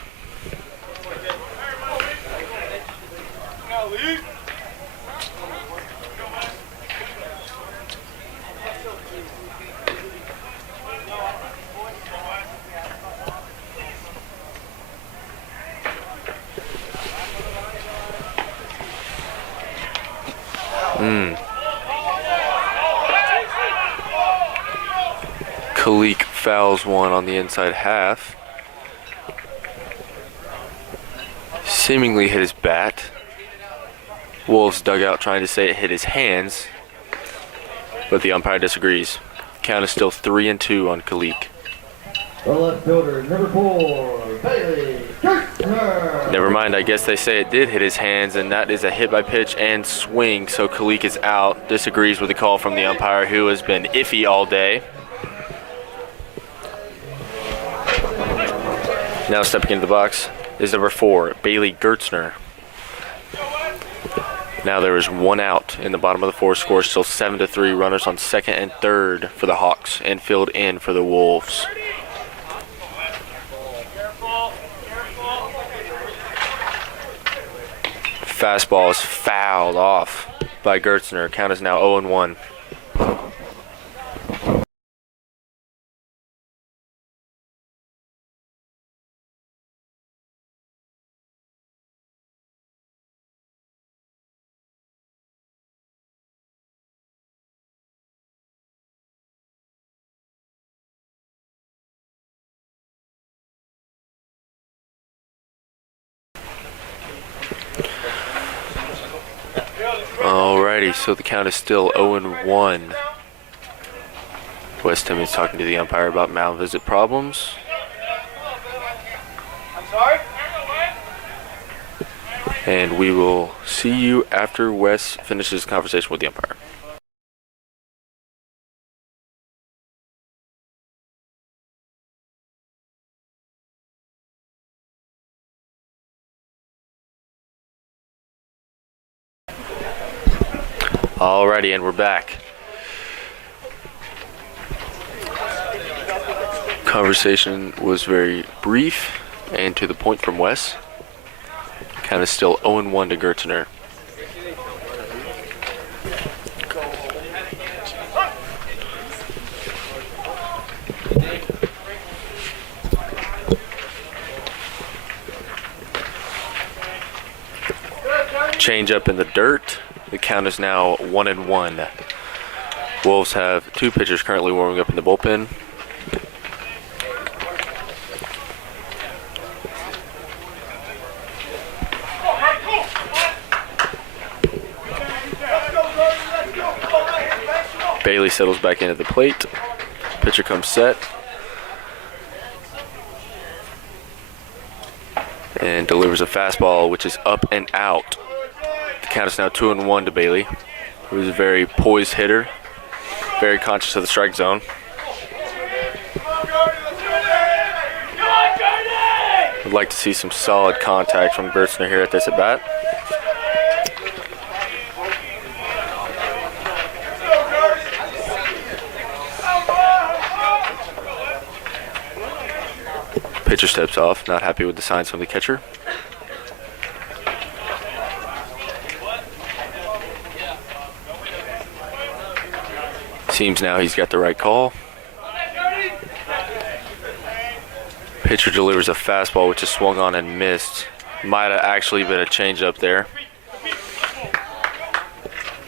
Kalik fouls one on the inside half. Seemingly hit his bat. Wolves dugout trying to say it hit his hands, but the umpire disagrees. Count is still 3-2 on Kalik. The left fielder, number 4, Bailey Gertner. Never mind, I guess they say it did hit his hands, and that is a hit by pitch and swing, so Kalik is out. Disagrees with the call from the umpire, who has been iffy all day. Now stepping into the box is number 4, Bailey Gertzner. Now there is one out in the bottom of the fourth. Score still 7-3. Runners on second and third for the Hawks. Infield in for the Wolves. Fastball is fouled off by Gertzner. Count is now 0-1. Alrighty, so the count is still 0-1. Wes Timmons talking to the umpire about mound visit problems. I'm sorry? And we will see you after Wes finishes the conversation with the umpire. Alrighty, and we're back. Conversation was very brief and to the point from Wes. Count is still 0-1 to Gertzner. Change up in the dirt. The count is now 1-1. Wolves have 2 pitchers currently warming up in the bullpen. Bailey settles back into the plate. Pitcher comes set. And delivers a fastball, which is up and out. The count is now 2-1 to Bailey, who is a very poised hitter, very conscious of the strike zone. Would like to see some solid contact from Gertzner here at this at bat. Pitcher steps off, not happy with the signs from the catcher. Seems now he's got the right call. Pitcher delivers a fastball which is swung on and missed. Might have actually been a changeup there.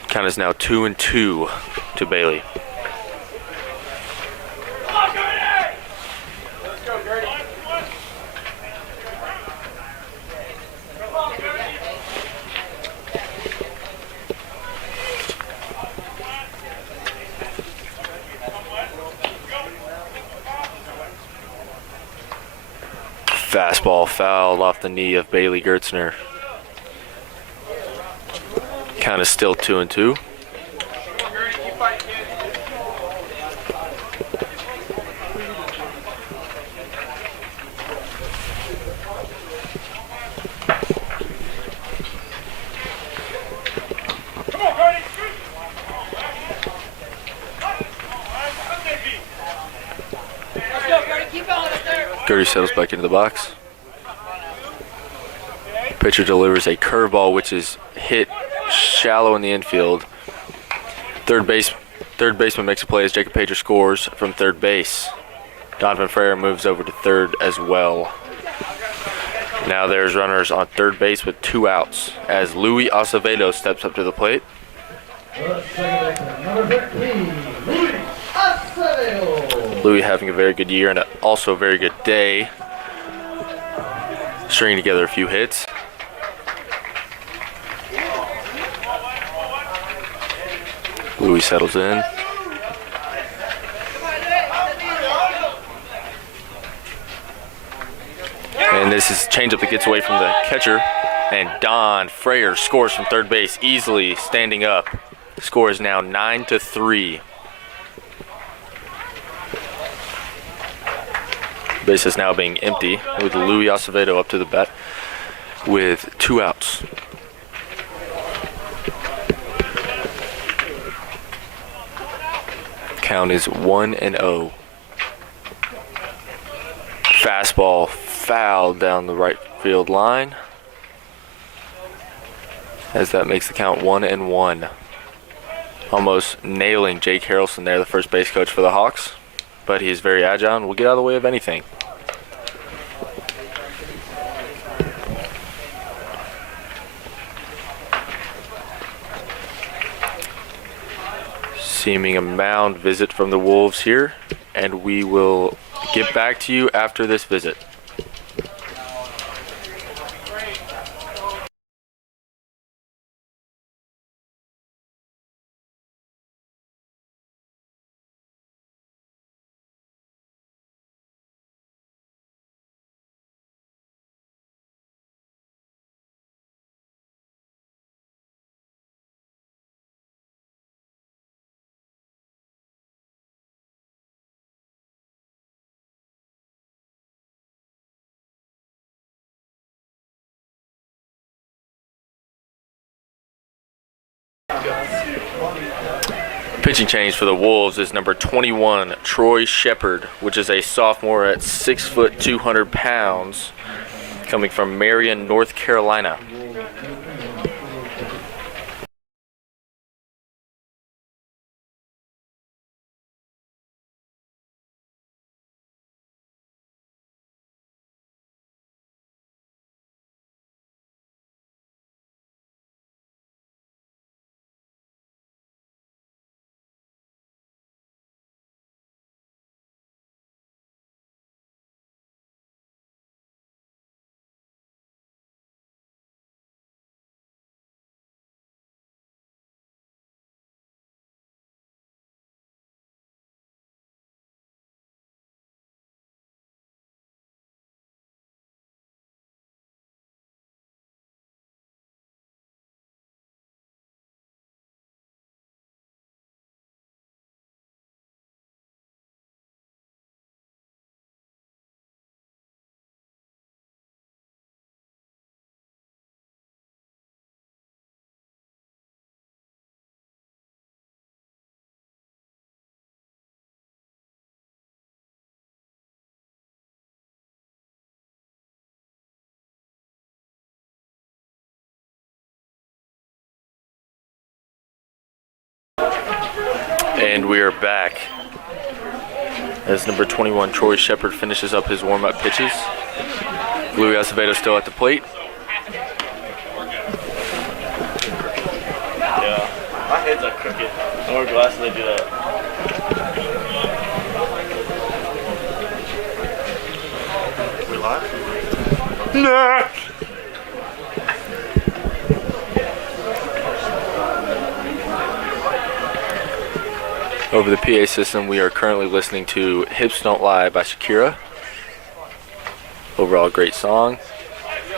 Count is now 2-2 to Bailey. Fastball fouled off the knee of Bailey Gertzner. Count is still 2-2. Gertie settles back into the box. Pitcher delivers a curveball which is hit shallow in the infield. Third baseman makes a play as Jacob Pager scores from third base. Donovan Frere moves over to third as well. Now there's runners on third base with 2 outs as Louis Acevedo steps up to the plate. Louis having a very good year and also a very good day. Stringing together a few hits. Louis settles in. And this is a changeup that gets away from the catcher. And Don Frere scores from third base easily, standing up. The score is now 9-3. Base is now being empty with Louis Acevedo up to the bat with 2 outs. Count is 1-0. Fastball fouled down the right field line as that makes the count 1-1. Almost nailing Jake Harrelson there, the first base coach for the Hawks, but he is very agile and will get out of the way of anything. Seeming a mound visit from the Wolves here, and we will get back to you after this visit. Pitching change for the Wolves is number 21, Troy Shepard, which is a sophomore at 6 foot 200 pounds, coming from Marion, North Carolina. And we are back as number 21 Troy Shepard finishes up his warm-up pitches. Louis Acevedo still at the plate. Yeah, my head's like crooked. I wear glasses, they do that. We live? Nah. Over the PA system, we are currently listening to Hips Don't Lie by Shakira. Overall, great song.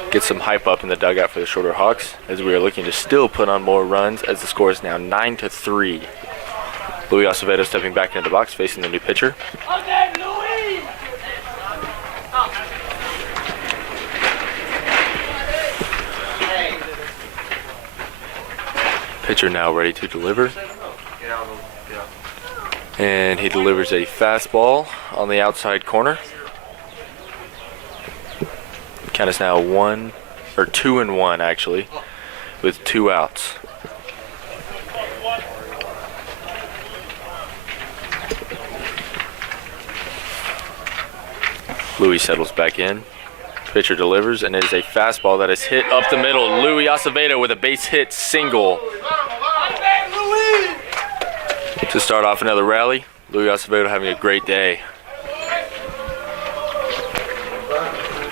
Get some hype up in the dugout for the Shorter Hawks as we are looking to still put on more runs as the score is now 9-3. Louis Acevedo stepping back into the box facing the new pitcher. Pitcher now ready to deliver. And he delivers a fastball on the outside corner. Count is now 2-1 actually, with 2 outs. Louis settles back in. Pitcher delivers, and it is a fastball that is hit up the middle. Louis Acevedo with a base hit single. To start off another rally, Louis Acevedo having a great day.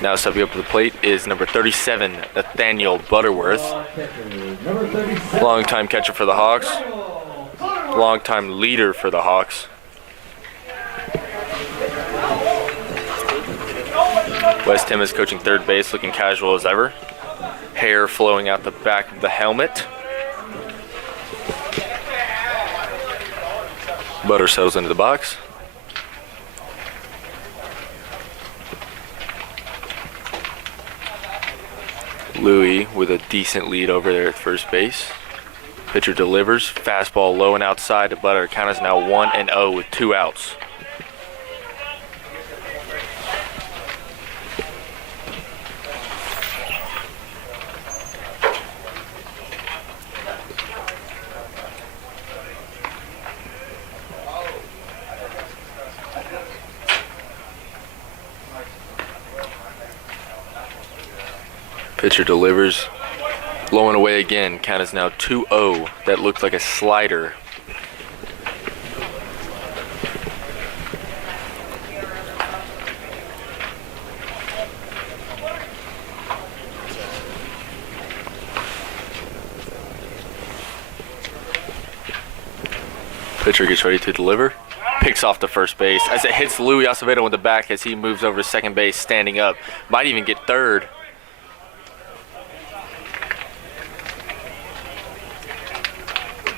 Now stepping up to the plate is number 37, Nathaniel Butterworth. Longtime catcher for the Hawks. Longtime leader for the Hawks. Wes Tim is coaching third base, looking casual as ever. Hair flowing out the back of the helmet. Butter settles into the box. Louis with a decent lead over there at first base. Pitcher delivers. Fastball low and outside to Butter. Count is now 1-0 with 2 outs. Pitcher delivers. Low and away again. Count is now 2-0. That looks like a slider. Pitcher gets ready to deliver. Picks off the first base as it hits Louis Acevedo in the back as he moves over to second base, standing up. Might even get third.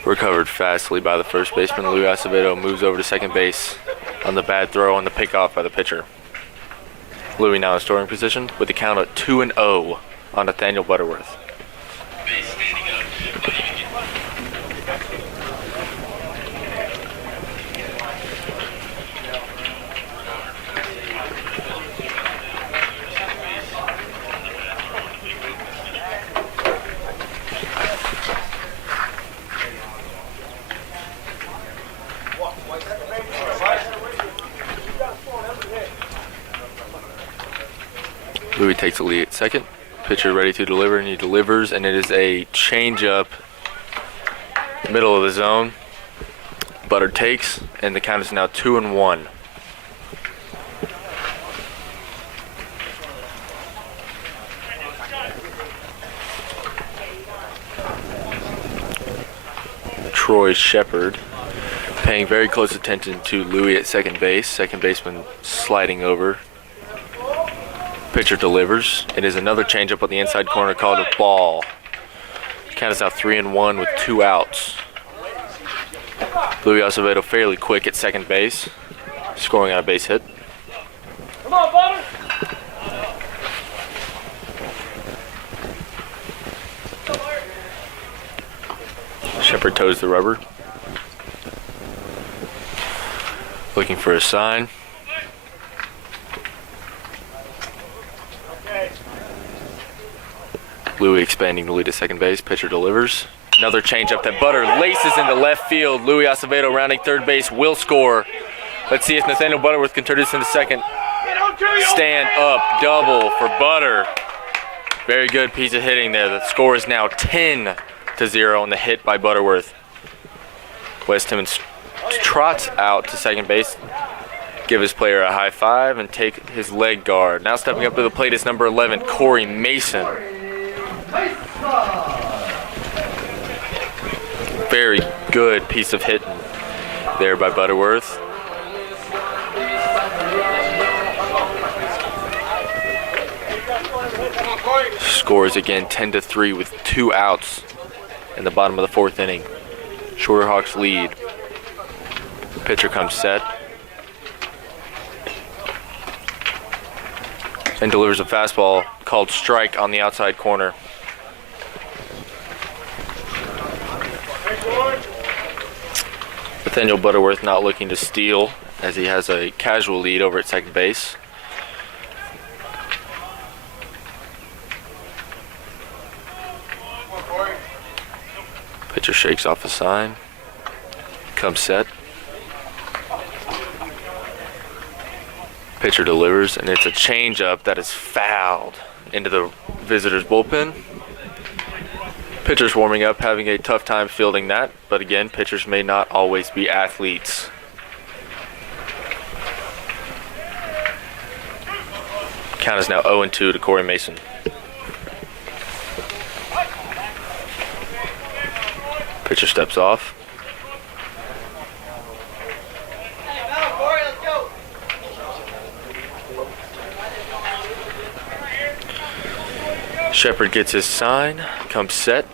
Recovered fastly by the first baseman. Louis Acevedo moves over to second base on the bad throw on the pickoff by the pitcher. Louis now in scoring position with the count at 2-0 on Nathaniel Butterworth. Louis takes the lead at second. Pitcher ready to deliver, and he delivers, and it is a changeup, middle of the zone. Butter takes, and the count is now 2-1. Troy Shepard paying very close attention to Louis at second base. Second baseman sliding over. Pitcher delivers. It is another changeup on the inside corner called a ball. Count is now 3-1 with 2 outs. Louis Acevedo fairly quick at second base, scoring on a base hit. Come on, Butter! Shepard toes the rubber. Looking for a sign. Louis expanding the lead at second base. Pitcher delivers. Another changeup that Butter laces into left field. Louis Acevedo rounding third base will score. Let's see if Nathaniel Butterworth can turn this into second. Stand up double for Butter. Very good piece of hitting there. The score is now 10-0 on the hit by Butterworth. Wes Timmons trots out to second base, give his player a high five, and take his leg guard. Now stepping up to the plate is number 11, Corey Mason. Very good piece of hitting there by Butterworth. Scores again 10-3 with 2 outs in the bottom of the 4th inning. Shorter Hawks lead. Pitcher comes set and delivers a fastball called strike on the outside corner. Nathaniel Butterworth not looking to steal as he has a casual lead over at second base. Pitcher shakes off a sign, comes set. Pitcher delivers, and it's a changeup that is fouled into the visitor's bullpen. Pitcher's warming up, having a tough time fielding that, but again, pitchers may not always be athletes. Count is now 0-2 to Corey Mason. Pitcher steps off. Shepard gets his sign, comes set.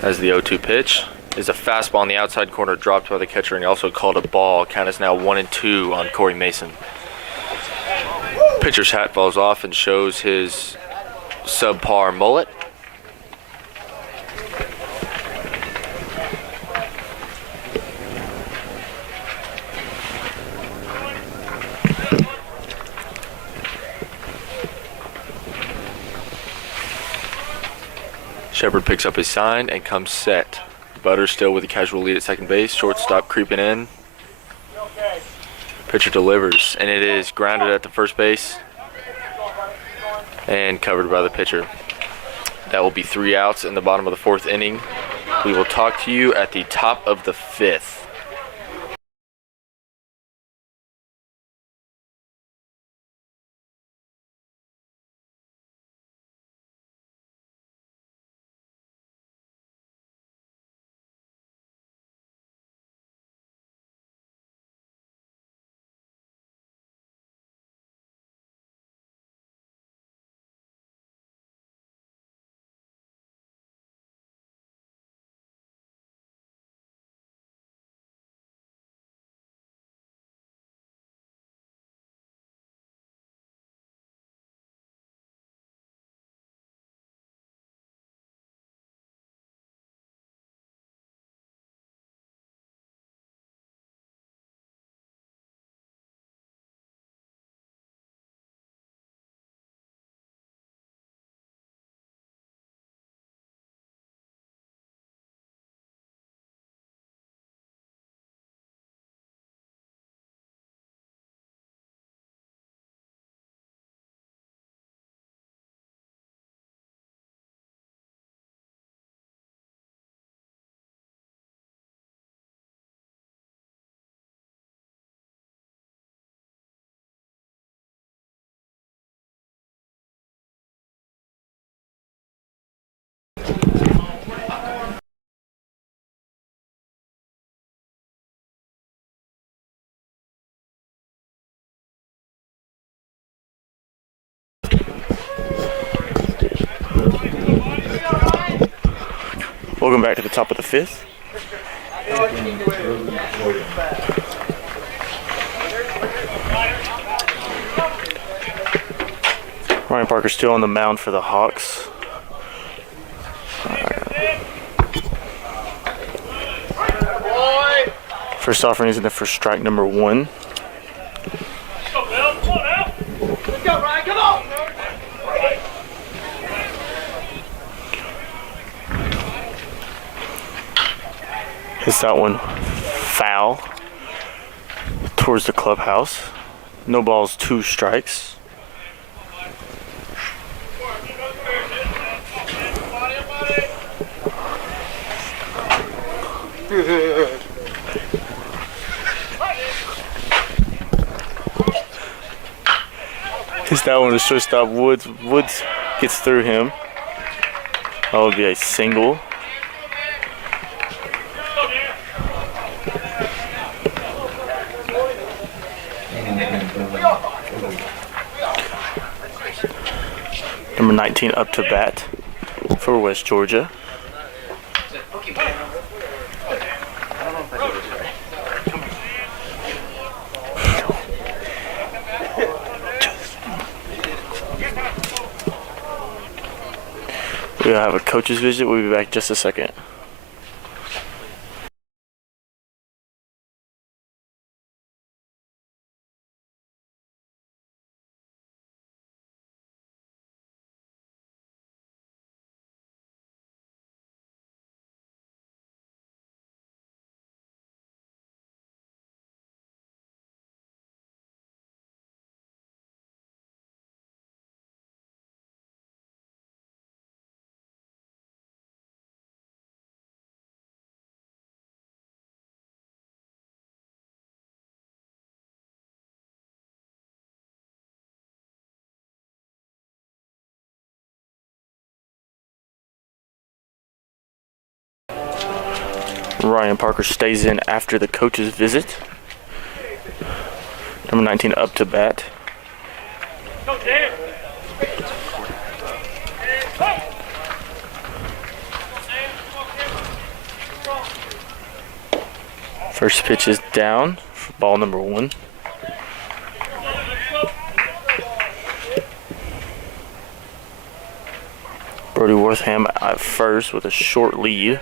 As the 0-2 pitch is a fastball on the outside corner dropped by the catcher and also called a ball. Count is now 1-2 on Corey Mason. Pitcher's hat falls off and shows his subpar mullet. Shepard picks up his sign and comes set. Butter still with a casual lead at second base. Shortstop creeping in. Pitcher delivers, and it is grounded at the first base and covered by the pitcher. That will be 3 outs in the bottom of the 4th inning. We will talk to you at the top of the 5th. Welcome back to the top of the 5th. Ryan Parker still on the mound for the Hawks. First offering is in there for strike number 1. Hits that one foul towards the clubhouse. No balls, 2 strikes. Hits that one to shortstop Woods. Woods gets through him. That would be a single. Number 19 up to bat for West Georgia. We'll have a coach's visit. We'll be back in just a second. Ryan Parker stays in after the coach's visit. Number 19 up to bat. First pitch is down for ball number 1. Brody Wortham at first with a short lead.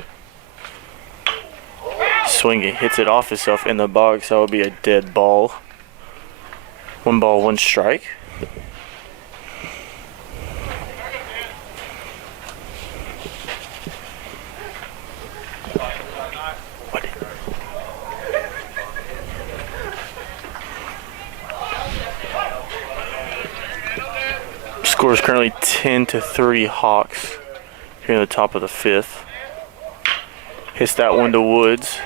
Swinging, hits it off himself in the box. That would be a dead ball. 1 ball, 1 strike. Score is currently 10-3 Hawks here in the top of the 5th. Hits that one to Woods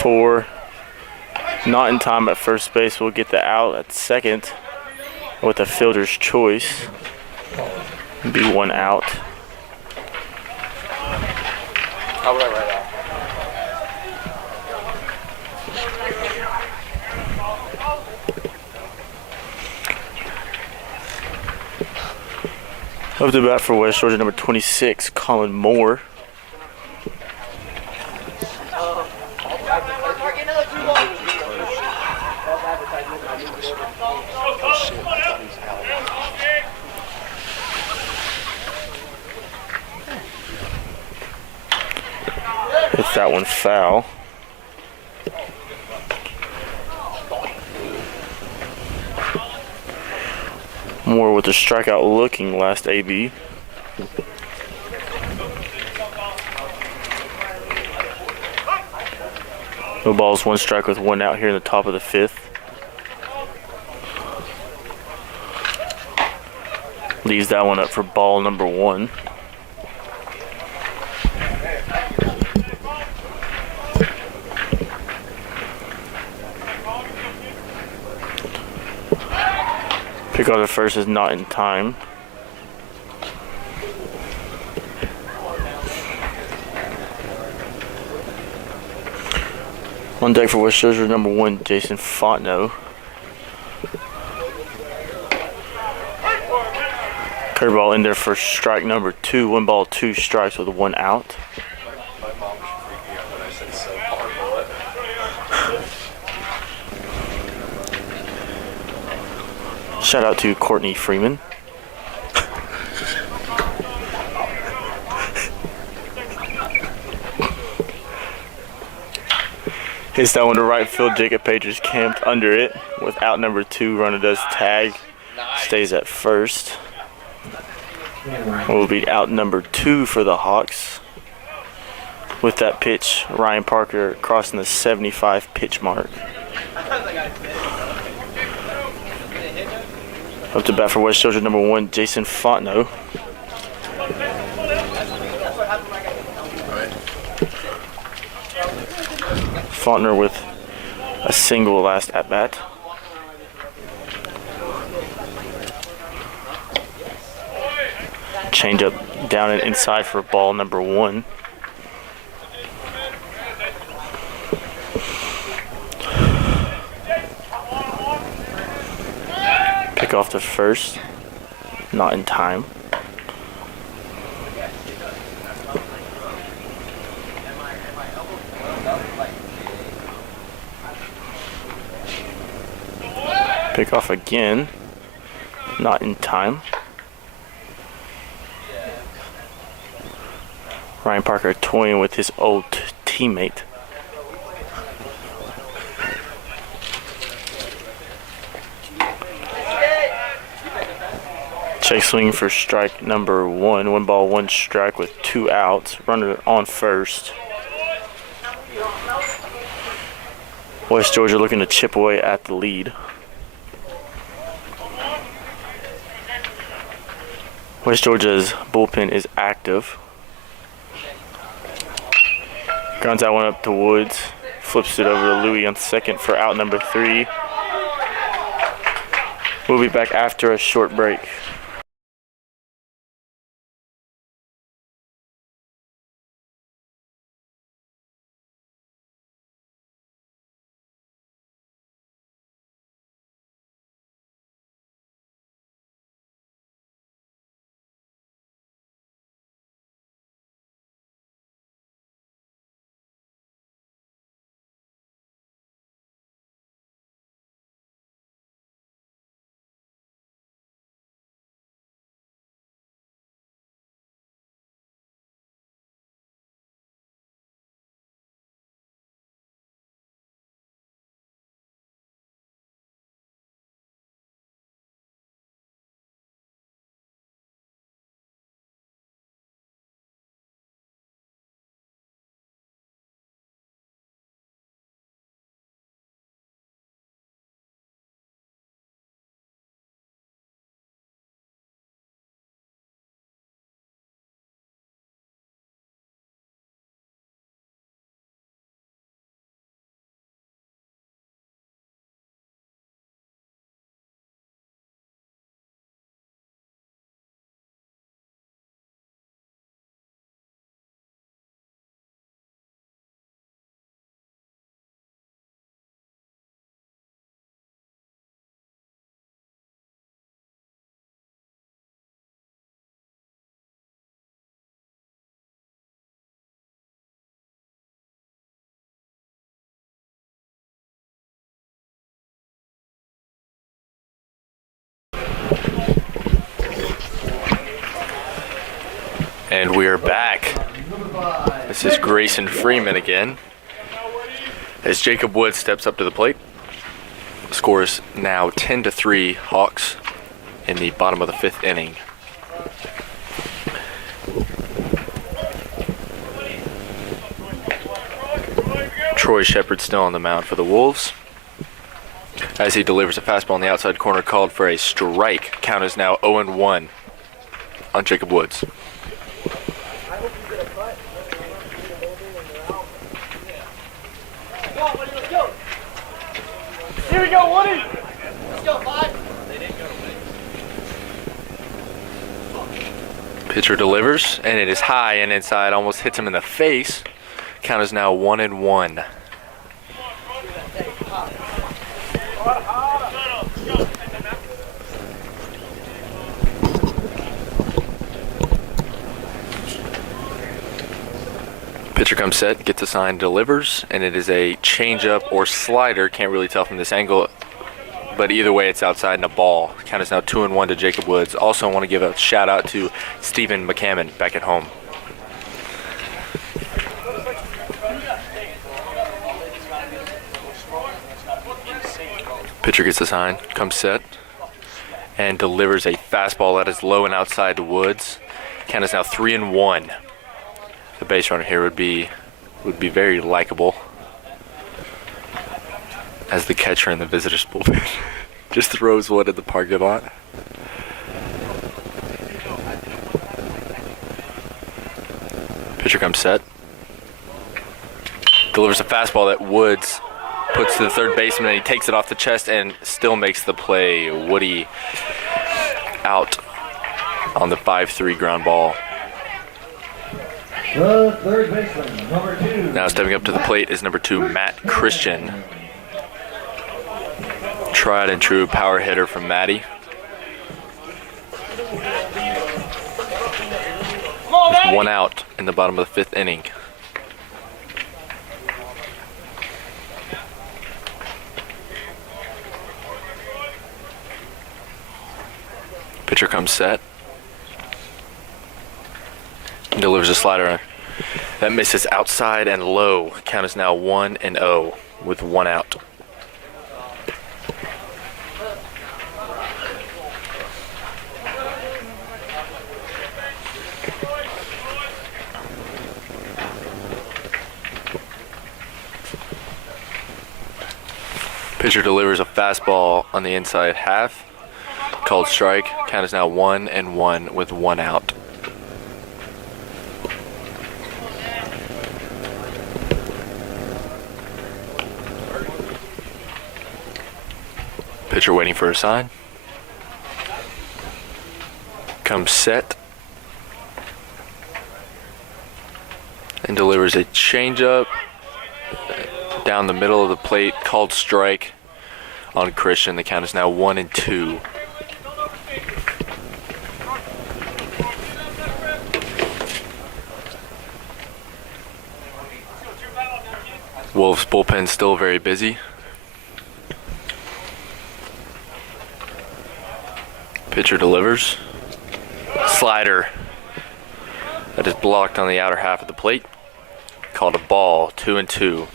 for not in time at first base. We'll get the out at second with a fielder's choice. Be 1 out. How would I write that? Up to bat for West Georgia, number 26, Colin Moore. Hits that one foul. Moore with a strikeout looking last AB. No balls, 1 strike with 1 out here in the top of the 5th. Leaves that one up for ball number 1. Pick on the first is not in time. On deck for West Georgia, number 1, Jason Fontenot. Curveball in there for strike number 2. 1 ball, 2 strikes with 1 out. My mom was freaking out when I said so hard. Shout out to Courtney Freeman. Hits that one to right field. Jacob Page is camped under it with out number 2. Runner does tag. Stays at first. Will be out number 2 for the Hawks. With that pitch, Ryan Parker crossing the 75 pitch mark. Up to bat for West Georgia, number 1, Jason Fontenot. Fontenot with a single last at bat. Changeup down and inside for ball number 1. Pick off the first, not in time. Pick off again, not in time. Ryan Parker toying with his old teammate. Check swing for strike number 1. 1 ball, 1 strike with 2 outs. Runner on first. West Georgia looking to chip away at the lead. West Georgia's bullpen is active. Grounds that one up to Woods. Flips it over to Louis on second for out number 3. We'll be back after a short break. And we are back. This is Grayson Freeman again. As Jacob Woods steps up to the plate. The score is now 10-3 Hawks in the bottom of the 5th inning. Troy Shepard still on the mound for the Wolves. As he delivers a fastball in the outside corner called for a strike. Count is now 0-1 on Jacob Woods. Here we go, Woody! Let's go, 5. Pitcher delivers, and it is high and inside, almost hits him in the face. Count is now 1-1. Pitcher comes set, gets a sign, delivers, and it is a changeup or slider. Can't really tell from this angle, but either way, it's outside and a ball. Count is now 2-1 to Jacob Woods. Also, want to give a shout out to Stephen McCammon back at home. Pitcher gets a sign, comes set, and delivers a fastball that is low and outside to Woods. Count is now 3-1. The base runner here would be would be very likable as the catcher in the visitors bullpen. Just throws one in the parking lot. Pitcher comes set. Delivers a fastball that Woods puts to the third baseman, and he takes it off the chest and still makes the play. Woody out on the 5-3 ground ball. The third baseman, number 2. Now stepping up to the plate is number 2, Matt Christian. Tried and true power hitter from Matty. With 1 out in the bottom of the 5th inning. Pitcher comes set. And delivers a slider that misses outside and low. Count is now 1-0 with 1 out. Pitcher delivers a fastball on the inside half. Called strike. Count is now 1-1 with 1 out. Pitcher waiting for a sign. Comes set. And delivers a changeup down the middle of the plate. Called strike on Christian. The count is now 1-2. Wolves bullpen still very busy. Pitcher delivers. Slider that is blocked on the outer half of the plate. Called a ball, 2-2.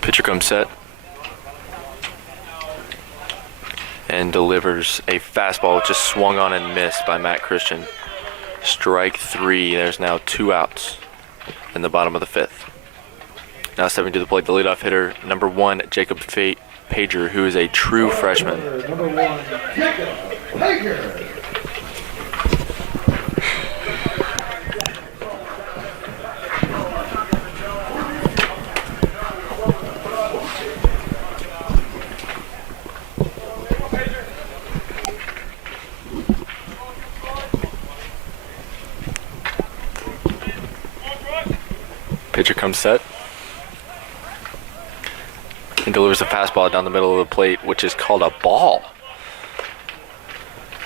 Pitcher comes set and delivers a fastball which is swung on and missed by Matt Christian. Strike 3. There's now 2 outs in the bottom of the 5th. Now stepping to the plate, the leadoff hitter, number 1, Jacob Pager, who is a true freshman. Number 1, Jacob Pager. Pitcher comes set and delivers a fastball down the middle of the plate, which is called a ball.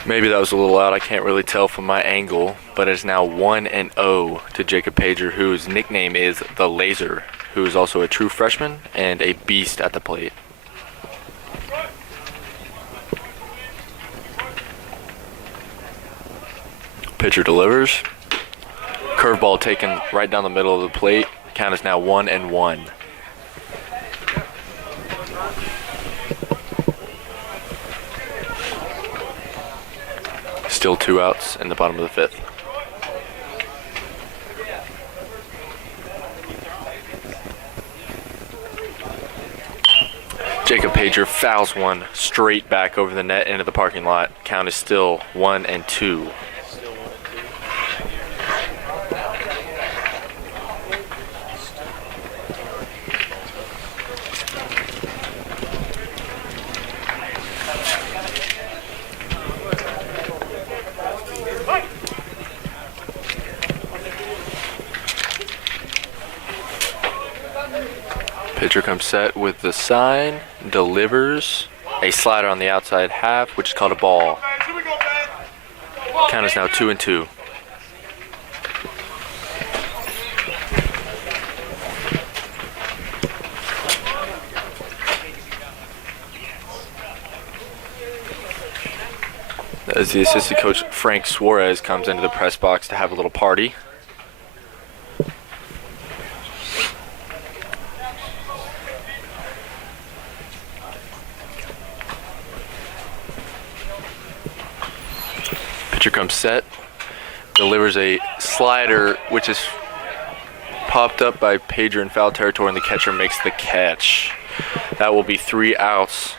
Maybe that was a little out. I can't really tell from my angle, but it's now 1-0 to Jacob Pager, whose nickname is the Laser, who is also a true freshman and a beast at the plate. Pitcher delivers. Curveball taken right down the middle of the plate. Count is now 1-1. Still 2 outs in the bottom of the 5th. Jacob Pager fouls one straight back over the net into the parking lot. Count is still 1-2. Pitcher comes set with the sign, delivers a slider on the outside half, which is called a ball. Count is now 2-2. As the assistant coach Frank Suarez comes into the press box to have a little party. Pitcher comes set, delivers a slider, which is popped up by Pager in foul territory, and the catcher makes the catch. That will be 3 outs.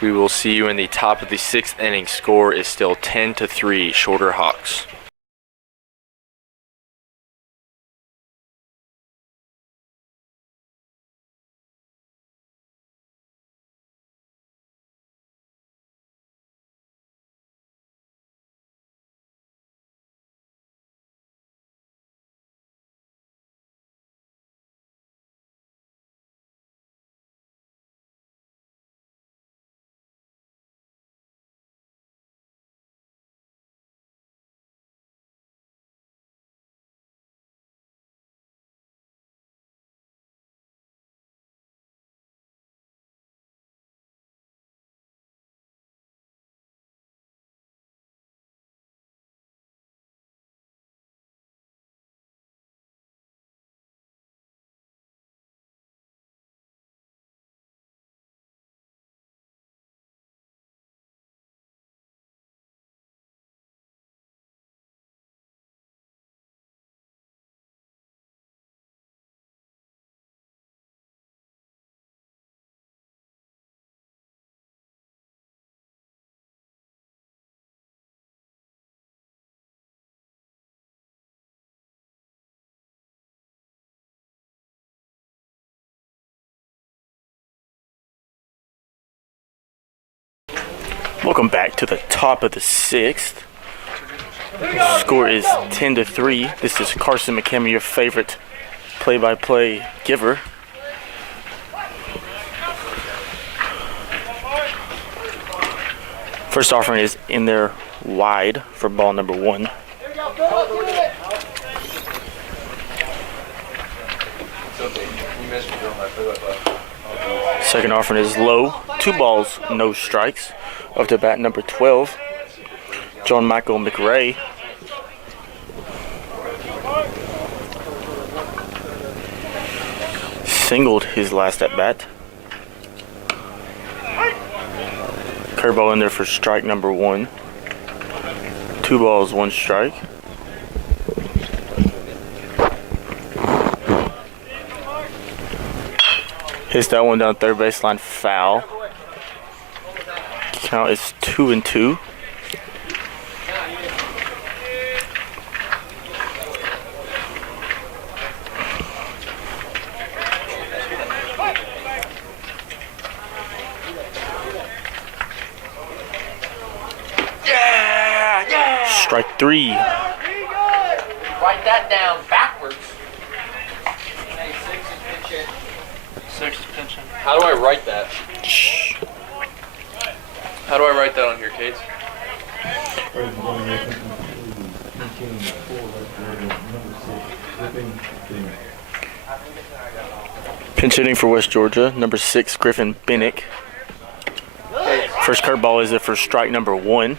We will see you in the top of the 6th inning. Score is still 10-3, Shorter Hawks. Welcome back to the top of the 6th. Score is 10-3. This is Carson McKemmon, your favorite play-by-play giver. First offering is in there wide for ball number 1. Second offering is low. 2 balls, no strikes. Up to bat number 12, John Michael McRae. Singled his last at bat. Curveball in there for strike number 1. 2 balls, 1 strike. Hits that one down third baseline, foul. Count is 2-2. Strike 3. Write that down backwards. 6 is pitching. How do I write that? How do I write that on here, Kate? Pinch hitting for West Georgia, number 6, Griffin Bennick. First curveball is there for strike number 1.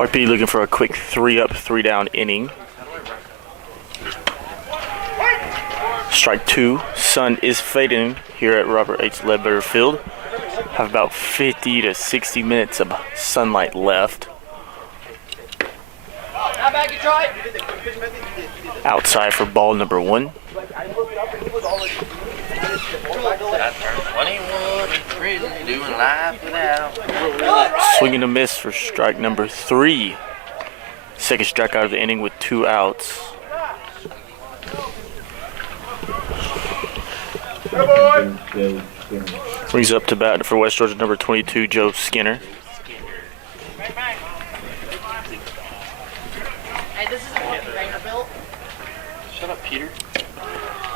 Might be looking for a quick 3-up, 3-down inning. Strike 2. Sun is fading here at Robert H. Ledbetter Field. Have about 50 to 60 minutes of sunlight left. Outside for ball number 1. Swing and a miss for strike number 3. Second strikeout of the inning with 2 outs. Brings up to bat for West Georgia, number 22, Joe Skinner. Shut up, Peter.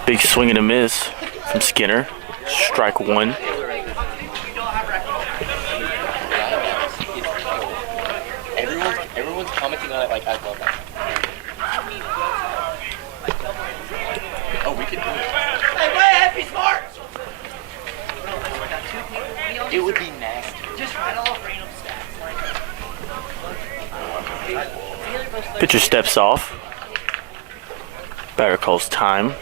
Big swing and a miss from Skinner. Strike 1. Everyone's commenting on it like I love that. Oh, we could do it. Hey, way ahead, be smart! It would be nasty. Just write off random stats. Pitcher steps off. Batter calls time.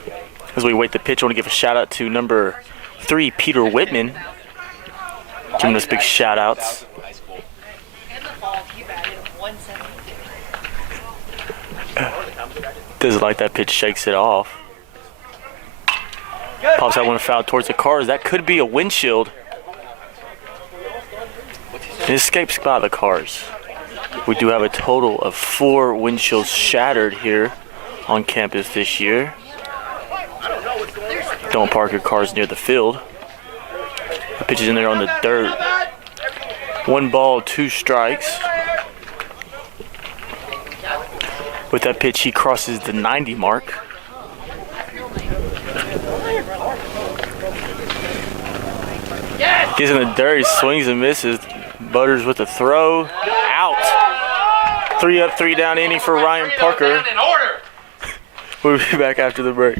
As we wait the pitch, I want to give a shout out to number 3, Peter Whitman. Giving us big shout outs. Doesn't like that pitch, shakes it off. Pops that one foul towards the cars. That could be a windshield. It escapes by the cars. We do have a total of 4 windshields shattered here on campus this year. Don't park your cars near the field. The pitch is in there on the dirt. 1 ball, 2 strikes. With that pitch, he crosses the 90 mark. Gets in the dirt, he swings and misses. Butters with the throw. Out. 3 up, 3 down inning for Ryan Parker. We'll be back after the break.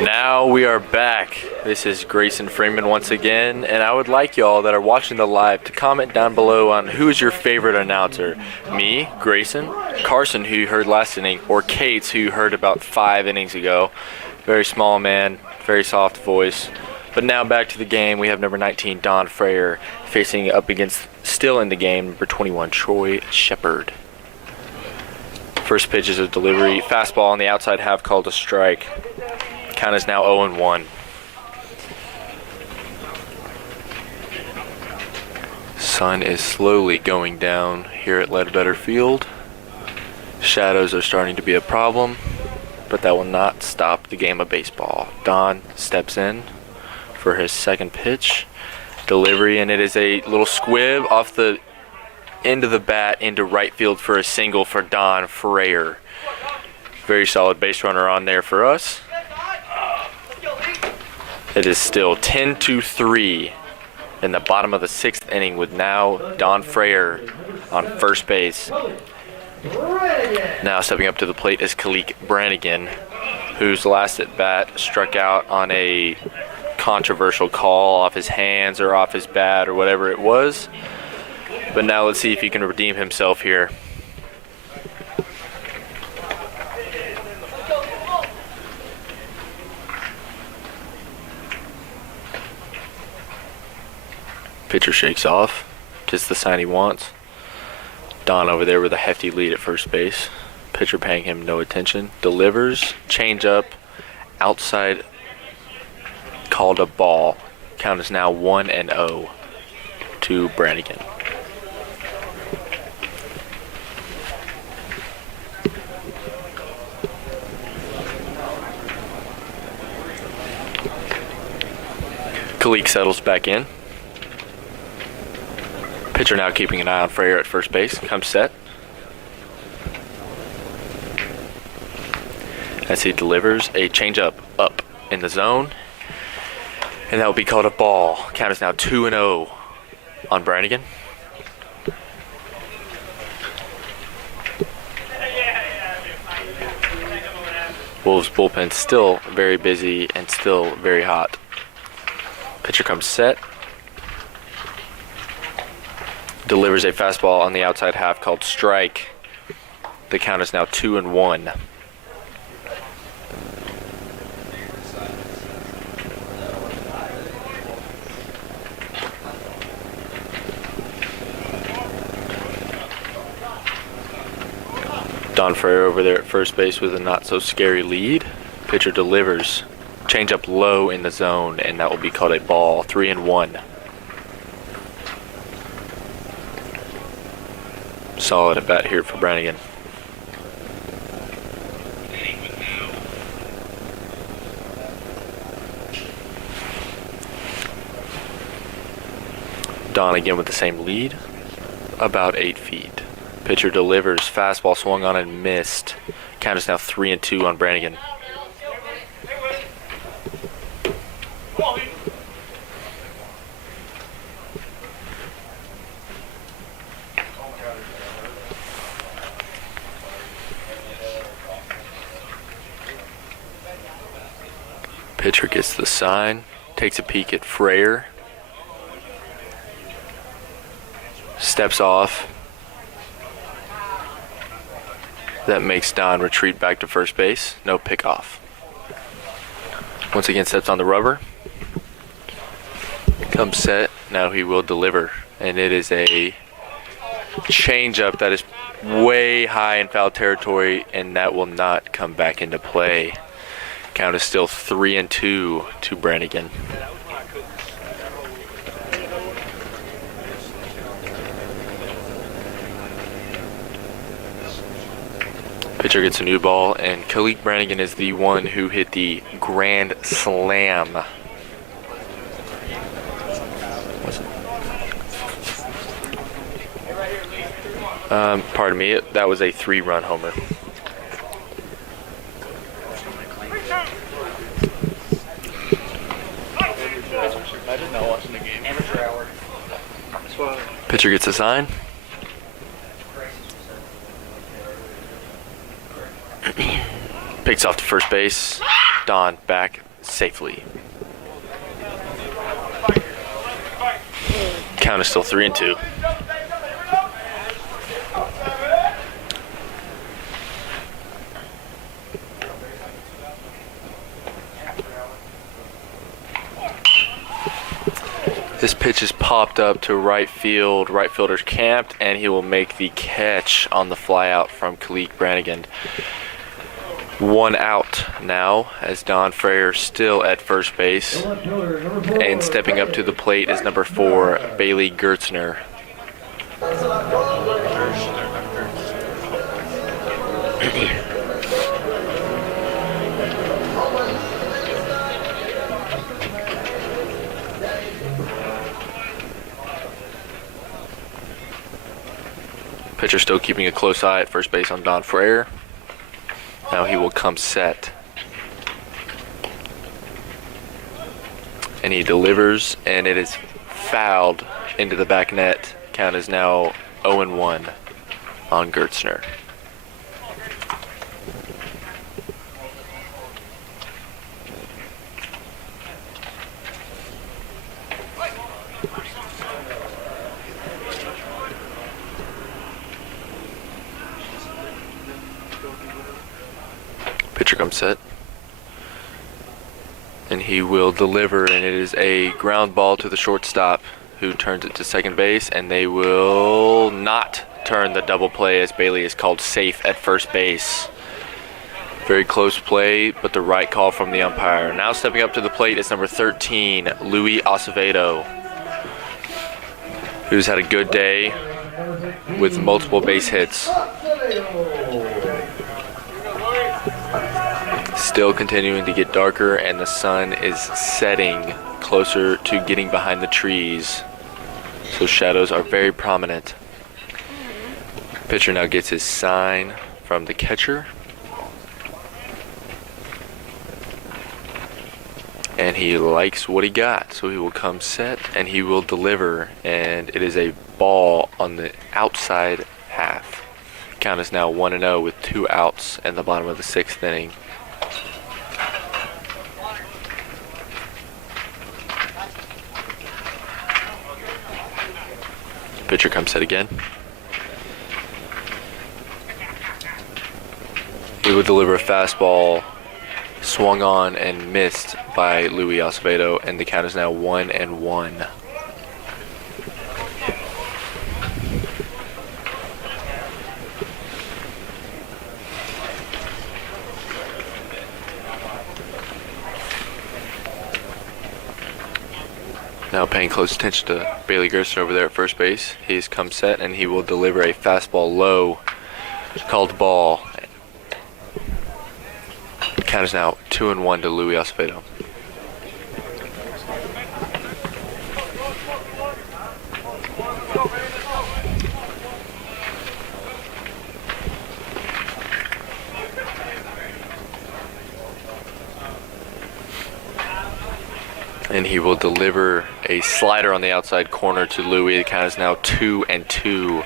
Now we are back. This is Grayson Freeman once again, and I would like y'all that are watching the live to comment down below on who is your favorite announcer. Me, Grayson, Carson, who you heard last inning, or Cates, who you heard about 5 innings ago. Very small man, very soft voice. But now back to the game. We have number 19, Don Freyer, facing up against, still in the game, number 21, Troy Shepard. First pitch is a delivery. Fastball on the outside half called a strike. Count is now 0-1. Sun is slowly going down here at Ledbetter Field. Shadows are starting to be a problem, but that will not stop the game of baseball. Don steps in for his second pitch. Delivery, and it is a little squib off the end of the bat into right field for a single for Don Freyer. Very solid base runner on there for us. It is still 10-3 in the bottom of the 6th inning with now Don Freyer on first base. Now stepping up to the plate is Kalik Brannigan, whose last at bat struck out on a controversial call off his hands or off his bat or whatever it was. But now let's see if he can redeem himself here. Pitcher shakes off, gets the sign he wants. Don over there with a hefty lead at first base. Pitcher paying him no attention. Delivers, change up, outside, called a ball. Count is now 1-0 to Brannigan. Kalik settles back in. Pitcher now keeping an eye on Freyer at first base. Comes set. As he delivers a changeup up in the zone. And that will be called a ball. Count is now 2-0 on Brannigan. Wolves bullpen still very busy and still very hot. Pitcher comes set. Delivers a fastball on the outside half called strike. The count is now 2-1. Don Freyer over there at first base with a not so scary lead. Pitcher delivers. Change up low in the zone, and that will be called a ball. 3-1. Solid at bat here for Brannigan. Don again with the same lead, about 8 feet. Pitcher delivers, fastball swung on and missed. Count is now 3-2 on Brannigan. Pitcher gets the sign, takes a peek at Freyer, steps off. That makes Don retreat back to first base. No pickoff. Once again steps on the rubber. Comes set. Now he will deliver. And it is a changeup that is way high in foul territory, and that will not come back into play. Count is still 3-2 to Brannigan. Pitcher gets a new ball, and Kalik Brannigan is the one who hit the grand slam. Pardon me, that was a 3-run homer. Pitcher gets a sign. Picks off to first base. Don back safely. Count is still 3-2. This pitch is popped up to right field. Right fielder's camped, and he will make the catch on the fly out from Kalik Brannigan. 1 out now, as Don Freyer still at first base. And stepping up to the plate is number 4, Bailey Gertzner. Pitcher still keeping a close eye at first base on Don Freyer. Now he will come set. And he delivers, and it is fouled into the back net. Count is now 0-1 on Gertzner. Pitcher comes set. And he will deliver, and it is a ground ball to the shortstop, who turns it to second base, and they will not turn the double play as Bailey is called safe at first base. Very close play, but the right call from the umpire. Now stepping up to the plate is number 13, Louis Acevedo, who's had a good day with multiple base hits. Still continuing to get darker, and the sun is setting closer to getting behind the trees. So shadows are very prominent. Pitcher now gets his sign from the catcher. And he likes what he got, so he will come set and he will deliver, and it is a ball on the outside half. Count is now 1-0 with 2 outs in the bottom of the 6th inning. Pitcher comes set again. He will deliver a fastball, swung on and missed by Louis Acevedo, and the count is now 1-1. Now paying close attention to Bailey Gerster over there at first base. He's come set and he will deliver a fastball low, called ball. The count is now 2-1 to Louis Acevedo. And he will deliver a slider on the outside corner to Louis. The count is now 2-2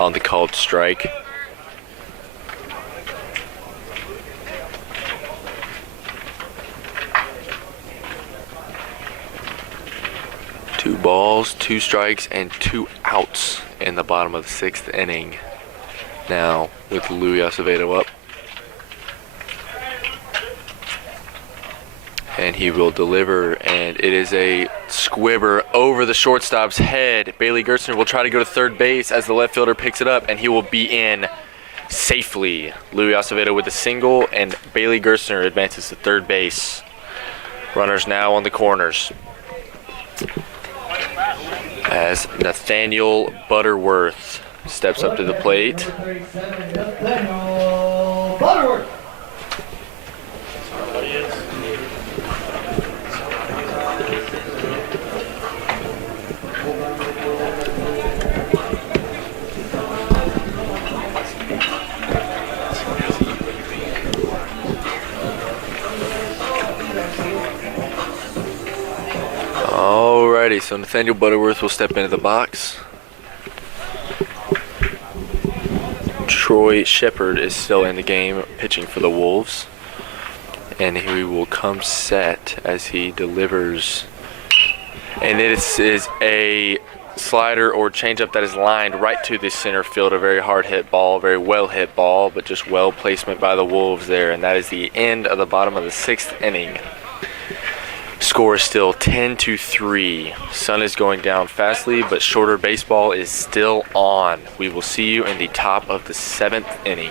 on the called strike. Two balls, 2 strikes, and 2 outs in the bottom of the 6th inning. Now with Louis Acevedo up. And he will deliver, and it is a squibber over the shortstop's head. Bailey Gerstner will try to go to third base as the left fielder picks it up, and he will be in safely. Louis Acevedo with a single, and Bailey Gerstner advances to third base. Runners now on the corners, as Nathaniel Butterworth steps up to the plate. Nathaniel Butterworth. Alrighty, so Nathaniel Butterworth will step into the box. Troy Shepard is still in the game, pitching for the Wolves. And he will come set as he delivers. And it is a slider or changeup that is lined right to the center field. A very hard hit ball, very well hit ball, but just well placement by the Wolves there. And that is the end of the bottom of the 6th inning. Score is still 10-3. Sun is going down fastly, but shorter baseball is still on. We will see you in the top of the 7th inning.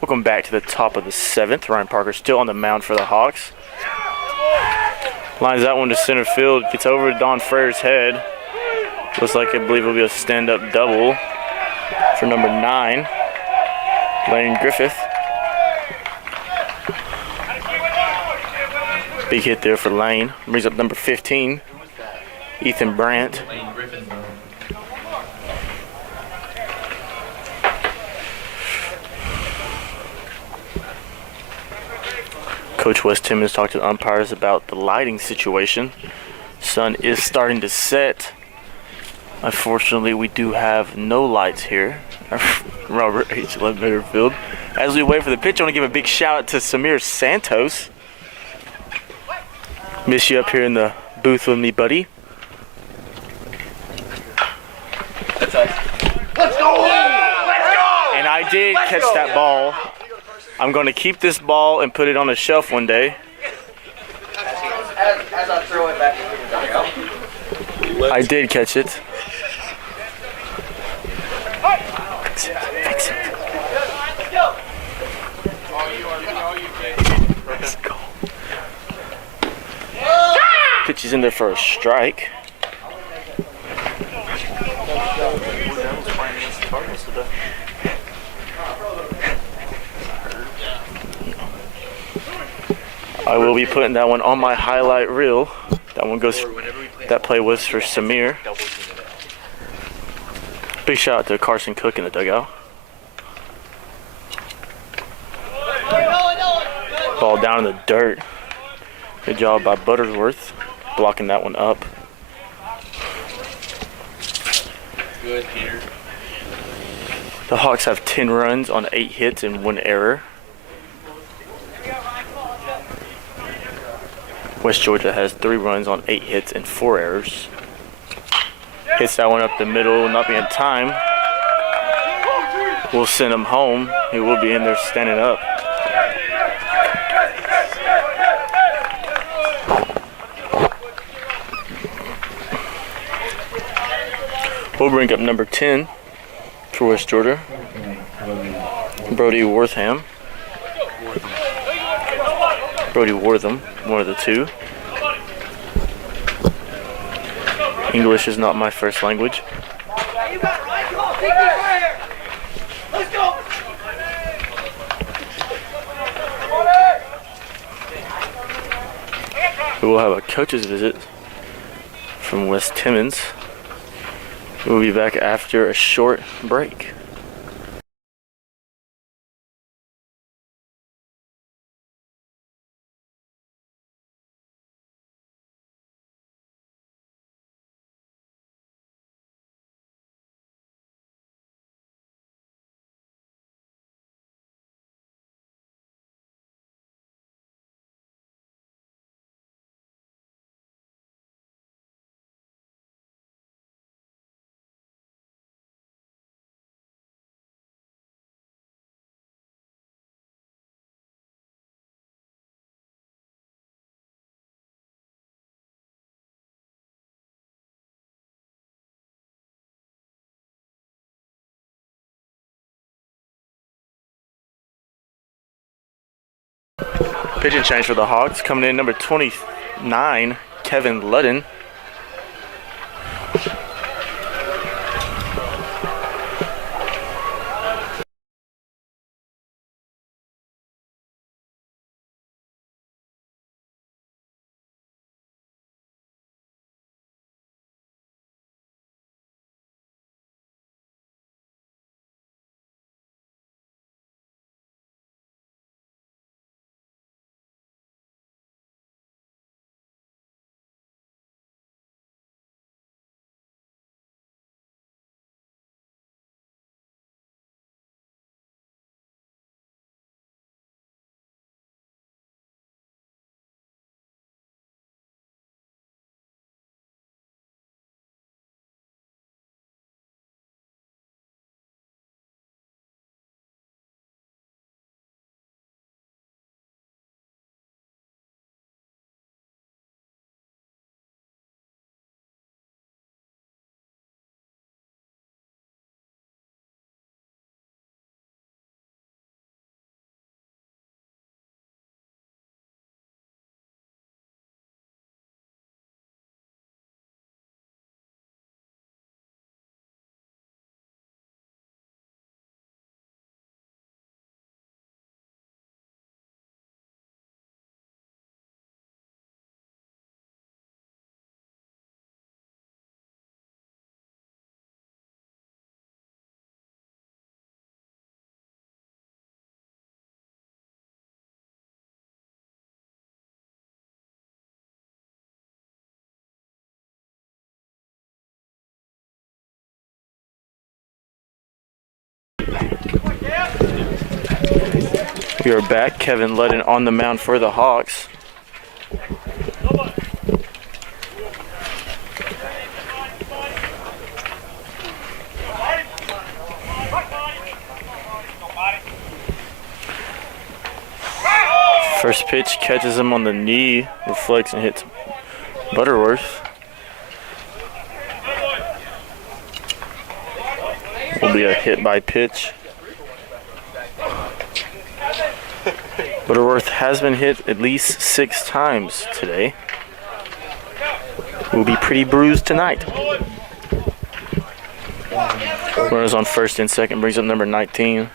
Welcome back to the top of the 7th. Ryan Parker still on the mound for the Hawks. Lines that one to center field. Gets over to Don Frere's head. Looks like I believe it'll be a stand-up double for number 9, Lane Griffith. Big hit there for Lane. Brings up number 15, Ethan Brandt. Coach Wes Timmons talked to the umpires about the lighting situation. Sun is starting to set. Unfortunately, we do have no lights here at Robert H. Ledbetter Field. As we wait for the pitch, I want to give a big shout out to Samir Santos. Miss you up here in the booth with me, buddy. Let's go! Let's go! And I did catch that ball. I'm going to keep this ball and put it on a shelf one day. As I throw it back into the dugout. I did catch it. Fix it. Let's go. Pitch is in there for a strike. I will be putting that one on my highlight reel. That one goes. That play was for Samir. Big shout out to Carson Cook in the dugout. Ball down in the dirt. Good job by Butterworth blocking that one up. Good, Peter. The Hawks have 10 runs on 8 hits and 1 error. West Georgia has 3 runs on 8 hits and 4 errors. Hits that one up the middle, not being time. We'll send him home. He will be in there standing up. We'll bring up number 10 for West Georgia, Brody Wortham. Brody Wortham, one of the two. English is not my first language. We will have a coach's visit from Wes Timmons. We'll be back after a short break. Pitching change for the Hawks. Coming in number 29, Kevin Ludden. We are back. Kevin Ludden on the mound for the Hawks. First pitch catches him on the knee, reflects and hits Butterworth. Will be a hit by pitch. Butterworth has been hit at least 6 times today. Will be pretty bruised tonight. Runners on first and second brings up number 19.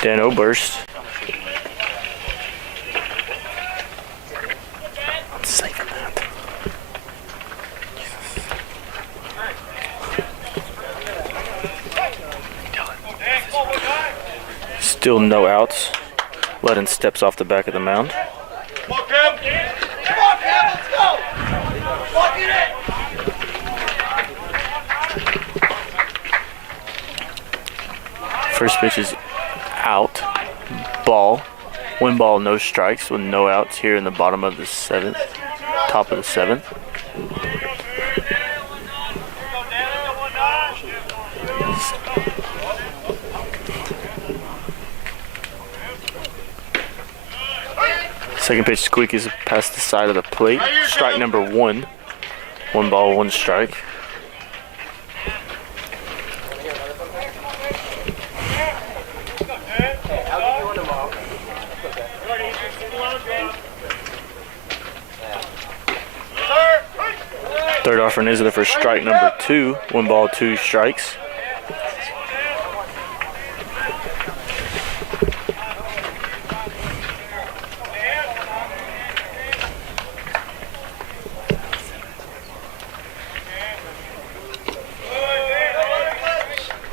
Dan Oberst. Saving that. Still no outs. Ludden steps off the back of the mound. Come on, Kev! Come on, Kev! Let's go! Walk it in! First pitch is out. Ball. 1 ball, no strikes with no outs here in the bottom of the 7th. Top of the 7th. Second pitch squeak is past the side of the plate. Strike number 1. 1 ball, 1 strike. Third offering is there for strike number 2. 1 ball, 2 strikes.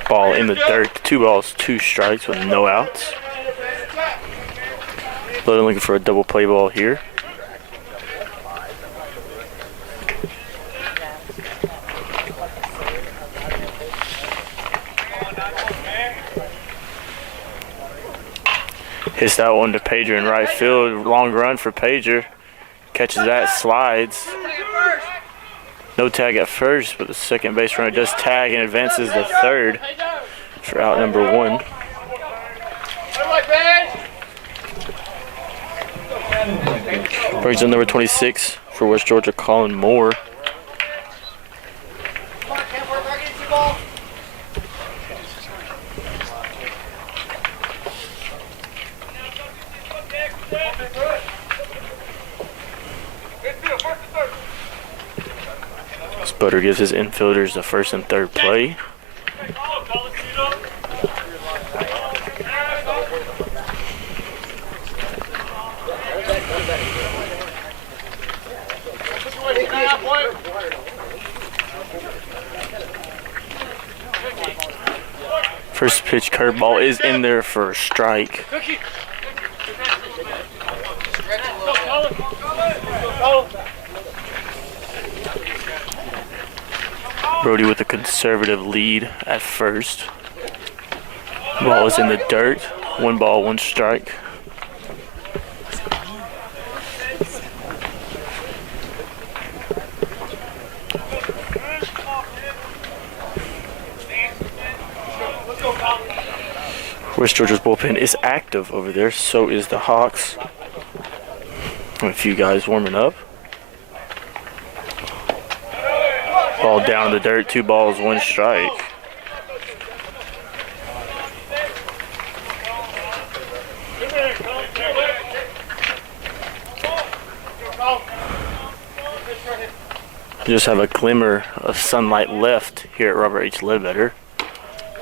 Ball in the dirt. 2 balls, 2 strikes with no outs. Ludden looking for a double play ball here. Hits that one to Pager in right field. Long run for Pager. Catches that, slides. No tag at first, but the second base runner does tag and advances to third for out number 1. Brings up number 26 for West Georgia, Colin Moore. Butter gives his infielders the first and third play. First pitch curveball is in there for a strike. Brody with a conservative lead at first. Ball is in the dirt. 1 ball, 1 strike. West Georgia's bullpen is active over there. So is the Hawks. A few guys warming up. Ball down in the dirt, 2 balls, 1 strike. Just have a glimmer of sunlight left here at Robert H. Ledbetter.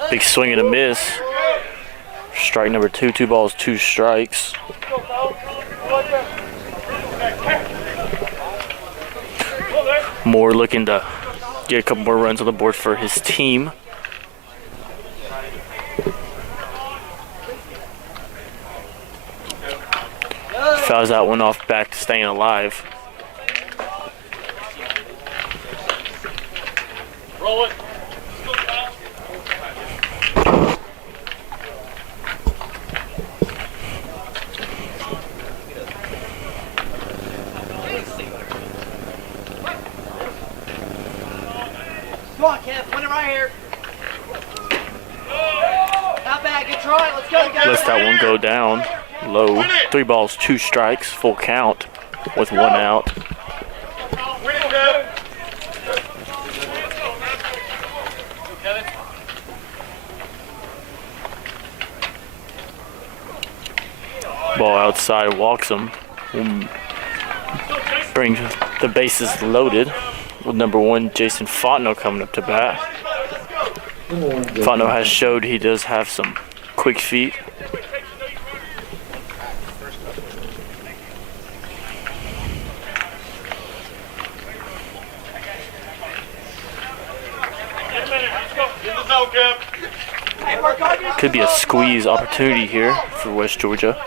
Big swing and a miss. Strike number 2, 2 balls, 2 strikes. Moore looking to get a couple more runs on the board for his team. Fouls that one off, back to staying alive. Roll it. Come on, Kev. Win it right here. Not bad. Good try. Let's go. Lets that one go down low. 3 balls, 2 strikes, full count with 1 out. Win it, Kev. Ball outside, walks him. Brings the bases loaded with number 1, Jason Fontenot, coming up to bat. Fontenot has showed he does have some quick feet. Could be a squeeze opportunity here for West Georgia.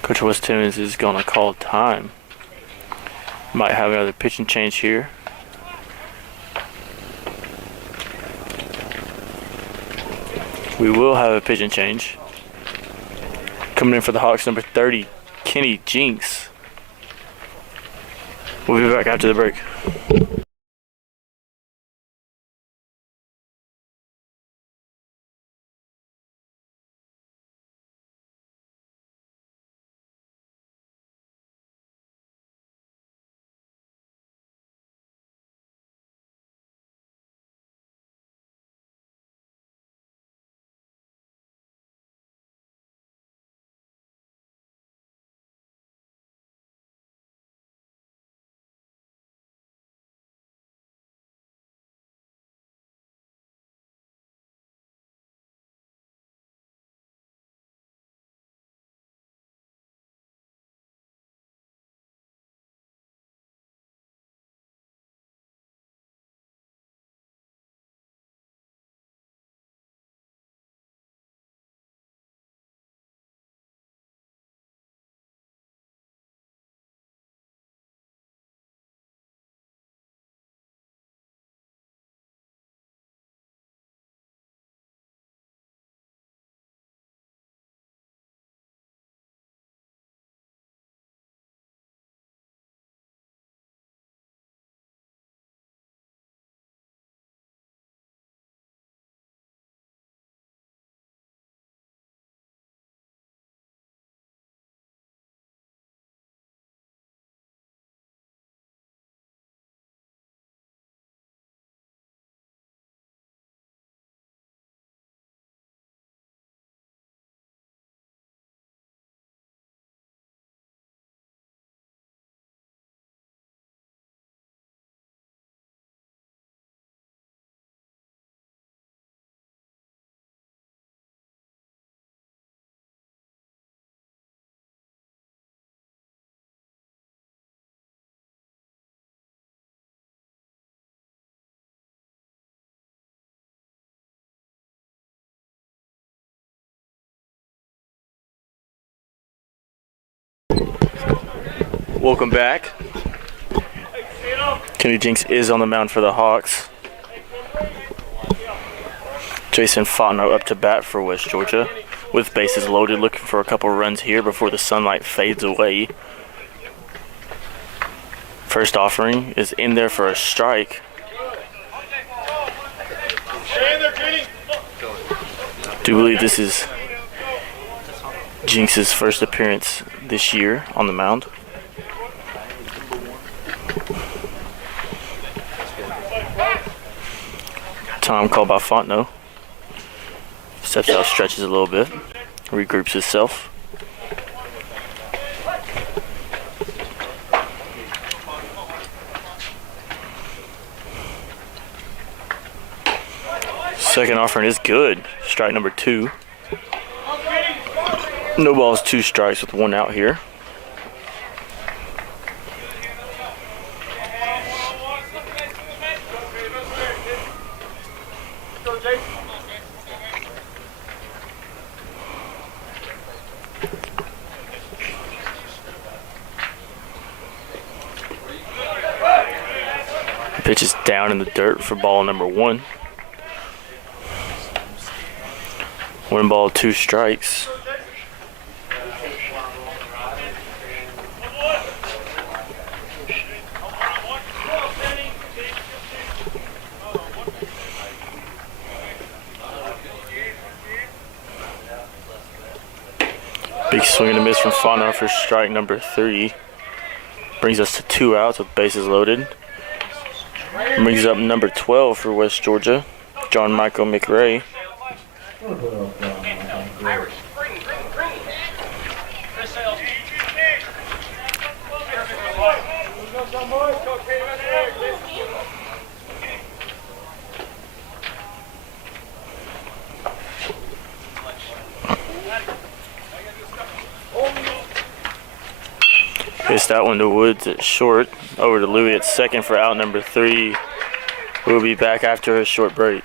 Coach West Timmons is going to call time. Might have another pitching change here. We will have a pitching change. Coming in for the Hawks, number 30, Kenny Jinks. We'll be back after the break. Welcome back. Kenny Jinks is on the mound for the Hawks. Jason Fontenot up to bat for West Georgia with bases loaded, looking for a couple runs here before the sunlight fades away. First offering is in there for a strike. Do believe this is Jinx's first appearance this year on the mound. Time called by Fontenot. Steps out, stretches a little bit, regroups himself. Second offering is good. Strike number 2. No balls, 2 strikes with 1 out here. Pitch is down in the dirt for ball number 1. 1 ball, 2 strikes. Big swing and a miss from Fauna for strike number 3. Brings us to 2 outs with bases loaded. Brings up number 12 for West Georgia, John Michael McRae. Pitched that one to Woods at short. Over to Louis at second for out number 3. We'll be back after a short break.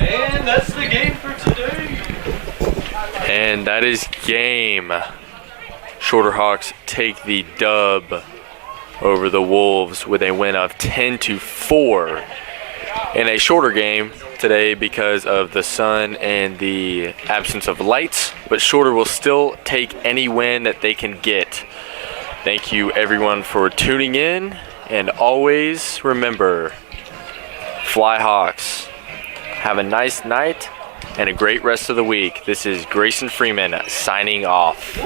And that's the game for today. And that is game. Shorter Hawks take the dub over the Wolves with a win of 10-4 in a shorter game today because of the sun and the absence of lights, but Shorter will still take any win that they can get. Thank you everyone for tuning in, and always remember, Fly Hawks. Have a nice night and a great rest of the week. This is Grayson Freeman signing off.